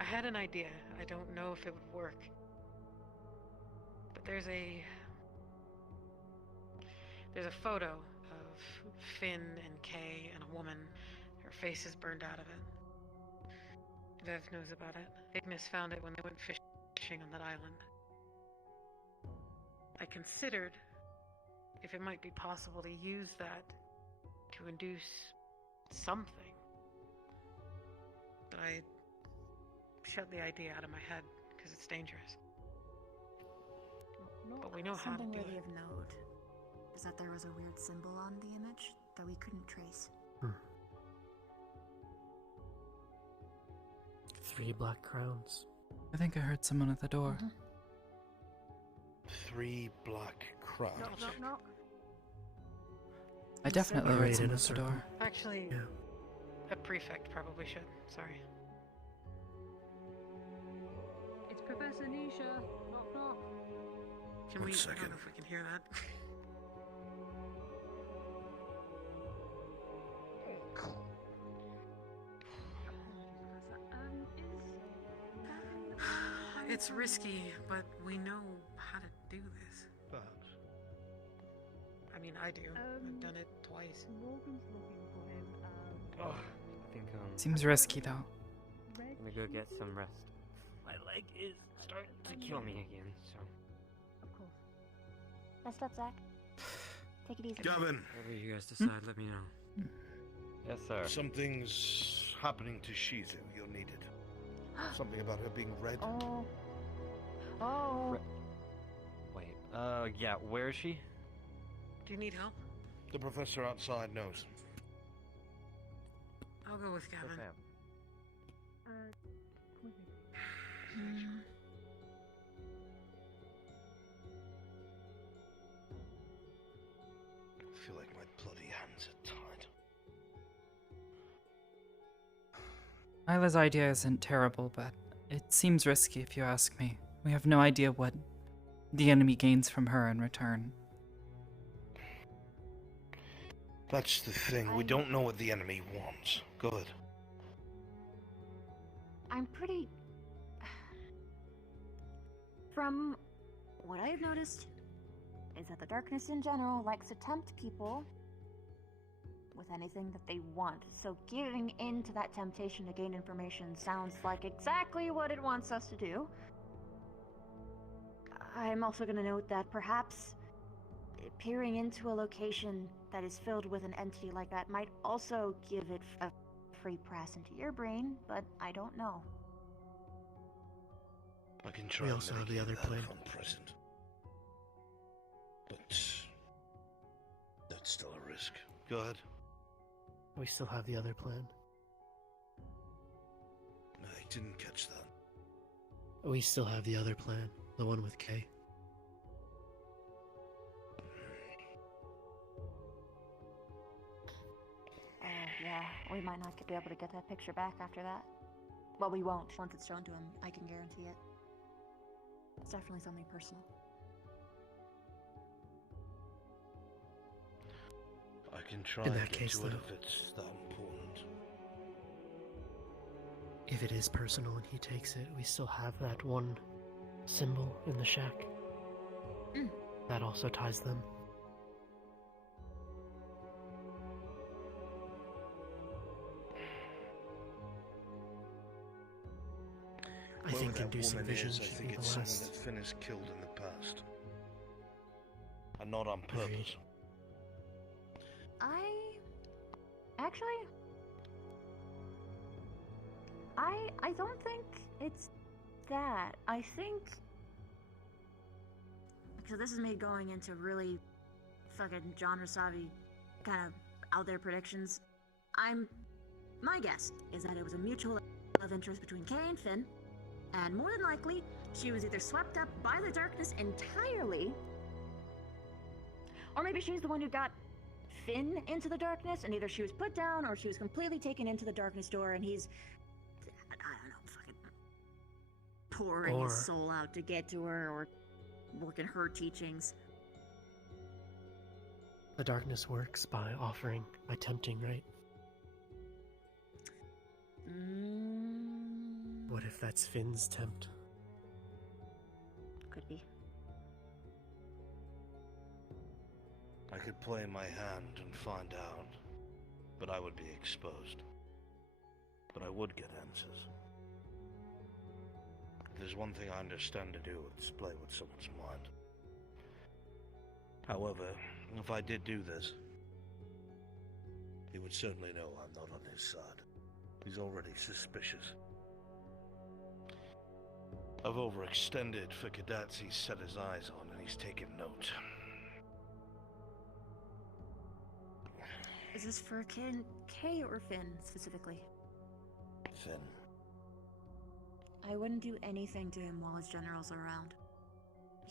I had an idea. I don't know if it would work. But there's a photo of Finn and Kay and a woman. Her face is burned out of it. Vev knows about it. Ignis found it when they went fishing on that island. I considered if it might be possible to use that to induce something. But I shut the idea out of my head because it's dangerous. But we know how to Something do worthy it. of note is that there was a weird symbol on the image that we couldn't trace. 3 black crowns. I think I heard someone at the door. 3 black crowns. Knock, knock, knock. I definitely heard Arrayed in someone a at the circle. door. Actually, Yeah. a prefect probably should. Sorry. It's Professor Nisha. Knock knock. Can One we? I second. don't know if we can hear that. It's risky, but we know how to do this. Perhaps. I mean, I do. I've done it twice. Morgan's looking for him. I think Seems risky though. I'm gonna go get some rest. My leg is starting to kill me again, so. Of course. Rest up, Zach. Take it easy. Gavin! Whatever you guys decide, let me know. Yes, sir. Something's happening to Shizu. You're needed. Something about her being red. Oh. Oh. Wait, yeah, where is she? Do you need help? The professor outside knows. I'll go with Gavin. I feel like my bloody hands are tied. Isla's idea isn't terrible, but it seems risky if you ask me. We have no idea what the enemy gains from her in return. That's the thing. We don't know what the enemy wants. Good. I'm pretty... From what I've noticed, is that the darkness in general likes to tempt people with anything that they want. So giving in to that temptation to gain information sounds like exactly what it wants us to do. I'm also going to note that perhaps peering into a location that is filled with an entity like that might also give it a free pass into your brain, but I don't know. I can try. We also have the other plan. Present. But that's still a risk. Go ahead. We still have the other plan. I didn't catch that. We still have the other plan. The one with Kay. Yeah, we might not be able to get that picture back after that. Well, we won't. Once it's shown to him, I can guarantee it. It's definitely something personal. can try In and that get case, to it though, if it's that important. if it is personal and he takes it, we still have that one symbol in the shack. That also ties them. I Whoever think that inducing woman vision is, I should think be the it's someone last. that Finn has killed in the past. And not on purpose. I don't think it's that. I think, because this is me going into really fucking genre savvy kind of out there predictions. My guess is that it was a mutual love interest between Kay and Finn, and more than likely, she was either swept up by the darkness entirely, or maybe she's the one who got Finn into the darkness, and either she was put down or she was completely taken into the darkness door, and he's, I don't know, fucking pouring his soul out to get to her or working her teachings. The darkness works by offering, by tempting, right? What if that's Finn's tempt? Could be. I could play my hand and find out, but I would be exposed. But I would get answers. If there's one thing I understand to do, it's play with someone's mind. However, if I did do this, he would certainly know I'm not on his side. He's already suspicious. I've overextended for cadets he's set his eyes on, and he's taken note. Is this for Kay or Finn specifically? Finn. I wouldn't do anything to him while his generals are around.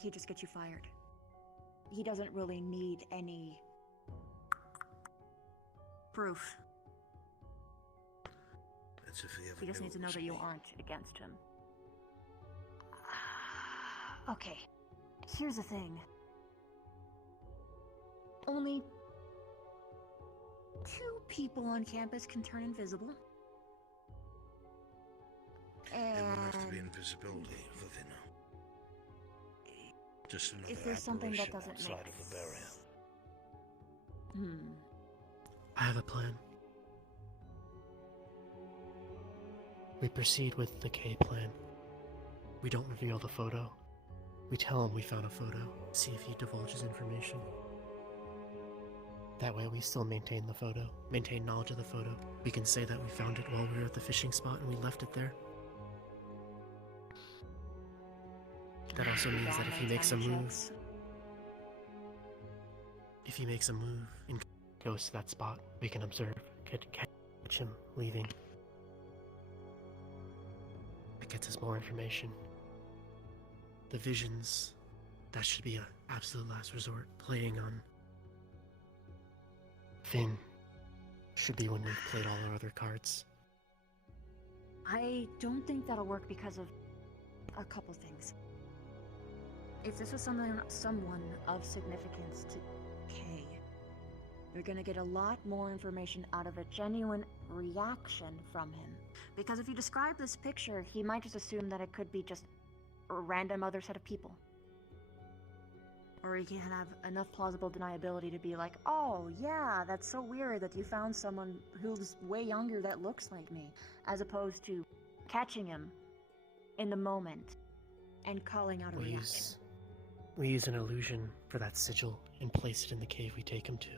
He'd just get you fired. He doesn't really need any proof. That's if he ever He just knew needs to it know was that you me. aren't against him. Okay, here's the thing. Only 2 people on campus can turn invisible. Everyone has to be And invisibility for Finn. Just another if there's something that apparition doesn't outside make of the barrier. I have a plan. We proceed with the K plan. We don't reveal the photo. We tell him we found a photo, see if he divulges information. That way we still maintain the photo, maintain knowledge of the photo. We can say that we found it while we were at the fishing spot and we left it there. That also means that if he makes a move, and goes to that spot, we can observe, catch him leaving. It gets us more information. The visions, that should be an absolute last resort. Playing on Finn should be when we've played all our other cards. I don't think that'll work because of a couple things. If this was someone of significance to Kay, you're gonna get a lot more information out of a genuine reaction from him. Because if you describe this picture, he might just assume that it could be just a random other set of people. Or he can have enough plausible deniability to be like, oh yeah, that's so weird that you found someone who's way younger that looks like me, as opposed to catching him in the moment and calling out a reaction. We use an illusion for that sigil and place it in the cave we take him to.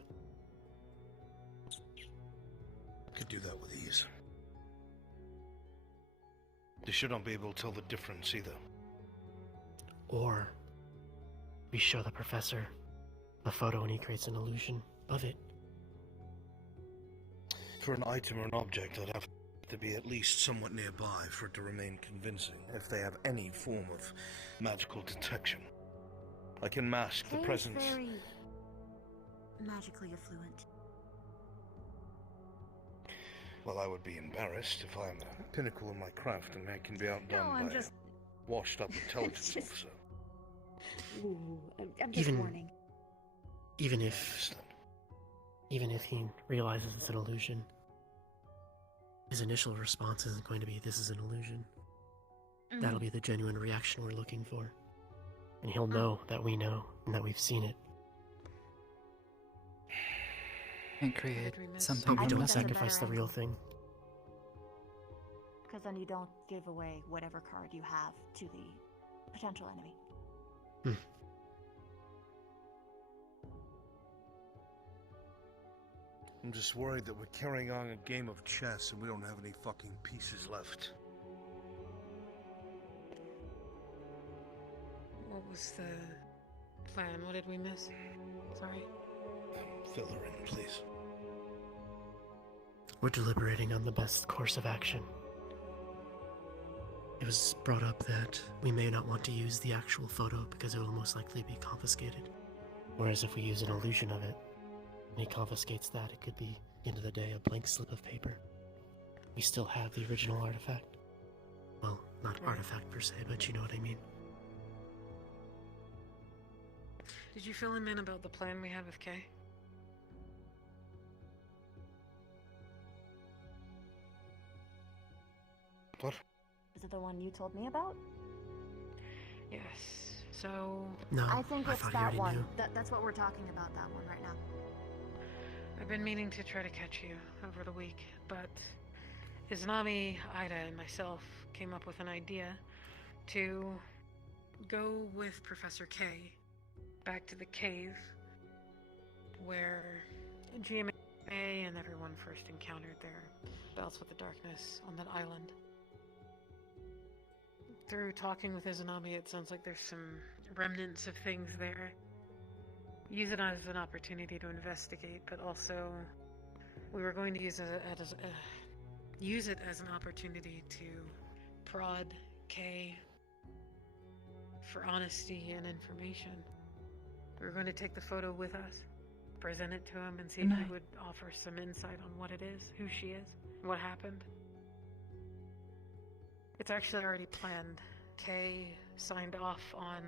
Could do that with ease. They should not be able to tell the difference either. Or we show the professor the photo and he creates an illusion of it. For an item or an object, I'd have to be at least somewhat nearby for it to remain convincing, if they have any form of magical detection. I can mask the presence. Kay is very magically affluent. Well, I would be embarrassed if I'm the pinnacle of my craft and I can be outdone I'm by just- a washed-up intelligence Just- officer. Ooh, I'm just warning. Even even if he realizes it's an illusion, his initial response isn't going to be, "This is an illusion." That'll be the genuine reaction we're looking for. And he'll know that we know, and that we've seen it. And create something But we from don't nothing. sacrifice the real thing. Because then you don't give away whatever card you have to the potential enemy. I'm just worried that we're carrying on a game of chess and we don't have any fucking pieces left. What was the plan? What did we miss? Sorry. Fill her in, please. We're deliberating on the best course of action. It was brought up that we may not want to use the actual photo because it will most likely be confiscated. Whereas if we use an illusion of it, and he confiscates that, it could be, at the end of the day, a blank slip of paper. We still have the original artifact. Well, not artifact per se, but you know what I mean. Did you fill him in about the plan we have with Kay? What? Is it the one you told me about? Yes. So... No, I think it's thought you that already one. knew. That's what we're talking about, that one right now. I've been meaning to try to catch you over the week, but Izanami, Ida, and myself came up with an idea to go with Professor K back to the cave where GMA and everyone first encountered their bouts with the darkness on that island. Through talking with Izanami, it sounds like there's some remnants of things there. Use it as an opportunity to investigate, but also we were going to use it as an opportunity to prod Kay for honesty and information. We were going to take the photo with us, present it to him, and see if he would offer some insight on what it is, who she is, what happened. It's actually already planned. Kay signed off on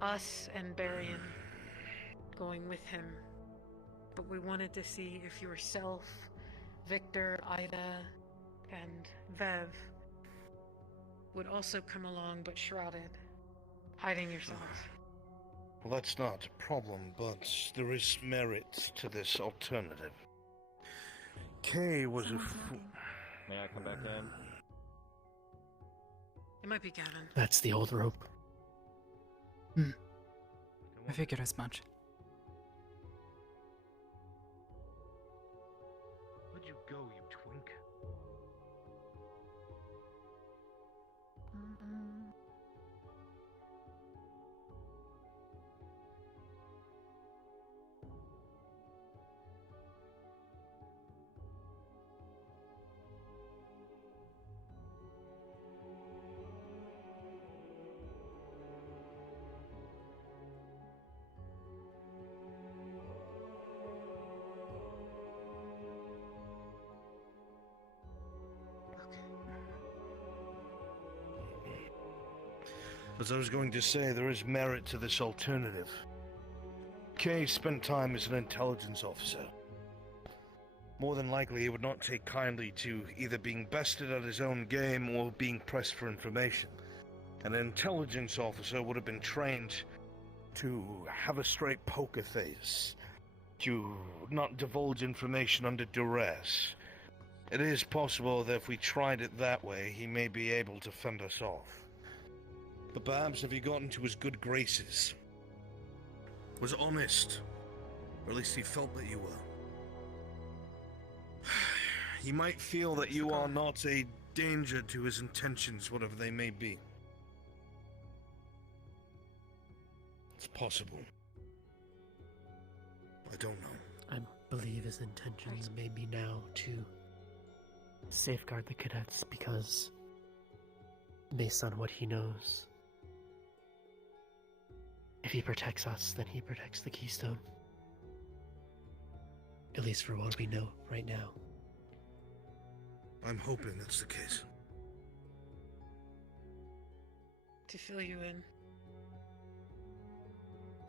us and Barian going with him. But we wanted to see if yourself, Victor, Ida, and Vev would also come along, but shrouded, hiding yourselves. Well, that's not a problem, but there is merit to this alternative. Kay was a fool. May I come back in? It might be Gavin. That's the old rope. I figured as much. Where'd you go, you twink? As I was going to say, there is merit to this alternative. Kay spent time as an intelligence officer. More than likely, he would not take kindly to either being bested at his own game or being pressed for information. An intelligence officer would have been trained to have a straight poker face, to not divulge information under duress. It is possible that if we tried it that way, he may be able to fend us off. But perhaps if he got into his good graces, was honest, or at least he felt that you were, he might feel that you are not a danger to his intentions, whatever they may be. It's possible. I don't know. I believe his intentions may be now to safeguard the cadets because, based on what he knows, if he protects us, then he protects the Keystone. At least for what we know right now. I'm hoping that's the case. To fill you in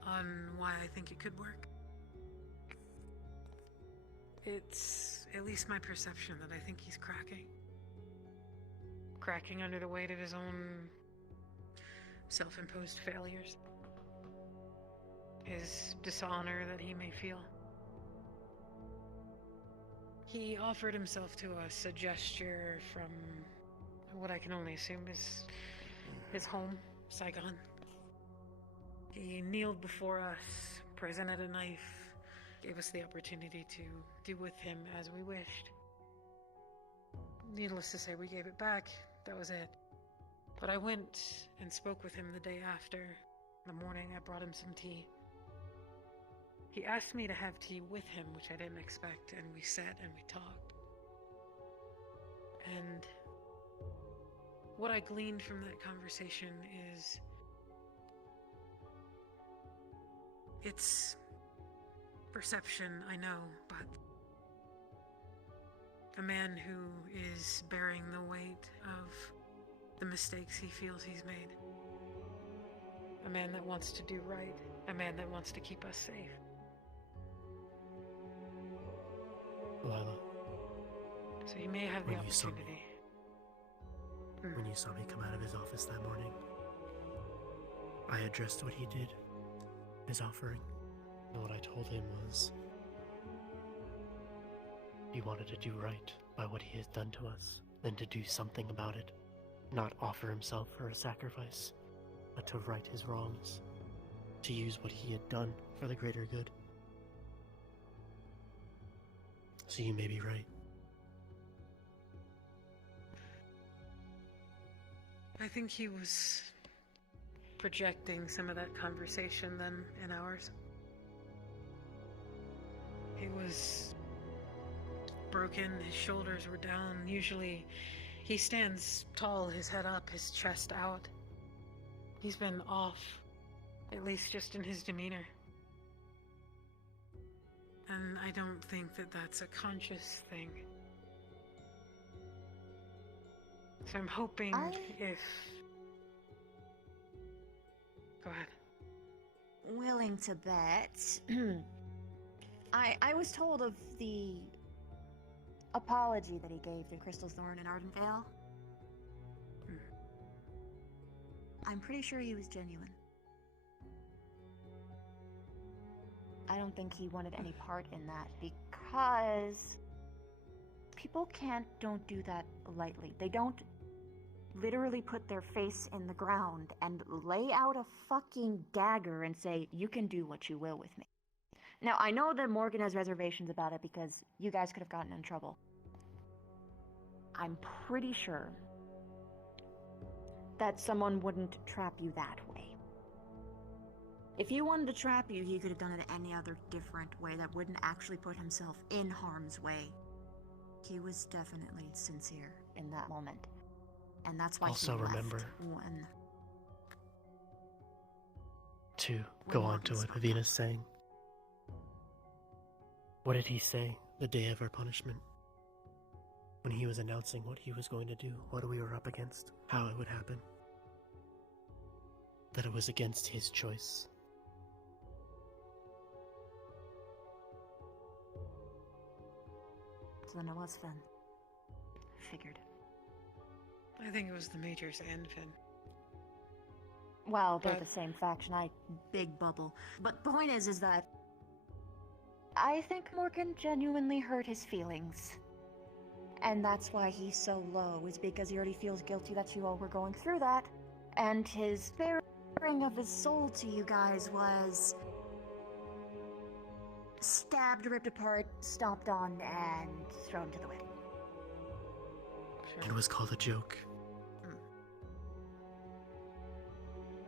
on why I think it could work. It's at least my perception that I think he's cracking. Cracking under the weight of his own self-imposed failures. His dishonor that he may feel. He offered himself to us, a gesture from what I can only assume is his home, Saigon. He kneeled before us, presented a knife, gave us the opportunity to do with him as we wished. Needless to say, we gave it back. That was it. But I went and spoke with him the day after. In the morning, I brought him some tea. He asked me to have tea with him, which I didn't expect, and we sat and we talked. And what I gleaned from that conversation is it's perception, I know, but a man who is bearing the weight of the mistakes he feels he's made. A man that wants to do right. A man that wants to keep us safe. Lila. So you may have the When you saw me- opportunity. When you saw me come out of his office that morning, I addressed what he did, his offering, and what I told him was he wanted to do right by what he has done to us, then to do something about it, not offer himself for a sacrifice, but to right his wrongs, to use what he had done for the greater good. So you may be right. I think he was projecting some of that conversation then in ours. He was broken, his shoulders were down. Usually he stands tall, his head up, his chest out. He's been off, at least just in his demeanor. And I don't think that that's a conscious thing. So I'm hoping if... Go ahead. Willing to bet. I was told of the apology that he gave to Crystal Thorn in Ardenvale. I'm pretty sure he was genuine. I don't think he wanted any part in that because people don't do that lightly. They don't literally put their face in the ground and lay out a fucking dagger and say, you can do what you will with me. Now, I know that Morgan has reservations about it because you guys could have gotten in trouble. I'm pretty sure that someone wouldn't trap you that way. If he wanted to trap you, he could have done it any other different way that wouldn't actually put himself in harm's way. He was definitely sincere in that moment. And that's why Also he left remember when to go on to what Avina's saying. What did he say the day of our punishment? When he was announcing what he was going to do, what we were up against, how it would happen. That it was against his choice. So then it was Finn. Figured. I think it was the Majors and Finn. Well, they're the same faction. Big bubble. But the point is that I think Morgan genuinely hurt his feelings. And that's why he's so low, is because he already feels guilty that you all were going through that. And his baring of his soul to you guys was stabbed, ripped apart, stomped on, and thrown to the wind. It was called a joke.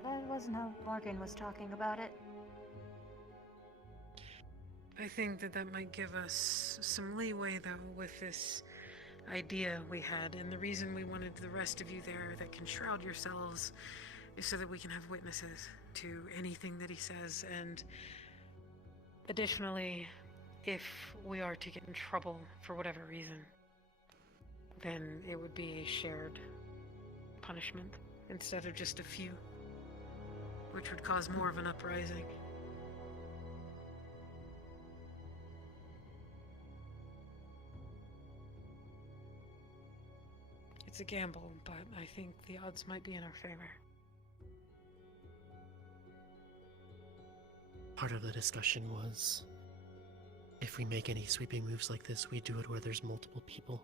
That wasn't how Morgan was talking about it. I think that might give us some leeway, though, with this idea we had. And the reason we wanted the rest of you there that can shroud yourselves is so that we can have witnesses to anything that he says. And additionally, if we are to get in trouble for whatever reason, then it would be a shared punishment instead of just a few, which would cause more of an uprising. It's a gamble, but I think the odds might be in our favor. Part of the discussion was, if we make any sweeping moves like this, we do it where there's multiple people,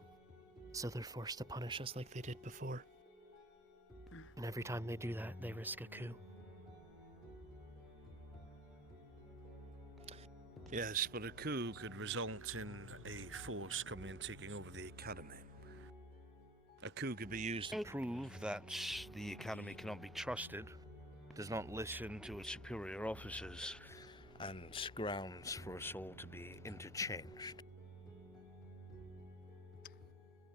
so they're forced to punish us like they did before. And every time they do that, they risk a coup. Yes, but a coup could result in a force coming and taking over the academy. A coup could be used to prove that the academy cannot be trusted, does not listen to its superior officers, and grounds for us all to be interchanged.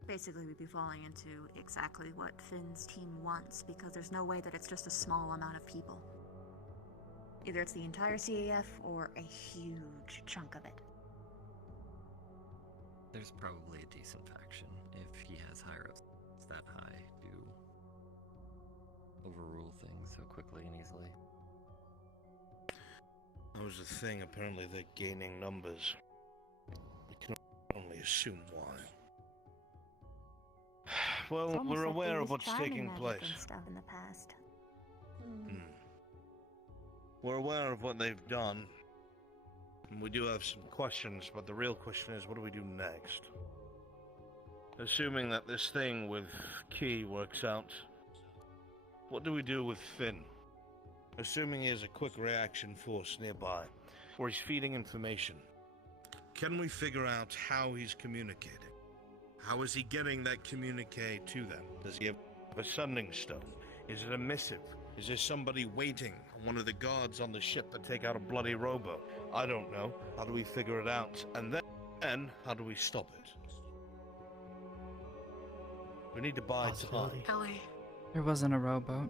Basically, we'd be falling into exactly what Finn's team wants, because there's no way that it's just a small amount of people. Either it's the entire CAF or a huge chunk of it. There's probably a decent faction if he has higher-ups that high do overrule things so quickly and easily. That was the thing, apparently they're gaining numbers. We can only assume why. Well, we're aware of what's taking place. Stuff in the past. We're aware of what they've done. And we do have some questions, but the real question is, what do we do next? Assuming that this thing with Key works out, what do we do with Finn? Assuming he has a quick reaction force nearby, or he's feeding information. Can we figure out how he's communicating? How is he getting that communique to them? Does he have a sending stone? Is it a missive? Is there somebody waiting on one of the guards on the ship to take out a bloody rowboat? I don't know. How do we figure it out? And then, how do we stop it? We need to buy time. Ellie. There wasn't a rowboat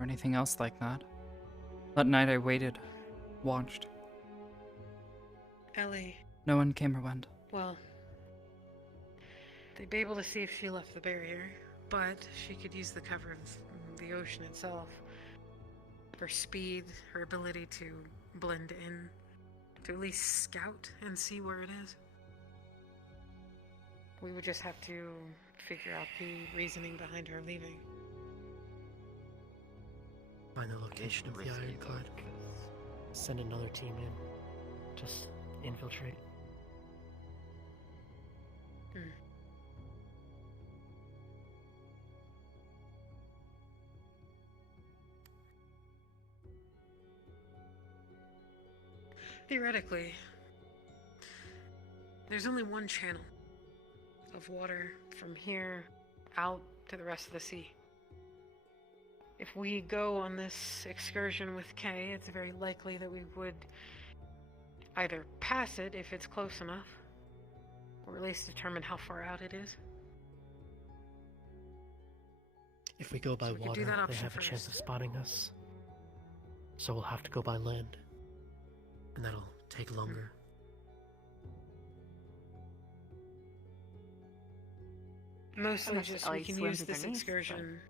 or anything else like that. That night I waited, watched. Ellie. No one came or went. Well, they'd be able to see if she left the barrier, but she could use the cover of the ocean itself. Her speed, her ability to blend in, to at least scout and see where it is. We would just have to figure out the reasoning behind her leaving. Find the location of the ironclad. Send another team in. Just infiltrate. Theoretically, there's only one channel of water from here out to the rest of the sea. If we go on this excursion with Kay, it's very likely that we would either pass it if it's close enough, or at least determine how far out it is. If we go by So we could water, do that they option have a chance first. of spotting us. So we'll have to go by land. And that'll take longer. Mostly Unless just Ellie we can swims use this underneath, excursion.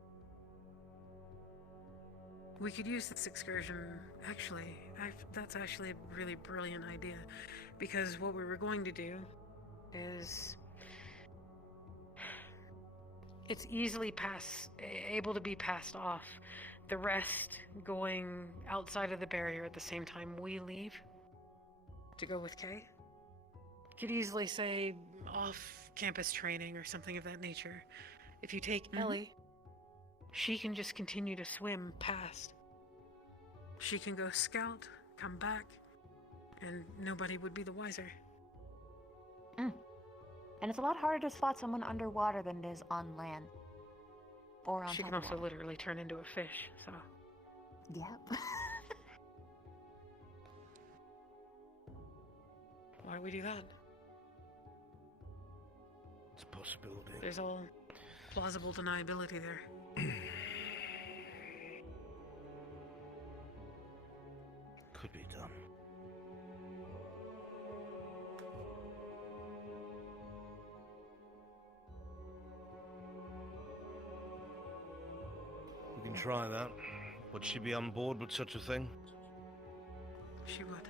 We could use this excursion, actually, that's actually a really brilliant idea. Because what we were going to do is... It's easily able to be passed off. The rest going outside of the barrier at the same time we leave to go with Kay. Could easily say off-campus training or something of that nature. If you take Ellie, she can just continue to swim past. She can go scout, come back, and nobody would be the wiser. And it's a lot harder to spot someone underwater than it is on land. Or on She top can of also water. literally turn into a fish, so... Yep. Why do we do that? It's a possibility. There's all plausible deniability there. Could be done. We can try that. Would she be on board with such a thing? She would.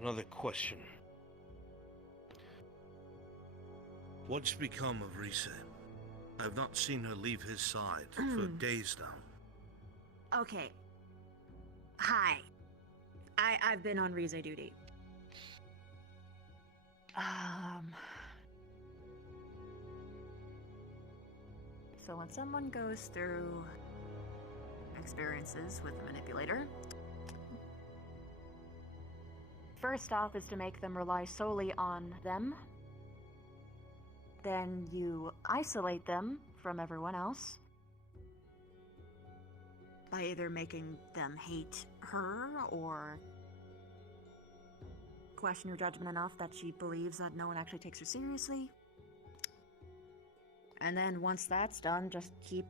Another question. What's become of Rise? I have not seen her leave his side for days now. Okay. Hi. I've been on Rize duty. So when someone goes through experiences with a manipulator, first off is to make them rely solely on them. Then you isolate them from everyone else by either making them hate her or question her judgment enough that she believes that no one actually takes her seriously. And then once that's done, just keep...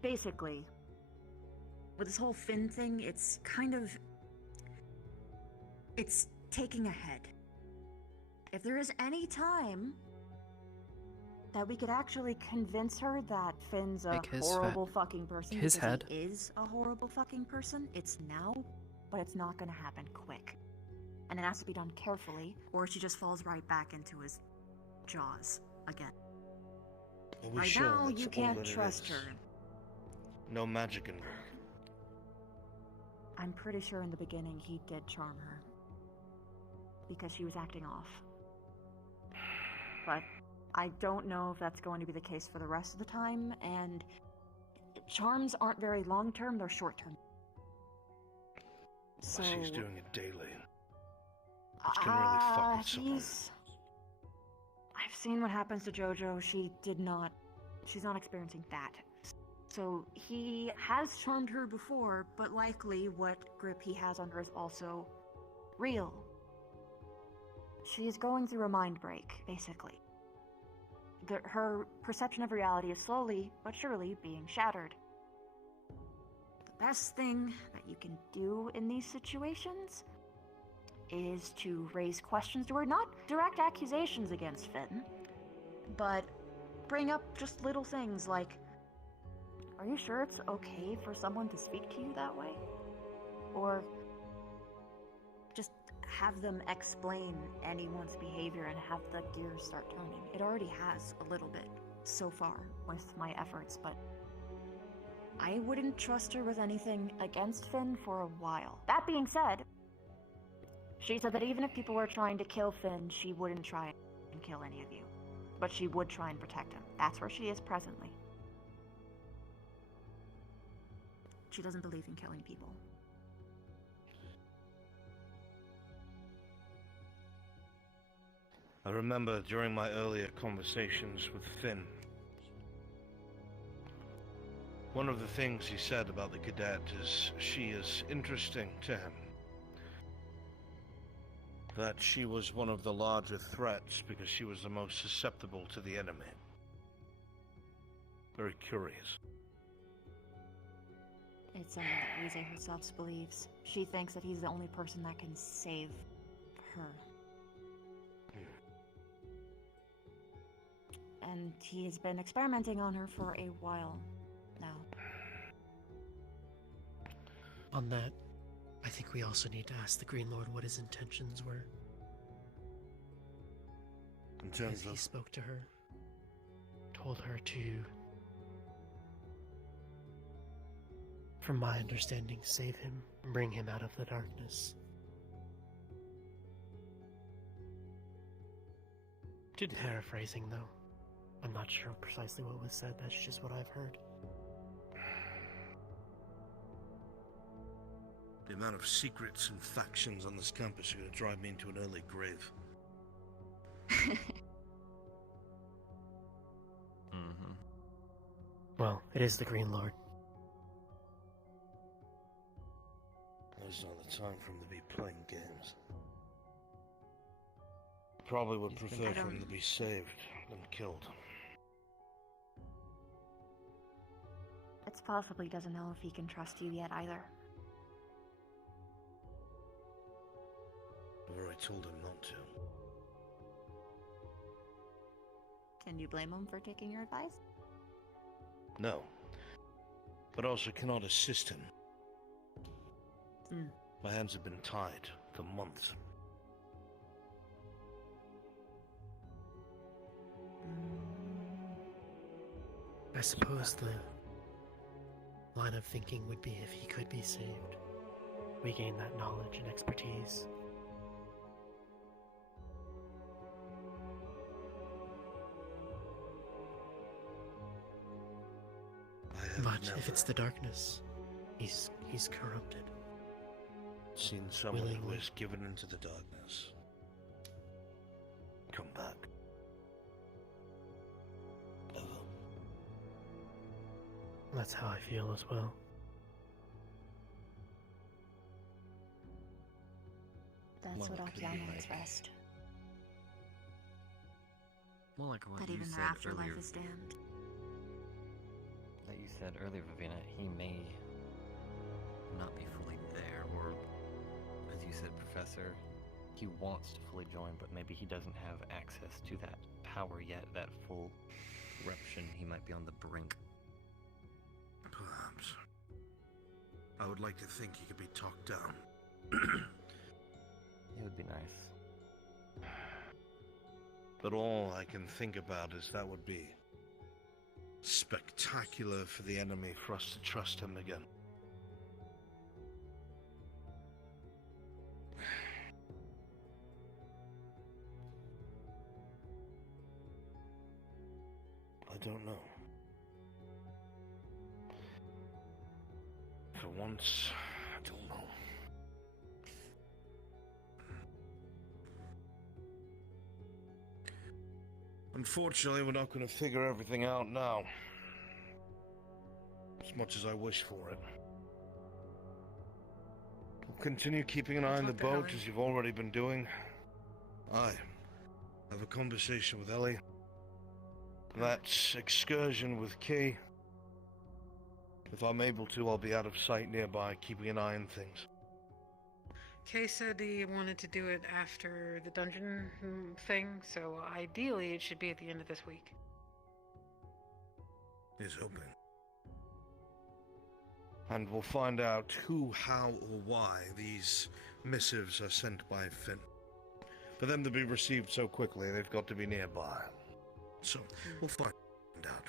Basically, with this whole Finn thing, it's kind of... It's taking a head. If there is any time that we could actually convince her that Finn's a horrible fucking person his because head. he is a horrible fucking person, it's now, but it's not gonna happen quick. And it has to be done carefully, or she just falls right back into his jaws again. Are we Right sure now, that's you all can't that it trust is? her. No magic involved. I'm pretty sure in the beginning he did charm her. Because she was acting off. But I don't know if that's going to be the case for the rest of the time, and charms aren't very long-term, they're short-term. So... He's doing it daily. It's gonna really fuck with someone. I've seen what happens to JoJo. She's not experiencing that. So he has charmed her before, but likely what grip he has on her is also real. She's going through a mind break, basically. Her perception of reality is slowly, but surely, being shattered. The best thing that you can do in these situations is to raise questions to her, not direct accusations against Finn, but bring up just little things like, are you sure it's okay for someone to speak to you that way? Or just have them explain anyone's behavior and have the gears start turning. It already has a little bit so far with my efforts, but I wouldn't trust her with anything against Finn for a while. That being said, she said that even if people were trying to kill Finn, she wouldn't try and kill any of you. But she would try and protect him. That's where she is presently. She doesn't believe in killing people. I remember during my earlier conversations with Finn, one of the things he said about the cadet is she is interesting to him. That she was one of the larger threats because she was the most susceptible to the enemy. Very curious. It's something that Rize herself believes. She thinks that he's the only person that can save her. And he has been experimenting on her for a while now. On that, I think we also need to ask the Green Lord what his intentions were. In terms If he of... spoke to her, told her to, from my understanding, save him and bring him out of the darkness. Paraphrasing, though. I'm not sure precisely what was said, that's just what I've heard. The amount of secrets and factions on this campus are going to drive me into an early grave. Well, it is the Green Lord. There's not the time for him to be playing games. Probably would prefer for him to be saved than killed. It's possible he doesn't know if he can trust you yet either. I've already told him not to. Can you blame him for taking your advice? No. But also cannot assist him. My hands have been tied for months. I suppose the line of thinking would be if he could be saved, we gain that knowledge and expertise. But if it's the darkness, he's corrupted. Seen someone who Willingly. is given into the darkness. Come back. That's how I feel as well. That's Well, what it could be Okeanos like- rest. More like what That you even said their afterlife earlier. is damned. That you said earlier, Viviana, he may not be fully there, or as you said, Professor, he wants to fully join, but maybe he doesn't have access to that power yet, that full eruption. He might be on the brink. Perhaps. I would like to think he could be talked down. It would be nice. But all I can think about is that would be spectacular for the enemy for us to trust him again. I don't know. For once, I don't know. Unfortunately, we're not going to figure everything out now. As much as I wish for it. We'll continue keeping an eye on the boat as you've already been doing. Aye. Have a conversation with Ellie. That excursion with Kay. If I'm able to, I'll be out of sight nearby, keeping an eye on things. Kay said he wanted to do it after the dungeon thing, so ideally it should be at the end of this week. Is hoping. And we'll find out who, how, or why these missives are sent by Finn. For them to be received so quickly, they've got to be nearby. So, we'll find out.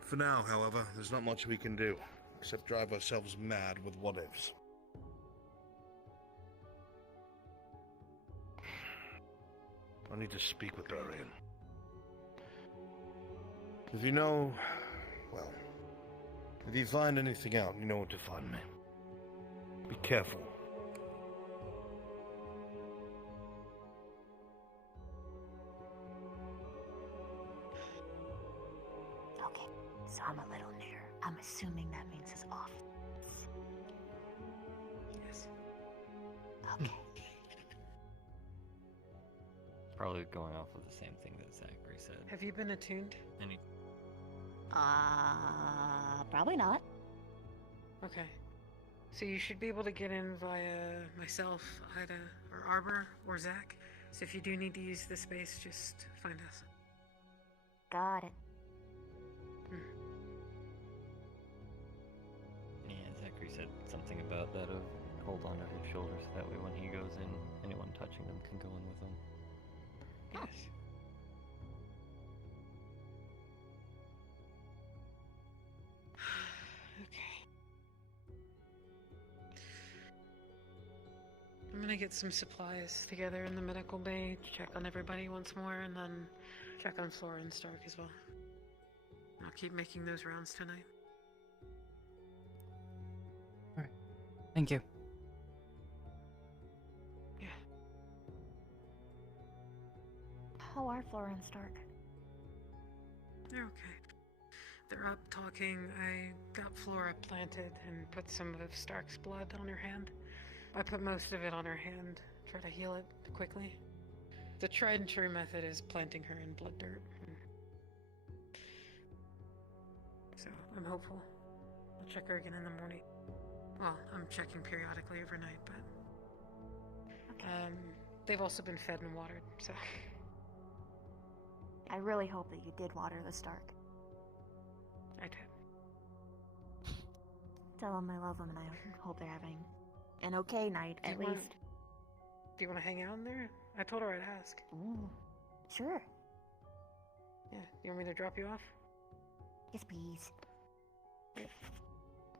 For now, however, there's not much we can do, except drive ourselves mad with what-ifs. I need to speak with Dorian. If you know, well, if you find anything out, you know where to find me. Be careful. Okay, so I'm a little near. I'm assuming that means his office. Yes. Okay. Probably going off of the same thing that Zachary said. Have you been attuned? Probably not. Okay. So you should be able to get in via myself, Ida, or Arbor, or Zach. So if you do need to use the space, just find us. Got it. Yeah, Zachary said something about that of hold on to his shoulder so that way when he goes in, anyone touching them can go in with him. Yes. Okay. I'm gonna get some supplies together in the medical bay to check on everybody once more, and then check on Flora and Stark as well. I'll keep making those rounds tonight. Thank you. Yeah. How are Flora and Stark? They're okay. They're up talking. I got Flora planted and put some of Stark's blood on her hand. I put most of it on her hand, try to heal it quickly. The tried and true method is planting her in blood dirt. So, I'm hopeful. I'll check her again in the morning. Well, I'm checking periodically overnight, but... they've also been fed and watered, so... I really hope that you did water the Stark. I did. Tell them I love them and I hope they're having an okay night, at least. Do you want to hang out in there? I told her I'd ask. Sure. Yeah, you want me to drop you off? Yes, please. There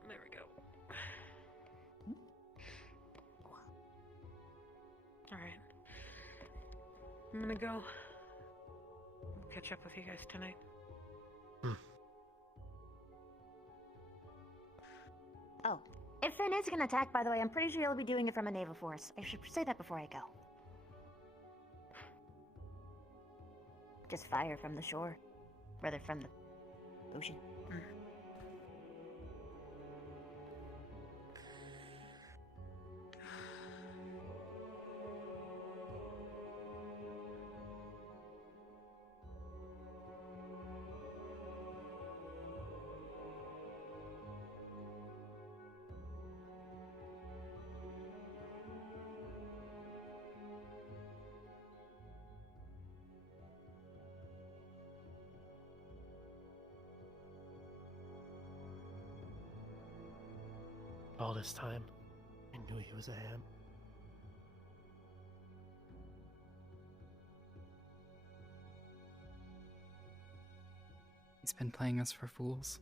we go. Alright. I'm gonna go. Catch up with you guys tonight. Oh, if Finn is gonna attack, by the way, I'm pretty sure he'll be doing it from a naval force. I should say that before I go. Just fire from the shore. Rather, from the ocean. All this time, I knew he was a ham. He's been playing us for fools.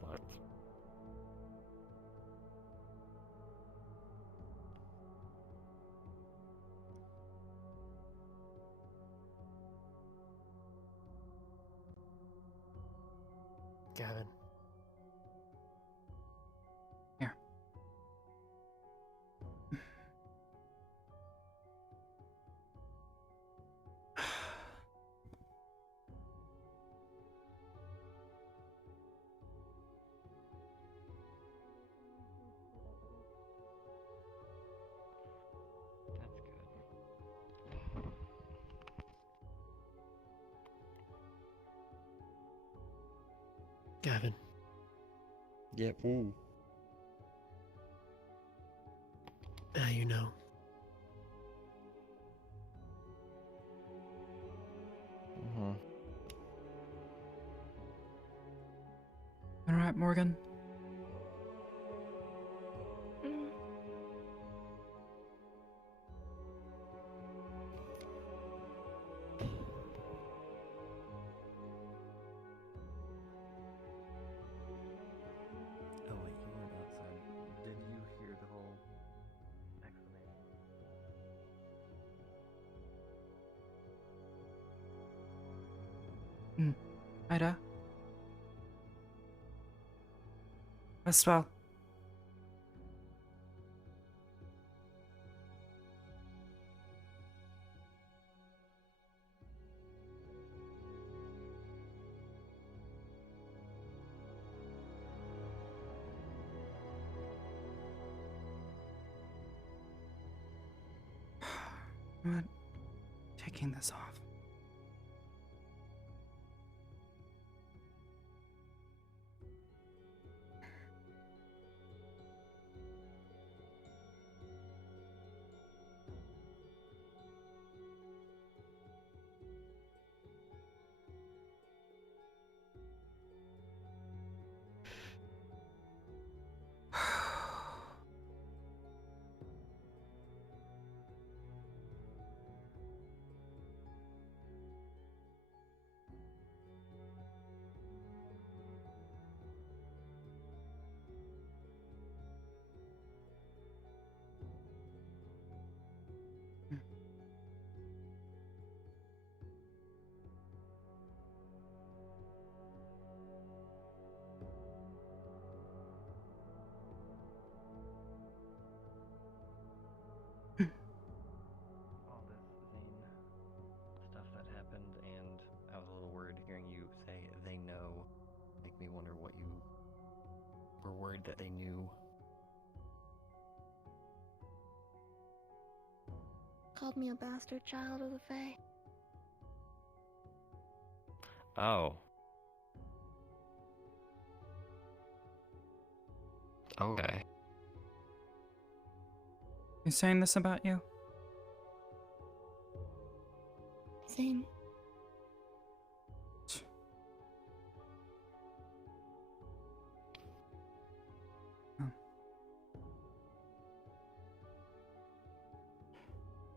What? Gavin. Here. Gavin. Yep. Ooh. Now you know. All right, Morgan. Oh wait, you weren't outside. Did you hear the whole explanation? Ida? Rest well. I'm not taking this off. that they knew. Called me a bastard child of the Fae. Oh. Okay. You saying this about you? Same.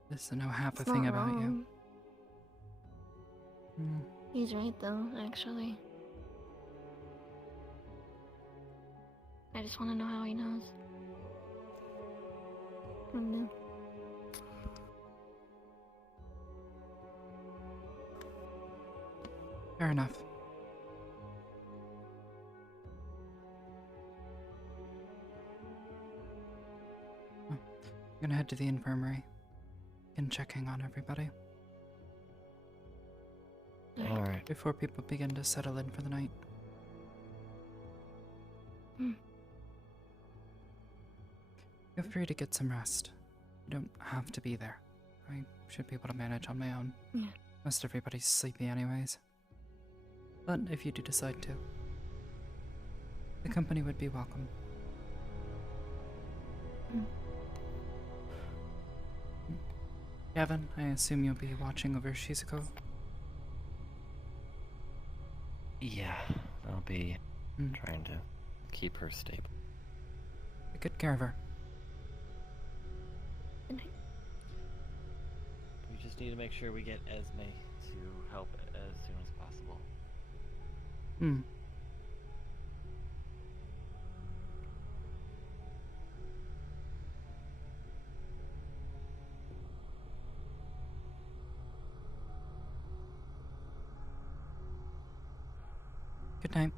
Doesn't know half a It's thing not about you. wrong. Hmm. He's right though, actually. I just want to know how he knows. I don't know. Fair enough. I'm gonna head to the infirmary and checking on everybody. Alright. Before people begin to settle in for the night. Feel free to get some rest. You don't have to be there. I should be able to manage on my own. Yeah. Most everybody's sleepy anyways. But if you do decide to, the company would be welcome. Gavin, I assume you'll be watching over Shizuko? Yeah, I'll be trying to keep her stable. Take good care of her. We just need to make sure we get Esme to help as soon as possible. Good night.